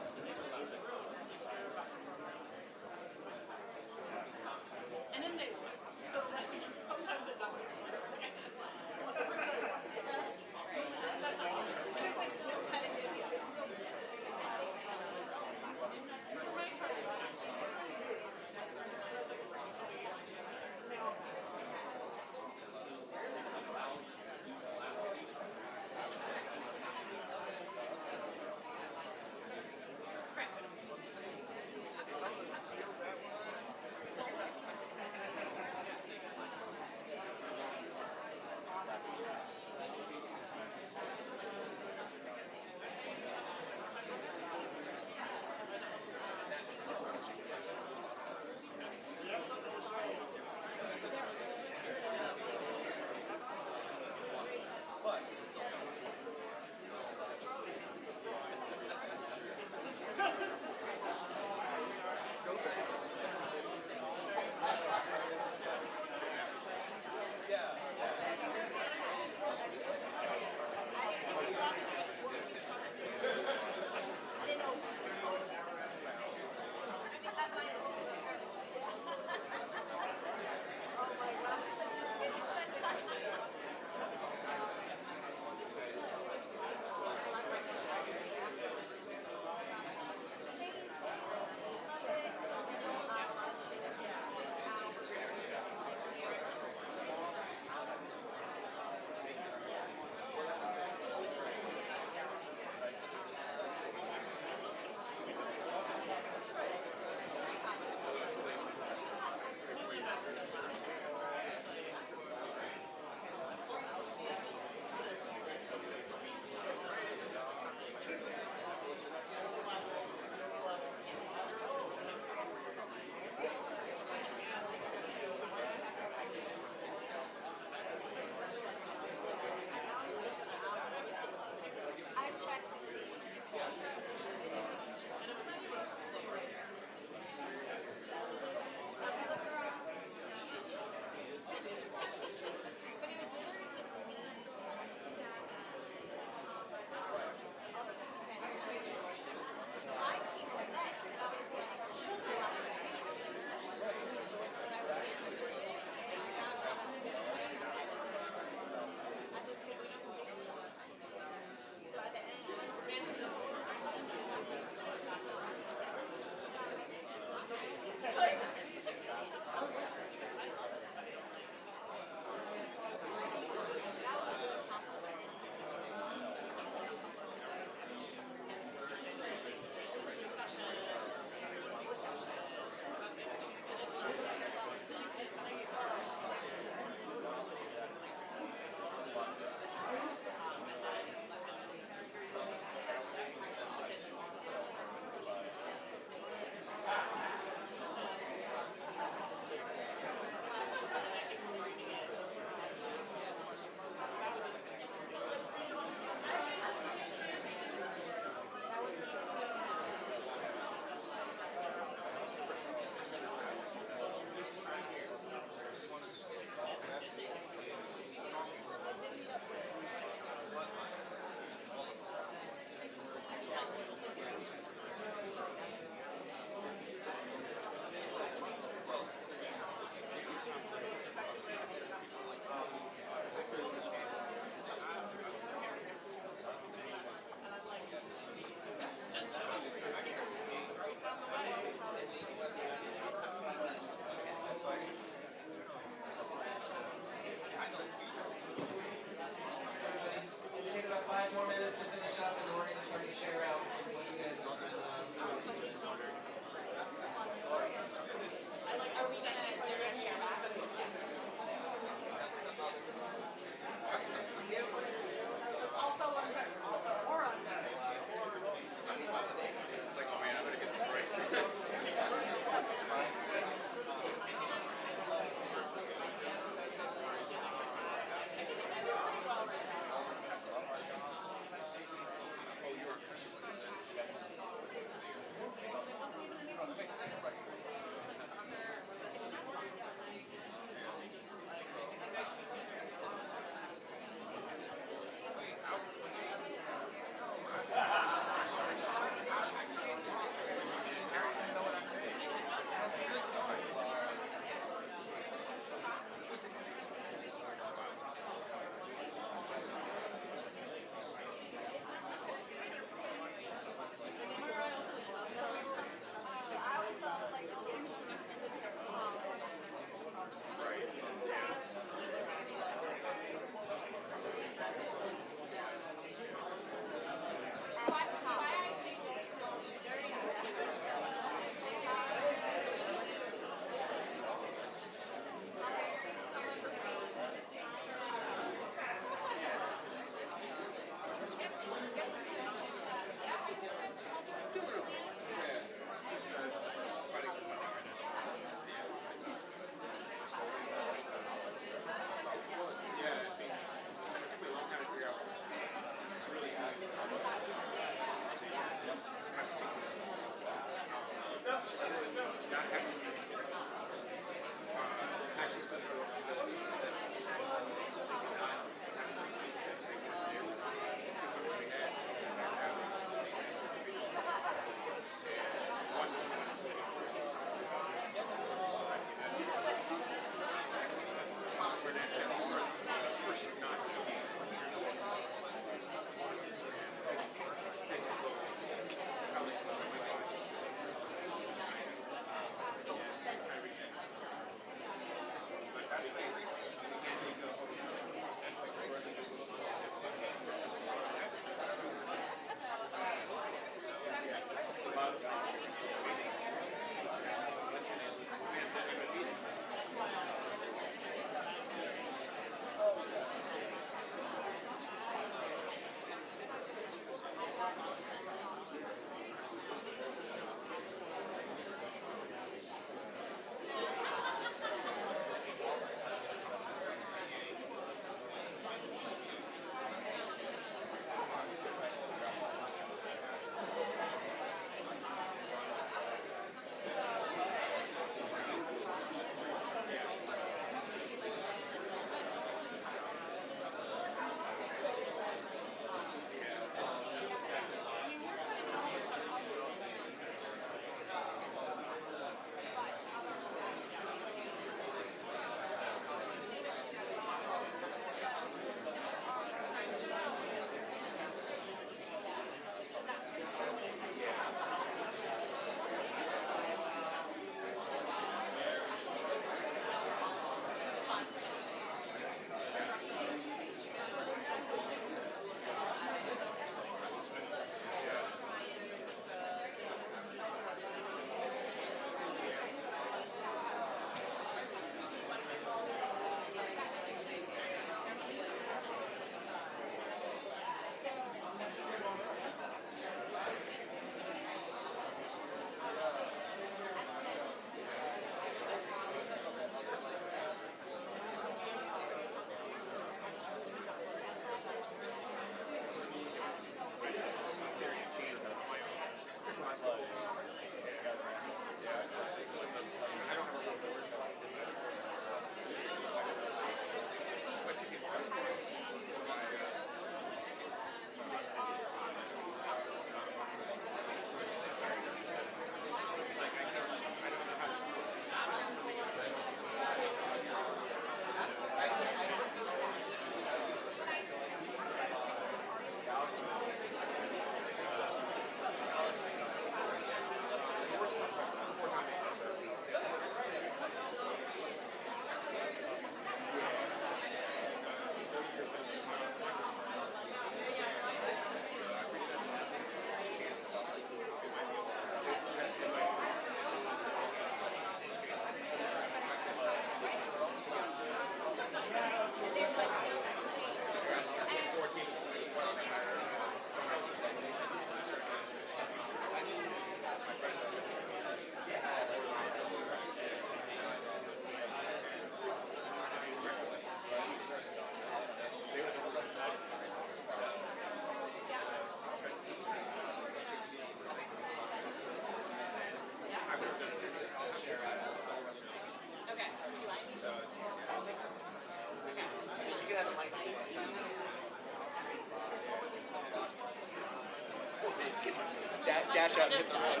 Dash out and hit the road.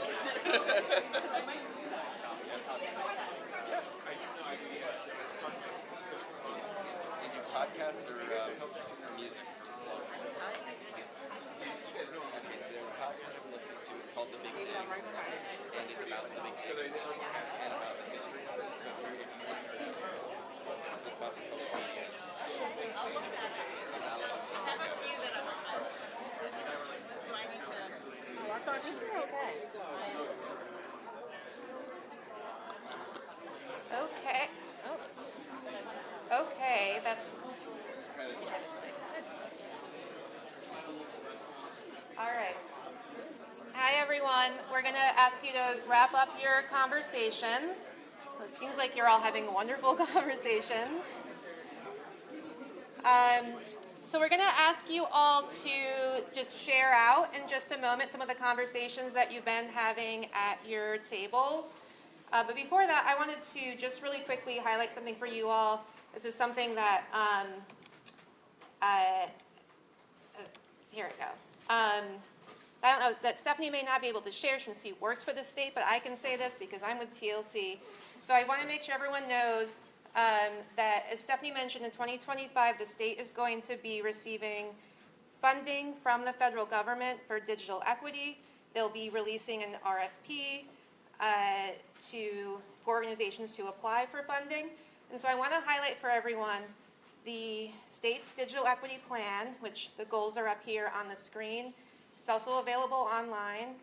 Did you podcasts or music? Okay, so the podcast I'm listening to is called The Big Dig, and it's about the Big Dig and about the history of it. So it's very informative. It's about the social media. I think you're okay. Okay. Oh. Okay, that's. All right. Hi, everyone. We're going to ask you to wrap up your conversations. It seems like you're all having wonderful conversations. So we're going to ask you all to just share out in just a moment some of the conversations that you've been having at your tables. But before that, I wanted to just really quickly highlight something for you all. This is something that, here we go. I don't know, that Stephanie may not be able to share since she works for the state, but I can say this because I'm with TLC. So I want to make sure everyone knows that, as Stephanie mentioned, in 2025, the state is going to be receiving funding from the federal government for digital equity. They'll be releasing an RFP for organizations to apply for funding. And so I want to highlight for everyone the state's digital equity plan, which the goals are up here on the screen. It's also available online.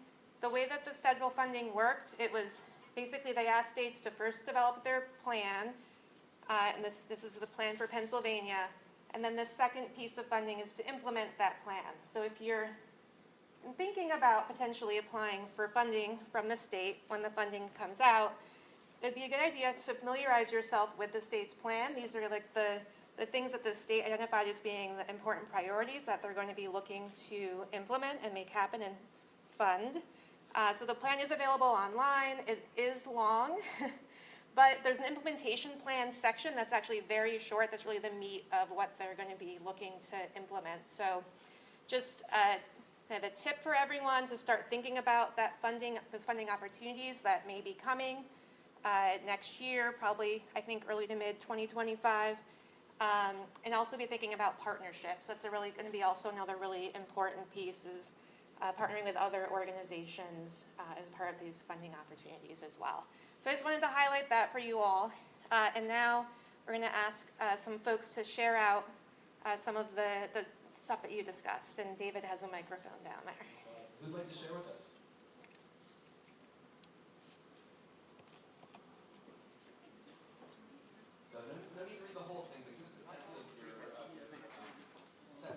The way that this federal funding worked, it was basically they asked states to first develop their plan, and this is the plan for Pennsylvania, and then the second piece of funding is to implement that plan. So if you're thinking about potentially applying for funding from the state when the funding comes out, it'd be a good idea to familiarize yourself with the state's plan. These are like the things that the state identified as being the important priorities that they're going to be looking to implement and make happen and fund. So the plan is available online. It is long, but there's an implementation plan section that's actually very short. That's really the meat of what they're going to be looking to implement. So just kind of a tip for everyone to start thinking about that funding, those funding opportunities that may be coming next year, probably I think early to mid 2025. And also be thinking about partnerships. That's really going to be also another really important piece is partnering with other organizations as part of these funding opportunities as well. So I just wanted to highlight that for you all. And now we're going to ask some folks to share out some of the stuff that you discussed. And David has a microphone down there. Who'd like to share with us? So no need to read the whole thing, but give us a sense of your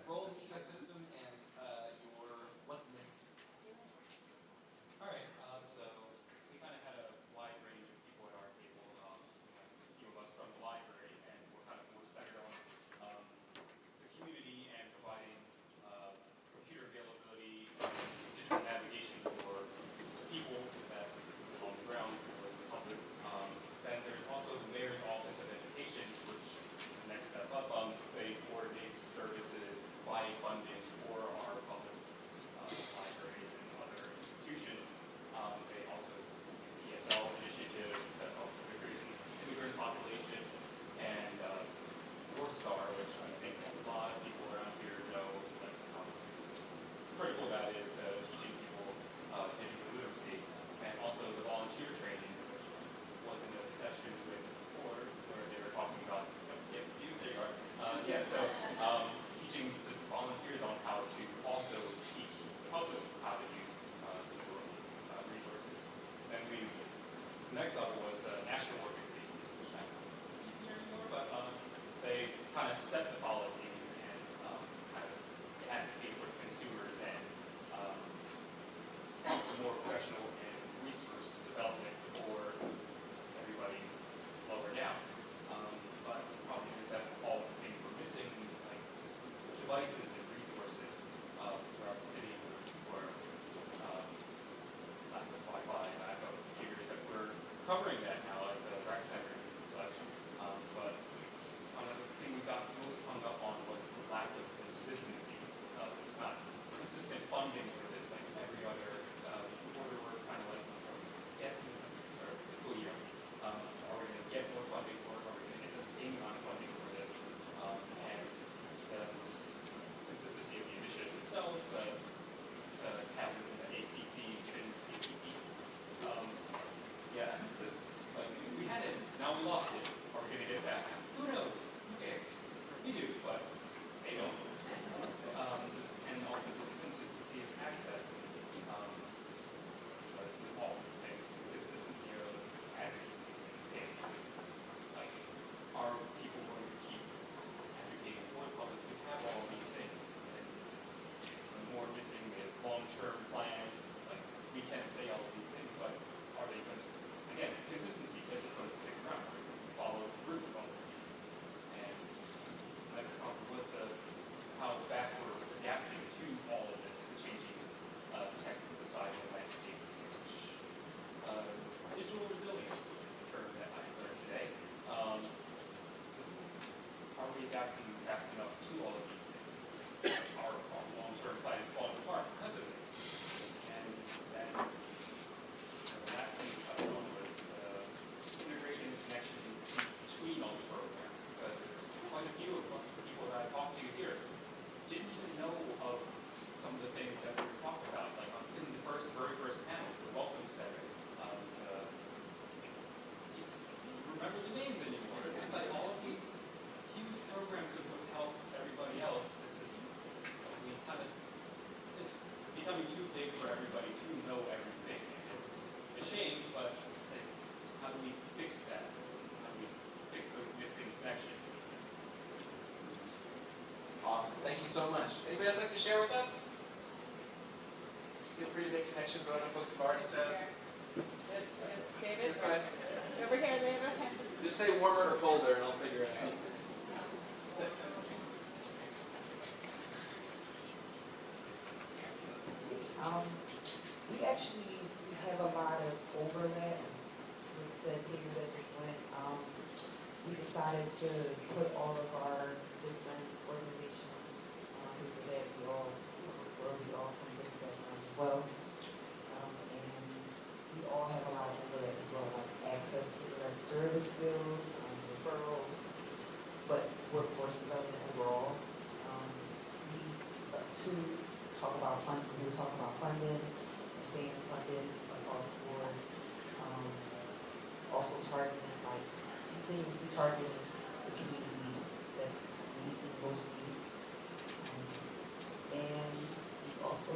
role in the ecosystem and your what's missing. All right, so we kind of had a wide range of people at our table. We have a few of us from the library, and we're centered on the community and providing computer availability, digital navigation adapting fast enough to all of these things. Our long-term plan is falling apart because of this. And then the last thing we touched on was integration and connection between all the programs, because quite a few of the people that I talked to here didn't even know of some of the things that we were talking about. Like in the very first panel, the Welcome Center. Remember the names anymore. It's like all of these huge programs that would help everybody else. It's just, it's becoming too big for everybody to know everything. It's a shame, but how do we fix that? How do we fix those missing connections? Awesome. Thank you so much. Anybody else like to share with us? Feel free to make connections with other folks have already said. Yes, David. This way. Over here, David. Just say warmer or colder, and I'll figure it out. We actually have a lot of overlap with said team that just went. We decided to put all of our different organizations that we all from different backgrounds as well. And we all have a lot of overlap as well, like access to direct service skills, referrals, but workforce development overall. To talk about funding, we talk about funding, sustained funding across the board. Also targeting, like continuously targeting the community that's needing most need. And we also,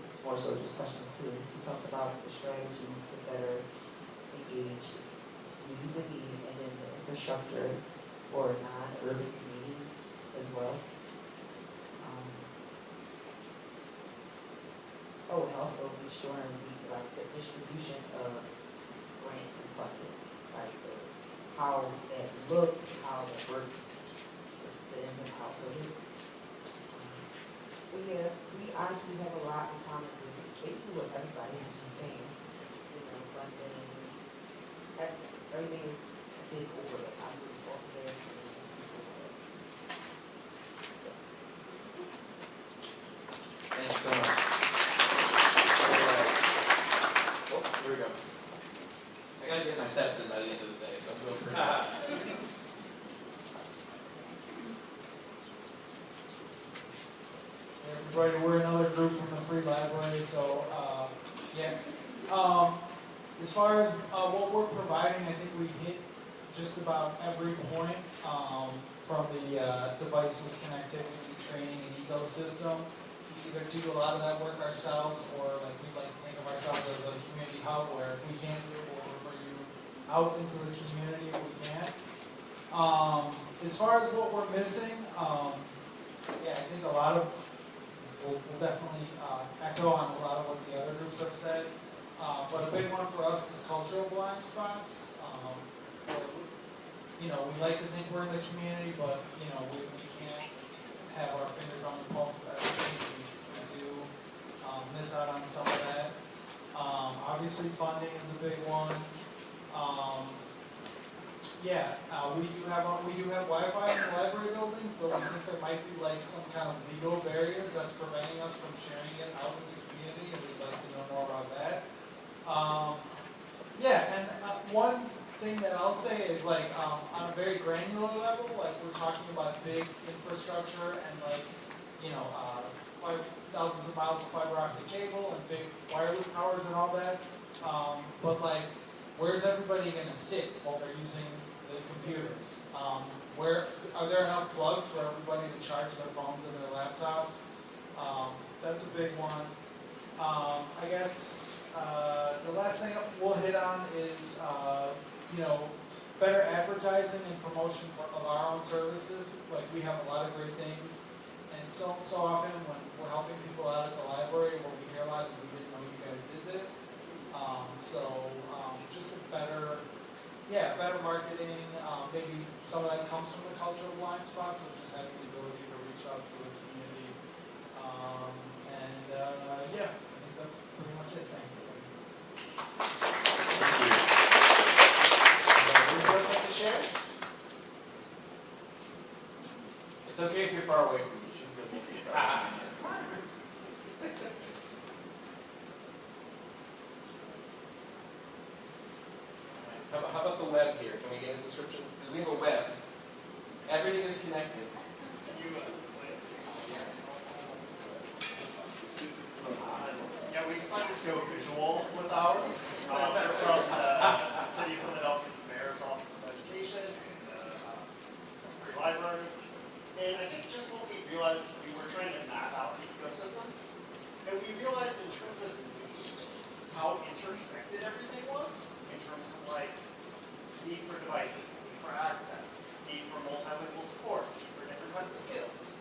this is more so just question two, we talked about the strategies to better engage communities in need, and then the infrastructure for non-urban communities as well. Oh, and also ensuring like the distribution of grants and funding, like how that looks, how that works, the ins and outs of it. But yeah, we honestly have a lot in common with basically what everybody has been saying. You know, funding, everything is a big overlap. I'm responsible there. Yes. Thank you so much. Here we go. I gotta get my steps in by the end of the day, so I'm feeling pretty good. Hey everybody, we're another group from the Free Library, so as far as what we're providing, I think we hit just about every point from the devices, connectivity, training, and ecosystem. We either do a lot of that work ourselves, or like we'd like to think of ourselves as a community hub where if we can't do it, we'll refer you out into the community if we can. As far as what we're missing, I think a lot of, we'll definitely echo on a lot of what the other groups have said, but a big one for us is cultural blind spots. We like to think we're in the community, but we can't have our fingers on the pulse of everything. We do miss out on some of that. Obviously, funding is a big one. We do have Wi-Fi in the library buildings, but we think there might be like some kind of legal barriers that's preventing us from sharing it out with the community, and we'd like to know more about that. One thing that I'll say is like on a very granular level, like we're talking about big infrastructure and like thousands of miles of fiber optic cable and big wireless towers and all that. But like, where's everybody going to sit while they're using the computers? Are there enough plugs for everybody to charge their phones and their laptops? That's a big one. I guess the last thing we'll hit on is better advertising and promotion of our own services. Like we have a lot of great things, and so often when we're helping people out at the library, what we hear a lot is we didn't know you guys did this. Just a better marketing. Maybe some of that comes from the cultural blind spots, so just having the ability to reach out to the community. I think that's pretty much it. Thanks, everybody. Anybody else like to share? It's okay if you're far away from me. You shouldn't feel guilty about it. How about the web here? Can we get a description? Because we have a web. Everything is connected. Yeah, we decided to go visual with ours. We're from the City of Philadelphia's Mayor's Office of Education and the Free Library. And I think just what we realized, we were trying to map out the ecosystem. And we realized in terms of need, how interconnected everything was, in terms of like need for devices, need for access, need for multilingual support, need for different kinds of skills.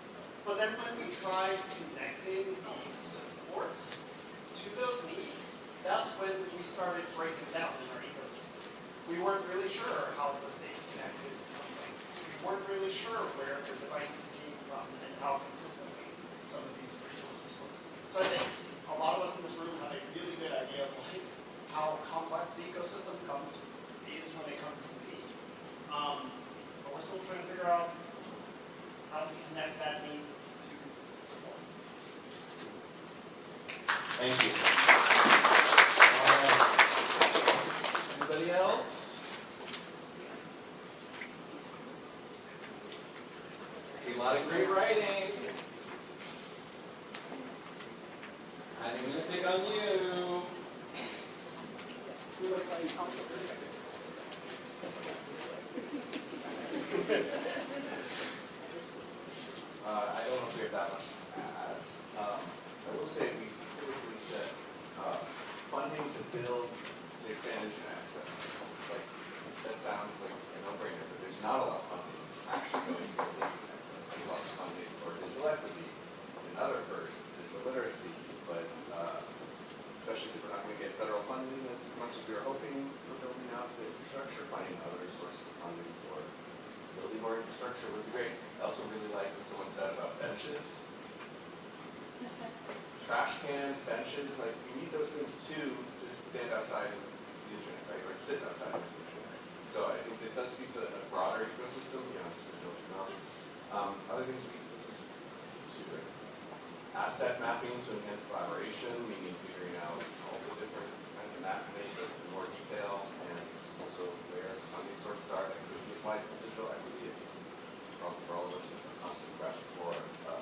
But then when we tried connecting these supports to those needs, that's when we started breaking down in our ecosystem. We weren't really sure how the state connected to some places. We weren't really sure where the devices came from and how consistently some of these resources were. So I think a lot of us in this room have a really good idea of like how complex the ecosystem is when it comes to need. But we're still trying to figure out how to connect that need to support. Thank you. Anybody else? I see a lot of great writing. I'm going to pick on you. I don't know if we have that much to add. I will say we specifically said funding to build, to expand internet access. Like, that sounds like a no-brainer, but there's not a lot of funding actually going to build internet access. There's lots of funding for digital equity and other for digital literacy, but especially because we're not going to get federal funding as much as we were hoping for building out the infrastructure, finding other sources of funding for building more infrastructure would be great. I also really like what someone said about benches. Trash cans, benches, like we need those things too to stand outside and use the internet, right? Or to sit outside and use the internet. So I think it does speak to a broader ecosystem, just digital technology. Other things this is to asset mapping to enhance collaboration, meaning figuring out all the different kinds of map in more detail, and also where funding sources are that could be applied to digital equity. It's probably for all of us a constant quest for the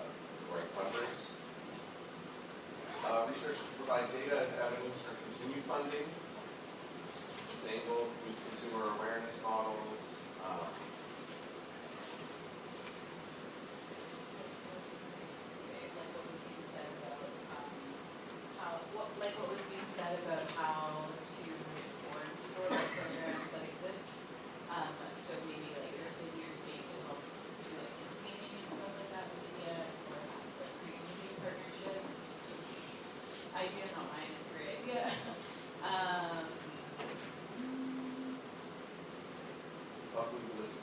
right funders. Research to provide data as evidence for continued funding, sustainable consumer awareness models. Like what was being said about how to inform people about programs that exist. So maybe like the city or state could help do like campaigning and stuff like that with media, or have like community partnerships. It's just a piece. Idea, not mine. It's a great idea.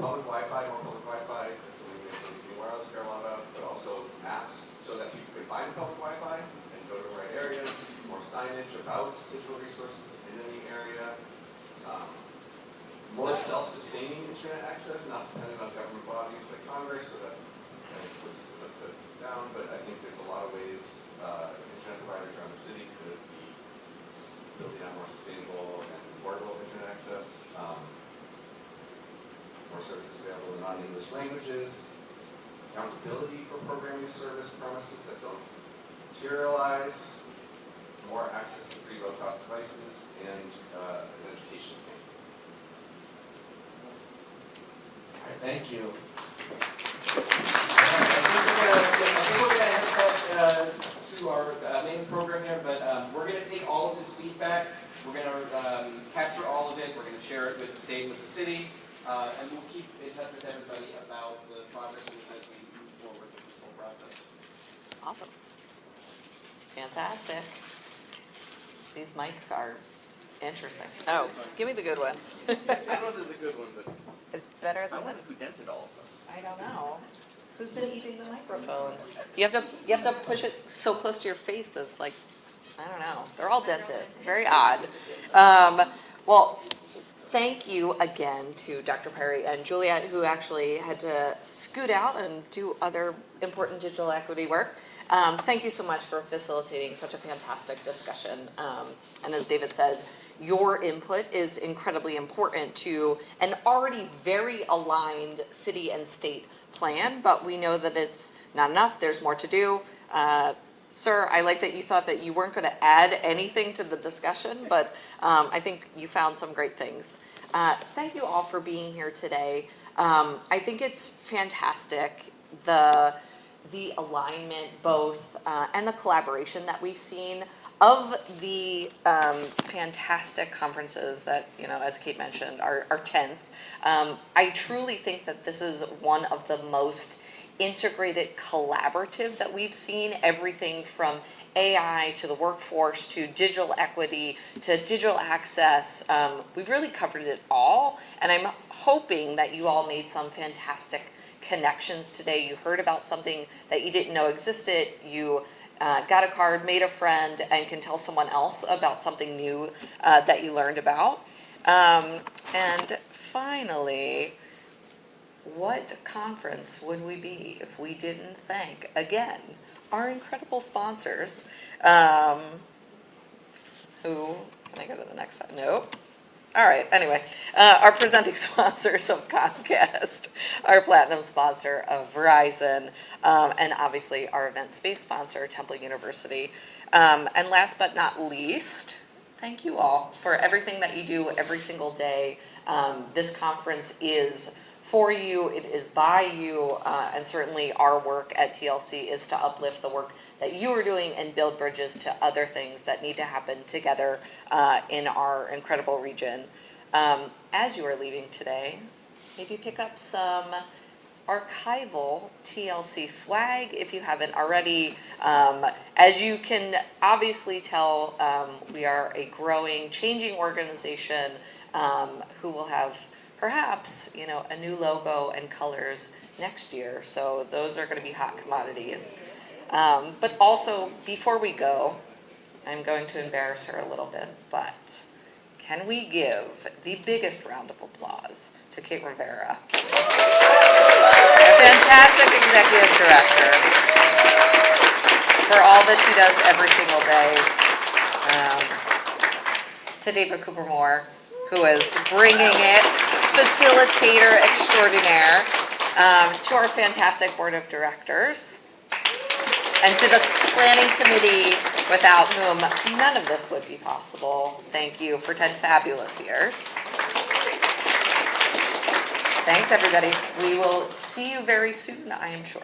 Public Wi-Fi, more public Wi-Fi. That's something we have to wireless care a lot about, but also maps so that people can find public Wi-Fi and go to the right areas. More signage about digital resources in any area. More self-sustaining internet access, not dependent on government bodies like Congress, so that puts that down. But I think there's a lot of ways internet providers around the city could be building out more sustainable and affordable internet access. More services available in non-English languages. Accountability for programming service promises that don't materialize. More access to free low-cost devices, and an education campaign. All right, thank you. I think we're going to head to our main program here, but we're going to take all of this feedback. We're going to capture all of it. We're going to share it with the state, with the city, and we'll keep in touch with everybody about the progress as we move forward with this whole process. Awesome. Fantastic. These mics are interesting. Oh, give me the good one. I don't know if it's a good one, but It's better than I wonder if we dented all of them. I don't know. Who's been eating the microphones? You have to push it so close to your face that it's like, I don't know. They're all dented. Very odd. Well, thank you again to Dr. Perry and Juliet, who actually had to scoot out and do other important digital equity work. Thank you so much for facilitating such a fantastic discussion. And as David said, your input is incredibly important to an already very aligned city and state plan, but we know that it's not enough. There's more to do. Sir, I like that you thought that you weren't going to add anything to the discussion, but I think you found some great things. Thank you all for being here today. I think it's fantastic, the alignment both and the collaboration that we've seen of the fantastic conferences that, as Kate mentioned, are 10th. I truly think that this is one of the most integrated collaborative that we've seen, everything from AI to the workforce to digital equity to digital access. We've really covered it all, and I'm hoping that you all made some fantastic connections today. You heard about something that you didn't know existed. You got a card, made a friend, and can tell someone else about something new that you learned about. And finally, what conference would we be if we didn't thank, again, our incredible sponsors, who, can I go to the next slide? Nope. All right, anyway, our presenting sponsors of Comcast, our platinum sponsor of Verizon, and obviously our event space sponsor, Temple University. And last but not least, thank you all for everything that you do every single day. This conference is for you, it is by you, and certainly our work at TLC is to uplift the work that you are doing and build bridges to other things that need to happen together in our incredible region. As you are leaving today, maybe pick up some archival TLC swag if you haven't already. As you can obviously tell, we are a growing, changing organization who will have perhaps, a new logo and colors next year. So those are going to be hot commodities. But also, before we go, I'm going to embarrass her a little bit, but can we give the biggest round of applause to Kate Rivera, a fantastic executive director, for all that she does every single day. To David Cooper Moore, who is bringing it, facilitator extraordinaire, to our fantastic board of directors, and to the planning committee, without whom none of this would be possible. Thank you for 10 fabulous years. Thanks, everybody. We will see you very soon, I am sure.